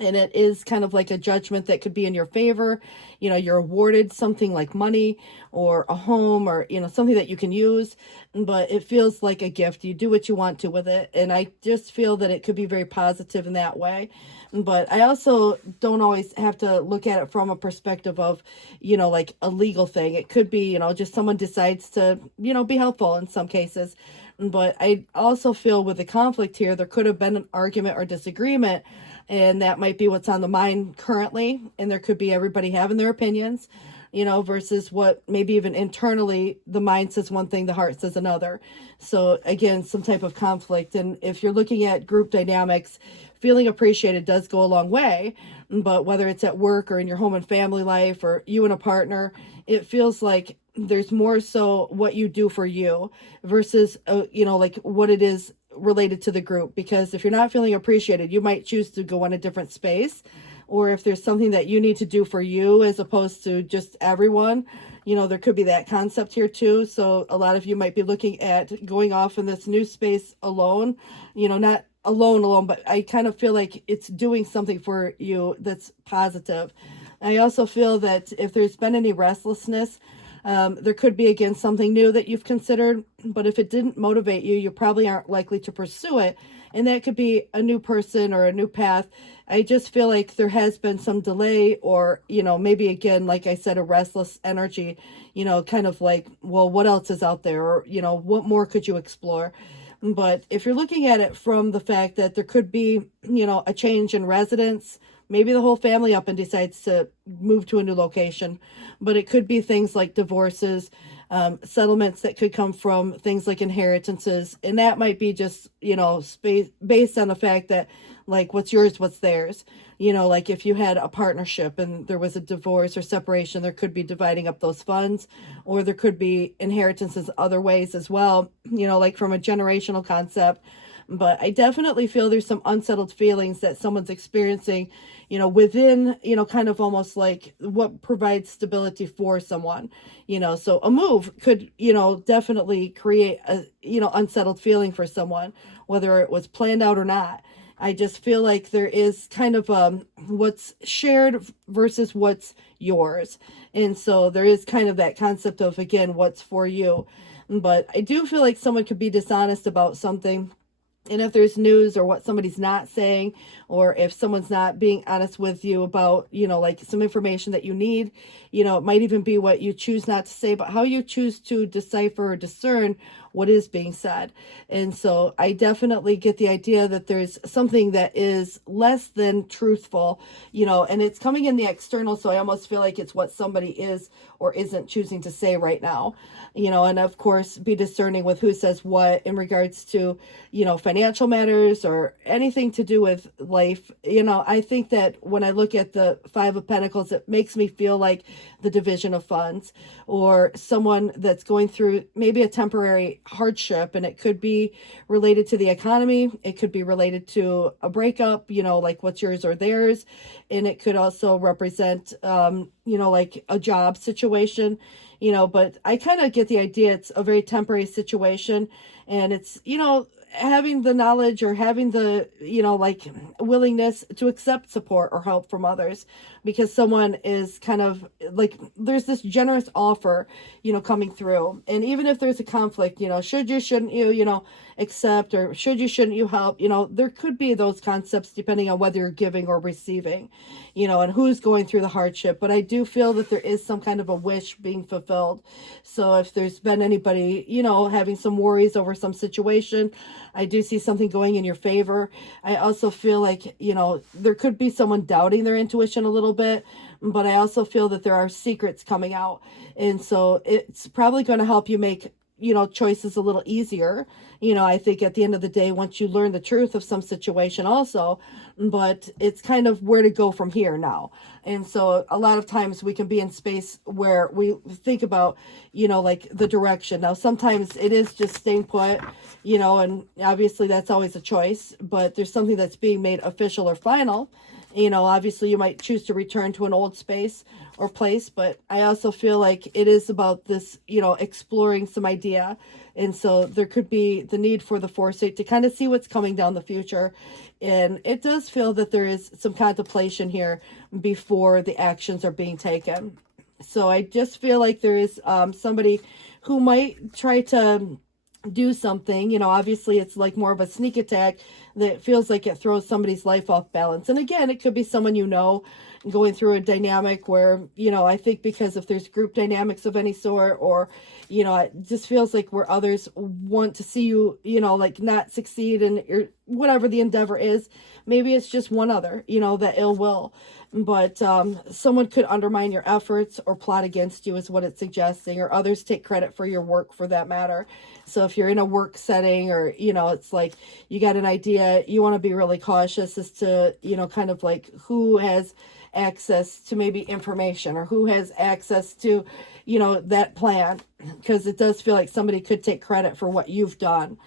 And it is kind of like a judgment that could be in your favor. You're awarded something like money or a home or, something that you can use, but it feels like a gift. You do what you want to with it. And I just feel that it could be very positive in that way. But I also don't always have to look at it from a perspective of, like a legal thing. It could be, just someone decides to, be helpful in some cases. But I also feel with the conflict here, there could have been an argument or disagreement, and that might be what's on the mind currently. And there could be everybody having their opinions, versus what maybe even internally the mind says one thing, the heart says another. So again, some type of conflict. And if you're looking at group dynamics, feeling appreciated does go a long way. But whether it's at work or in your home and family life or you and a partner, it feels like there's more so what you do for you versus, like what it is related to the group. Because if you're not feeling appreciated, you might choose to go in a different space. Or if there's something that you need to do for you as opposed to just everyone, there could be that concept here too. So a lot of you might be looking at going off in this new space alone, not alone, but I kind of feel like it's doing something for you that's positive. I also feel that if there's been any restlessness, there could be, again, something new that you've considered, but if it didn't motivate you, you probably aren't likely to pursue it. And that could be a new person or a new path. I just feel like there has been some delay or, maybe again, like I said, a restless energy, kind of like, well, what else is out there? Or, what more could you explore? But if you're looking at it from the fact that there could be, a change in residence, maybe the whole family up and decides to move to a new location, but it could be things like divorces, settlements that could come from things like inheritances. And that might be just, space based on the fact that like what's yours, what's theirs. Like if you had a partnership and there was a divorce or separation, there could be dividing up those funds, or there could be inheritances other ways as well, like from a generational concept. But I definitely feel there's some unsettled feelings that someone's experiencing, within, kind of almost like what provides stability for someone, so a move could, definitely create a, unsettled feeling for someone, whether it was planned out or not. I just feel like there is kind of what's shared versus what's yours. And so there is kind of that concept of, again, what's for you. But I do feel like someone could be dishonest about something. And if there's news or what somebody's not saying, or if someone's not being honest with you about, like some information that you need, it might even be what you choose not to say, but how you choose to decipher or discern what is being said. And so I definitely get the idea that there's something that is less than truthful, and it's coming in the external. So I almost feel like it's what somebody is or isn't choosing to say right now, and of course be discerning with who says what in regards to, financial matters or anything to do with life. I think that when I look at the Five of Pentacles, it makes me feel like the division of funds, or someone that's going through maybe a temporary hardship, and it could be related to the economy. It could be related to a breakup, like what's yours or theirs. And it could also represent, like a job situation, but I kind of get the idea it's a very temporary situation, and it's, having the knowledge or having the, like willingness to accept support or help from others, because someone is kind of like, there's this generous offer, coming through. And even if there's a conflict, should you, shouldn't you, accept, or should you, shouldn't you help, there could be those concepts depending on whether you're giving or receiving, and who's going through the hardship. But I do feel that there is some kind of a wish being fulfilled. So if there's been anybody, having some worries over some situation, I do see something going in your favor. I also feel like, there could be someone doubting their intuition a little bit, but I also feel that there are secrets coming out. And so it's probably going to help you make, choices a little easier. I think at the end of the day, once you learn the truth of some situation also, but it's kind of where to go from here now. And so a lot of times we can be in space where we think about, like the direction. Now, sometimes it is just staying put, and obviously that's always a choice, but there's something that's being made official or final. You know, obviously you might choose to return to an old space or place, but I also feel like it is about this, you know, exploring some idea. And so there could be the need for the foresight to kind of see what's coming down the future. And it does feel that there is some contemplation here before the actions are being taken. So I just feel like there is somebody who might try to do something. You know, obviously it's like more of a sneak attack that feels like it throws somebody's life off balance. And again, it could be someone you know going through a dynamic where, you know, I think because if there's group dynamics of any sort, or, you know, it just feels like where others want to see you, you know, like not succeed in your, whatever the endeavor is. Maybe it's just one other, you know, that ill will. But someone could undermine your efforts or plot against you is what it's suggesting, or others take credit for your work for that matter. So if you're in a work setting, or, you know, it's like you got an idea, you want to be really cautious as to, you know, kind of like who has access to maybe information, or who has access to, you know, that plan, because it does feel like somebody could take credit for what you've done.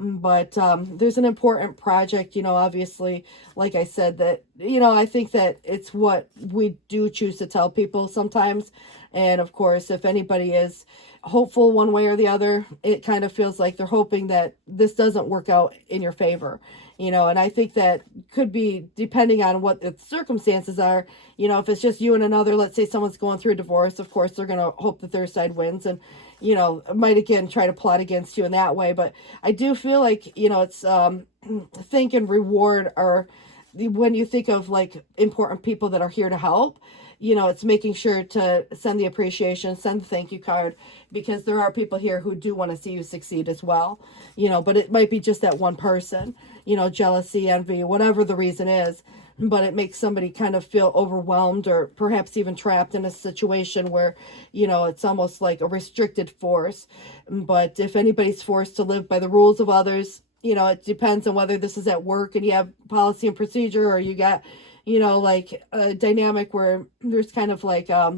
But there's an important project, you know, obviously, like I said, that, you know, I think that it's what we do choose to tell people sometimes. And of course, if anybody is hopeful one way or the other, it kind of feels like they're hoping that this doesn't work out in your favor, you know. And I think that could be depending on what the circumstances are. You know, if it's just you and another, let's say someone's going through a divorce, of course they're going to hope that their side wins, and, you know, might again try to plot against you in that way. But I do feel like, you know, it's think and reward are, when you think of like important people that are here to help, you know, it's making sure to send the appreciation, send the thank you card, because there are people here who do want to see you succeed as well, you know. But it might be just that one person, you know, jealousy, envy, whatever the reason is, but it makes somebody kind of feel overwhelmed, or perhaps even trapped in a situation where, you know, it's almost like a restricted force. But if anybody's forced to live by the rules of others, you know, it depends on whether this is at work and you have policy and procedure, or you got, you know, like a dynamic where there's kind of like a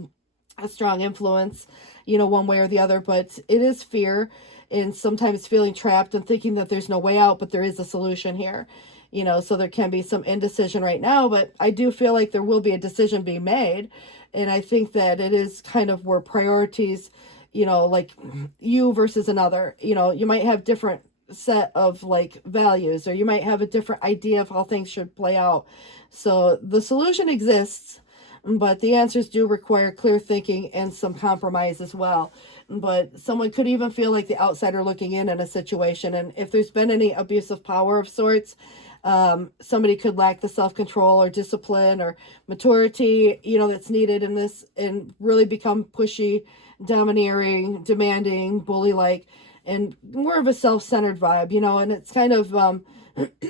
strong influence, you know, one way or the other. But it is fear, and sometimes feeling trapped and thinking that there's no way out, but there is a solution here, you know. So there can be some indecision right now, but I do feel like there will be a decision being made. And I think that it is kind of where priorities, you know, like you versus another, you know, you might have different set of like values, or you might have a different idea of how things should play out. So the solution exists, but the answers do require clear thinking and some compromise as well. But someone could even feel like the outsider looking in a situation, and if there's been any abuse of power of sorts, somebody could lack the self-control or discipline or maturity, you know, that's needed in this, and really become pushy, domineering, demanding, bully-like, and more of a self-centered vibe, you know. And it's kind of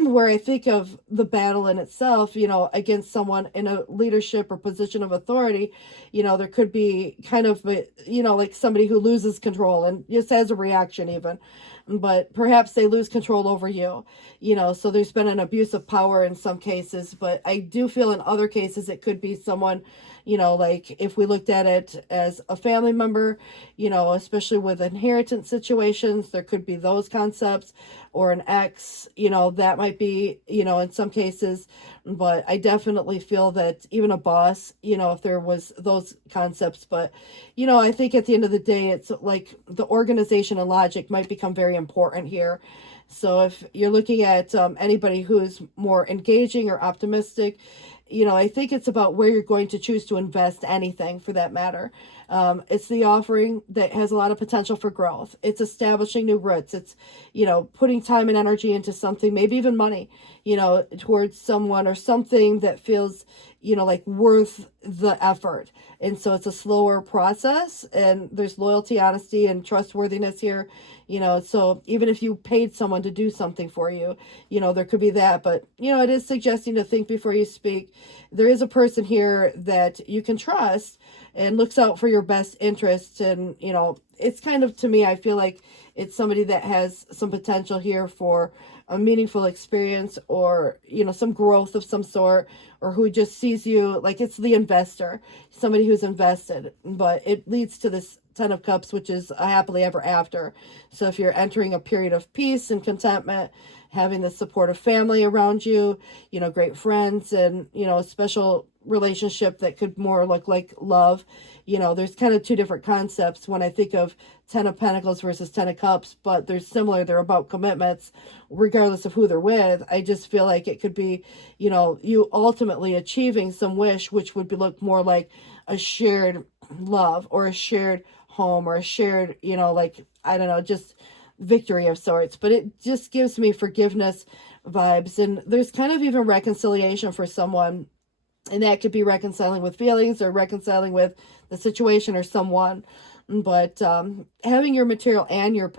where I think of the battle in itself, you know, against someone in a leadership or position of authority. You know, there could be kind of, you know, like somebody who loses control and just has a reaction even, but perhaps they lose control over you, you know. So there's been an abuse of power in some cases, but I do feel in other cases it could be someone, you know, like if we looked at it as a family member, you know, especially with inheritance situations, there could be those concepts, or an ex, you know, that might be, you know, in some cases. But I definitely feel that even a boss, you know, if there was those concepts. But, you know, I think at the end of the day, it's like the organization and logic might become very important here. So if you're looking at anybody who's more engaging or optimistic, you know, I think it's about where you're going to choose to invest anything for that matter. It's the offering that has a lot of potential for growth. It's establishing new roots. It's, you know, putting time and energy into something, maybe even money, you know, towards someone or something that feels, you know, like worth the effort. And so it's a slower process, and there's loyalty, honesty, and trustworthiness here, you know. So even if you paid someone to do something for you, you know, there could be that. But, you know, it is suggesting to think before you speak. There is a person here that you can trust and looks out for your best interests. And, you know, it's kind of, to me, I feel like it's somebody that has some potential here for a meaningful experience, or, you know, some growth of some sort, or who just sees you like it's the investor, somebody who's invested. But it leads to this Ten of Cups, which is a happily ever after. So if you're entering a period of peace and contentment, having the supportive family around you, great friends, and, a special relationship that could more look like love. There's kind of two different concepts when I think of Ten of Pentacles versus Ten of Cups, but they're similar. They're about commitments, regardless of who they're with. I just feel like it could be, you ultimately achieving some wish, which would look more like a shared love or a shared home or a shared, I don't know, just victory of sorts. But it just gives me forgiveness vibes. And there's kind of even reconciliation for someone. And that could be reconciling with feelings or reconciling with the situation or someone. But having your material and your,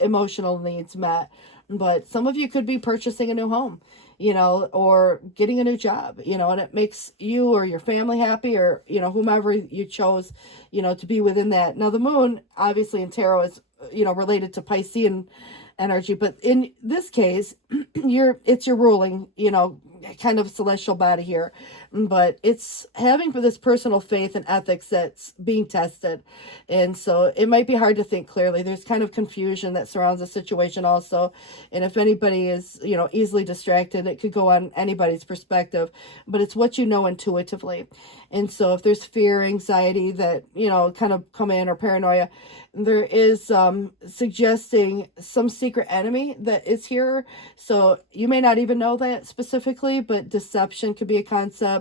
emotional needs met. But some of you could be purchasing a new home, or getting a new job, and it makes you or your family happy, or, whomever you chose, to be within that. Now, the moon, obviously, in tarot is, related to Piscean energy. But in this case, it's your ruling, kind of celestial body here. But it's having this personal faith and ethics that's being tested. And so it might be hard to think clearly. There's kind of confusion that surrounds the situation also. And if anybody is, easily distracted, it could go on anybody's perspective. But it's what you know intuitively. And so if there's fear, anxiety that, kind of come in, or paranoia, there is suggesting some secret enemy that is here. So you may not even know that specifically, but deception could be a concept.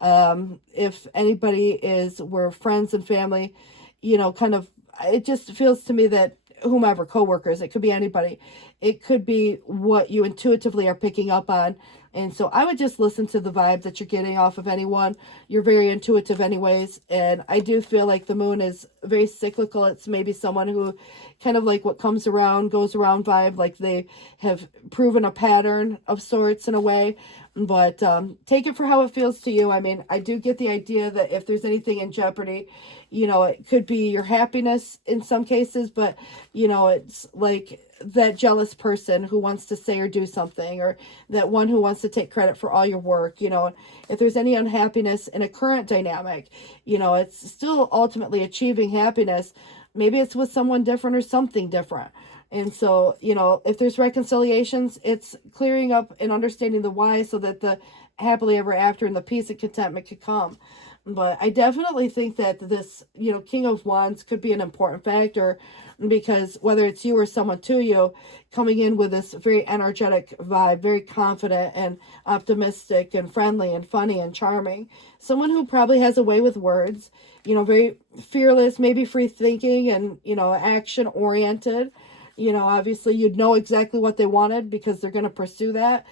If anybody we're friends and family, kind of, it just feels to me that whomever, coworkers, it could be anybody. It could be what you intuitively are picking up on. And so I would just listen to the vibe that you're getting off of anyone. You're very intuitive anyways. And I do feel like the moon is very cyclical. It's maybe someone who kind of like what comes around, goes around vibe, like they have proven a pattern of sorts in a way. But take it for how it feels to you. I mean, I do get the idea that if there's anything in jeopardy, it could be your happiness in some cases, but, it's like that jealous person who wants to say or do something, or that one who wants to take credit for all your work. If there's any unhappiness in a current dynamic, it's still ultimately achieving happiness. Maybe it's with someone different or something different. And so, if there's reconciliations, it's clearing up and understanding the why, so that the happily ever after and the peace and contentment could come. But I definitely think that this, King of Wands could be an important factor, because whether it's you or someone to you, coming in with this very energetic vibe, very confident and optimistic and friendly and funny and charming, someone who probably has a way with words, very fearless, maybe free thinking and, action oriented. Obviously you'd know exactly what they wanted because they're going to pursue that,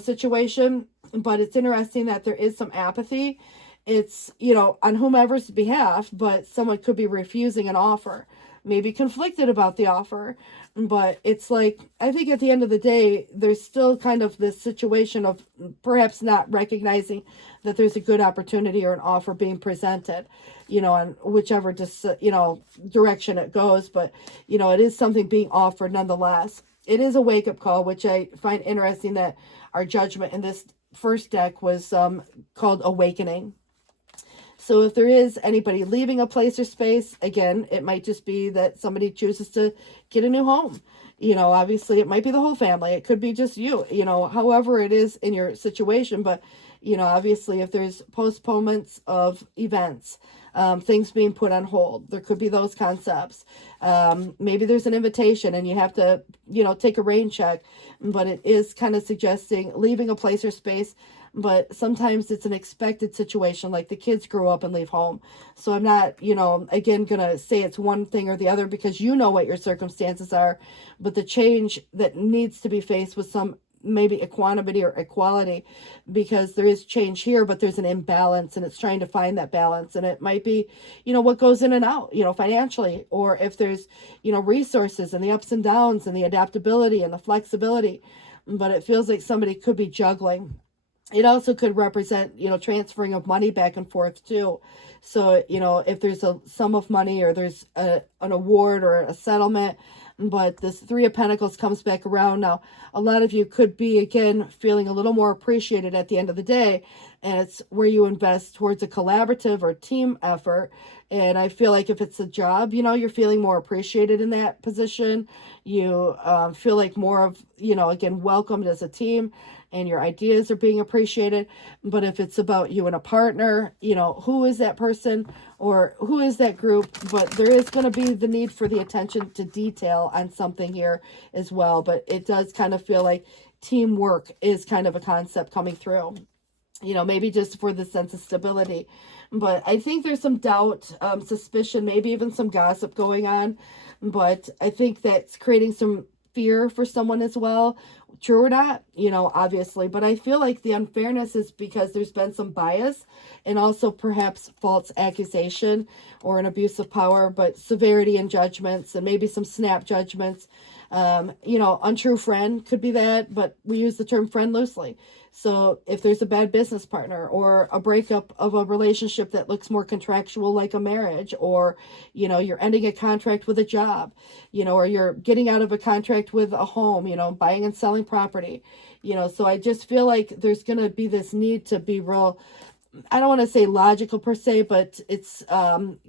situation. But it's interesting that there is some apathy. It's, on whomever's behalf, but someone could be refusing an offer, maybe conflicted about the offer. But it's like, I think at the end of the day, there's still kind of this situation of perhaps not recognizing that there's a good opportunity or an offer being presented, on whichever, direction it goes. But, it is something being offered nonetheless. It is a wake-up call, which I find interesting that our judgment in this first deck was called Awakening. So if there is anybody leaving a place or space, again, it might just be that somebody chooses to get a new home. Obviously it might be the whole family. It could be just you, however it is in your situation. But, obviously if there's postponements of events, things being put on hold, there could be those concepts. Maybe there's an invitation and you have to, take a rain check, but it is kind of suggesting leaving a place or space. But sometimes it's an expected situation, like the kids grow up and leave home. So I'm not, again, going to say it's one thing or the other, because you know what your circumstances are. But the change that needs to be faced with some maybe equanimity or equality, because there is change here, but there's an imbalance, and it's trying to find that balance. And it might be, what goes in and out, financially, or if there's, resources and the ups and downs and the adaptability and the flexibility. But it feels like somebody could be juggling. It also could represent, transferring of money back and forth too. So, if there's a sum of money, or there's an award or a settlement, but this Three of Pentacles comes back around. Now, a lot of you could be, again, feeling a little more appreciated at the end of the day, and it's where you invest towards a collaborative or team effort. And I feel like if it's a job, you know, you're feeling more appreciated in that position. You feel like more of, you know, again, welcomed as a team, and your ideas are being appreciated. But if it's about you and a partner, you know, who is that person or who is that group? But there is going to be the need for the attention to detail on something here as well. But it does kind of feel like teamwork is kind of a concept coming through, you know, maybe just for the sense of stability. But I think there's some doubt, suspicion, maybe even some gossip going on. But I think that's creating some fear for someone as well. True or not, you know, obviously. But I feel like the unfairness is because there's been some bias and also perhaps false accusation or an abuse of power, but severity in judgments and maybe some snap judgments. You know, untrue friend could be that, but we use the term friend loosely. So if there's a bad business partner or a breakup of a relationship that looks more contractual like a marriage, or, you know, you're ending a contract with a job, you know, or you're getting out of a contract with a home, you know, buying and selling property, you know, so I just feel like there's going to be this need to be real, I don't want to say logical per se, but it's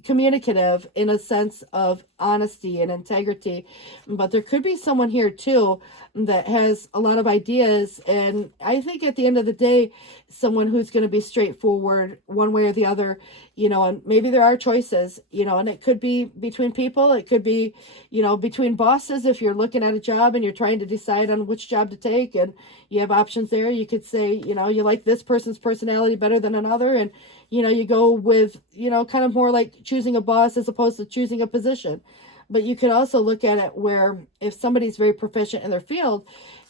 communicative in a sense of honesty and integrity. But there could be someone here too that has a lot of ideas. And I think at the end of the day, someone who's going to be straightforward one way or the other, you know, and maybe there are choices, you know, and it could be between people. It could be, you know, between bosses. If you're looking at a job and you're trying to decide on which job to take and you have options there, you could say, you know, you like this person's personality better than another. And, you know, you go with, you know, kind of more like choosing a boss as opposed to choosing a position. But you could also look at it where if somebody's very proficient in their field,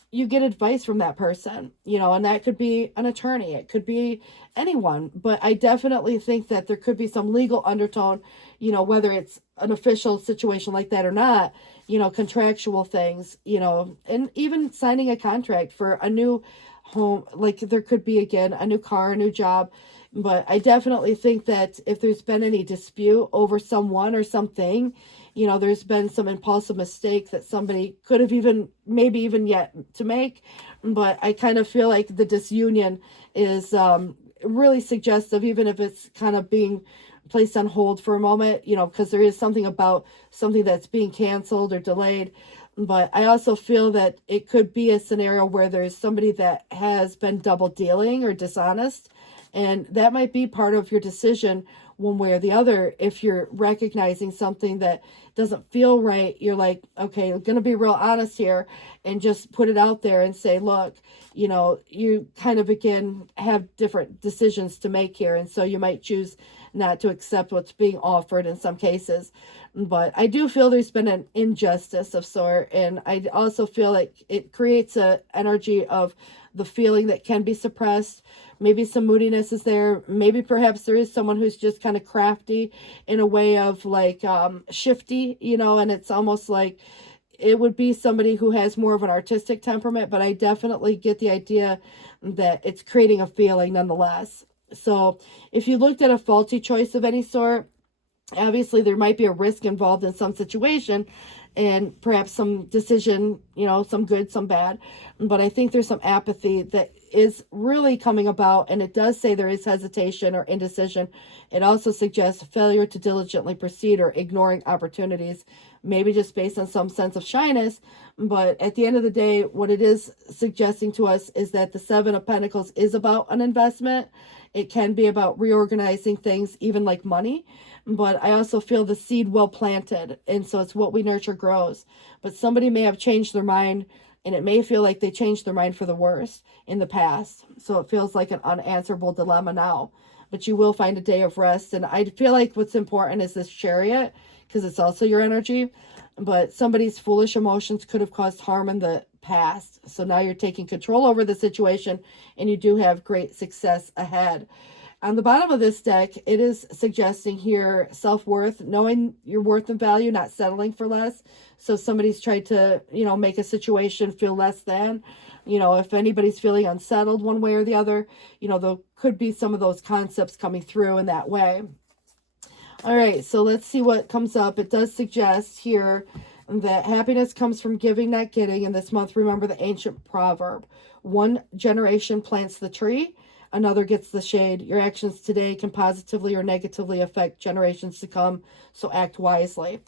you get advice from that person, you know, and that could be an attorney. It could be anyone. But I definitely think that there could be some legal undertone, you know, whether it's an official situation like that or not, you know, contractual things, you know, and even signing a contract for a new home. Like there could be, again, a new car, a new job. But I definitely think that if there's been any dispute over someone or something, you know, there's been some impulsive mistake that somebody could have maybe even yet to make. But I kind of feel like the disunion is really suggestive, even if it's kind of being placed on hold for a moment, you know, because there is something about something that's being canceled or delayed. But I also feel that it could be a scenario where there's somebody that has been double dealing or dishonest. And that might be part of your decision one way or the other. If you're recognizing something that doesn't feel right, you're like, okay, I'm going to be real honest here and just put it out there and say, look, you know, you kind of, again, have different decisions to make here. And so you might choose not to accept what's being offered in some cases. But I do feel there's been an injustice of sort. And I also feel like it creates a energy of the feeling that can be suppressed. Maybe some moodiness is there. Maybe perhaps there is someone who's just kind of crafty in a way of like shifty, you know, and it's almost like it would be somebody who has more of an artistic temperament, but I definitely get the idea that it's creating a feeling nonetheless. So if you looked at a faulty choice of any sort, obviously there might be a risk involved in some situation and perhaps some decision, you know, some good, some bad. But I think there's some apathy that is really coming about, and it does say there is hesitation or indecision. It also suggests failure to diligently proceed or ignoring opportunities, maybe just based on some sense of shyness. But at the end of the day, what it is suggesting to us is that the Seven of Pentacles is about an investment. It can be about reorganizing things, even like money. But I also feel the seed well planted. And so it's what we nurture grows. But somebody may have changed their mind, and it may feel like they changed their mind for the worst in the past. So it feels like an unanswerable dilemma now. But you will find a day of rest. And I feel like what's important is this Chariot, because it's also your energy. But somebody's foolish emotions could have caused harm in the past. So now you're taking control over the situation, and you do have great success ahead. On the bottom of this deck, it is suggesting here self-worth, knowing your worth and value, not settling for less. So if somebody's tried to, you know, make a situation feel less than, you know, if anybody's feeling unsettled one way or the other, you know, there could be some of those concepts coming through in that way. All right, so let's see what comes up. It does suggest here that happiness comes from giving, not getting. And this month, remember the ancient proverb: one generation plants the tree, another gets the shade. Your actions today can positively or negatively affect generations to come, so act wisely.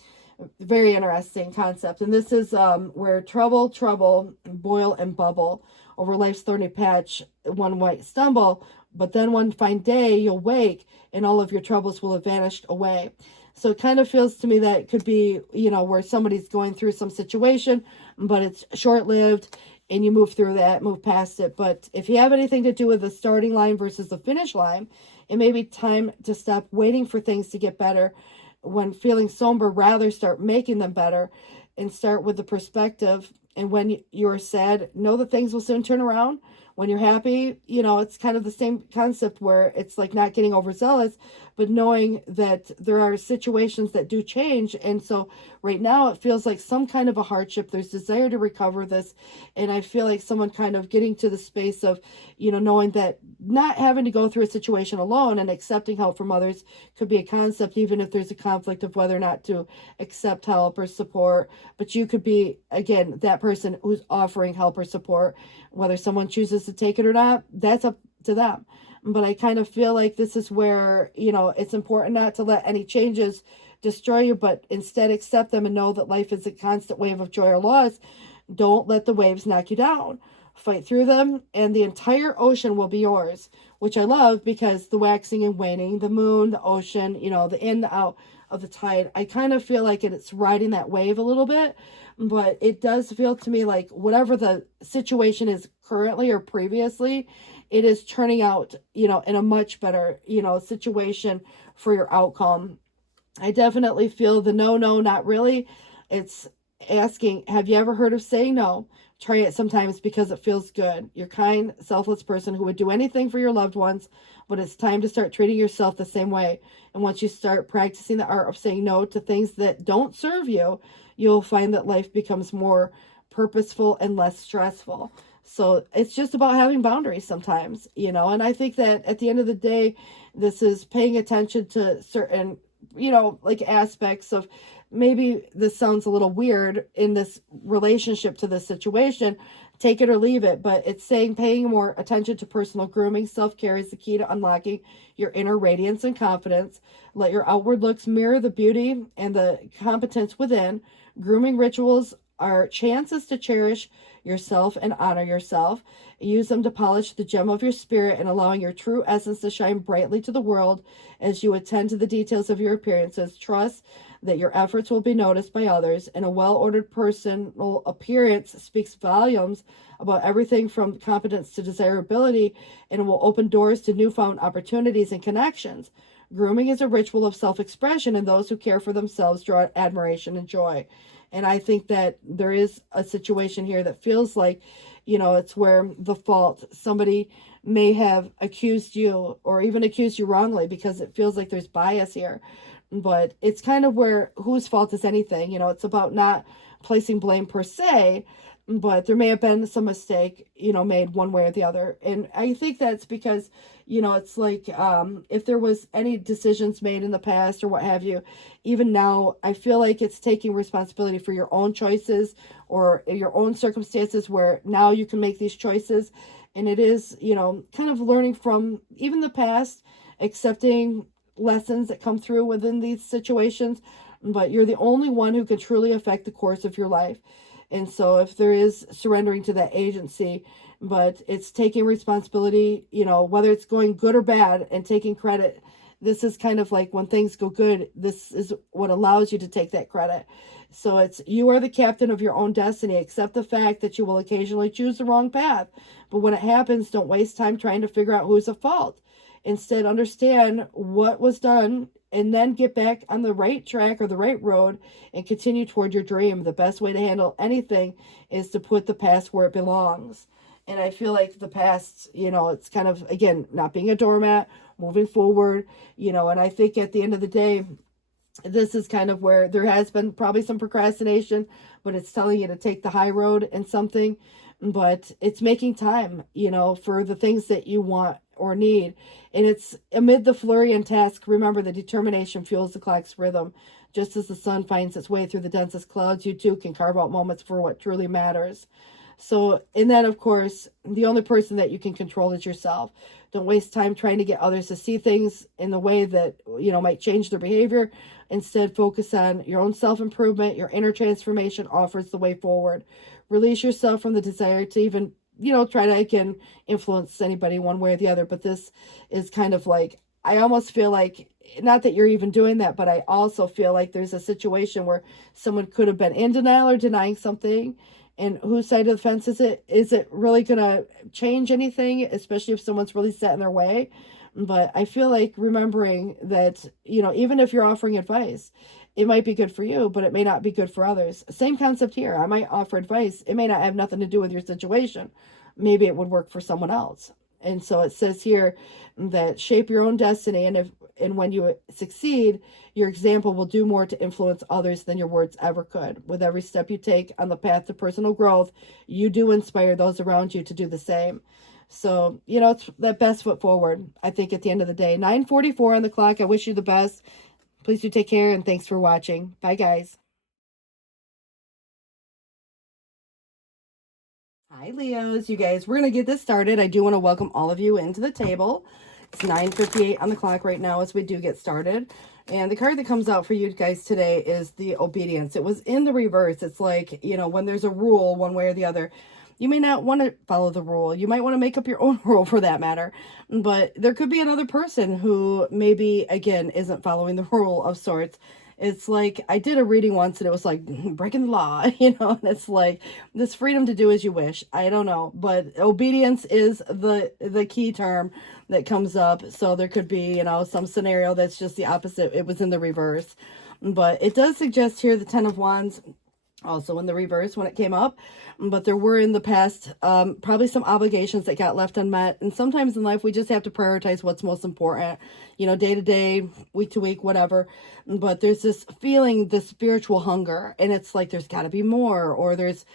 Very interesting concept. And this is where trouble, boil and bubble. Over life's thorny patch, one might stumble, but then one fine day you'll wake and all of your troubles will have vanished away. So it kind of feels to me that it could be, where somebody's going through some situation, but it's short-lived and you move through that, move past it. But if you have anything to do with the starting line versus the finish line, it may be time to stop waiting for things to get better. When feeling somber, rather start making them better and start with the perspective. And when you're sad, know that things will soon turn around. When you're happy, it's kind of the same concept where it's like not getting overzealous, but knowing that there are situations that do change. And so right now it feels like some kind of a hardship. There's desire to recover this. And I feel like someone kind of getting to the space of, knowing that not having to go through a situation alone and accepting help from others could be a concept, even if there's a conflict of whether or not to accept help or support. But you could be, again, that person who's offering help or support. Whether someone chooses to take it or not, that's up to them. But I kind of feel like this is where, it's important not to let any changes destroy you, but instead accept them and know that life is a constant wave of joy or loss. Don't let the waves knock you down. Fight through them, and the entire ocean will be yours, which I love because the waxing and waning, the moon, the ocean, the in, the out of the tide, I kind of feel like it's riding that wave a little bit. But it does feel to me like whatever the situation is currently or previously, it is turning out, in a much better, situation for your outcome. I definitely feel the no, not really. It's asking, have you ever heard of saying no? Try it sometimes because it feels good. You're kind, selfless person who would do anything for your loved ones, but it's time to start treating yourself the same way. And once you start practicing the art of saying no to things that don't serve you, you'll find that life becomes more purposeful and less stressful. So it's just about having boundaries sometimes, and I think that at the end of the day, this is paying attention to certain, like aspects of, maybe this sounds a little weird in this relationship to this situation, take it or leave it, but it's saying paying more attention to personal grooming. Self-care is the key to unlocking your inner radiance and confidence. Let your outward looks mirror the beauty and the competence within. Grooming rituals are chances to cherish yourself and honor yourself. Use them to polish the gem of your spirit and allowing your true essence to shine brightly to the world as you attend to the details of your appearances. Trust that your efforts will be noticed by others, and a well-ordered personal appearance speaks volumes about everything from competence to desirability, and will open doors to newfound opportunities and connections. Grooming is a ritual of self-expression, and those who care for themselves draw admiration and joy. And I think that there is a situation here that feels like, it's where the fault, somebody may have accused you or even accused you wrongly, because it feels like there's bias here. But it's kind of where whose fault is anything, it's about not placing blame per se, but there may have been some mistake, made one way or the other. And I think that's because, it's like, if there was any decisions made in the past or what have you, even now, I feel like it's taking responsibility for your own choices or your own circumstances where now you can make these choices. And it is, kind of learning from even the past, accepting lessons that come through within these situations, but you're the only one who can truly affect the course of your life. And so if there is surrendering to that agency, but it's taking responsibility, whether it's going good or bad, and taking credit. This is kind of like when things go good, this is what allows you to take that credit. So it's, you are the captain of your own destiny. Accept the fact that you will occasionally choose the wrong path. But when it happens, don't waste time trying to figure out who's at fault. Instead, understand what was done and then get back on the right track or the right road and continue toward your dream. The best way to handle anything is to put the past where it belongs. And I feel like the past, it's kind of, again, not being a doormat, moving forward, and I think at the end of the day, this is kind of where there has been probably some procrastination, but it's telling you to take the high road and something, but it's making time, for the things that you want or need. And it's amid the flurry and task. Remember, the determination fuels the clock's rhythm. Just as the sun finds its way through the densest clouds, you too can carve out moments for what truly matters. So in that, of course, the only person that you can control is yourself. Don't waste time trying to get others to see things in the way that, might change their behavior. Instead, focus on your own self-improvement. Your inner transformation offers the way forward. Release yourself from the desire to even, try to, again, influence anybody one way or the other. But this is kind of like, I almost feel like, not that you're even doing that, but I also feel like there's a situation where someone could have been in denial or denying something. And whose side of the fence is it? Is it really going to change anything, especially if someone's really set in their way? But I feel like remembering that, even if you're offering advice, it might be good for you, but it may not be good for others. Same concept here. I might offer advice. It may not have nothing to do with your situation. Maybe it would work for someone else. And so it says here that shape your own destiny. And when you succeed, your example will do more to influence others than your words ever could. With every step you take on the path to personal growth, you do inspire those around you to do the same. So, it's that best foot forward, I think, at the end of the day. 9:44 on the clock. I wish you the best. Please do take care, and thanks for watching. Bye, guys. Hi, Leos. You guys, we're going to get this started. I do want to welcome all of you into the table. It's 9:58 on the clock right now as we do get started. And the card that comes out for you guys today is the obedience. It was in the reverse. It's like, when there's a rule one way or the other, you may not want to follow the rule. You might want to make up your own rule for that matter. But there could be another person who maybe, again, isn't following the rule of sorts. It's like, I did a reading once and it was like breaking the law, and it's like this freedom to do as you wish. I don't know, but obedience is the key term that comes up. So there could be, some scenario that's just the opposite. It was in the reverse, but it does suggest here the 10 of Wands also in the reverse when it came up. But there were in the past probably some obligations that got left unmet. And sometimes in life, we just have to prioritize what's most important, day to day, week to week, whatever. But there's this feeling, this spiritual hunger. And it's like there's got to be more. Or there's,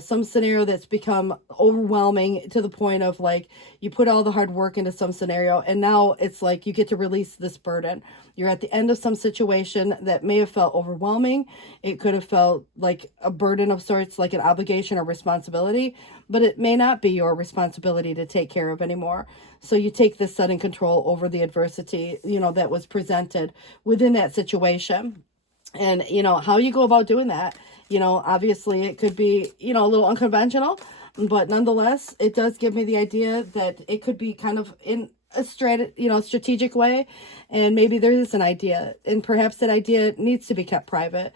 some scenario that's become overwhelming to the point of like you put all the hard work into some scenario. And now it's like you get to release this burden. You're at the end of some situation that may have felt overwhelming. It could have felt like a burden of sorts, like an obligation or responsibility, but it may not be your responsibility to take care of anymore. So you take this sudden control over the adversity, that was presented within that situation. And, how you go about doing that, obviously it could be, a little unconventional, but nonetheless, it does give me the idea that it could be kind of in a strategic way. And maybe there is an idea, and perhaps that idea needs to be kept private.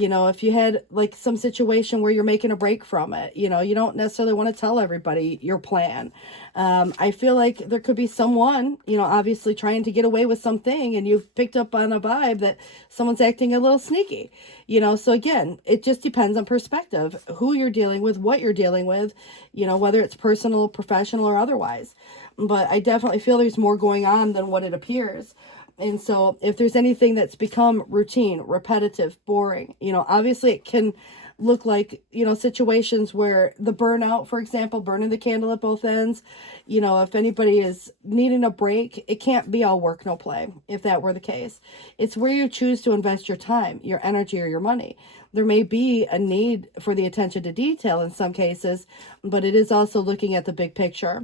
If you had like some situation where you're making a break from it, you don't necessarily want to tell everybody your plan. I feel like there could be someone, obviously trying to get away with something, and you've picked up on a vibe that someone's acting a little sneaky, so again, it just depends on perspective, who you're dealing with, what you're dealing with, whether it's personal, professional, or otherwise. But I definitely feel there's more going on than what it appears. And so if there's anything that's become routine, repetitive, boring, obviously it can look like, situations where the burnout, for example, burning the candle at both ends, if anybody is needing a break, it can't be all work, no play. If that were the case, it's where you choose to invest your time, your energy, or your money. There may be a need for the attention to detail in some cases, but it is also looking at the big picture.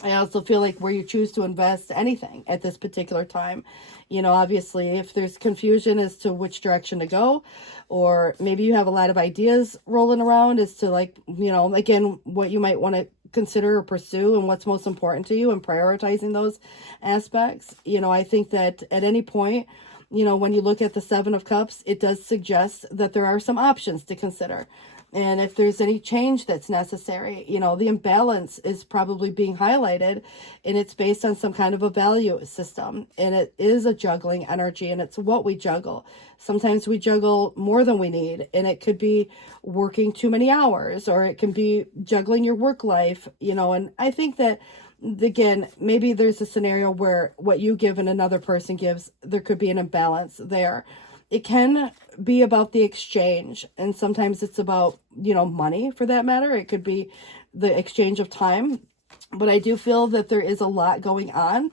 I also feel like where you choose to invest anything at this particular time, obviously if there's confusion as to which direction to go, or maybe you have a lot of ideas rolling around as to like, again, what you might want to consider or pursue and what's most important to you and prioritizing those aspects. I think that at any point, when you look at the 7 of Cups, it does suggest that there are some options to consider. And if there's any change that's necessary, the imbalance is probably being highlighted, and it's based on some kind of a value system. And it is a juggling energy, and it's what we juggle. Sometimes we juggle more than we need, and it could be working too many hours, or it can be juggling your work life, and I think that, again, maybe there's a scenario where what you give and another person gives, there could be an imbalance there. It can be about the exchange, and sometimes it's about, money for that matter. It could be the exchange of time, but I do feel that there is a lot going on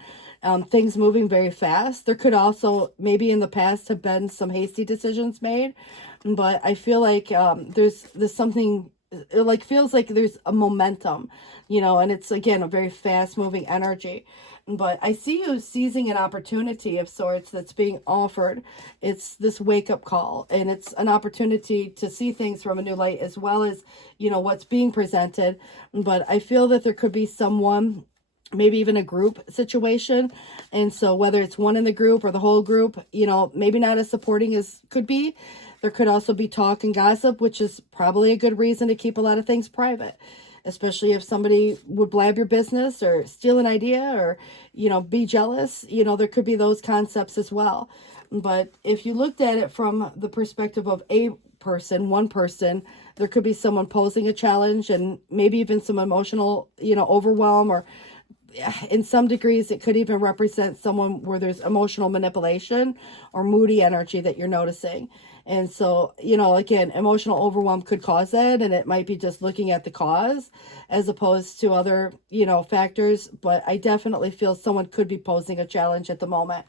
things moving very fast. There could also maybe in the past have been some hasty decisions made, but I feel like there's something, it like feels like there's a momentum, and it's again a very fast moving energy. But I see you seizing an opportunity of sorts that's being offered. It's this wake up call, and it's an opportunity to see things from a new light, as well as, what's being presented. But I feel that there could be someone, maybe even a group situation. And so whether it's one in the group or the whole group, maybe not as supporting as could be. There could also be talk and gossip, which is probably a good reason to keep a lot of things private, especially if somebody would blab your business or steal an idea or, be jealous. There could be those concepts as well. But if you looked at it from the perspective of a person, one person, there could be someone posing a challenge and maybe even some emotional, overwhelm, or in some degrees it could even represent someone where there's emotional manipulation or moody energy that you're noticing. And so, again, emotional overwhelm could cause that, and it might be just looking at the cause as opposed to other, factors. But I definitely feel someone could be posing a challenge at the moment,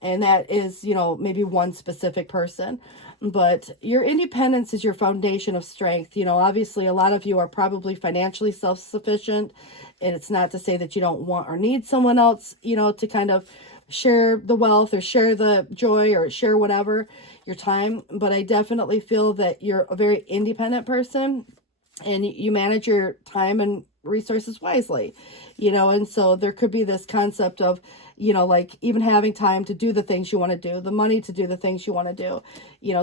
and that is, maybe one specific person. But your independence is your foundation of strength. Obviously a lot of you are probably financially self-sufficient, and it's not to say that you don't want or need someone else, to kind of share the wealth or share the joy or share whatever, your time. But I definitely feel that you're a very independent person, and you manage your time and resources wisely, and so there could be this concept of, like even having time to do the things you want to do, the money to do the things you want to do,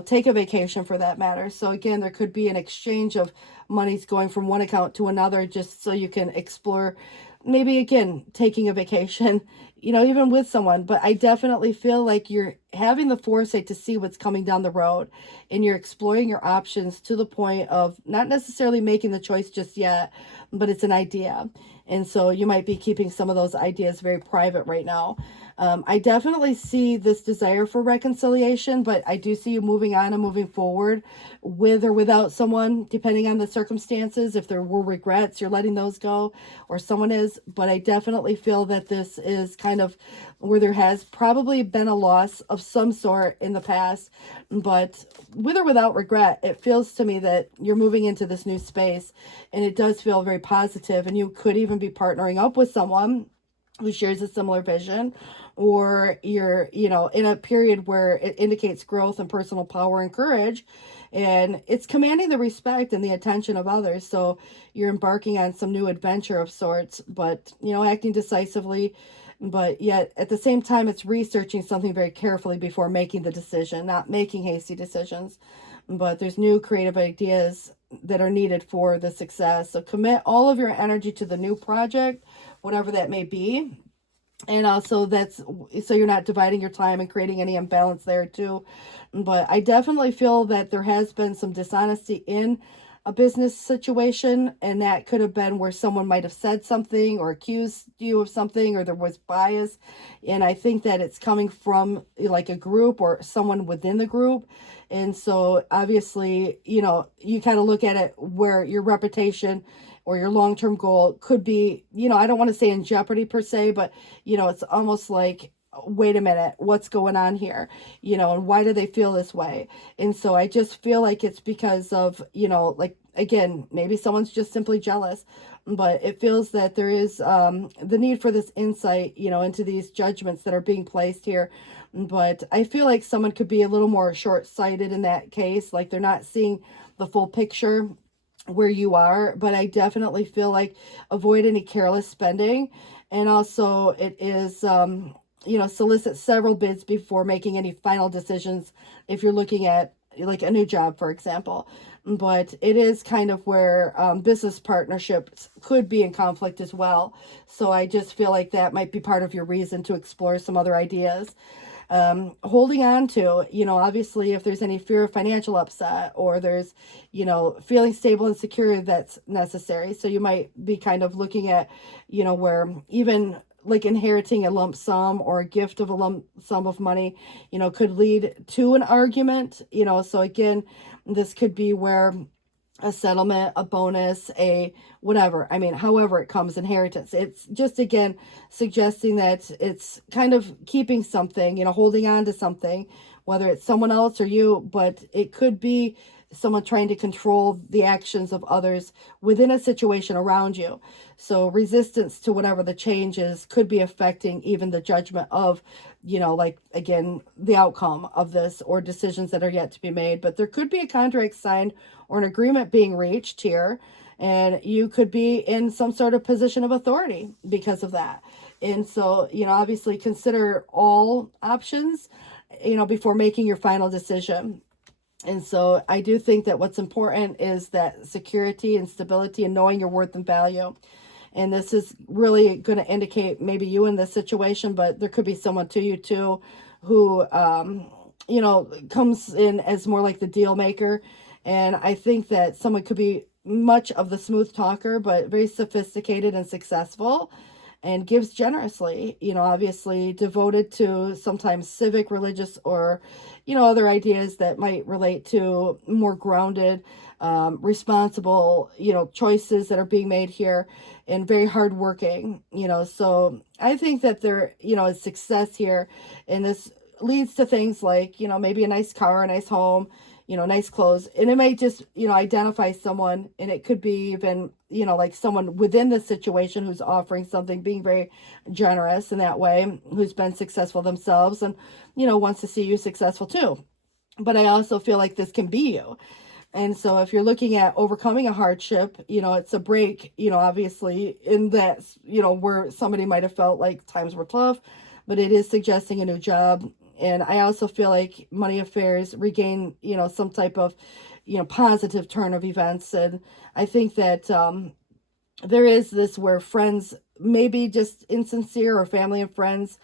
take a vacation for that matter. So again, there could be an exchange of monies going from one account to another just so you can explore, maybe again, taking a vacation, even with someone. But I definitely feel like you're having the foresight to see what's coming down the road, and you're exploring your options to the point of not necessarily making the choice just yet, but it's an idea. And so you might be keeping some of those ideas very private right now. I definitely see this desire for reconciliation, but I do see you moving on and moving forward with or without someone, depending on the circumstances. If there were regrets, you're letting those go, or someone is. But I definitely feel that this is kind of where there has probably been a loss of some sort in the past. But with or without regret, it feels to me that you're moving into this new space, and it does feel very positive. And you could even be partnering up with someone who shares a similar vision, or you're, in a period where it indicates growth and personal power and courage, and it's commanding the respect and the attention of others. So you're embarking on some new adventure of sorts, but, acting decisively, but yet at the same time, it's researching something very carefully before making the decision, not making hasty decisions. But there's new creative ideas that are needed for the success. So commit all of your energy to the new project, whatever that may be. And also that's so you're not dividing your time and creating any imbalance there too. But I definitely feel that there has been some dishonesty in a business situation, and that could have been where someone might have said something or accused you of something, or there was bias. And I think that it's coming from like a group or someone within the group. And so obviously, you kind of look at it where your reputation or your long-term goal could be, I don't want to say in jeopardy per se, but, it's almost like, wait a minute, what's going on here? And why do they feel this way? And so I just feel like it's because of, like, again, maybe someone's just simply jealous, but it feels that there is the need for this insight, into these judgments that are being placed here. But I feel like someone could be a little more short-sighted in that case, like they're not seeing the full picture where you are. But I definitely feel like avoid any careless spending. And also it is, solicit several bids before making any final decisions if you're looking at like a new job, for example. But it is kind of where business partnerships could be in conflict as well. So I just feel like that might be part of your reason to explore some other ideas. Holding on to, obviously if there's any fear of financial upset, or there's, feeling stable and secure, that's necessary. So you might be kind of looking at, where even like inheriting a lump sum or a gift of a lump sum of money, could lead to an argument, so again, this could be where a settlement, a bonus, a whatever. I mean, however it comes, inheritance. It's just, again, suggesting that it's kind of keeping something, holding on to something, whether it's someone else or you, but it could be someone trying to control the actions of others within a situation around you. So resistance to whatever the change is could be affecting even the judgment of, like, again, the outcome of this, or decisions that are yet to be made. But there could be a contract signed or an agreement being reached here, and you could be in some sort of position of authority because of that. And so, obviously consider all options, before making your final decision. And so I do think that what's important is that security and stability and knowing your worth and value. And this is really going to indicate maybe you in this situation, but there could be someone to you too who, comes in as more like the deal maker. And I think that someone could be much of the smooth talker, but very sophisticated and successful, and gives generously, obviously devoted to sometimes civic, religious, or, other ideas that might relate to more grounded, responsible, choices that are being made here, and very hardworking, so I think that there, is success here. And this leads to things like, maybe a nice car, a nice home, nice clothes. And it might just, identify someone, and it could be even, like someone within the situation who's offering something, being very generous in that way, who's been successful themselves and, wants to see you successful too. But I also feel like this can be you. And so if you're looking at overcoming a hardship, it's a break, obviously in that, where somebody might have felt like times were tough, but it is suggesting a new job. And I also feel like money affairs regain, some type of, positive turn of events. And I think that there is this where friends may be just insincere, or family and friends,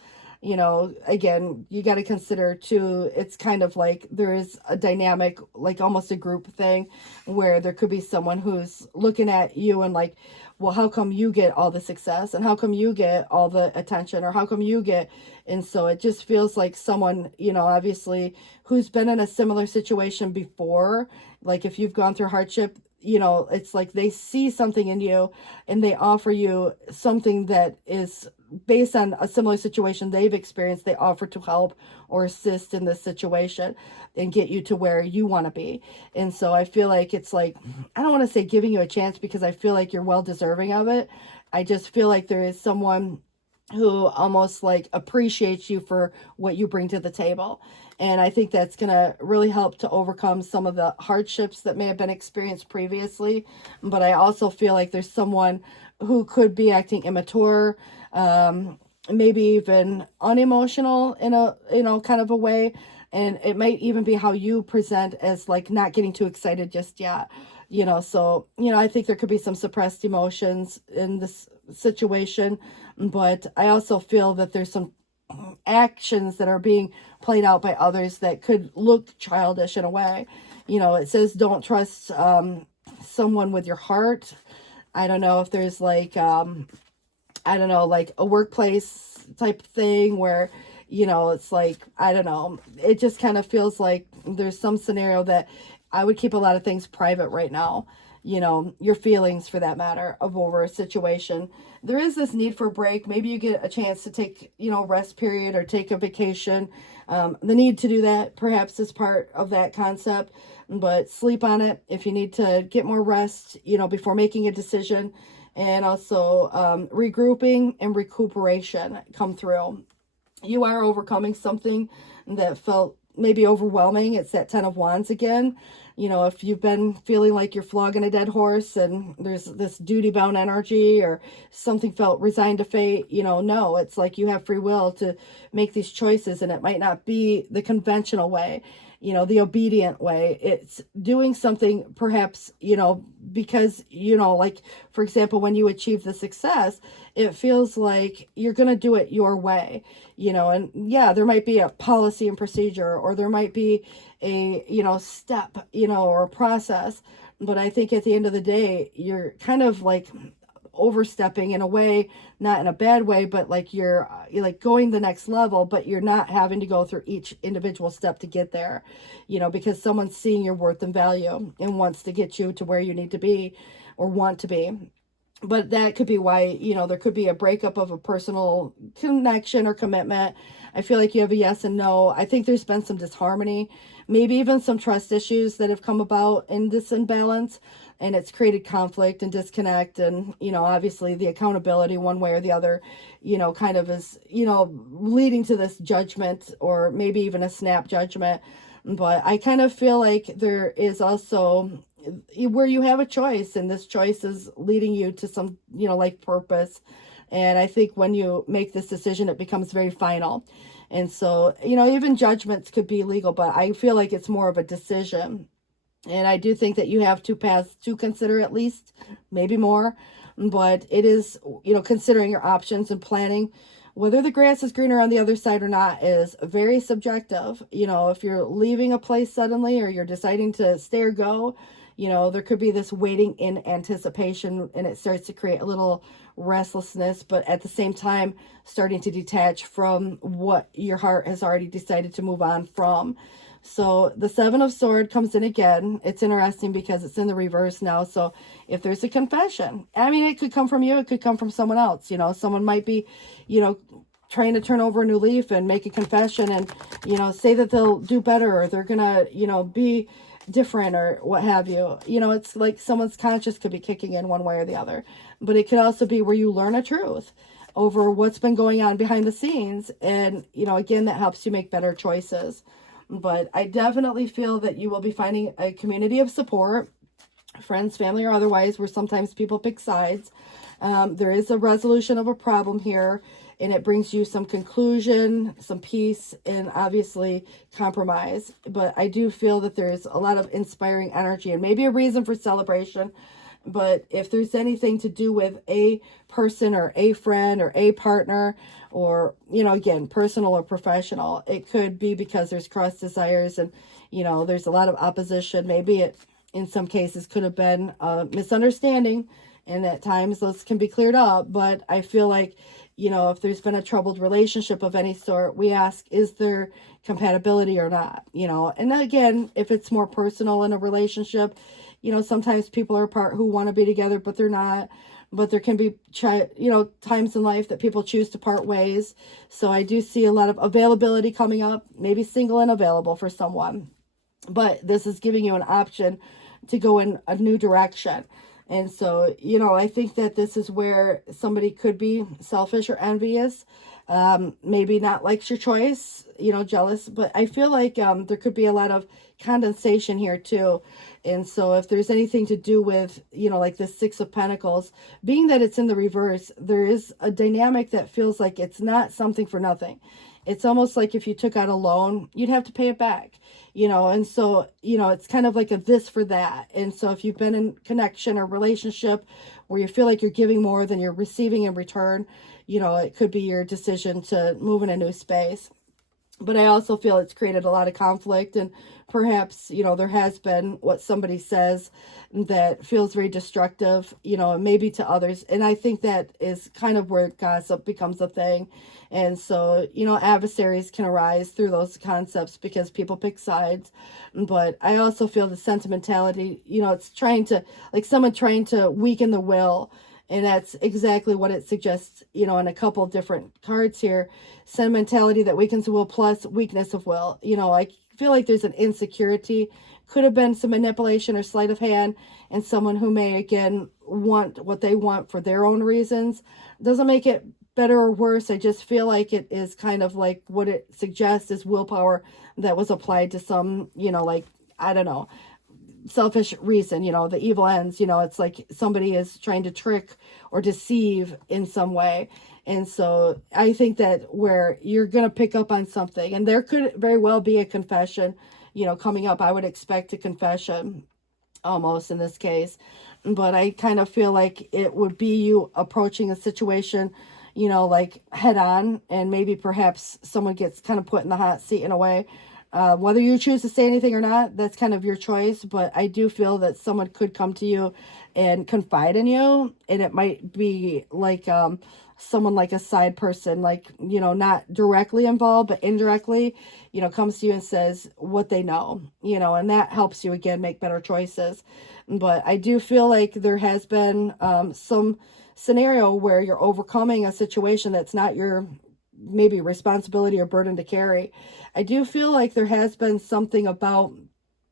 again, you got to consider too, it's kind of like there is a dynamic, like almost a group thing, where there could be someone who's looking at you and like, well, how come you get all the success, and how come you get all the attention, or how come you get, and so it just feels like someone, obviously who's been in a similar situation before, like if you've gone through hardship, it's like they see something in you and they offer you something that is based on a similar situation they've experienced. They offer to help or assist in this situation and get you to where you want to be. And so I feel like it's like, I don't want to say giving you a chance, because I feel like you're well deserving of it. I just feel like there is someone who almost like appreciates you for what you bring to the table. And I think that's going to really help to overcome some of the hardships that may have been experienced previously. But I also feel like there's someone who could be acting immature, maybe even unemotional in a, kind of a way. And it might even be how you present as like not getting too excited just yet, so, I think there could be some suppressed emotions in this situation, but I also feel that there's some actions that are being played out by others that could look childish in a way. It says don't trust someone with your heart. I don't know if there's like I don't know, like a workplace type thing where, it's like, I don't know, it just kind of feels like there's some scenario that I would keep a lot of things private right now, your feelings for that matter, of over a situation. There is this need for a break. Maybe you get a chance to take, rest period or take a vacation. The need to do that perhaps is part of that concept, but sleep on it if you need to get more rest, before making a decision. And also regrouping and recuperation come through. You are overcoming something that felt maybe overwhelming. It's that 10 of Wands again. If you've been feeling like you're flogging a dead horse and there's this duty-bound energy, or something felt resigned to fate, no, it's like you have free will to make these choices, and it might not be the conventional way, the obedient way. It's doing something perhaps, because, like, for example, when you achieve the success, it feels like you're going to do it your way, and yeah, there might be a policy and procedure, or there might be a, step, or a process. But I think at the end of the day, you're kind of like overstepping in a way, not in a bad way, but like you're like going the next level, but you're not having to go through each individual step to get there, because someone's seeing your worth and value and wants to get you to where you need to be or want to be. But that could be why, there could be a breakup of a personal connection or commitment. I feel like you have a yes and no. I think there's been some disharmony, maybe even some trust issues that have come about in this imbalance, and it's created conflict and disconnect. And, obviously the accountability one way or the other, kind of is, leading to this judgment or maybe even a snap judgment. But I kind of feel like there is also where you have a choice, and this choice is leading you to some, life purpose. And I think when you make this decision, it becomes very final. And so, even judgments could be legal, but I feel like it's more of a decision. And I do think that you have two paths to consider, at least, maybe more. But it is, considering your options and planning. Whether the grass is greener on the other side or not is very subjective. If you're leaving a place suddenly or you're deciding to stay or go, there could be this waiting in anticipation, and it starts to create a little restlessness, but at the same time, starting to detach from what your heart has already decided to move on from. So the Seven of Swords comes in again. It's interesting because it's in the reverse now. So if there's a confession, it could come from you. It could come from someone else. Someone might be, trying to turn over a new leaf and make a confession and, say that they'll do better or they're going to, be different or what have you. It's like someone's conscience could be kicking in one way or the other. But it could also be where you learn a truth over what's been going on behind the scenes. And, again, that helps you make better choices. But I definitely feel that you will be finding a community of support, friends, family, or otherwise, where sometimes people pick sides. There is a resolution of a problem here, and it brings you some conclusion, some peace, and obviously compromise. But I do feel that there's a lot of inspiring energy and maybe a reason for celebration. But if there's anything to do with a person or a friend or a partner or, again, personal or professional, it could be because there's cross desires and, there's a lot of opposition. Maybe it, in some cases, could have been a misunderstanding, and at times those can be cleared up. But I feel like, if there's been a troubled relationship of any sort, we ask, is there compatibility or not? And again, if it's more personal in a relationship, sometimes people are apart who want to be together, but they're not. But there can be, times in life that people choose to part ways. So I do see a lot of availability coming up, maybe single and available for someone. But this is giving you an option to go in a new direction. And so, I think that this is where somebody could be selfish or envious, maybe not likes your choice, jealous. But I feel like there could be a lot of condensation here too. And so if there's anything to do with, like the Six of Pentacles, being that it's in the reverse, there is a dynamic that feels like it's not something for nothing. It's almost like if you took out a loan, you'd have to pay it back, and so, it's kind of like a this for that. And so if you've been in connection or relationship where you feel like you're giving more than you're receiving in return, it could be your decision to move in a new space. But I also feel it's created a lot of conflict, and perhaps, there has been what somebody says that feels very destructive, maybe to others. And I think that is kind of where gossip becomes a thing. And so, adversaries can arise through those concepts because people pick sides. But I also feel the sentimentality, it's trying to, like someone trying to weaken the will. And that's exactly what it suggests, in a couple different cards here. Sentimentality that weakens the will plus weakness of will. I feel like there's an insecurity. Could have been some manipulation or sleight of hand. And someone who may, again, want what they want for their own reasons. Doesn't make it better or worse. I just feel like it is kind of like what it suggests is willpower that was applied to some, I don't know, selfish reason, the evil ends, it's like somebody is trying to trick or deceive in some way. And so I think that where you're going to pick up on something, and there could very well be a confession, coming up. I would expect a confession almost in this case, but I kind of feel like it would be you approaching a situation, like head on, and maybe perhaps someone gets kind of put in the hot seat in a way. Whether you choose to say anything or not, that's kind of your choice. But I do feel that someone could come to you and confide in you. And it might be like someone like a side person, like, you know, not directly involved, but indirectly, you know, comes to you and says what they know, you know, and that helps you, again, make better choices. But I do feel like there has been some scenario where you're overcoming a situation that's not your maybe responsibility or burden to carry. I do feel like there has been something about,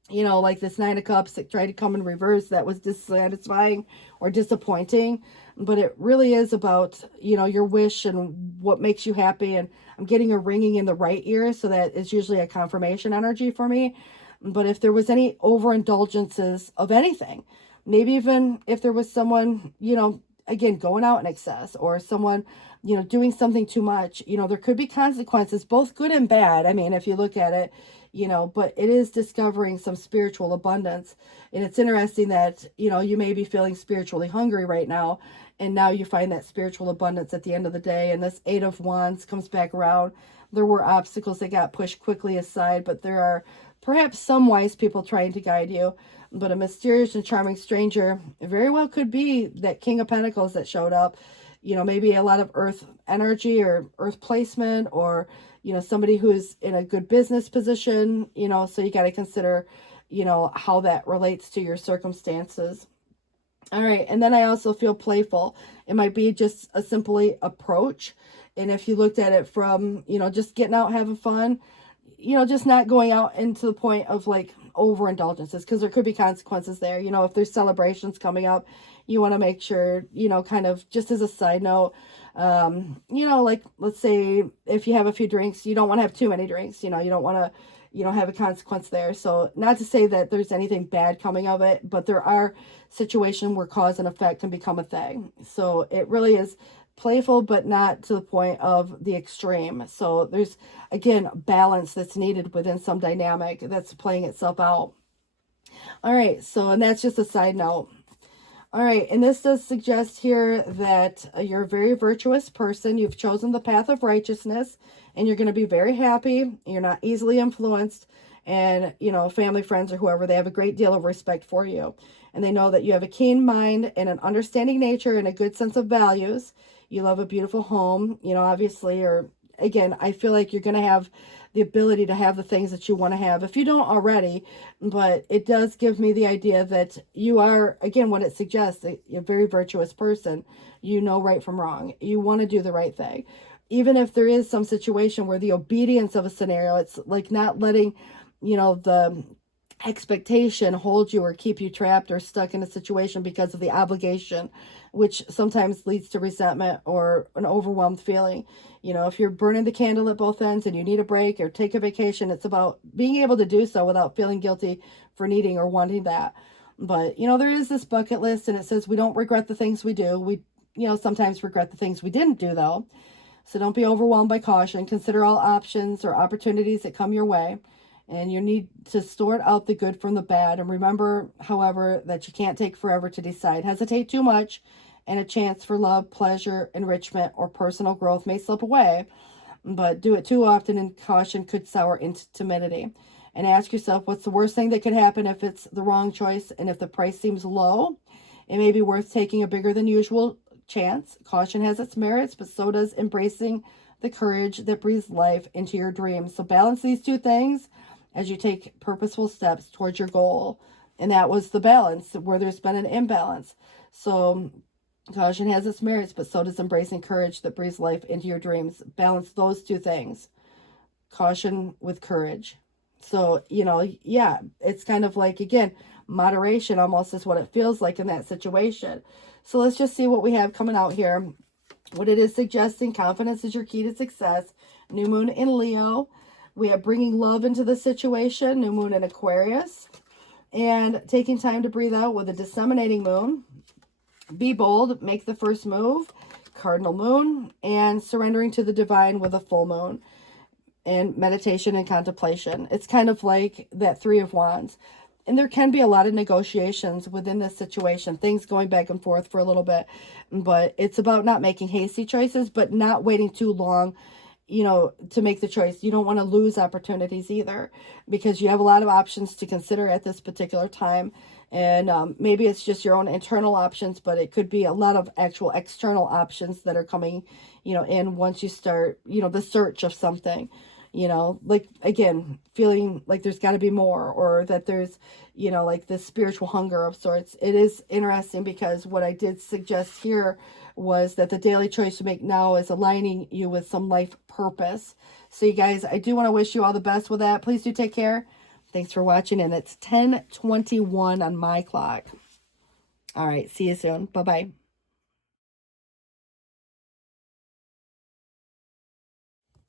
you know, like this Nine of Cups that tried to come in reverse that was dissatisfying or disappointing. But it really is about, you know, your wish and what makes you happy. And I'm getting a ringing in the right ear, so that is usually a confirmation energy for me. But if there was any overindulgences of anything, maybe even if there was someone, you know, again, going out in excess, or someone, you know, doing something too much, you know, there could be consequences, both good and bad. I mean, if you look at it, you know, but it is discovering some spiritual abundance. And it's interesting that, you know, you may be feeling spiritually hungry right now, and now you find that spiritual abundance at the end of the day. And this Eight of Wands comes back around. There were obstacles that got pushed quickly aside, but there are perhaps some wise people trying to guide you. But a mysterious and charming stranger very well could be that King of Pentacles that showed up. You know, maybe a lot of earth energy or earth placement, or, you know, somebody who's in a good business position, you know, so you got to consider, you know, how that relates to your circumstances. All right. And then I also feel playful. It might be just a simply approach. And if you looked at it from, you know, just getting out, having fun, you know, just not going out into the point of like overindulgences, because there could be consequences there. You know, if there's celebrations coming up, you want to make sure, you know, kind of just as a side note, you know, like, let's say if you have a few drinks, you don't want to have too many drinks, you know, you don't want to, you know, have a consequence there. So not to say that there's anything bad coming of it, but there are situations where cause and effect can become a thing. So it really is playful, but not to the point of the extreme. So there's, again, balance that's needed within some dynamic that's playing itself out. All right. So, and that's just a side note. All right. And this does suggest here that you're a very virtuous person. You've chosen the path of righteousness, and you're going to be very happy. You're not easily influenced. And, you know, family, friends, or whoever, they have a great deal of respect for you. And they know that you have a keen mind and an understanding nature and a good sense of values. You love a beautiful home, you know, obviously, or again, I feel like you're going to have the ability to have the things that you want to have if you don't already. But it does give me the idea that you are, again, what it suggests, a very virtuous person. You know right from wrong. You want to do the right thing. Even if there is some situation where the obedience of a scenario, it's like not letting, you know, the expectation hold you or keep you trapped or stuck in a situation because of the obligation, which sometimes leads to resentment or an overwhelmed feeling. You know, if you're burning the candle at both ends and you need a break or take a vacation, it's about being able to do so without feeling guilty for needing or wanting that. But, you know, there is this bucket list, and it says we don't regret the things we do. We, you know, sometimes regret the things we didn't do, though. So don't be overwhelmed by caution. Consider all options or opportunities that come your way. And you need to sort out the good from the bad. And remember, however, that you can't take forever to decide. Hesitate too much, and a chance for love, pleasure, enrichment, or personal growth may slip away. But do it too often, and caution could sour into timidity. And ask yourself, what's the worst thing that could happen if it's the wrong choice? And if the price seems low, it may be worth taking a bigger than usual chance. Caution has its merits, but so does embracing the courage that breathes life into your dreams. So balance these two things as you take purposeful steps towards your goal. And that was the balance where there's been an imbalance. So caution has its merits, but so does embracing courage that breathes life into your dreams. Balance those two things. Caution with courage. So, you know, yeah, it's kind of like, again, moderation almost is what it feels like in that situation. So let's just see what we have coming out here. What it is suggesting: confidence is your key to success. New moon in Leo. We have bringing love into the situation, new moon in Aquarius, and taking time to breathe out with a disseminating moon. Be bold, make the first move, cardinal moon, and surrendering to the divine with a full moon, and meditation and contemplation. It's kind of like that Three of Wands. And there can be a lot of negotiations within this situation, things going back and forth for a little bit, but it's about not making hasty choices, but not waiting too long, you know, to make the choice. You don't want to lose opportunities either, because you have a lot of options to consider at this particular time. And maybe it's just your own internal options, but it could be a lot of actual external options that are coming, you know, in once you start, you know, the search of something, you know, like, again, feeling like there's got to be more, or that there's, you know, like this spiritual hunger of sorts. It is interesting because what I did suggest here was that the daily choice you make now is aligning you with some life purpose. So you guys, I do want to wish you all the best with that. Please do take care. Thanks for watching, and it's 10:21 on my clock. All right, see you soon. Bye-bye.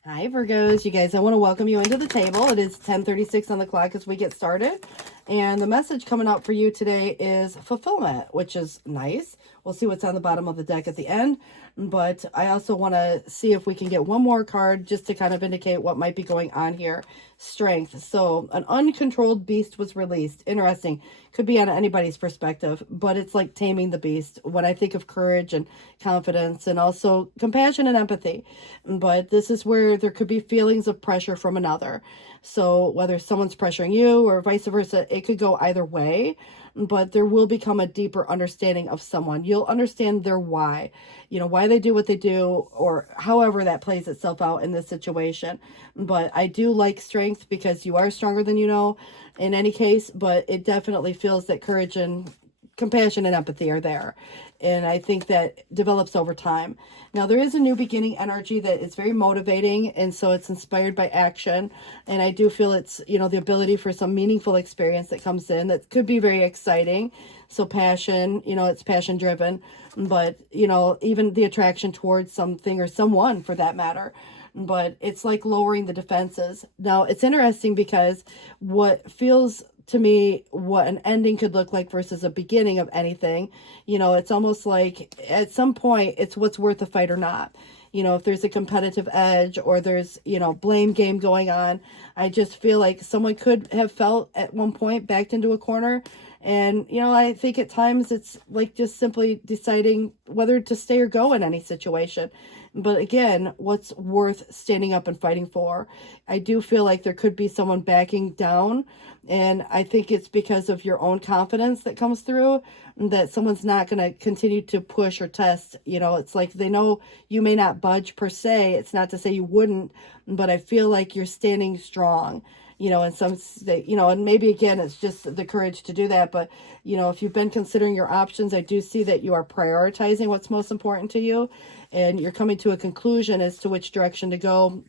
Hi, Virgos. You guys, I want to welcome you into the table. It is 10:36 on the clock as we get started. And the message coming out for you today is fulfillment, which is nice. We'll see what's on the bottom of the deck at the end. But I also want to see if we can get one more card just to kind of indicate what might be going on here. Strength. So an uncontrolled beast was released. Interesting. Could be on anybody's perspective, but it's like taming the beast when I think of courage and confidence and also compassion and empathy. But this is where there could be feelings of pressure from another. So whether someone's pressuring you or vice versa, it could go either way, but there will become a deeper understanding of someone. You'll understand their why, you know, why they do what they do, or however that plays itself out in this situation. But I do like strength because you are stronger than you know in any case, but it definitely feels that courage and compassion and empathy are there. And I think that develops over time. Now, there is a new beginning energy that is very motivating, and so it's inspired by action. And I do feel it's, you know, the ability for some meaningful experience that comes in that could be very exciting. So passion, you know, it's passion driven, but, you know, even the attraction towards something or someone for that matter. But it's like lowering the defenses. Now, it's interesting because what feels to me what an ending could look like versus a beginning of anything, you know, it's almost like at some point it's what's worth the fight or not. You know, if there's a competitive edge or there's, you know, blame game going on, I just feel like someone could have felt at one point backed into a corner. And, you know, I think at times it's like just simply deciding whether to stay or go in any situation. But again, what's worth standing up and fighting for? I do feel like there could be someone backing down. And I think it's because of your own confidence that comes through that someone's not going to continue to push or test. You know, it's like they know you may not budge per se. It's not to say you wouldn't, but I feel like you're standing strong. You know, in some state, you know, and maybe again, it's just the courage to do that. But, you know, if you've been considering your options, I do see that you are prioritizing what's most important to you, and you're coming to a conclusion as to which direction to go.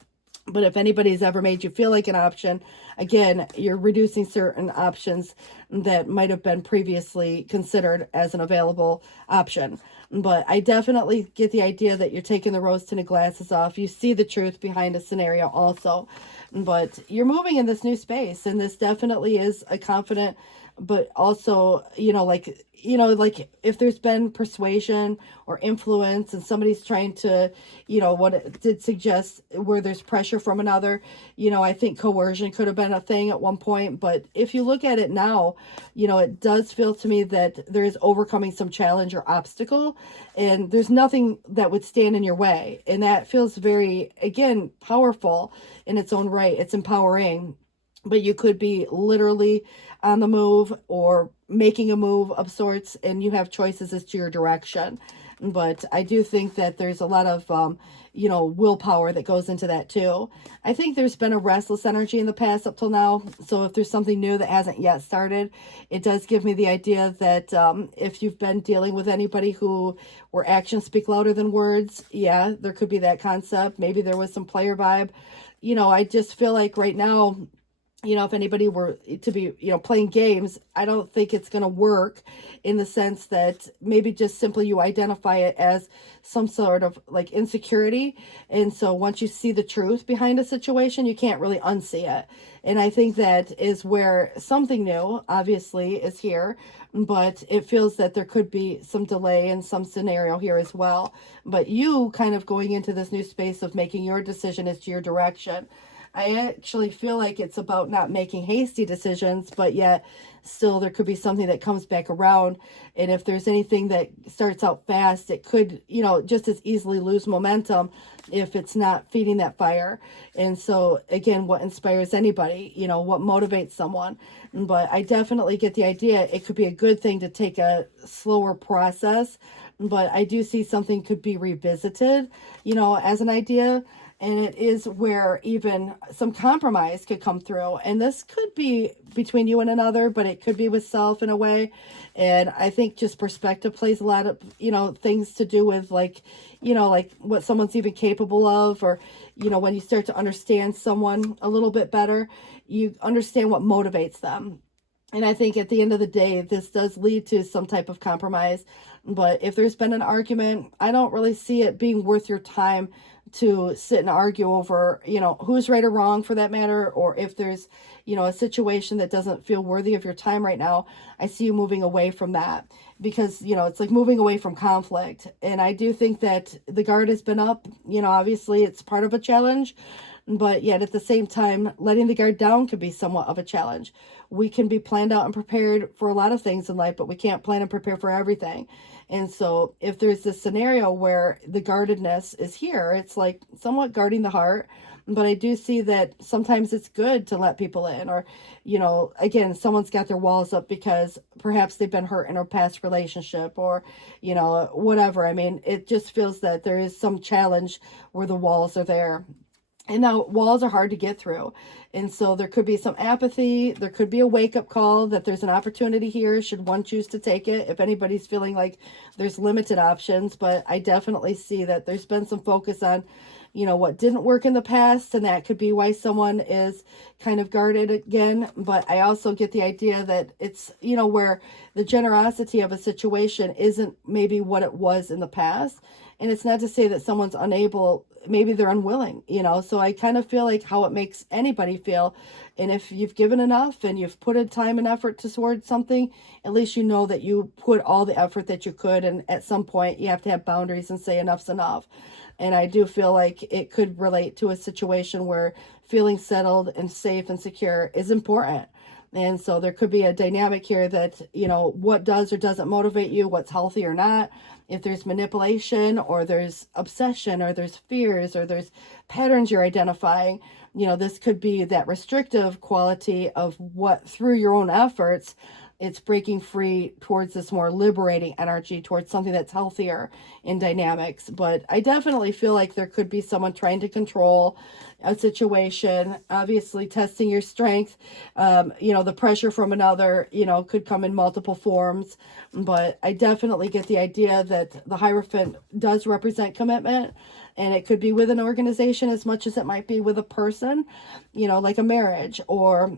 But if anybody's ever made you feel like an option, again, you're reducing certain options that might have been previously considered as an available option. But I definitely get the idea that you're taking the rose-tinted glasses off. You see the truth behind a scenario also. But you're moving in this new space, and this definitely is a confident, but also, you know, like if there's been persuasion or influence and somebody's trying to, you know, what it did suggest where there's pressure from another, you know, I think coercion could have been a thing at one point. But if you look at it now, you know, it does feel to me that there is overcoming some challenge or obstacle, and there's nothing that would stand in your way. And that feels very, again, powerful in its own right. It's empowering. But you could be literally on the move or making a move of sorts, and you have choices as to your direction. But I do think that there's a lot of, you know, willpower that goes into that too. I think there's been a restless energy in the past up till now. So if there's something new that hasn't yet started, it does give me the idea that if you've been dealing with anybody who where actions speak louder than words, yeah, there could be that concept. Maybe there was some player vibe. You know, I just feel like right now, you know, if anybody were to be, you know, playing games, I don't think it's going to work in the sense that maybe just simply you identify it as some sort of like insecurity. And so once you see the truth behind a situation, you can't really unsee it. And I think that is where something new, obviously, is here. But it feels that there could be some delay in some scenario here as well. But you kind of going into this new space of making your decision as to your direction. I actually feel like it's about not making hasty decisions, but yet still there could be something that comes back around. And if there's anything that starts out fast, it could, just as easily lose momentum if it's not feeding that fire. And so again, what inspires anybody, what motivates someone. But I definitely get the idea it could be a good thing to take a slower process, but I do see something could be revisited, as an idea. And it is where even some compromise could come through. And this could be between you and another, but it could be with self in a way. And I think just perspective plays a lot of, things to do with like what someone's even capable of, or, when you start to understand someone a little bit better, you understand what motivates them. And I think at the end of the day, this does lead to some type of compromise. But if there's been an argument, I don't really see it being worth your time to sit and argue over, who's right or wrong for that matter, or if there's, a situation that doesn't feel worthy of your time right now. I see you moving away from that because, it's like moving away from conflict. And I do think that the guard has been up, obviously it's part of a challenge, but yet at the same time, letting the guard down could be somewhat of a challenge. We can be planned out and prepared for a lot of things in life, but we can't plan and prepare for everything. And so if there's this scenario where the guardedness is here, it's like somewhat guarding the heart. But I do see that sometimes it's good to let people in, or, again, someone's got their walls up because perhaps they've been hurt in a past relationship, or, whatever. I mean, it just feels that there is some challenge where the walls are there. And now walls are hard to get through. And so there could be some apathy. There could be a wake-up call that there's an opportunity here should one choose to take it, if anybody's feeling like there's limited options. But I definitely see that there's been some focus on, what didn't work in the past, and that could be why someone is kind of guarded again. But I also get the idea that it's, where the generosity of a situation isn't maybe what it was in the past. And it's not to say that someone's unable, maybe they're unwilling, so I kind of feel like how it makes anybody feel. And if you've given enough and you've put a time and effort towards something, at least you know that you put all the effort that you could. And at some point you have to have boundaries and say enough's enough. And I do feel like it could relate to a situation where feeling settled and safe and secure is important. And so there could be a dynamic here that, what does or doesn't motivate you, what's healthy or not. If there's manipulation, or there's obsession, or there's fears, or there's patterns you're identifying, this could be that restrictive quality of what, through your own efforts, it's breaking free towards this more liberating energy, towards something that's healthier in dynamics. But I definitely feel like there could be someone trying to control a situation, obviously testing your strength. The pressure from another, could come in multiple forms. But I definitely get the idea that the Hierophant does represent commitment. And it could be with an organization as much as it might be with a person, like a marriage, or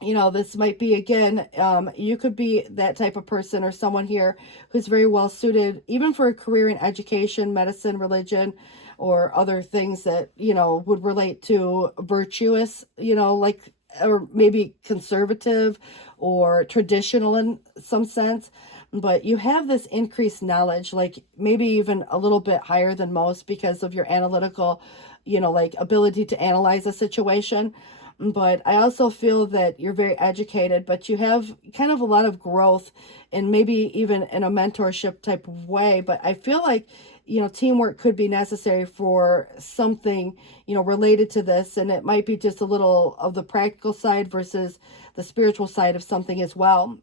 this might be, again, you could be that type of person or someone here who's very well suited, even for a career in education, medicine, religion, or other things that, would relate to virtuous, like, or maybe conservative or traditional in some sense. But you have this increased knowledge, like maybe even a little bit higher than most because of your analytical, like ability to analyze a situation. But I also feel that you're very educated, but you have kind of a lot of growth, and maybe even in a mentorship type of way. But I feel like, teamwork could be necessary for something, related to this. And it might be just a little of the practical side versus the spiritual side of something as well.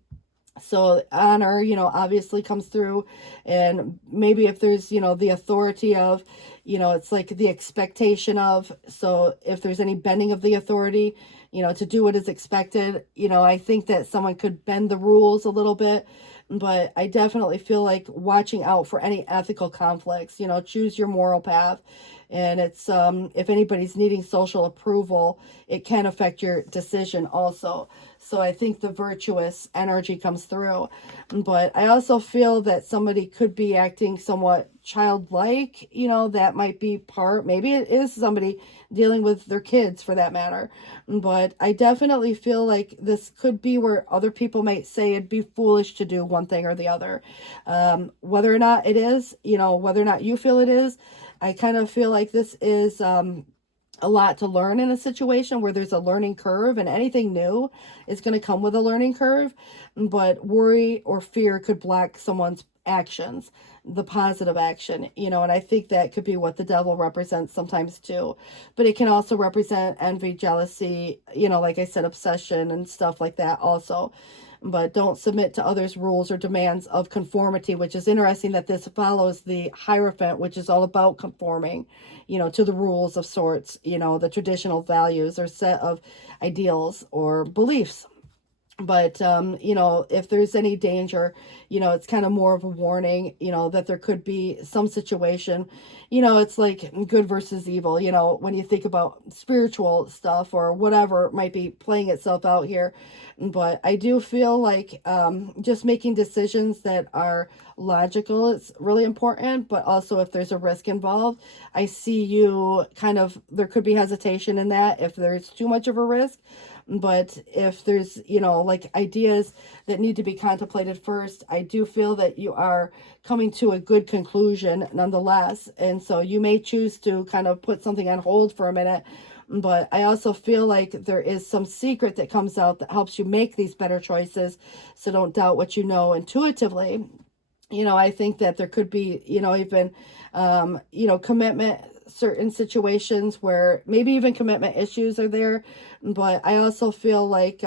So honor, obviously comes through. And maybe if there's, the authority of, it's like the expectation of, so if there's any bending of the authority, to do what is expected, I think that someone could bend the rules a little bit. But I definitely feel like watching out for any ethical conflicts, choose your moral path. And it's, if anybody's needing social approval, it can affect your decision also. So I think the virtuous energy comes through. But I also feel that somebody could be acting somewhat childlike, that might be part, maybe it is somebody dealing with their kids for that matter. But I definitely feel like this could be where other people might say it'd be foolish to do one thing or the other. Whether or not it is, whether or not you feel it is, I kind of feel like this is, a lot to learn in a situation where there's a learning curve, and anything new is going to come with a learning curve. But worry or fear could block someone's actions, the positive action, and I think that could be what the devil represents sometimes too. But it can also represent envy, jealousy, like I said, obsession and stuff like that also. But don't submit to others' rules or demands of conformity, which is interesting that this follows the Hierophant, which is all about conforming, to the rules of sorts, the traditional values or set of ideals or beliefs. But if there's any danger, it's kind of more of a warning, that there could be some situation, it's like good versus evil, when you think about spiritual stuff or whatever might be playing itself out here. But I do feel like just making decisions that are logical is really important. But also, if there's a risk involved, I see you kind of, there could be hesitation in that if there's too much of a risk. But if there's, like ideas that need to be contemplated first, I do feel that you are coming to a good conclusion nonetheless. And so you may choose to kind of put something on hold for a minute. But I also feel like there is some secret that comes out that helps you make these better choices. So don't doubt what you know intuitively. I think that there could be, even, commitment, certain situations where maybe even commitment issues are there. But I also feel like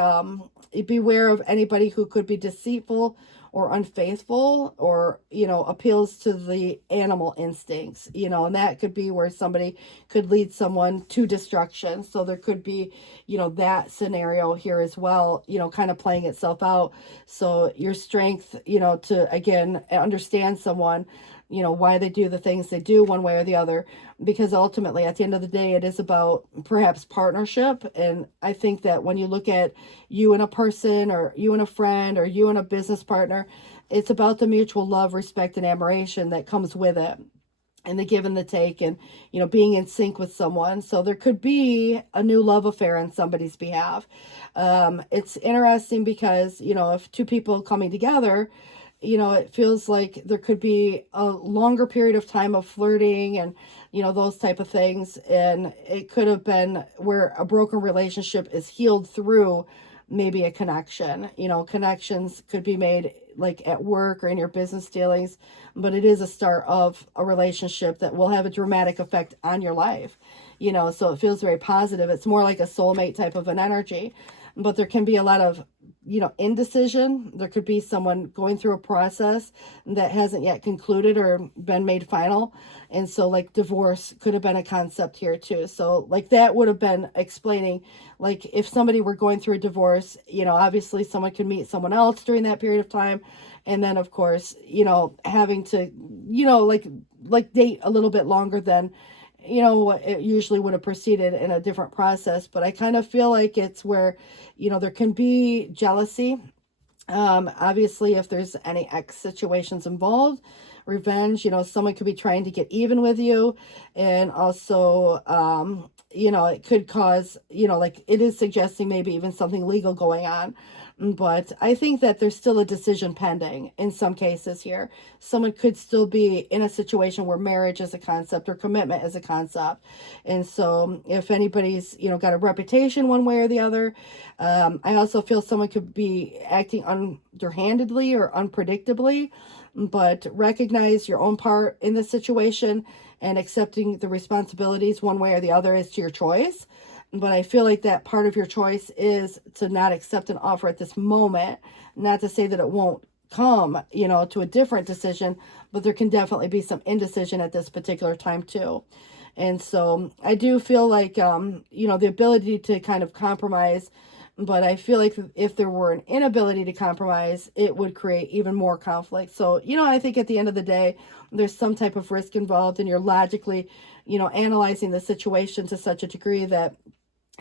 beware of anybody who could be deceitful or unfaithful or, appeals to the animal instincts, and that could be where somebody could lead someone to destruction. So there could be, that scenario here as well, kind of playing itself out. So your strength, to, again, understand someone, why they do the things they do one way or the other, because ultimately at the end of the day, it is about perhaps partnership. And I think that when you look at you and a person or you and a friend or you and a business partner, it's about the mutual love, respect, and admiration that comes with it, and the give and the take, and, being in sync with someone. So there could be a new love affair on somebody's behalf. It's interesting because, if two people coming together, it feels like there could be a longer period of time of flirting and, those type of things. And it could have been where a broken relationship is healed through maybe a connection. Connections could be made like at work or in your business dealings, but it is a start of a relationship that will have a dramatic effect on your life. So it feels very positive. It's more like a soulmate type of an energy, but there can be a lot of, indecision. There could be someone going through a process that hasn't yet concluded or been made final. And so like divorce could have been a concept here too. So like that would have been explaining, like if somebody were going through a divorce, obviously someone could meet someone else during that period of time. And then of course, having to, like date a little bit longer than, it usually would have proceeded in a different process. But I kind of feel like it's where, there can be jealousy. Obviously, if there's any ex situations involved, revenge, someone could be trying to get even with you. And also, it could cause, like it is suggesting maybe even something legal going on. But I think that there's still a decision pending in some cases here. Someone could still be in a situation where marriage is a concept or commitment is a concept. And so if anybody's, got a reputation one way or the other, I also feel someone could be acting underhandedly or unpredictably, but recognize your own part in this situation and accepting the responsibilities one way or the other is to your choice. But I feel like that part of your choice is to not accept an offer at this moment. Not to say that it won't come, to a different decision, but there can definitely be some indecision at this particular time too. And so I do feel like, the ability to kind of compromise, but I feel like if there were an inability to compromise, it would create even more conflict. So, I think at the end of the day, there's some type of risk involved, and you're logically, analyzing the situation to such a degree that,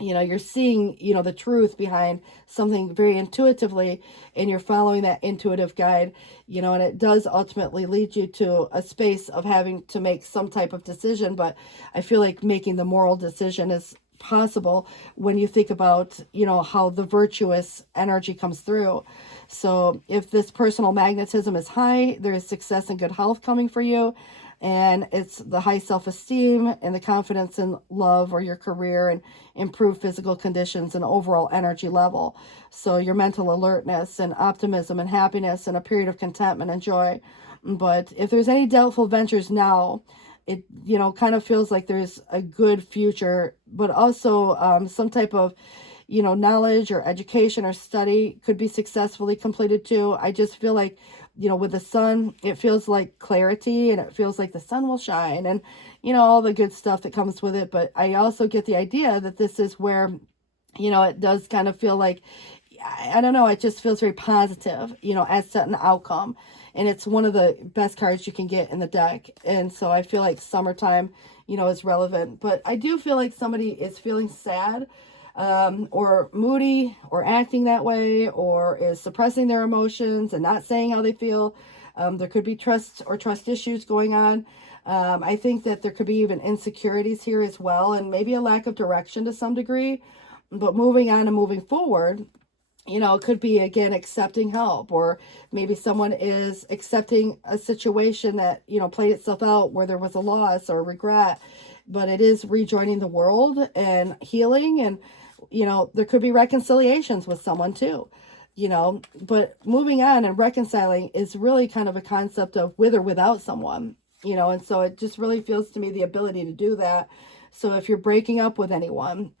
you're seeing, the truth behind something very intuitively, and you're following that intuitive guide, and it does ultimately lead you to a space of having to make some type of decision. But I feel like making the moral decision is possible when you think about, how the virtuous energy comes through. So if this personal magnetism is high, there is success and good health coming for you. And it's the high self-esteem and the confidence in love or your career and improved physical conditions and overall energy level. So your mental alertness and optimism and happiness and a period of contentment and joy. But if there's any doubtful ventures now, it, kind of feels like there's a good future, but also some type of, knowledge or education or study could be successfully completed too. I just feel like, with the sun, it feels like clarity and it feels like the sun will shine and, all the good stuff that comes with it. But I also get the idea that this is where, it does kind of feel like, I don't know, it just feels very positive, as to an outcome. And it's one of the best cards you can get in the deck. And so I feel like summertime, is relevant. But I do feel like somebody is feeling sad, or moody or acting that way, or is suppressing their emotions and not saying how they feel. There could be trust issues going on. I think that there could be even insecurities here as well, and maybe a lack of direction to some degree. But moving on and moving forward, it could be, again, accepting help, or maybe someone is accepting a situation that, played itself out where there was a loss or regret, but it is rejoining the world and healing. And, there could be reconciliations with someone too, but moving on and reconciling is really kind of a concept of with or without someone, and so it just really feels to me the ability to do that. So if you're breaking up with anyone,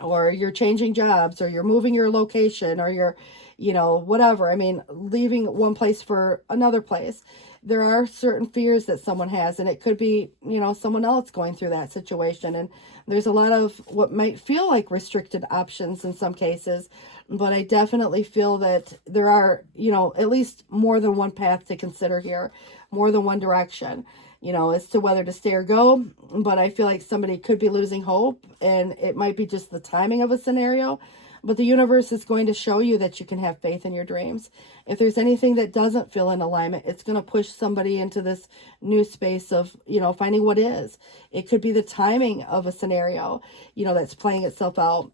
or you're changing jobs, or you're moving your location, or you're, whatever. I mean, leaving one place for another place. There are certain fears that someone has, and it could be, someone else going through that situation. And there's a lot of what might feel like restricted options in some cases, but I definitely feel that there are, at least more than one path to consider here, more than one direction, as to whether to stay or go. But I feel like somebody could be losing hope, and it might be just the timing of a scenario. But the universe is going to show you that you can have faith in your dreams. If there's anything that doesn't feel in alignment, it's going to push somebody into this new space of, finding what is. It could be the timing of a scenario, that's playing itself out.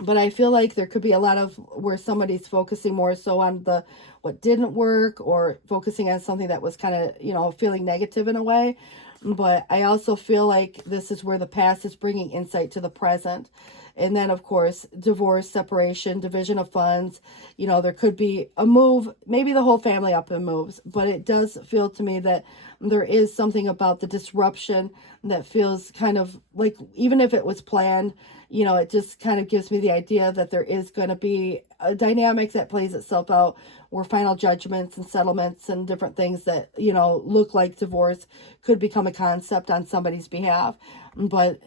But I feel like there could be a lot of where somebody's focusing more so on what didn't work, or focusing on something that was kind of, feeling negative in a way. But I also feel like this is where the past is bringing insight to the present. And then, of course, divorce, separation, division of funds. There could be a move, maybe the whole family up and moves. But it does feel to me that there is something about the disruption that feels kind of like, even if it was planned, it just kind of gives me the idea that there is going to be a dynamic that plays itself out, where final judgments and settlements and different things that, look like divorce could become a concept on somebody's behalf. But,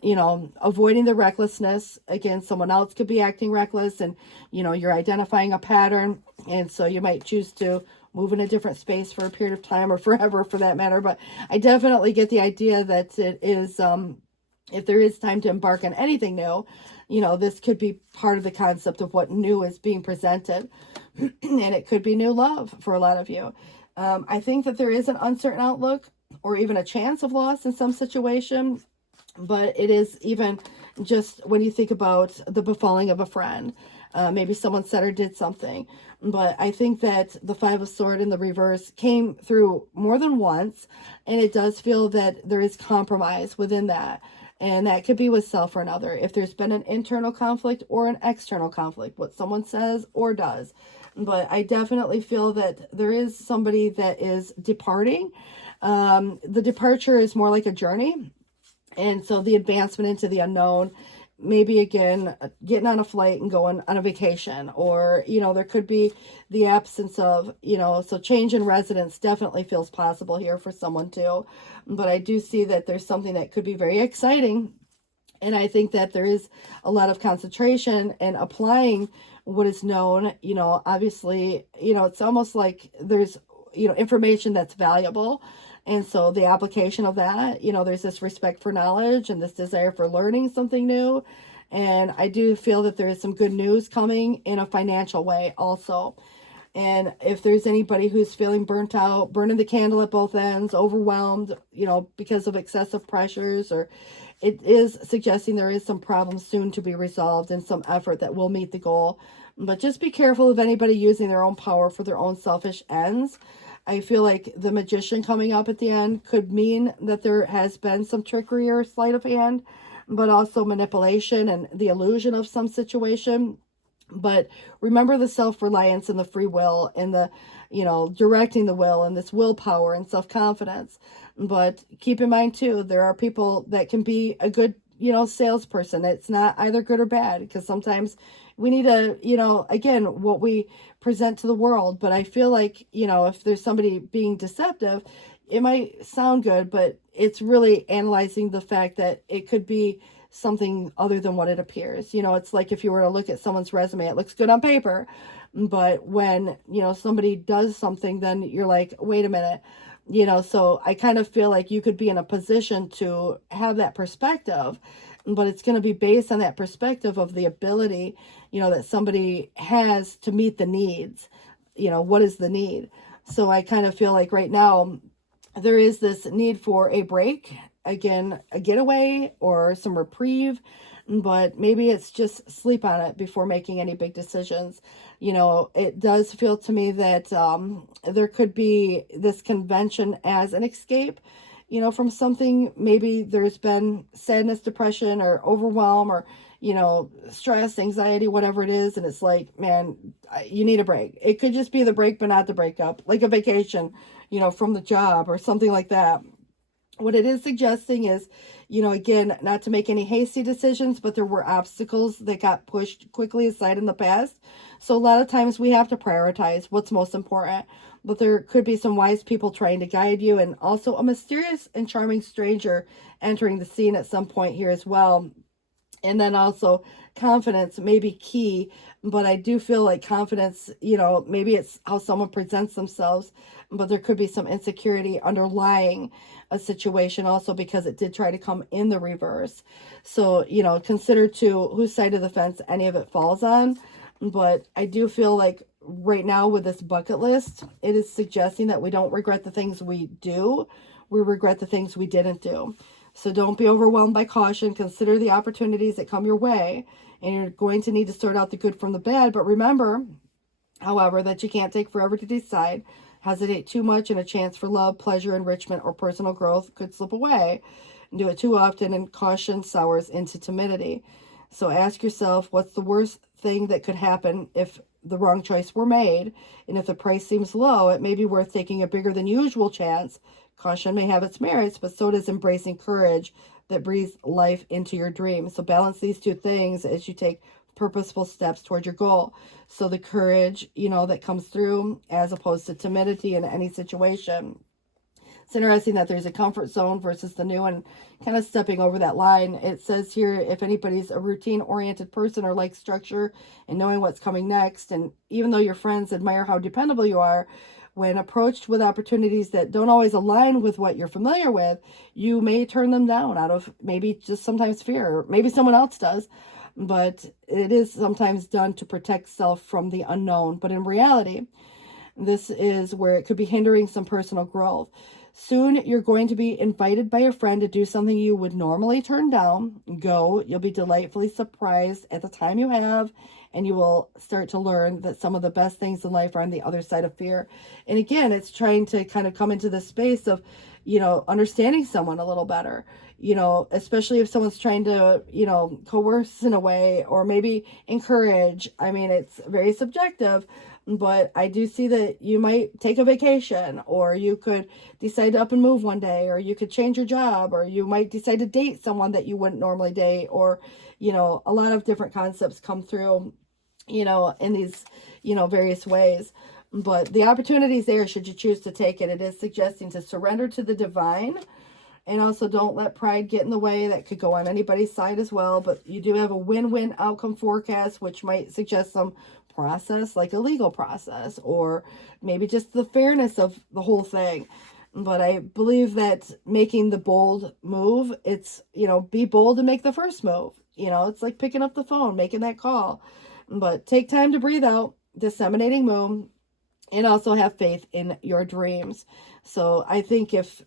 avoiding the recklessness, again, someone else could be acting reckless, and, you're identifying a pattern. And so you might choose to move in a different space for a period of time, or forever for that matter. But I definitely get the idea that it is, if there is time to embark on anything new, this could be part of the concept of what new is being presented. And it could be new love for a lot of you. I think that there is an uncertain outlook, or even a chance of loss in some situation. But it is even just when you think about the befalling of a friend. Maybe someone said or did something. But I think that the Five of Swords in the reverse came through more than once. And it does feel that there is compromise within that. And that could be with self or another. If there's been an internal conflict or an external conflict, what someone says or does. But I definitely feel that there is somebody that is departing. The departure is more like a journey. And so the advancement into the unknown, maybe again, getting on a flight and going on a vacation, or, there could be the absence of, so change in residence definitely feels possible here for someone too. But I do see that there's something that could be very exciting. And I think that there is a lot of concentration and applying what is known, obviously, it's almost like there's, information that's valuable. And so the application of that, there's this respect for knowledge and this desire for learning something new. And I do feel that there is some good news coming in a financial way also. And if there's anybody who's feeling burnt out, burning the candle at both ends, overwhelmed, because of excessive pressures, or it is suggesting there is some problems soon to be resolved and some effort that will meet the goal. But just be careful of anybody using their own power for their own selfish ends. I feel like the Magician coming up at the end could mean that there has been some trickery or sleight of hand, but also manipulation and the illusion of some situation. But remember the self-reliance and the free will and the, directing the will and this willpower and self-confidence. But keep in mind too, there are people that can be a good, salesperson. It's not either good or bad, because sometimes we need to, again, what we present to the world. But I feel like, if there's somebody being deceptive, it might sound good, but it's really analyzing the fact that it could be something other than what it appears. It's like if you were to look at someone's resume, it looks good on paper, but when, somebody does something, then you're like, wait a minute, so I kind of feel like you could be in a position to have that perspective, but it's going to be based on that perspective of the ability, that somebody has to meet the needs. What is the need? So I kind of feel like right now there is this need for a break, again, a getaway or some reprieve, but maybe it's just sleep on it before making any big decisions. It does feel to me that there could be this convention as an escape, from something. Maybe there's been sadness, depression, or overwhelm, or, stress, anxiety, whatever it is. And it's like, man, you need a break. It could just be the break, but not the breakup, like a vacation, from the job or something like that. What it is suggesting is, again, not to make any hasty decisions, but there were obstacles that got pushed quickly aside in the past. So a lot of times we have to prioritize what's most important, but there could be some wise people trying to guide you, and also a mysterious and charming stranger entering the scene at some point here as well. And then also confidence may be key, but I do feel like confidence, maybe it's how someone presents themselves, but there could be some insecurity underlying a situation also, because it did try to come in the reverse. So, consider to whose side of the fence any of it falls on. But I do feel like right now with this bucket list, it is suggesting that we don't regret the things we do. We regret the things we didn't do. So don't be overwhelmed by caution. Consider the opportunities that come your way, and you're going to need to sort out the good from the bad. But remember, however, that you can't take forever to decide. Hesitate too much, and a chance for love, pleasure, enrichment, or personal growth could slip away. Do it too often, and caution sours into timidity. So ask yourself, what's the worst thing that could happen if the wrong choice were made? And if the price seems low, it may be worth taking a bigger than usual chance. Caution may have its merits, but so does embracing courage that breathes life into your dreams. So balance these two things as you take purposeful steps toward your goal. So the courage, that comes through, as opposed to timidity in any situation. It's interesting that there's a comfort zone versus the new, and kind of stepping over that line. It says here, if anybody's a routine-oriented person or likes structure and knowing what's coming next, and even though your friends admire how dependable you are, when approached with opportunities that don't always align with what you're familiar with, you may turn them down out of maybe just sometimes fear, or maybe someone else does. But it is sometimes done to protect self from the unknown. But in reality, this is where it could be hindering some personal growth. Soon you're going to be invited by a friend to do something you would normally turn down. Go. You'll be delightfully surprised at the time you have, and you will start to learn that some of the best things in life are on the other side of fear. And again, it's trying to kind of come into the space of, understanding someone a little better, especially if someone's trying to, coerce in a way, or maybe encourage. I mean, it's very subjective, but I do see that you might take a vacation, or you could decide to up and move one day, or you could change your job, or you might decide to date someone that you wouldn't normally date, or, a lot of different concepts come through, in these, various ways. But the opportunity is there should you choose to take it. It is suggesting to surrender to the divine, and also don't let pride get in the way. That could go on anybody's side as well. But you do have a win-win outcome forecast, which might suggest some process, like a legal process, or maybe just the fairness of the whole thing. But I believe that making the bold move, it's, be bold and make the first move. It's like picking up the phone, making that call. But take time to breathe out, disseminating moon. and also have faith in your dreams. So I think if,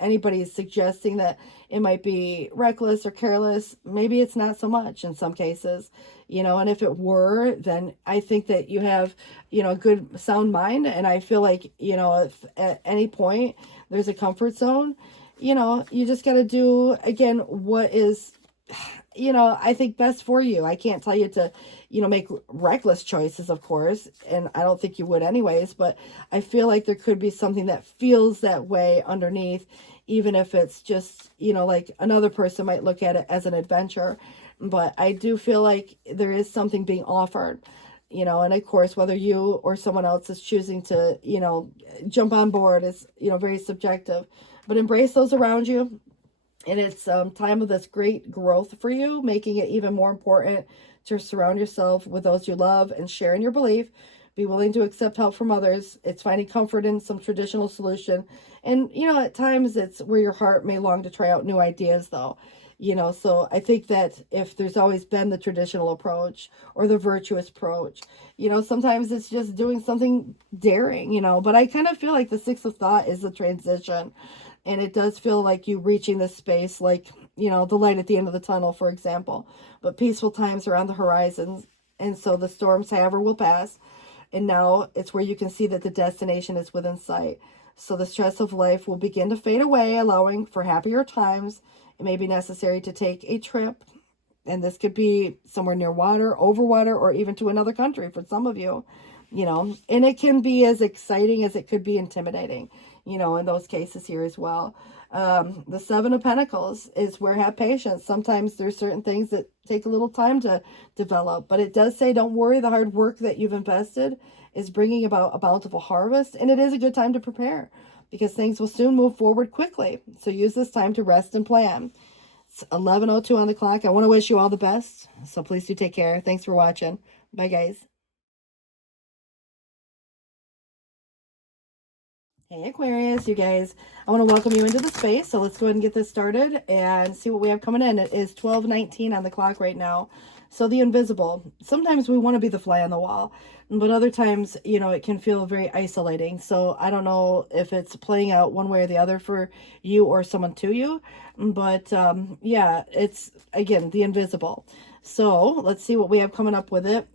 anybody's suggesting that it might be reckless or careless, maybe it's not so much in some cases, and if it were, then I think that you have, a good sound mind. And I feel like, if at any point there's a comfort zone, you just got to do, again, what is, I think best for you. I can't tell you to, make reckless choices, of course, and I don't think you would anyways, but I feel like there could be something that feels that way underneath, even if it's just, like another person might look at it as an adventure. But I do feel like there is something being offered, and of course, whether you or someone else is choosing to, jump on board is, very subjective, but embrace those around you. And it's time of this great growth for you, making it even more important to surround yourself with those you love and share in your belief. Be willing to accept help from others. It's finding comfort in some traditional solution. And, at times it's where your heart may long to try out new ideas, though. So I think that if there's always been the traditional approach or the virtuous approach, sometimes it's just doing something daring, but I kind of feel like the Six of Thought is the transition. And it does feel like you reaching this space, like, the light at the end of the tunnel, for example. But peaceful times are on the horizon. And so the storms, however, will pass. And now it's where you can see that the destination is within sight. So the stress of life will begin to fade away, allowing for happier times. It may be necessary to take a trip. And this could be somewhere near water, over water, or even to another country for some of you. And it can be as exciting as it could be intimidating, in those cases here as well. The Seven of Pentacles is where have patience. Sometimes there's certain things that take a little time to develop, but it does say, don't worry, the hard work that you've invested is bringing about a bountiful harvest, and it is a good time to prepare because things will soon move forward quickly. So use this time to rest and plan. It's 11:02 on the clock. I want to wish you all the best. So please do take care. Thanks for watching. Bye, guys. Hey Aquarius, you guys, I want to welcome you into the space. So let's go ahead and get this started and see what we have coming in. It is 12:19 on the clock right now. So the invisible. Sometimes we want to be the fly on the wall, but other times, it can feel very isolating. So I don't know if it's playing out one way or the other for you or someone to you, but yeah, it's, again, the invisible. So let's see what we have coming up with it.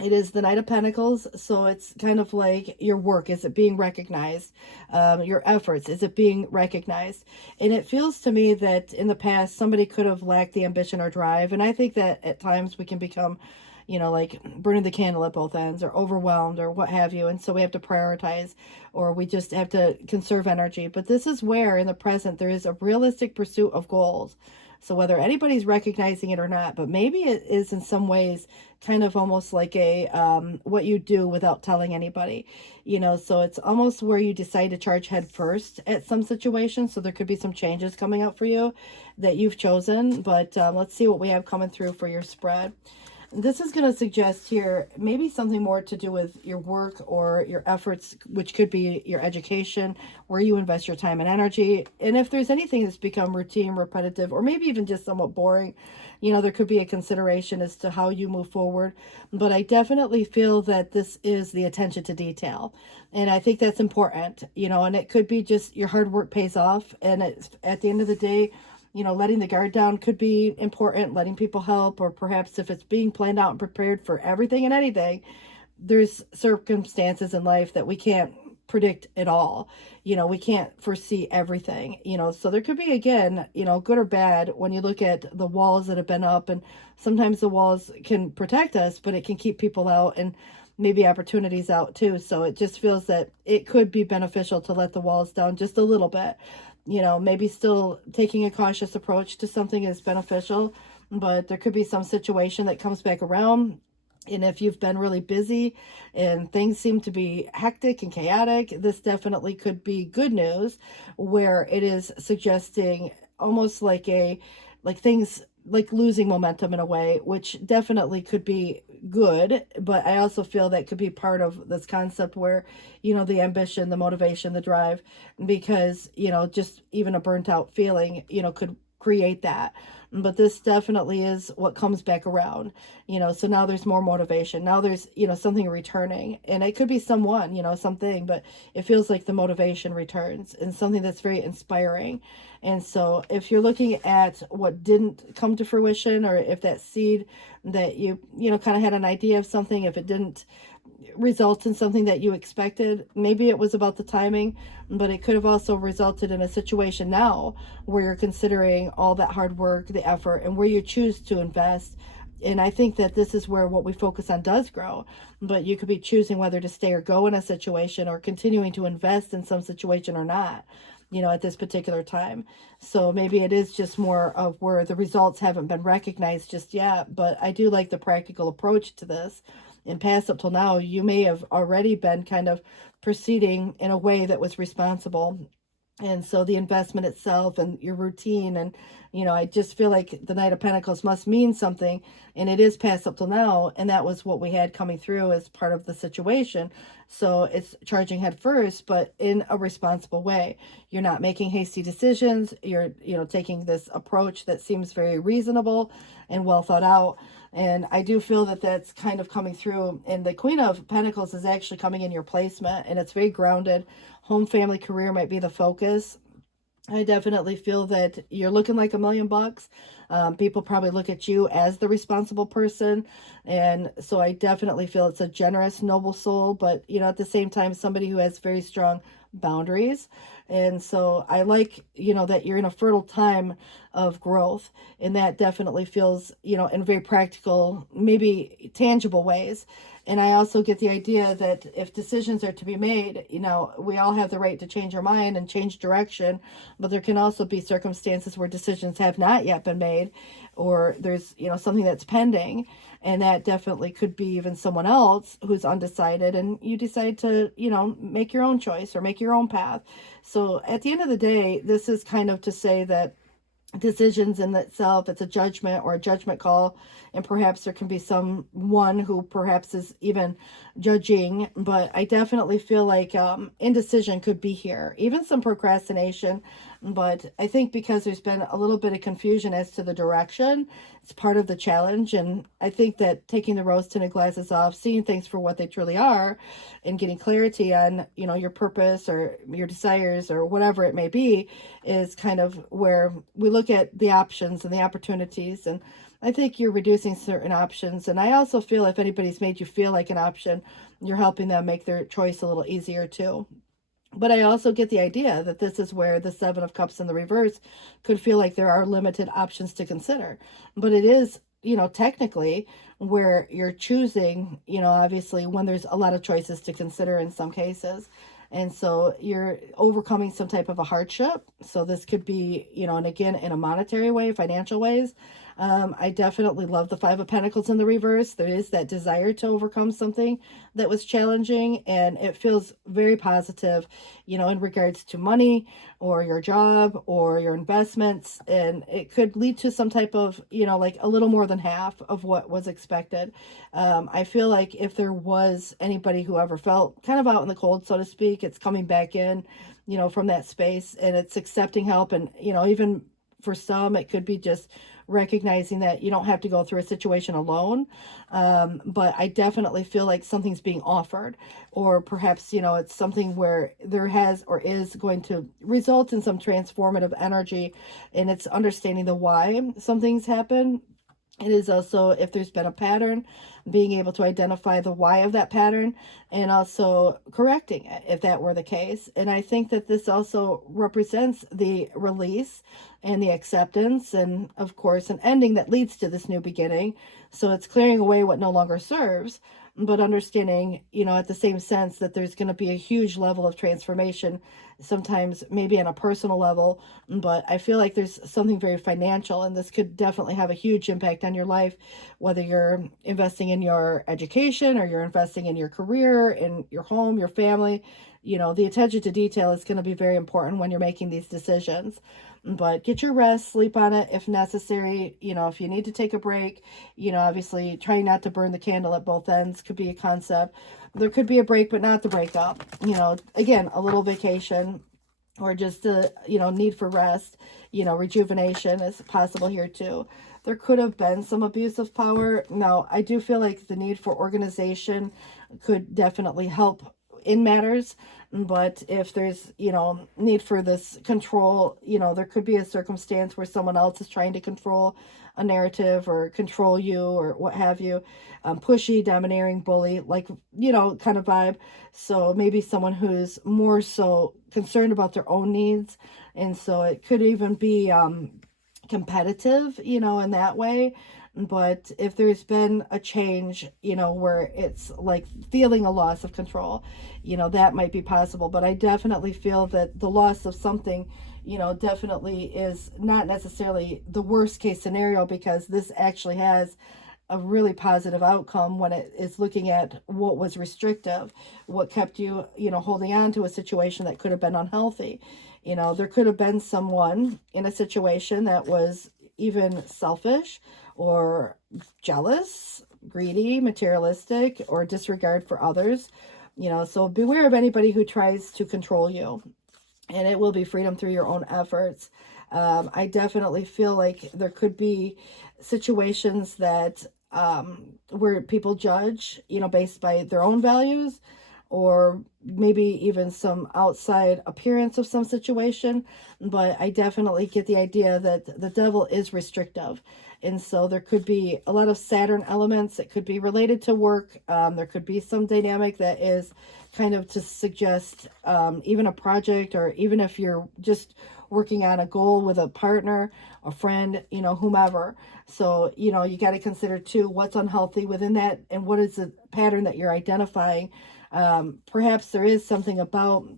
It is the Knight of Pentacles, so it's kind of like your work. Is it being recognized? Your efforts, is it being recognized? And it feels to me that in the past, somebody could have lacked the ambition or drive. And I think that at times we can become, like burning the candle at both ends or overwhelmed or what have you. And so we have to prioritize, or we just have to conserve energy. But this is where in the present, there is a realistic pursuit of goals. So whether anybody's recognizing it or not, but maybe it is in some ways kind of almost like a what you do without telling anybody, so it's almost where you decide to charge head first at some situations. So there could be some changes coming up for you that you've chosen, but let's see what we have coming through for your spread. This is going to suggest here maybe something more to do with your work or your efforts, which could be your education, where you invest your time and energy. And if there's anything that's become routine, repetitive, or maybe even just somewhat boring, there could be a consideration as to how you move forward. But I definitely feel that this is the attention to detail. And I think that's important, and it could be just your hard work pays off. And it's, at the end of the day, letting the guard down could be important, letting people help, or perhaps if it's being planned out and prepared for everything and anything, there's circumstances in life that we can't predict at all. We can't foresee everything, so there could be, again, good or bad when you look at the walls that have been up, and sometimes the walls can protect us, but it can keep people out and maybe opportunities out too. So it just feels that it could be beneficial to let the walls down just a little bit. Maybe still taking a cautious approach to something is beneficial, but there could be some situation that comes back around. And if you've been really busy and things seem to be hectic and chaotic, this definitely could be good news, where it is suggesting almost like things like losing momentum in a way, which definitely could be good. But I also feel that could be part of this concept where, the ambition, the motivation, the drive, because, just even a burnt out feeling, could create that. but this definitely is what comes back around, so now there's more motivation. Now there's, something returning, and it could be someone, something, but it feels like the motivation returns and something that's very inspiring. And so if you're looking at what didn't come to fruition, or if that seed that kind of had an idea of something, if it didn't result in something that you expected, maybe it was about the timing, but it could have also resulted in a situation now where you're considering all that hard work, the effort, and where you choose to invest. And I think that this is where what we focus on does grow, but you could be choosing whether to stay or go in a situation, or continuing to invest in some situation or not, at this particular time. So maybe it is just more of where the results haven't been recognized just yet, but I do like the practical approach to this. In past, up till now, you may have already been kind of proceeding in a way that was responsible. And so the investment itself and your routine, and I just feel like the Knight of Pentacles must mean something, and it is past up till now, and that was what we had coming through as part of the situation. So it's charging head first, but in a responsible way. You're not making hasty decisions. You're taking this approach that seems very reasonable and well thought out. And I do feel that that's kind of coming through. And the Queen of Pentacles is actually coming in your placement, and it's very grounded. Home, family, career might be the focus. I definitely feel that you're looking like $1,000,000. People probably look at you as the responsible person. And so I definitely feel it's a generous, noble soul, but, at the same time, somebody who has very strong boundaries. And so I like, that you're in a fertile time of growth, and that definitely feels, in very practical, maybe tangible ways. And I also get the idea that if decisions are to be made, we all have the right to change our mind and change direction, but there can also be circumstances where decisions have not yet been made, or there's, something that's pending. And that definitely could be even someone else who's undecided, and you decide to, make your own choice or make your own path. So at the end of the day, this is kind of to say that decisions in itself, it's a judgment or a judgment call, and perhaps there can be someone who perhaps is even judging, but I definitely feel like indecision could be here, even some procrastination. But I think because there's been a little bit of confusion as to the direction, it's part of the challenge. And I think that taking the rose-tinted glasses off, seeing things for what they truly are, and getting clarity on, your purpose or your desires or whatever it may be, is kind of where we look at the options and the opportunities. And I think you're reducing certain options. And I also feel if anybody's made you feel like an option, you're helping them make their choice a little easier too. But I also get the idea that this is where the Seven of Cups in the reverse could feel like there are limited options to consider. But it is, technically where you're choosing, obviously when there's a lot of choices to consider in some cases. And so you're overcoming some type of a hardship. So this could be, and again, in a monetary way, financial ways. I definitely love the Five of Pentacles in the reverse. There is that desire to overcome something that was challenging, and it feels very positive, in regards to money or your job or your investments. And it could lead to some type of, like a little more than half of what was expected. I feel like if there was anybody who ever felt kind of out in the cold, so to speak, it's coming back in, from that space, and it's accepting help. And, even for some, it could be just recognizing that you don't have to go through a situation alone. But I definitely feel like something's being offered, or perhaps, it's something where there has or is going to result in some transformative energy, and it's understanding the why some things happen. It is also, if there's been a pattern, being able to identify the why of that pattern, and also correcting it if that were the case. And I think that this also represents the release and the acceptance, and of course an ending that leads to this new beginning. So it's clearing away what no longer serves, but understanding, at the same sense that there's going to be a huge level of transformation, sometimes maybe on a personal level, but I feel like there's something very financial, and this could definitely have a huge impact on your life, whether you're investing in your education or you're investing in your career, in your home, your family. The attention to detail is going to be very important when you're making these decisions. But get your rest, sleep on it if necessary. If you need to take a break, obviously trying not to burn the candle at both ends could be a concept. There could be a break, but not the breakup. Again, a little vacation. or just a, need for rest, rejuvenation is possible here too. There could have been some abuse of power. Now, I do feel like the need for organization could definitely help in matters, but if there's, need for this control, there could be a circumstance where someone else is trying to control a narrative or control you or what have you. Pushy, domineering, bully, like, kind of vibe. So maybe someone who's more so concerned about their own needs. And so it could even be competitive, in that way. But if there's been a change, where it's like feeling a loss of control, that might be possible. But I definitely feel that the loss of something, definitely is not necessarily the worst case scenario, because this actually has a really positive outcome when it is looking at what was restrictive, what kept you, holding on to a situation that could have been unhealthy. There could have been someone in a situation that was even selfish or jealous, greedy, materialistic, or disregard for others. So beware of anybody who tries to control you, and it will be freedom through your own efforts. I definitely feel like there could be situations that where people judge, based by their own values, or maybe even some outside appearance of some situation. But I definitely get the idea that the devil is restrictive. And so there could be a lot of Saturn elements. It could be related to work. There could be some dynamic that is kind of to suggest even a project, or even if you're just working on a goal with a partner, a friend, whomever. So, you got to consider too what's unhealthy within that, and what is the pattern that you're identifying. Perhaps there is something about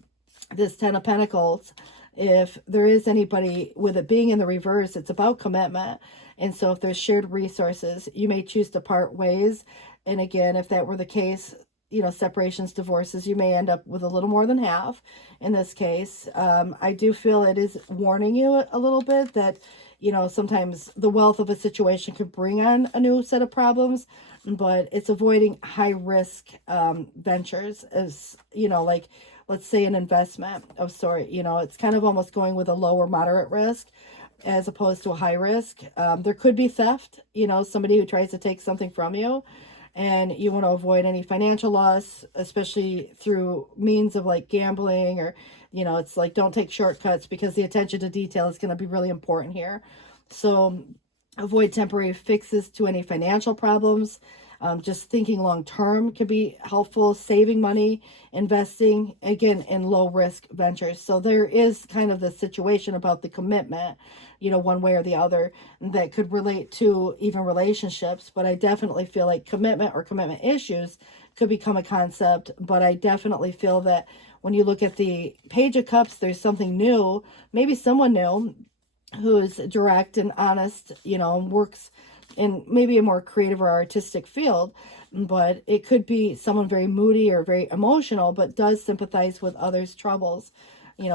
this 10 of Pentacles. If there is anybody with it being in the reverse, it's about commitment. And so if there's shared resources, you may choose to part ways. And again, if that were the case, separations, divorces, you may end up with a little more than half in this case. I do feel it is warning you a little bit that, sometimes the wealth of a situation could bring on a new set of problems, but it's avoiding high risk ventures, as, like, let's say an investment of sort. It's kind of almost going with a lower moderate risk as opposed to a high risk. There could be theft, somebody who tries to take something from you, and you want to avoid any financial loss, especially through means of like gambling, or, it's like, don't take shortcuts, because the attention to detail is going to be really important here. So avoid temporary fixes to any financial problems. Just thinking long term can be helpful. Saving money, investing, again, in low risk ventures. So there is kind of the situation about the commitment, one way or the other, that could relate to even relationships. But I definitely feel like commitment or commitment issues could become a concept. But I definitely feel that when you look at the Page of Cups, there's something new, maybe someone new who's direct and honest, works in maybe a more creative or artistic field. But it could be someone very moody or very emotional, but does sympathize with others' troubles,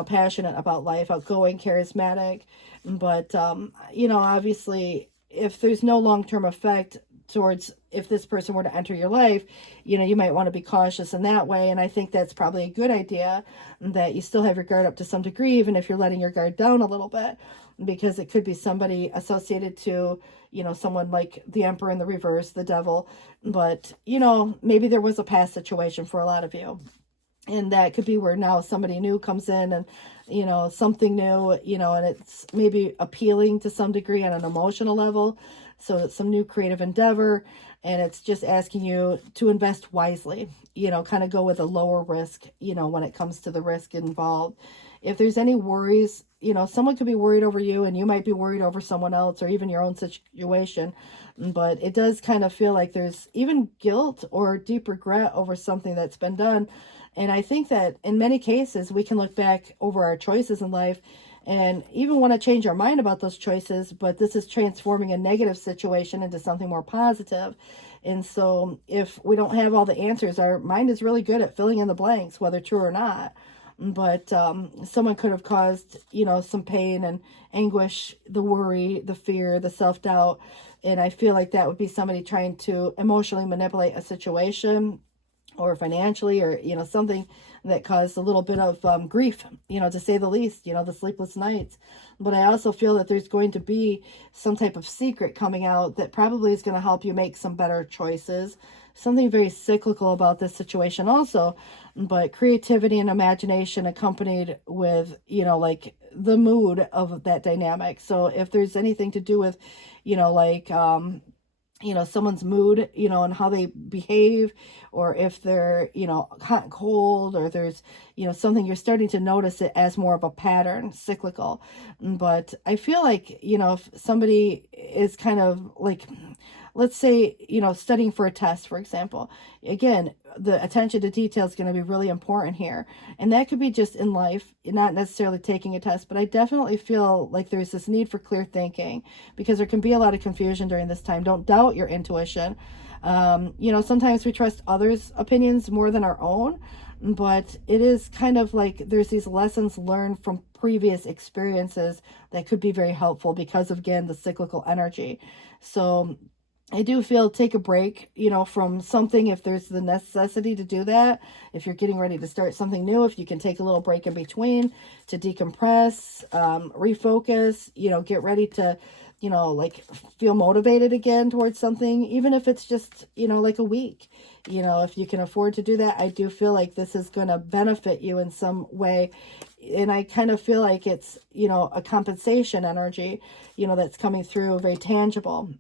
passionate about life, outgoing, charismatic. But, obviously, if there's no long-term effect towards, if this person were to enter your life, you might want to be cautious in that way. And I think that's probably a good idea, that you still have your guard up to some degree, even if you're letting your guard down a little bit, because it could be somebody associated to, someone like the Emperor in the reverse, the devil. But, maybe there was a past situation for a lot of you. And that could be where now somebody new comes in, and, something new, and it's maybe appealing to some degree on an emotional level. So it's some new creative endeavor, and it's just asking you to invest wisely, kind of go with a lower risk, when it comes to the risk involved. If there's any worries, someone could be worried over you, and you might be worried over someone else, or even your own situation. But it does kind of feel like there's even guilt or deep regret over something that's been done. And I think that in many cases, we can look back over our choices in life and even want to change our mind about those choices, but this is transforming a negative situation into something more positive. And so if we don't have all the answers, our mind is really good at filling in the blanks, whether true or not. But someone could have caused, some pain and anguish, the worry, the fear, the self-doubt. And I feel like that would be somebody trying to emotionally manipulate a situation, or financially, or, something that caused a little bit of grief, to say the least, the sleepless nights. But I also feel that there's going to be some type of secret coming out that probably is going to help you make some better choices. Something very cyclical about this situation also, but creativity and imagination accompanied with, like the mood of that dynamic. So if there's anything to do with, like, someone's mood, and how they behave, or if they're, hot and cold, or there's, something, you're starting to notice it as more of a pattern, cyclical. But I feel like, if somebody is kind of like, let's say, studying for a test, for example, again, the attention to detail is going to be really important here. And that could be just in life, not necessarily taking a test, but I definitely feel like there's this need for clear thinking, because there can be a lot of confusion during this time. Don't doubt your intuition. Sometimes we trust others' opinions more than our own, but it is kind of like there's these lessons learned from previous experiences that could be very helpful because of, again, the cyclical energy. So I do feel take a break, from something if there's the necessity to do that. If you're getting ready to start something new, if you can take a little break in between to decompress, refocus, get ready to, like feel motivated again towards something, even if it's just, like a week, if you can afford to do that. I do feel like this is going to benefit you in some way. And I kind of feel like it's, a compensation energy, that's coming through, very tangible.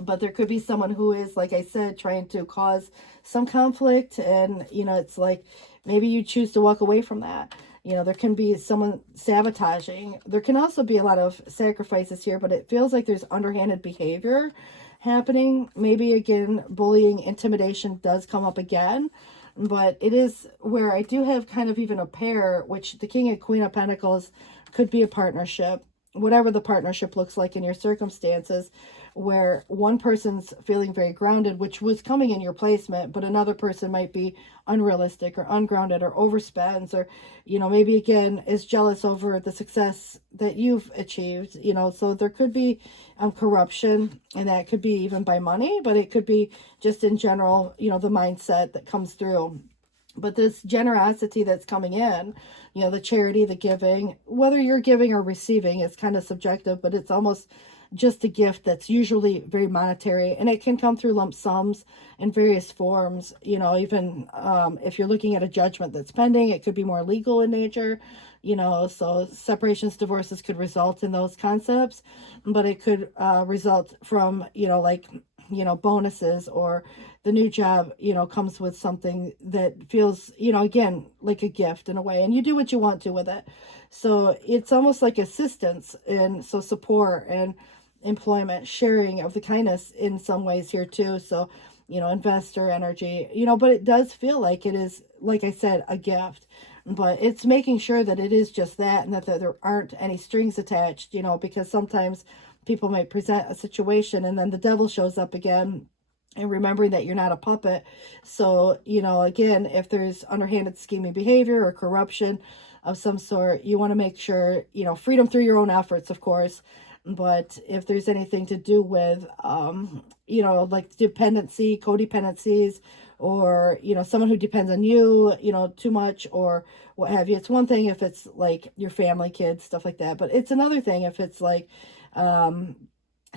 But there could be someone who is, like I said, trying to cause some conflict. And, it's like maybe you choose to walk away from that. There can be someone sabotaging. There can also be a lot of sacrifices here, but it feels like there's underhanded behavior happening. Maybe, again, bullying, intimidation does come up again. But it is where I do have kind of even a pair, which the King and Queen of Pentacles could be a partnership, whatever the partnership looks like in your circumstances, where one person's feeling very grounded, which was coming in your placement, but another person might be unrealistic or ungrounded or overspends, or, maybe again is jealous over the success that you've achieved, so there could be corruption, and that could be even by money, but it could be just in general, the mindset that comes through. But this generosity that's coming in, the charity, the giving, whether you're giving or receiving is kind of subjective, but it's almost just a gift that's usually very monetary, and it can come through lump sums in various forms. Even if you're looking at a judgment that's pending, it could be more legal in nature, so separations, divorces could result in those concepts, but it could result from, bonuses, or the new job, comes with something that feels, again, like a gift in a way, and you do what you want to with it. So it's almost like assistance, and so support and employment, sharing of the kindness in some ways here too. So, investor energy, but it does feel like it is, like I said, a gift, but it's making sure that it is just that, and that there aren't any strings attached, because sometimes people might present a situation and then the devil shows up again, and remembering that you're not a puppet. So, again, if there's underhanded scheming behavior or corruption of some sort, you want to make sure, freedom through your own efforts, of course. But if there's anything to do with, like dependency, codependencies, or, someone who depends on you, too much, or what have you. It's one thing if it's like your family, kids, stuff like that. But it's another thing if it's like,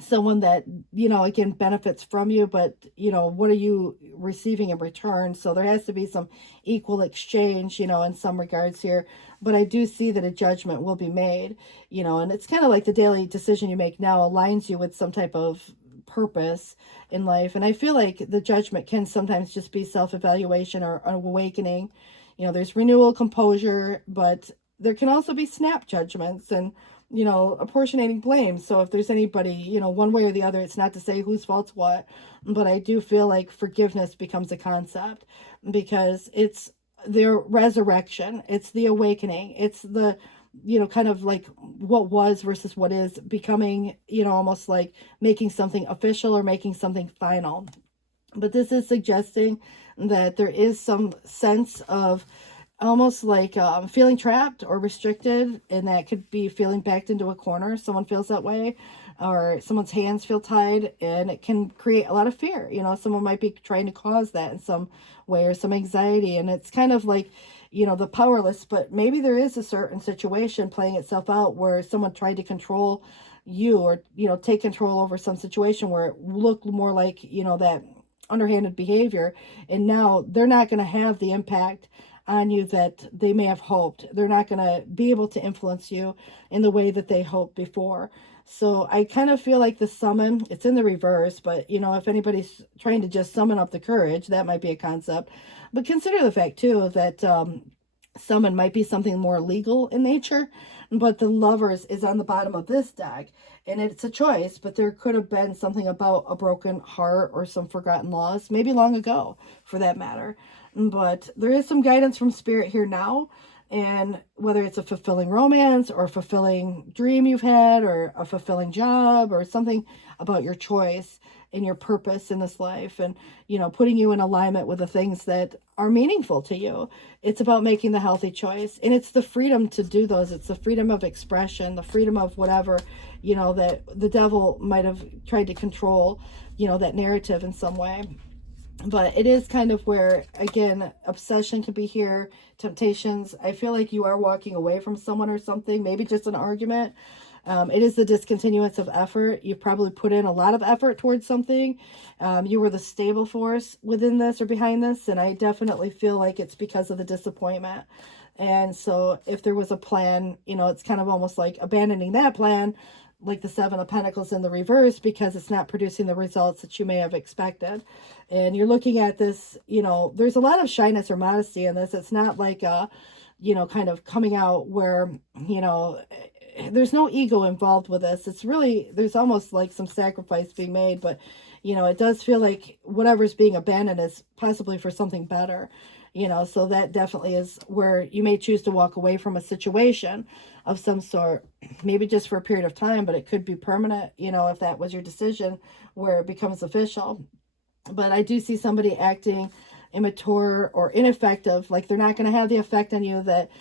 someone that, again, benefits from you, but, what are you receiving in return? So there has to be some equal exchange, in some regards here. But I do see that a judgment will be made, and it's kind of like the daily decision you make now aligns you with some type of purpose in life. And I feel like the judgment can sometimes just be self-evaluation or awakening. There's renewal, composure, but there can also be snap judgments and, apportionating blame. So if there's anybody, one way or the other, it's not to say whose fault's what, but I do feel like forgiveness becomes a concept, because it's the resurrection, it's the awakening, it's the, kind of like what was versus what is becoming, almost like making something official or making something final. But this is suggesting that there is some sense of almost like feeling trapped or restricted, and that could be feeling backed into a corner. Someone feels that way, or someone's hands feel tied, and it can create a lot of fear. You know, someone might be trying to cause that in some way, or some anxiety, and it's kind of like, you know, the powerless. But maybe there is a certain situation playing itself out where someone tried to control you, or, you know, take control over some situation where it looked more like, you know, that underhanded behavior, and now they're not going to have the impact on you that they may have hoped. They're not going to be able to influence you in the way that they hoped before. So I kind of feel like the summon, it's in the reverse, but, you know, if anybody's trying to just summon up the courage, that might be a concept. But consider the fact too that summon might be something more legal in nature, but the Lovers is on the bottom of this deck, and it's a choice. But there could have been something about a broken heart or some forgotten loss, maybe long ago for that matter. But there is some guidance from Spirit here now, and whether it's a fulfilling romance or a fulfilling dream you've had, or a fulfilling job, or something about your choice and your purpose in this life, and, you know, putting you in alignment with the things that are meaningful to you. It's about making the healthy choice, and it's the freedom to do those. It's the freedom of expression, the freedom of whatever, you know, that the devil might have tried to control, you know, that narrative in some way. But it is kind of where, again, obsession can be here, temptations. I feel like you are walking away from someone or something, maybe just an argument. It is the discontinuance of effort. You've probably put in a lot of effort towards something. You were the stable force within this or behind this, and I definitely feel like it's because of the disappointment. And so if there was a plan, you know, it's kind of almost like abandoning that plan, like the Seven of Pentacles in the reverse, because it's not producing the results that you may have expected. And you're looking at this, you know, there's a lot of shyness or modesty in this. It's not like a, you know, kind of coming out where, you know, there's no ego involved with this. It's really, there's almost like some sacrifice being made, but, you know, it does feel like whatever's being abandoned is possibly for something better, you know. So that definitely is where you may choose to walk away from a situation of some sort, maybe just for a period of time, but it could be permanent, you know, if that was your decision, where it becomes official. But I do see somebody acting immature or ineffective, like they're not going to have the effect on you that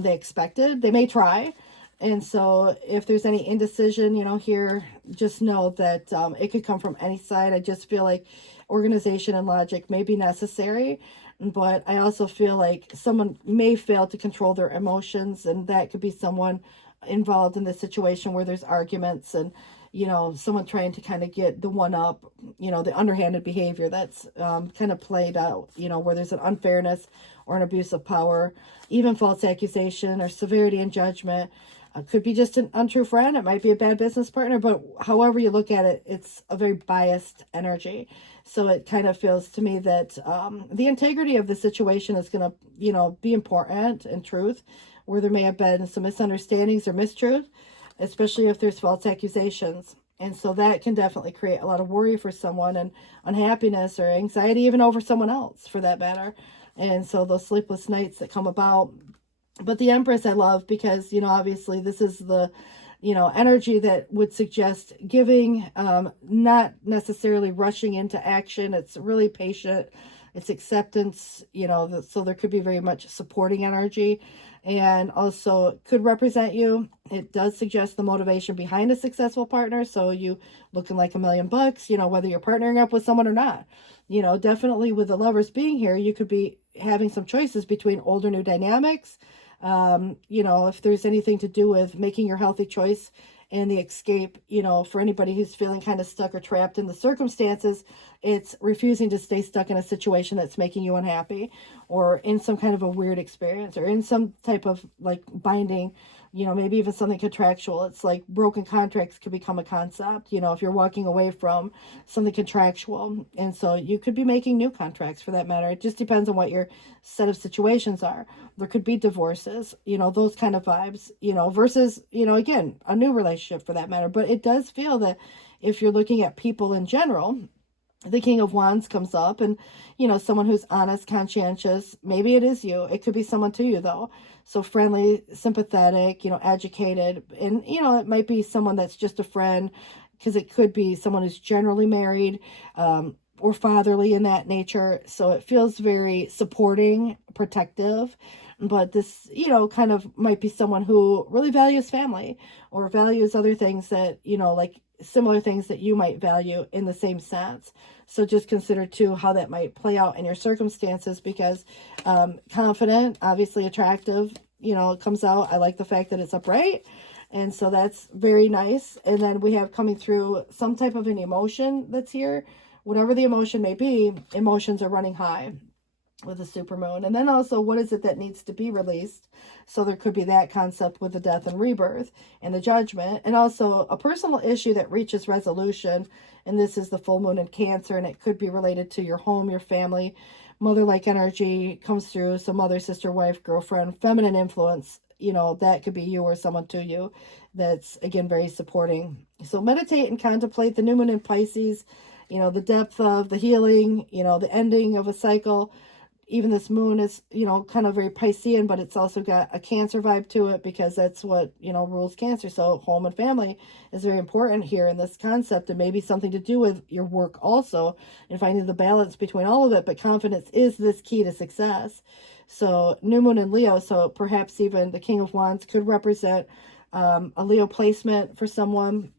they expected. They may try. And so if there's any indecision, you know, here, just know that it could come from any side. I just feel like organization and logic may be necessary, but I also feel like someone may fail to control their emotions, and that could be someone involved in this situation where there's arguments and, you know, someone trying to kind of get the one up, you know, the underhanded behavior that's kind of played out, you know, where there's an unfairness or an abuse of power, even false accusation or severity in judgment. Could be just an untrue friend. It might be a bad business partner, but however you look at it, it's a very biased energy. So it kind of feels to me that the integrity of the situation is going to, you know, be important in truth, where there may have been some misunderstandings or mistruth, especially if there's false accusations. And so that can definitely create a lot of worry for someone, and unhappiness or anxiety even over someone else for that matter. And so those sleepless nights that come about. But the Empress I love because, you know, obviously this is the, you know, energy that would suggest giving, not necessarily rushing into action. It's really patient. It's acceptance, you know, so there could be very much supporting energy, and also could represent you. It does suggest the motivation behind a successful partner. So you looking like $1,000,000, you know, whether you're partnering up with someone or not. You know, definitely with the Lovers being here, you could be having some choices between old or new dynamics. You know, if there's anything to do with making your healthy choice and the escape, you know, for anybody who's feeling kind of stuck or trapped in the circumstances, it's refusing to stay stuck in a situation that's making you unhappy, or in some kind of a weird experience, or in some type of like binding, you know, maybe even something contractual. It's like broken contracts could become a concept, you know, if you're walking away from something contractual. And so you could be making new contracts for that matter. It just depends on what your set of situations are. There could be divorces, you know, those kind of vibes, you know, versus, you know, again, a new relationship for that matter. But it does feel that if you're looking at people in general, the King of Wands comes up, and, you know, someone who's honest, conscientious. Maybe it is you. It could be someone to you, though. So friendly, sympathetic, you know, educated. And, you know, it might be someone that's just a friend, because it could be someone who's generally married, or fatherly in that nature. So it feels very supporting, protective. But this, kind of might be someone who really values family or values other things that, like similar things that you might value in the same sense. So just consider too how that might play out in your circumstances, because confident, obviously attractive, it comes out. I like the fact that it's upright. And so that's very nice. And then we have coming through some type of an emotion that's here. Whatever the emotion may be, emotions are running high with the supermoon. And then also, what is it that needs to be released? So there could be that concept with the death and rebirth and the judgment, and also a personal issue that reaches resolution. And this is the full moon in Cancer, and it could be related to your home, your family. Mother-like energy comes through. So mother, sister, wife, girlfriend, feminine influence, that could be you or someone to you that's, again, very supporting. So meditate and contemplate the new moon in Pisces, the depth of the healing, the ending of a cycle. Even this moon is, kind of very Piscean, but it's also got a Cancer vibe to it, because that's what, rules Cancer. So home and family is very important here in this concept, and maybe something to do with your work also, and finding the balance between all of it. But confidence is this key to success. So new moon in Leo, so perhaps even the King of Wands could represent a Leo placement for someone.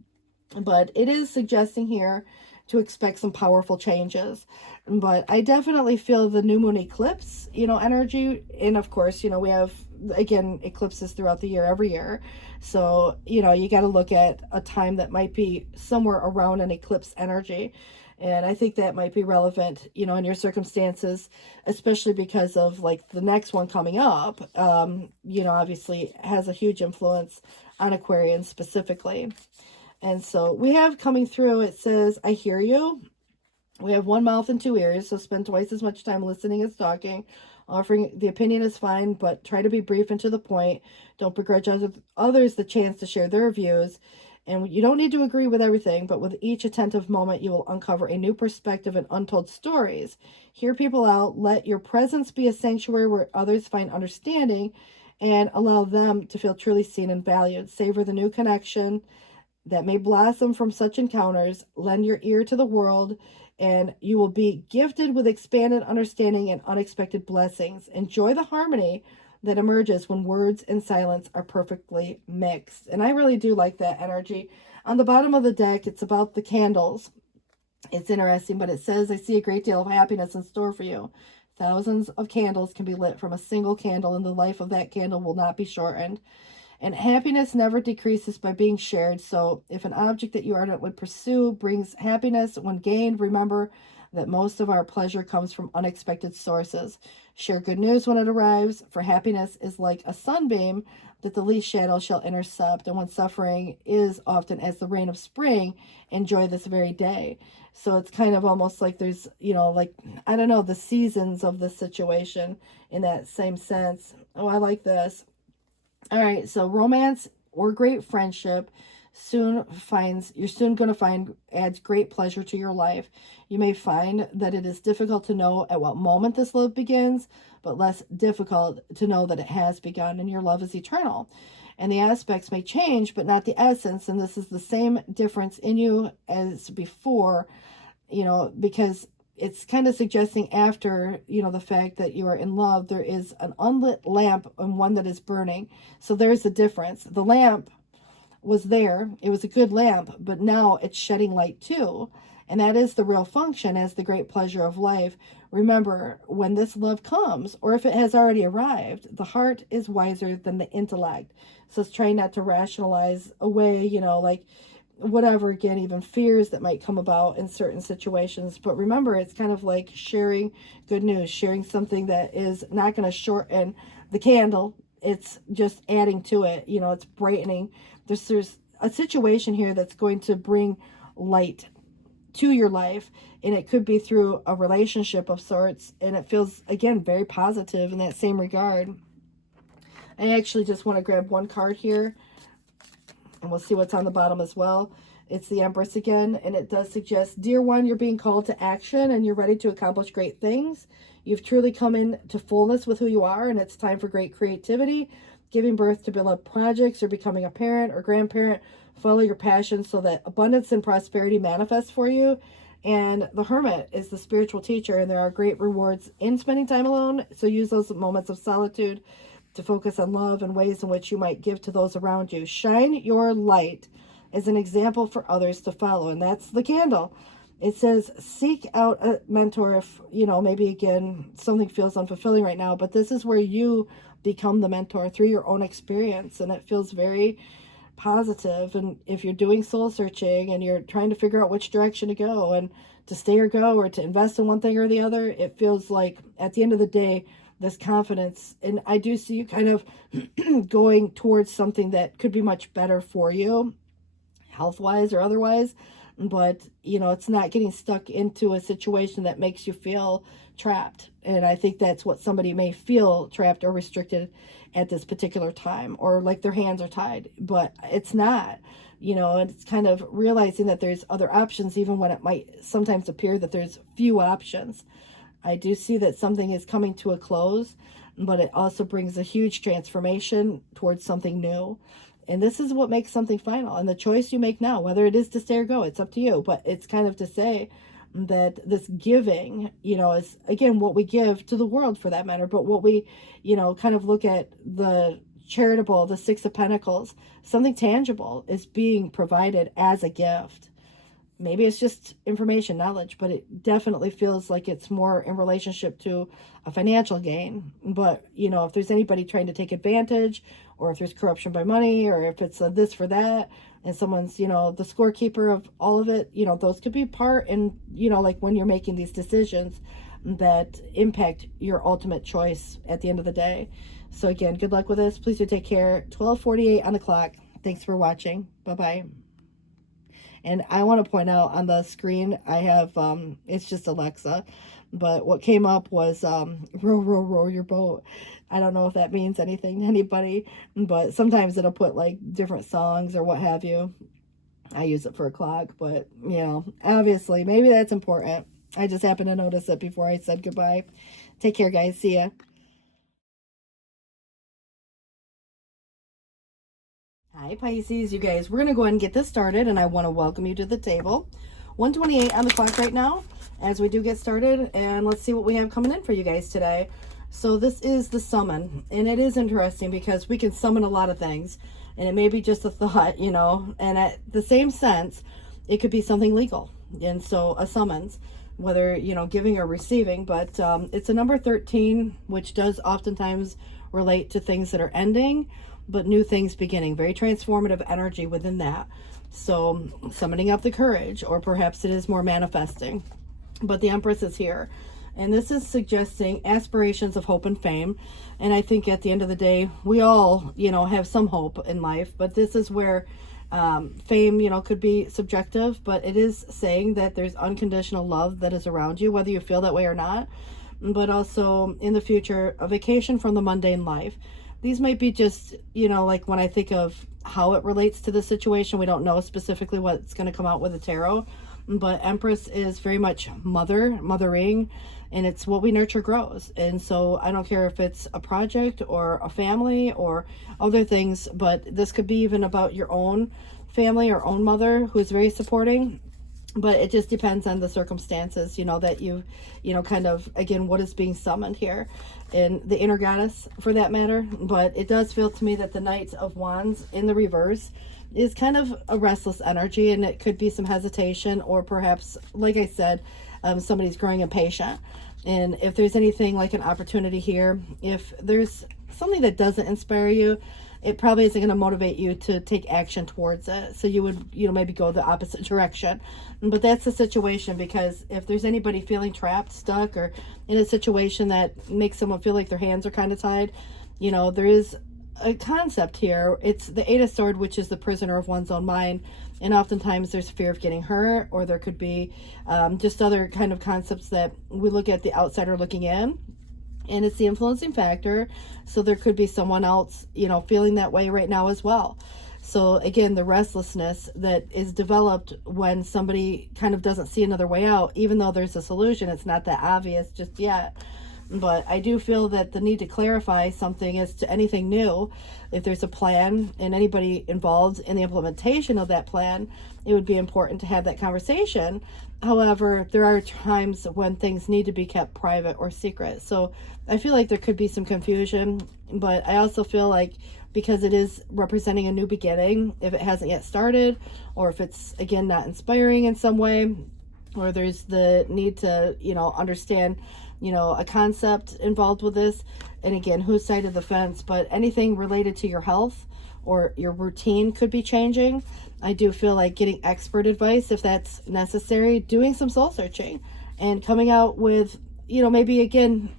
But it is suggesting here to expect some powerful changes. But I definitely feel the new moon eclipse, energy. And of course, we have, again, eclipses throughout the year, every year. So, you got to look at a time that might be somewhere around an eclipse energy. And I think that might be relevant, in your circumstances, especially because of like the next one coming up, obviously has a huge influence on Aquarians specifically. And so we have coming through, it says, I hear you. We have one mouth and two ears, so spend twice as much time listening as talking. Offering the opinion is fine, but try to be brief and to the point. Don't begrudge others the chance to share their views. And you don't need to agree with everything, but with each attentive moment, you will uncover a new perspective and untold stories. Hear people out. Let your presence be a sanctuary where others find understanding, and allow them to feel truly seen and valued. Savor the new connection that may blossom from such encounters. Lend your ear to the world, and you will be gifted with expanded understanding and unexpected blessings. Enjoy the harmony that emerges when words and silence are perfectly mixed. And I really do like that energy. On the bottom of the deck, it's about the candles. It's interesting, but it says, I see a great deal of happiness in store for you. Thousands of candles can be lit from a single candle, and the life of that candle will not be shortened. And happiness never decreases by being shared. So if an object that you ardently pursue brings happiness when gained, remember that most of our pleasure comes from unexpected sources. Share good news when it arrives, for happiness is like a sunbeam that the least shadow shall intercept. And when suffering is often as the rain of spring, enjoy this very day. So it's kind of almost like there's, I don't know, the seasons of the situation in that same sense. Oh, I like this. All right, so romance or great friendship you're soon going to find adds great pleasure to your life. You may find that it is difficult to know at what moment this love begins, but less difficult to know that it has begun, and your love is eternal. And the aspects may change, but not the essence, and this is the same difference in you as before, because it's kind of suggesting after, the fact that you are in love, there is an unlit lamp and one that is burning. So there's a difference. The lamp was there. It was a good lamp, but now it's shedding light too. And that is the real function as the great pleasure of life. Remember, when this love comes, or if it has already arrived, the heart is wiser than the intellect. So it's trying not to rationalize away, like whatever, again, even fears that might come about in certain situations. But remember, it's kind of like sharing good news, sharing something that is not going to shorten the candle. It's just adding to it. It's brightening. There's a situation here that's going to bring light to your life, and it could be through a relationship of sorts, and it feels, again, very positive in that same regard. I actually just want to grab one card here, and we'll see what's on the bottom as well. It's the Empress again, and it does suggest, dear one, you're being called to action, and you're ready to accomplish great things. You've truly come into fullness with who you are, and it's time for great creativity, giving birth to beloved projects, or becoming a parent or grandparent. Follow your passion so that abundance and prosperity manifest for you. And the Hermit is the spiritual teacher, and there are great rewards in spending time alone. So use those moments of solitude to focus on love and ways in which you might give to those around you. Shine your light as an example for others to follow. And that's the candle. It says, seek out a mentor if, maybe again, something feels unfulfilling right now, but this is where you become the mentor through your own experience. And it feels very positive. And if you're doing soul searching and you're trying to figure out which direction to go and to stay or go, or to invest in one thing or the other, it feels like at the end of the day, this confidence, and I do see you kind of going towards something that could be much better for you, health-wise or otherwise, but it's not getting stuck into a situation that makes you feel trapped. And I think that's what somebody may feel, trapped or restricted at this particular time, or like their hands are tied, but it's not. And it's kind of realizing that there's other options, even when it might sometimes appear that there's few options. I do see that something is coming to a close, but it also brings a huge transformation towards something new. And this is what makes something final. And the choice you make now, whether it is to stay or go, it's up to you. But it's kind of to say that this giving, is, again, what we give to the world for that matter. But what we, kind of look at the charitable, the Six of Pentacles, something tangible is being provided as a gift. Maybe it's just information, knowledge, but it definitely feels like it's more in relationship to a financial gain. But, if there's anybody trying to take advantage, or if there's corruption by money, or if it's a this for that, and someone's, the scorekeeper of all of it, those could be part in, like when you're making these decisions that impact your ultimate choice at the end of the day. So again, good luck with this. Please do take care. 12:48 on the clock. Thanks for watching. Bye-bye. And I want to point out on the screen, I have, it's just Alexa, but what came up was, row, row, row your boat. I don't know if that means anything to anybody, but sometimes it'll put like different songs or what have you. I use it for a clock, but obviously maybe that's important. I just happened to notice it before I said goodbye. Take care, guys. See ya. Hi, Pisces, you guys. We're going to go ahead and get this started, and I want to welcome you to the table. 1:28 on the clock right now as we do get started, and let's see what we have coming in for you guys today. So this is the summon, and it is interesting because we can summon a lot of things, and it may be just a thought, and at the same sense, it could be something legal. And so a summons, whether, giving or receiving, but it's a number 13, which does oftentimes relate to things that are ending, but new things beginning. Very transformative energy within that. So summoning up the courage, or perhaps it is more manifesting. But the Empress is here. And this is suggesting aspirations of hope and fame. And I think at the end of the day, we all, have some hope in life. But this is where fame, could be subjective. But it is saying that there's unconditional love that is around you, whether you feel that way or not. But also in the future, a vacation from the mundane life. These might be just, like when I think of how it relates to the situation, we don't know specifically what's going to come out with the tarot, but Empress is very much mothering, and it's what we nurture grows. And so I don't care if it's a project or a family or other things, but this could be even about your own family or own mother who is very supporting. But it just depends on the circumstances, that you kind of, again, what is being summoned here, and the inner goddess for that matter. But it does feel to me that the Knight of Wands in the reverse is kind of a restless energy, and it could be some hesitation, or perhaps, like I said, somebody's growing impatient. And if there's anything like an opportunity here, if there's something that doesn't inspire you, it probably isn't going to motivate you to take action towards it. So you would, maybe go the opposite direction. But that's the situation, because if there's anybody feeling trapped, stuck, or in a situation that makes someone feel like their hands are kind of tied, there is a concept here. It's the Eight of Swords, which is the prisoner of one's own mind. And oftentimes there's fear of getting hurt, or there could be just other kind of concepts that we look at the outsider looking in. And it's the influencing factor. So there could be someone else, feeling that way right now as well. So again, the restlessness that is developed when somebody kind of doesn't see another way out, even though there's a solution, it's not that obvious just yet. But I do feel that the need to clarify something as to anything new, if there's a plan and anybody involved in the implementation of that plan, it would be important to have that conversation. However, there are times when things need to be kept private or secret. So I feel like there could be some confusion, but I also feel like because it is representing a new beginning, if it hasn't yet started, or if it's, again, not inspiring in some way, or there's the need to, understand, a concept involved with this. And again, whose side of the fence, but anything related to your health or your routine could be changing. I do feel like getting expert advice if that's necessary, doing some soul searching and coming out with, maybe again,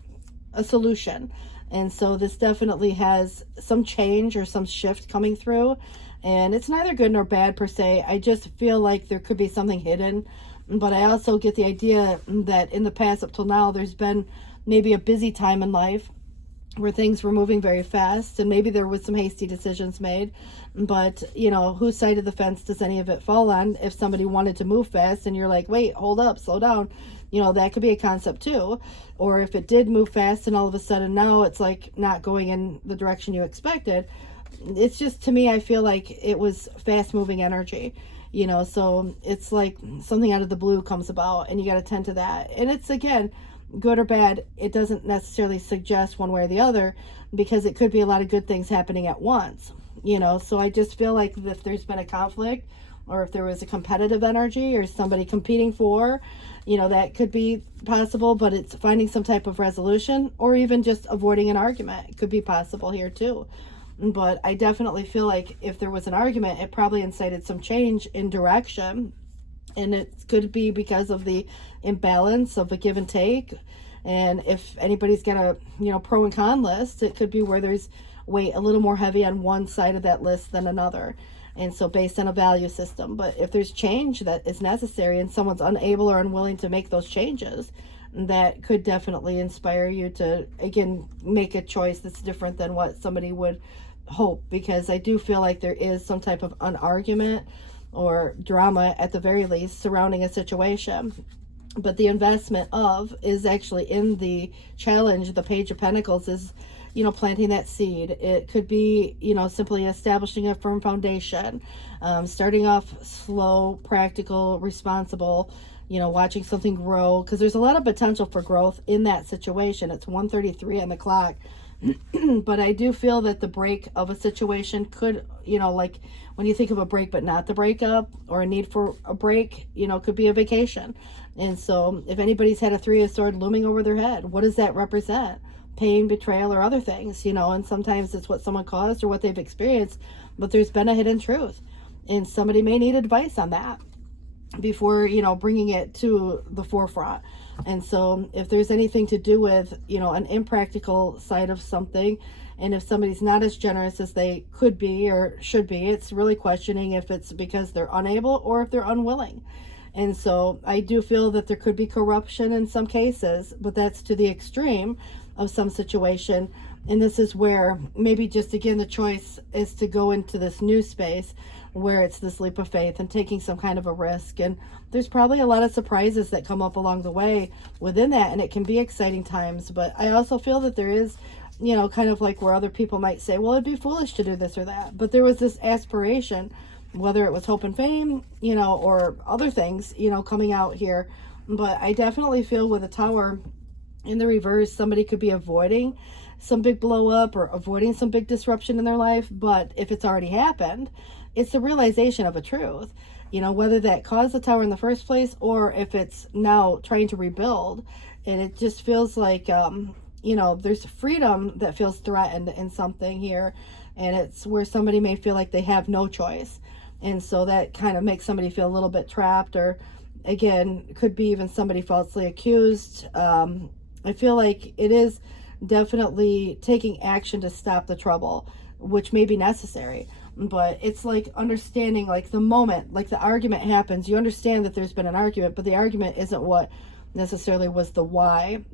a solution. And so this definitely has some change or some shift coming through, and it's neither good nor bad per se. I just feel like there could be something hidden, but I also get the idea that in the past up till now, there's been maybe a busy time in life where things were moving very fast, and maybe there was some hasty decisions made. But whose side of the fence does any of it fall on? If somebody wanted to move fast and you're like, wait, hold up, slow down, that could be a concept too. Or if it did move fast and all of a sudden now it's like not going in the direction you expected, it's just, to me, I feel like it was fast moving energy. So it's like something out of the blue comes about and you got to tend to that. And it's, again, good or bad. It doesn't necessarily suggest one way or the other, because it could be a lot of good things happening at once. So I just feel like if there's been a conflict, or if there was a competitive energy or somebody competing for, that could be possible, but it's finding some type of resolution, or even just avoiding an argument. It could be possible here too. But I definitely feel like if there was an argument, it probably incited some change in direction. And it could be because of the imbalance of a give and take. And if anybody's got a, pro and con list, it could be where there's weight a little more heavy on one side of that list than another. And so based on a value system. But if there's change that is necessary and someone's unable or unwilling to make those changes, that could definitely inspire you to, again, make a choice that's different than what somebody would hope. Because I do feel like there is some type of an argument or drama, at the very least, surrounding a situation. But the investment is actually in the challenge. The Page of Pentacles is, planting that seed. It could be, simply establishing a firm foundation, starting off slow, practical, responsible, watching something grow, because there's a lot of potential for growth in that situation. It's 1:33 on the clock. But I do feel that the break of a situation could, like when you think of a break but not the breakup, or a need for a break, could be a vacation. And so if anybody's had a Three of Swords looming over their head, what does that represent? Pain, betrayal, or other things, and sometimes it's what someone caused or what they've experienced, but there's been a hidden truth, and somebody may need advice on that before, bringing it to the forefront. And so if there's anything to do with, an impractical side of something, and if somebody's not as generous as they could be or should be, it's really questioning if it's because they're unable or if they're unwilling. And so I do feel that there could be corruption in some cases, but that's to the extreme of some situation. And this is where maybe just, again, the choice is to go into this new space where it's this leap of faith and taking some kind of a risk. And there's probably a lot of surprises that come up along the way within that, and it can be exciting times. But I also feel that there is, kind of like where other people might say, well, it'd be foolish to do this or that. But there was this aspiration, whether it was hope and fame, or other things, coming out here. But I definitely feel with a Tower in the reverse, somebody could be avoiding some big blow up or avoiding some big disruption in their life. But if it's already happened, it's the realization of a truth, whether that caused the Tower in the first place, or if it's now trying to rebuild. And it just feels like, there's freedom that feels threatened in something here. And it's where somebody may feel like they have no choice. And so that kind of makes somebody feel a little bit trapped, or, again, could be even somebody falsely accused. I feel like it is definitely taking action to stop the trouble, which may be necessary. But it's like understanding, like the moment, like the argument happens, you understand that there's been an argument, but the argument isn't what necessarily was the why.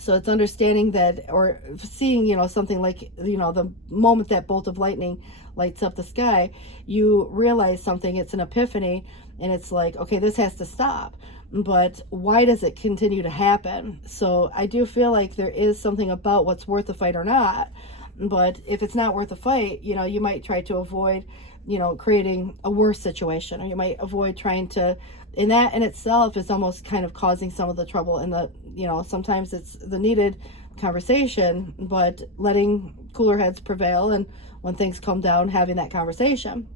So it's understanding that, or seeing, something like, the moment that bolt of lightning lights up the sky, you realize something, it's an epiphany, and it's like, okay, this has to stop. but why does it continue to happen? So I do feel like there is something about what's worth the fight or not. But if it's not worth the fight, you might try to avoid, creating a worse situation, or you might avoid trying to, and that in itself is almost kind of causing some of the trouble in the, sometimes it's the needed conversation, but letting cooler heads prevail, and when things calm down, having that conversation.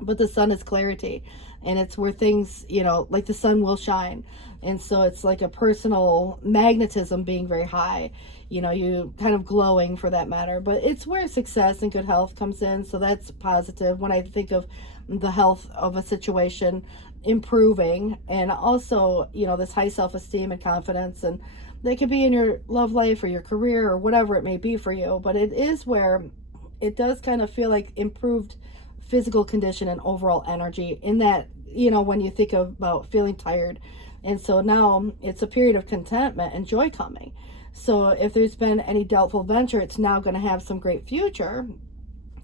But the sun is clarity, and it's where things, like the sun will shine. And so it's like a personal magnetism being very high, you kind of glowing for that matter. But it's where success and good health comes in. So that's positive when I think of the health of a situation improving. And also, this high self-esteem and confidence, and they could be in your love life or your career or whatever it may be for you. But it is where it does kind of feel like improved physical condition and overall energy in that, when you think about feeling tired. And so now it's a period of contentment and joy coming. So if there's been any doubtful venture, it's now going to have some great future.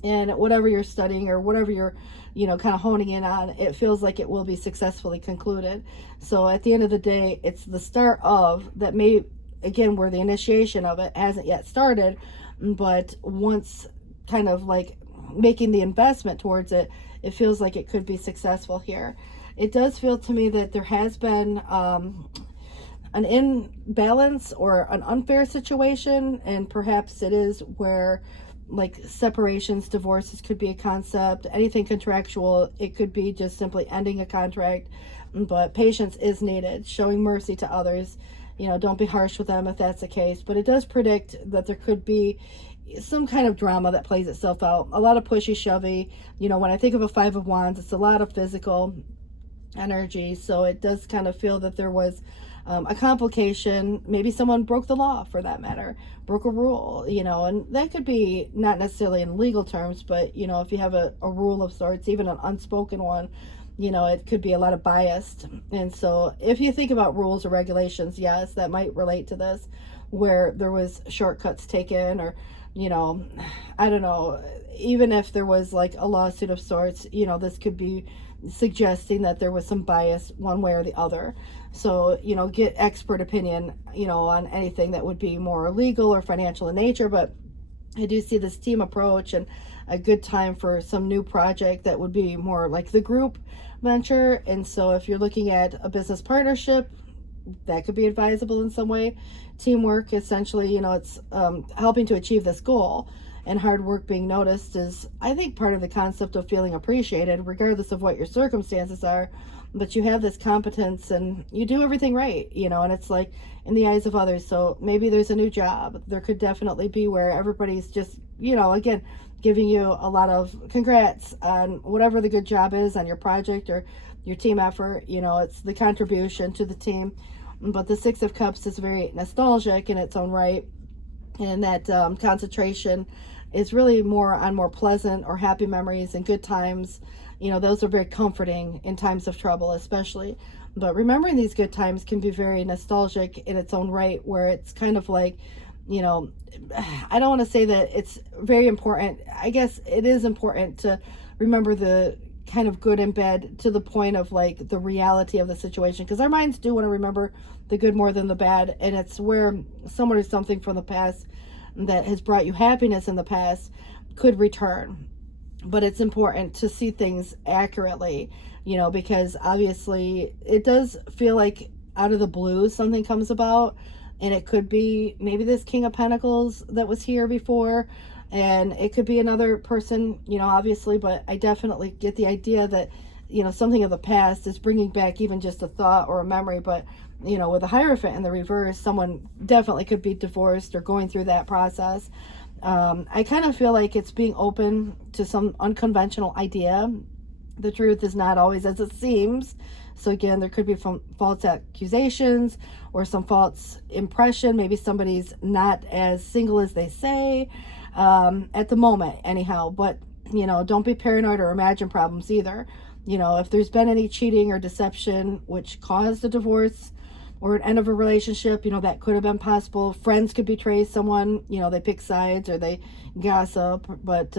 And whatever you're studying or whatever you're, kind of honing in on, it feels like it will be successfully concluded. So at the end of the day, it's the start of that may, again, where the initiation of it hasn't yet started, but once kind of like making the investment towards it, it feels like it could be successful here. It does feel to me that there has been an imbalance or an unfair situation, and perhaps it is where like separations, divorces could be a concept, anything contractual. It could be just simply ending a contract, but patience is needed, showing mercy to others. Don't be harsh with them if that's the case. But it does predict that there could be some kind of drama that plays itself out. A lot of pushy shovey. When I think of a Five of Wands, it's a lot of physical energy. So it does kind of feel that there was a complication. Maybe someone broke the law, for that matter, broke a rule, and that could be not necessarily in legal terms, but if you have a rule of sorts, even an unspoken one, it could be a lot of bias. And so if you think about rules or regulations, yes, that might relate to this, where there was shortcuts taken, or I don't know, even if there was like a lawsuit of sorts, this could be suggesting that there was some bias one way or the other. So, get expert opinion, on anything that would be more legal or financial in nature. But I do see this team approach and a good time for some new project that would be more like the group venture. And so if you're looking at a business partnership, that could be advisable in some way. Teamwork, essentially, it's helping to achieve this goal. And hard work being noticed is, I think, part of the concept of feeling appreciated, regardless of what your circumstances are. But you have this competence and you do everything right, and it's like in the eyes of others. So maybe there's a new job. There could definitely be where everybody's just, again, giving you a lot of congrats on whatever the good job is on your project or your team effort. It's the contribution to the team. But the Six of Cups is very nostalgic in its own right. And that concentration is really more on more pleasant or happy memories and good times. Those are very comforting in times of trouble, especially. But remembering these good times can be very nostalgic in its own right, where it's kind of like, I don't want to say that it's very important. I guess it is important to remember the kind of good and bad to the point of like the reality of the situation, because our minds do want to remember the good more than the bad. And it's where someone or something from the past that has brought you happiness in the past could return. But it's important to see things accurately, because obviously it does feel like out of the blue something comes about, and it could be maybe this King of Pentacles that was here before, and it could be another person, obviously. But I definitely get the idea that, something of the past is bringing back even just a thought or a memory. But, with a Hierophant in the reverse, someone definitely could be divorced or going through that process. I kind of feel like it's being open to some unconventional idea. The truth is not always as it seems. So again, there could be false accusations or some false impression. Maybe somebody's not as single as they say, at the moment anyhow. But, don't be paranoid or imagine problems either. If there's been any cheating or deception which caused a divorce or an end of a relationship, that could have been possible. Friends could betray someone, they pick sides or they gossip. But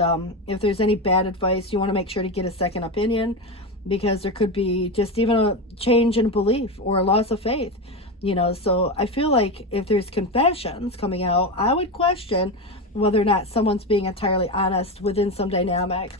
if there's any bad advice, you want to make sure to get a second opinion. because there could be just even a change in belief or a loss of faith, so I feel like if there's confessions coming out, I would question whether or not someone's being entirely honest within some dynamic,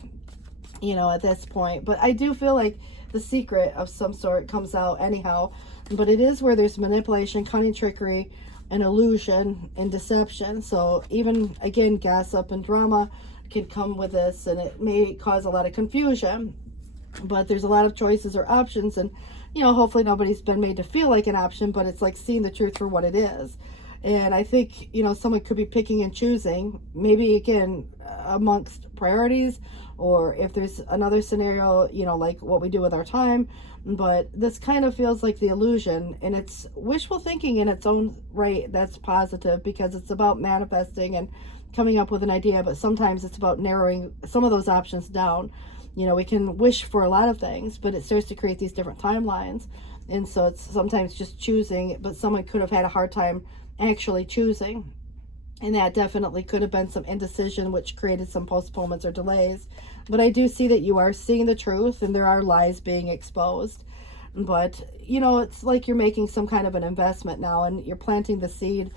at this point. But I do feel like the secret of some sort comes out anyhow, but it is where there's manipulation, cunning, trickery, and illusion and deception. So even, again, gossip and drama can come with this, and it may cause a lot of confusion, but there's a lot of choices or options, and hopefully nobody's been made to feel like an option, but it's like seeing the truth for what it is. And I think someone could be picking and choosing, maybe again amongst priorities, or if there's another scenario, like what we do with our time. But this kind of feels like the illusion, and it's wishful thinking in its own right. That's positive, because it's about manifesting and coming up with an idea, but sometimes it's about narrowing some of those options down. We can wish for a lot of things, but it starts to create these different timelines, and so it's sometimes just choosing, but someone could have had a hard time actually choosing, and that definitely could have been some indecision, which created some postponements or delays. But I do see that you are seeing the truth, and there are lies being exposed. But it's like you're making some kind of an investment now, and you're planting the seed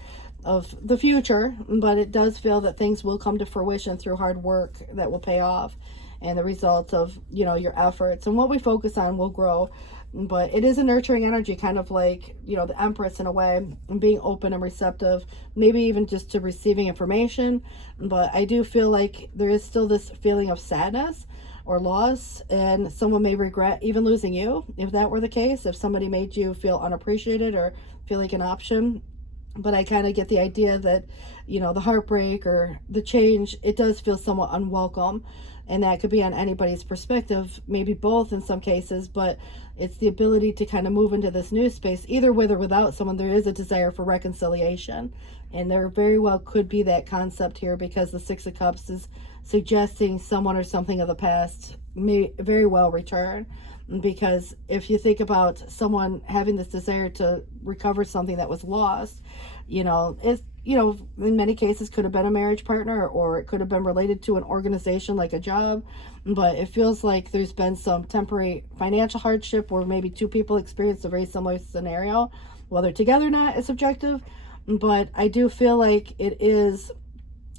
of the future. But it does feel that things will come to fruition through hard work that will pay off, and the result of your efforts, and what we focus on will grow. But it is a nurturing energy, kind of like the Empress in a way, and being open and receptive, maybe even just to receiving information. But I do feel like there is still this feeling of sadness or loss, and someone may regret even losing you if that were the case, if somebody made you feel unappreciated or feel like an option. But I kind of get the idea that the heartbreak or the change, it does feel somewhat unwelcome, and that could be on anybody's perspective, maybe both in some cases. But it's the ability to kind of move into this new space, either with or without someone. There is a desire for reconciliation, and there very well could be that concept here, because the Six of Cups is suggesting someone or something of the past may very well return. Because if you think about someone having this desire to recover something that was lost, it's in many cases could have been a marriage partner, or it could have been related to an organization like a job. But it feels like there's been some temporary financial hardship, where maybe two people experience a very similar scenario. Whether together or not is subjective, but I do feel like it is,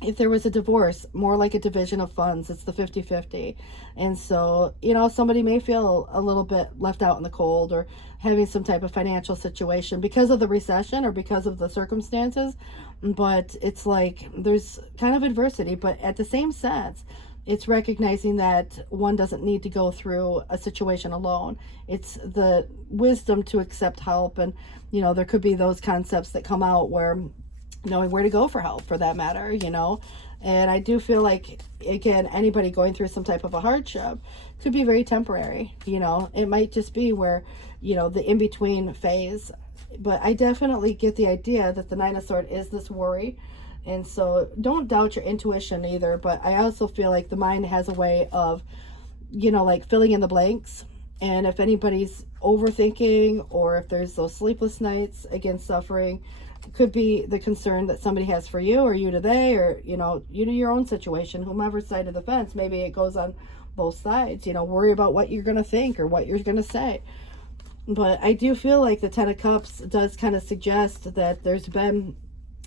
if there was a divorce, more like a division of funds. It's the 50-50. And so, somebody may feel a little bit left out in the cold, or having some type of financial situation because of the recession or because of the circumstances. But it's like there's kind of adversity, but at the same sense, it's recognizing that one doesn't need to go through a situation alone. It's the wisdom to accept help. And, there could be those concepts that come out where knowing where to go for help, for that matter, And I do feel like, again, anybody going through some type of a hardship could be very temporary. It might just be where, the in-between phase. But I definitely get the idea that the Nine of Swords is this worry. And so don't doubt your intuition either. But I also feel like the mind has a way of, like filling in the blanks. And if anybody's overthinking, or if there's those sleepless nights, again, suffering, could be the concern that somebody has for you, or you to they, or you to your own situation, whomever side of the fence. Maybe it goes on both sides. Worry about what you're going to think or what you're going to say. But I do feel like the Ten of Cups does kind of suggest that there's been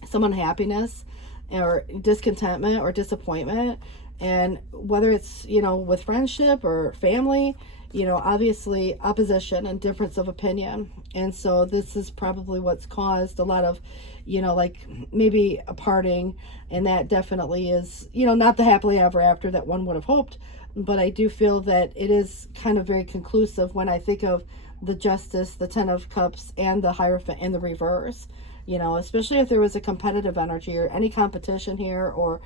some unhappiness or discontentment or disappointment, and whether it's with friendship or family, obviously opposition and difference of opinion. And so this is probably what's caused a lot of, like maybe a parting. And that definitely is, not the happily ever after that one would have hoped. But I do feel that it is kind of very conclusive when I think of the Justice, the Ten of Cups, and the Hierophant in the reverse. Especially if there was a competitive energy or any competition here, or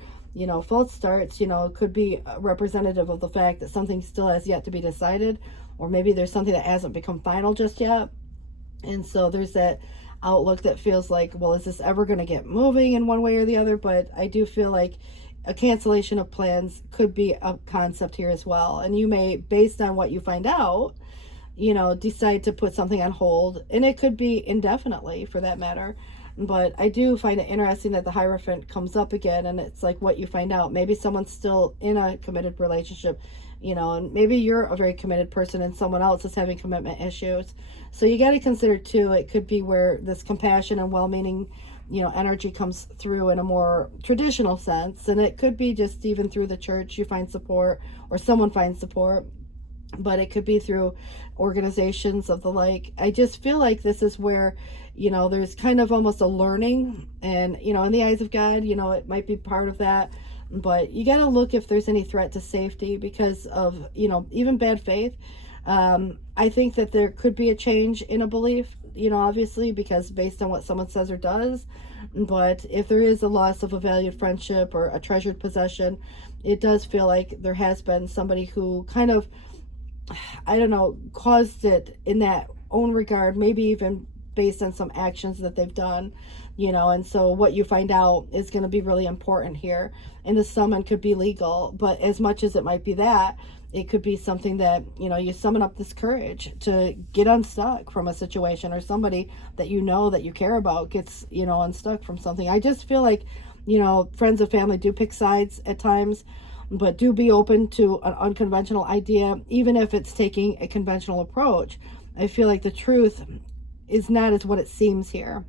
false starts, could be representative of the fact that something still has yet to be decided, or maybe there's something that hasn't become final just yet. And so there's that outlook that feels like, well, is this ever going to get moving in one way or the other? But I do feel like a cancellation of plans could be a concept here as well. And you may, based on what you find out, decide to put something on hold, and it could be indefinitely for that matter. But I do find it interesting that the Hierophant comes up again, and it's like what you find out. Maybe someone's still in a committed relationship. you know, and maybe you're a very committed person and someone else is having commitment issues. So you got to consider too, it could be where this compassion and well-meaning, you know, energy comes through in a more traditional sense. And it could be just even through the church you find support, or someone finds support, but it could be through organizations of the like. I just feel like this is where, you know, there's kind of almost a learning, and, you know, in the eyes of God, you know, it might be part of that, but you got to look if there's any threat to safety because of, you know, even bad faith. I think that there could be a change in a belief, you know, obviously, because based on what someone says or does. But if there is a loss of a valued friendship or a treasured possession, it does feel like there has been somebody who kind of, I don't know, caused it in that own regard, maybe even based on some actions that they've done, you know. And so what you find out is going to be really important here. And the summon could be legal, but as much as it might be that, it could be something that, you know, you summon up this courage to get unstuck from a situation, or somebody that you know that you care about gets, you know, unstuck from something. I just feel like, you know, friends and family do pick sides at times, but do be open to an unconventional idea, even if it's taking a conventional approach. I feel like the truth is not as what it seems here.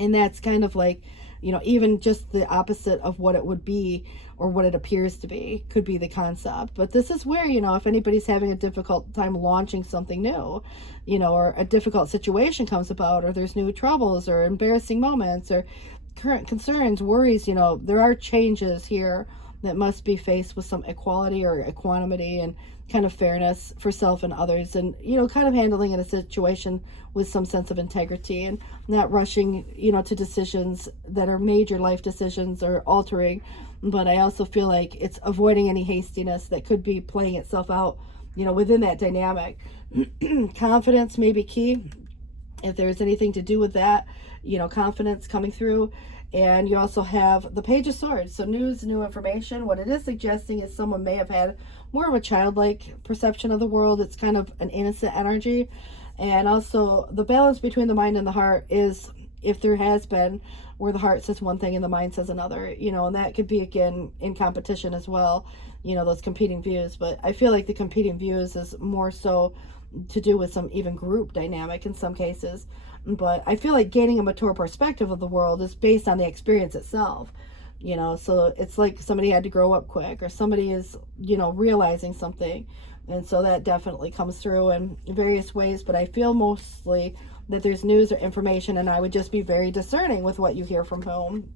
And that's kind of like, you know, even just the opposite of what it would be or what it appears to be could be the concept. But this is where, you know, if anybody's having a difficult time launching something new, you know, or a difficult situation comes about, or there's new troubles or embarrassing moments or current concerns, worries, you know, there are changes here that must be faced with some equality or equanimity and kind of fairness for self and others, and, you know, kind of handling in a situation with some sense of integrity and not rushing, you know, to decisions that are major life decisions or altering. But I also feel like it's avoiding any hastiness that could be playing itself out, you know, within that dynamic. Confidence may be key if there's anything to do with that, you know, confidence coming through. And you also have the Page of Swords, so news, new information. What it is suggesting is someone may have had more of a childlike perception of the world. It's kind of an innocent energy. And also the balance between the mind and the heart is, if there has been, where the heart says one thing and the mind says another, you know, and that could be, again, in competition as well, you know, those competing views. But I feel like the competing views is more so to do with some even group dynamic in some cases. But I feel like gaining a mature perspective of the world is based on the experience itself, you know. So it's like somebody had to grow up quick, or somebody is, you know, realizing something. And so that definitely comes through in various ways. But I feel mostly that there's news or information, and I would just be very discerning with what you hear from whom.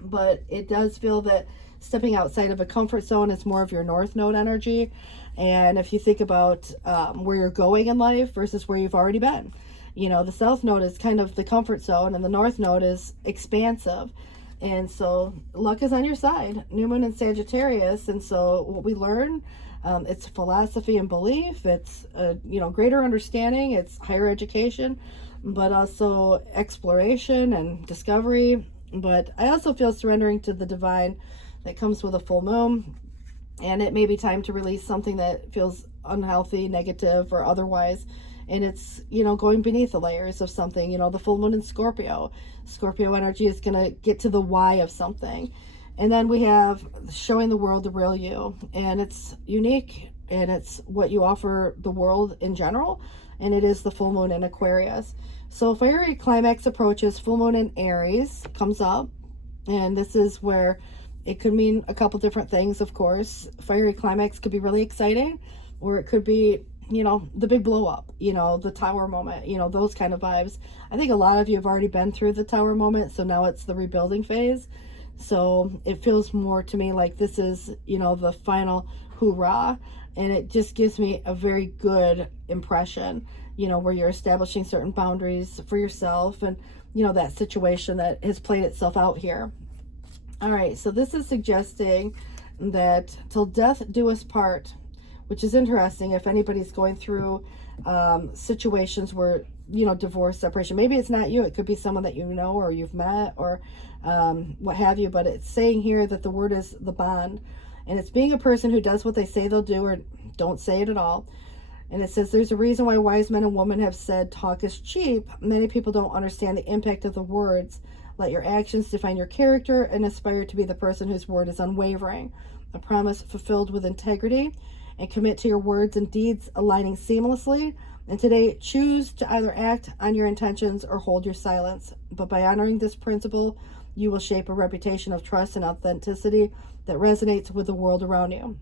But it does feel that stepping outside of a comfort zone is more of your North Node energy. And if you think about where you're going in life versus where you've already been, you know, the South Node is kind of the comfort zone, and the North Node is expansive. And so luck is on your side. New Moon in Sagittarius. And so what we learn, it's philosophy and belief. It's, you know, greater understanding. It's higher education, but also exploration and discovery. But I also feel surrendering to the divine that comes with a full moon. And it may be time to release something that feels unhealthy, negative, or otherwise. And it's, you know, going beneath the layers of something. You know, the full moon in Scorpio. Scorpio energy is going to get to the why of something. And then we have showing the world the real you. And it's unique, and it's what you offer the world in general. And it is the full moon in Aquarius. So fiery climax approaches. Full moon in Aries comes up. And this is where it could mean a couple different things, of course. Fiery climax could be really exciting, or it could be, you know, the big blow up, you know, the tower moment, you know, those kind of vibes. I think a lot of you have already been through the tower moment, so now it's the rebuilding phase. So it feels more to me like this is, you know, the final hoorah, and it just gives me a very good impression, you know, where you're establishing certain boundaries for yourself, and, you know, that situation that has played itself out here. All right, so this is suggesting that till death do us part, which is interesting if anybody's going through situations where, you know, divorce, separation. Maybe it's not you. It could be someone that you know or you've met or what have you. But it's saying here that the word is the bond. And it's being a person who does what they say they'll do or don't say it at all. And it says there's a reason why wise men and women have said talk is cheap. Many people don't understand the impact of the words. Let your actions define your character, and aspire to be the person whose word is unwavering. A promise fulfilled with integrity. and commit to your words and deeds aligning seamlessly. And today, choose to either act on your intentions or hold your silence. But by honoring this principle, you will shape a reputation of trust and authenticity that resonates with the world around you.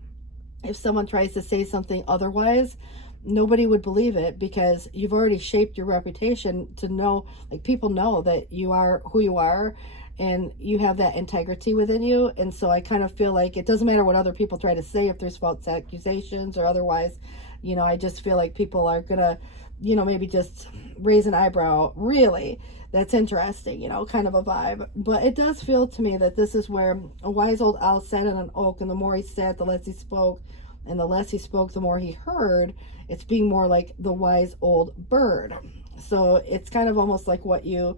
If someone tries to say something otherwise, nobody would believe it, because you've already shaped your reputation to know, like, people know that you are who you are and you have that integrity within you. And so I kind of feel like it doesn't matter what other people try to say, if there's false accusations or otherwise, I just feel like people are gonna, maybe just raise an eyebrow. Really? That's interesting, kind of a vibe. But it does feel to me that this is where a wise old owl sat in an oak, and the more he sat, the less he spoke, and the less he spoke, the more he heard. It's being more like the wise old bird. So it's kind of almost like what you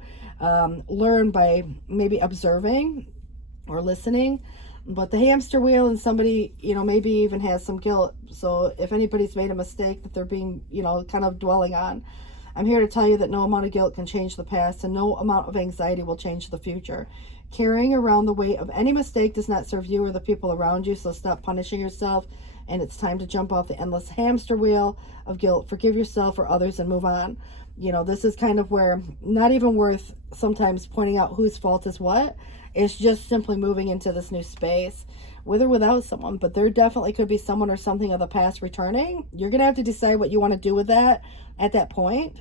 learn by maybe observing or listening. But the hamster wheel, and somebody, maybe even has some guilt. So if anybody's made a mistake that they're being, kind of dwelling on, I'm here to tell you that no amount of guilt can change the past, and no amount of anxiety will change the future. Carrying around the weight of any mistake does not serve you or the people around you, so stop punishing yourself, and it's time to jump off the endless hamster wheel of guilt. Forgive yourself or others and move on. This is kind of where, not even worth sometimes pointing out whose fault is what. It's just simply moving into this new space, with or without someone. But there definitely could be someone or something of the past returning. You're going to have to decide what you want to do with that at that point.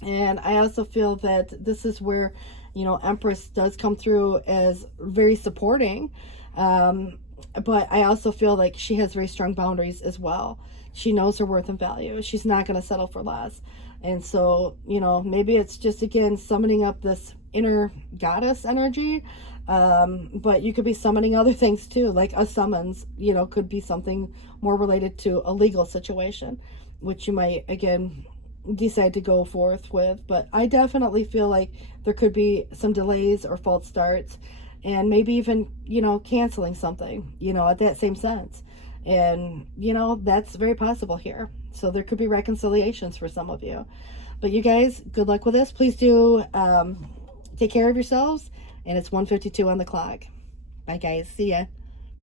And I also feel that this is where, Empress does come through as very supporting. But I also feel like she has very strong boundaries as well. She knows her worth and value. She's not going to settle for less. And so, maybe it's just, again, summoning up this inner goddess energy. But you could be summoning other things too, like a summons, could be something more related to a legal situation, which you might, again, decide to go forth with. But I definitely feel like there could be some delays or false starts, and maybe even, canceling something, at that same sense. And, that's very possible here. So there could be reconciliations for some of you. But you guys, good luck with this. Please do take care of yourselves. And it's 1:52 on the clock. Bye, guys. See ya.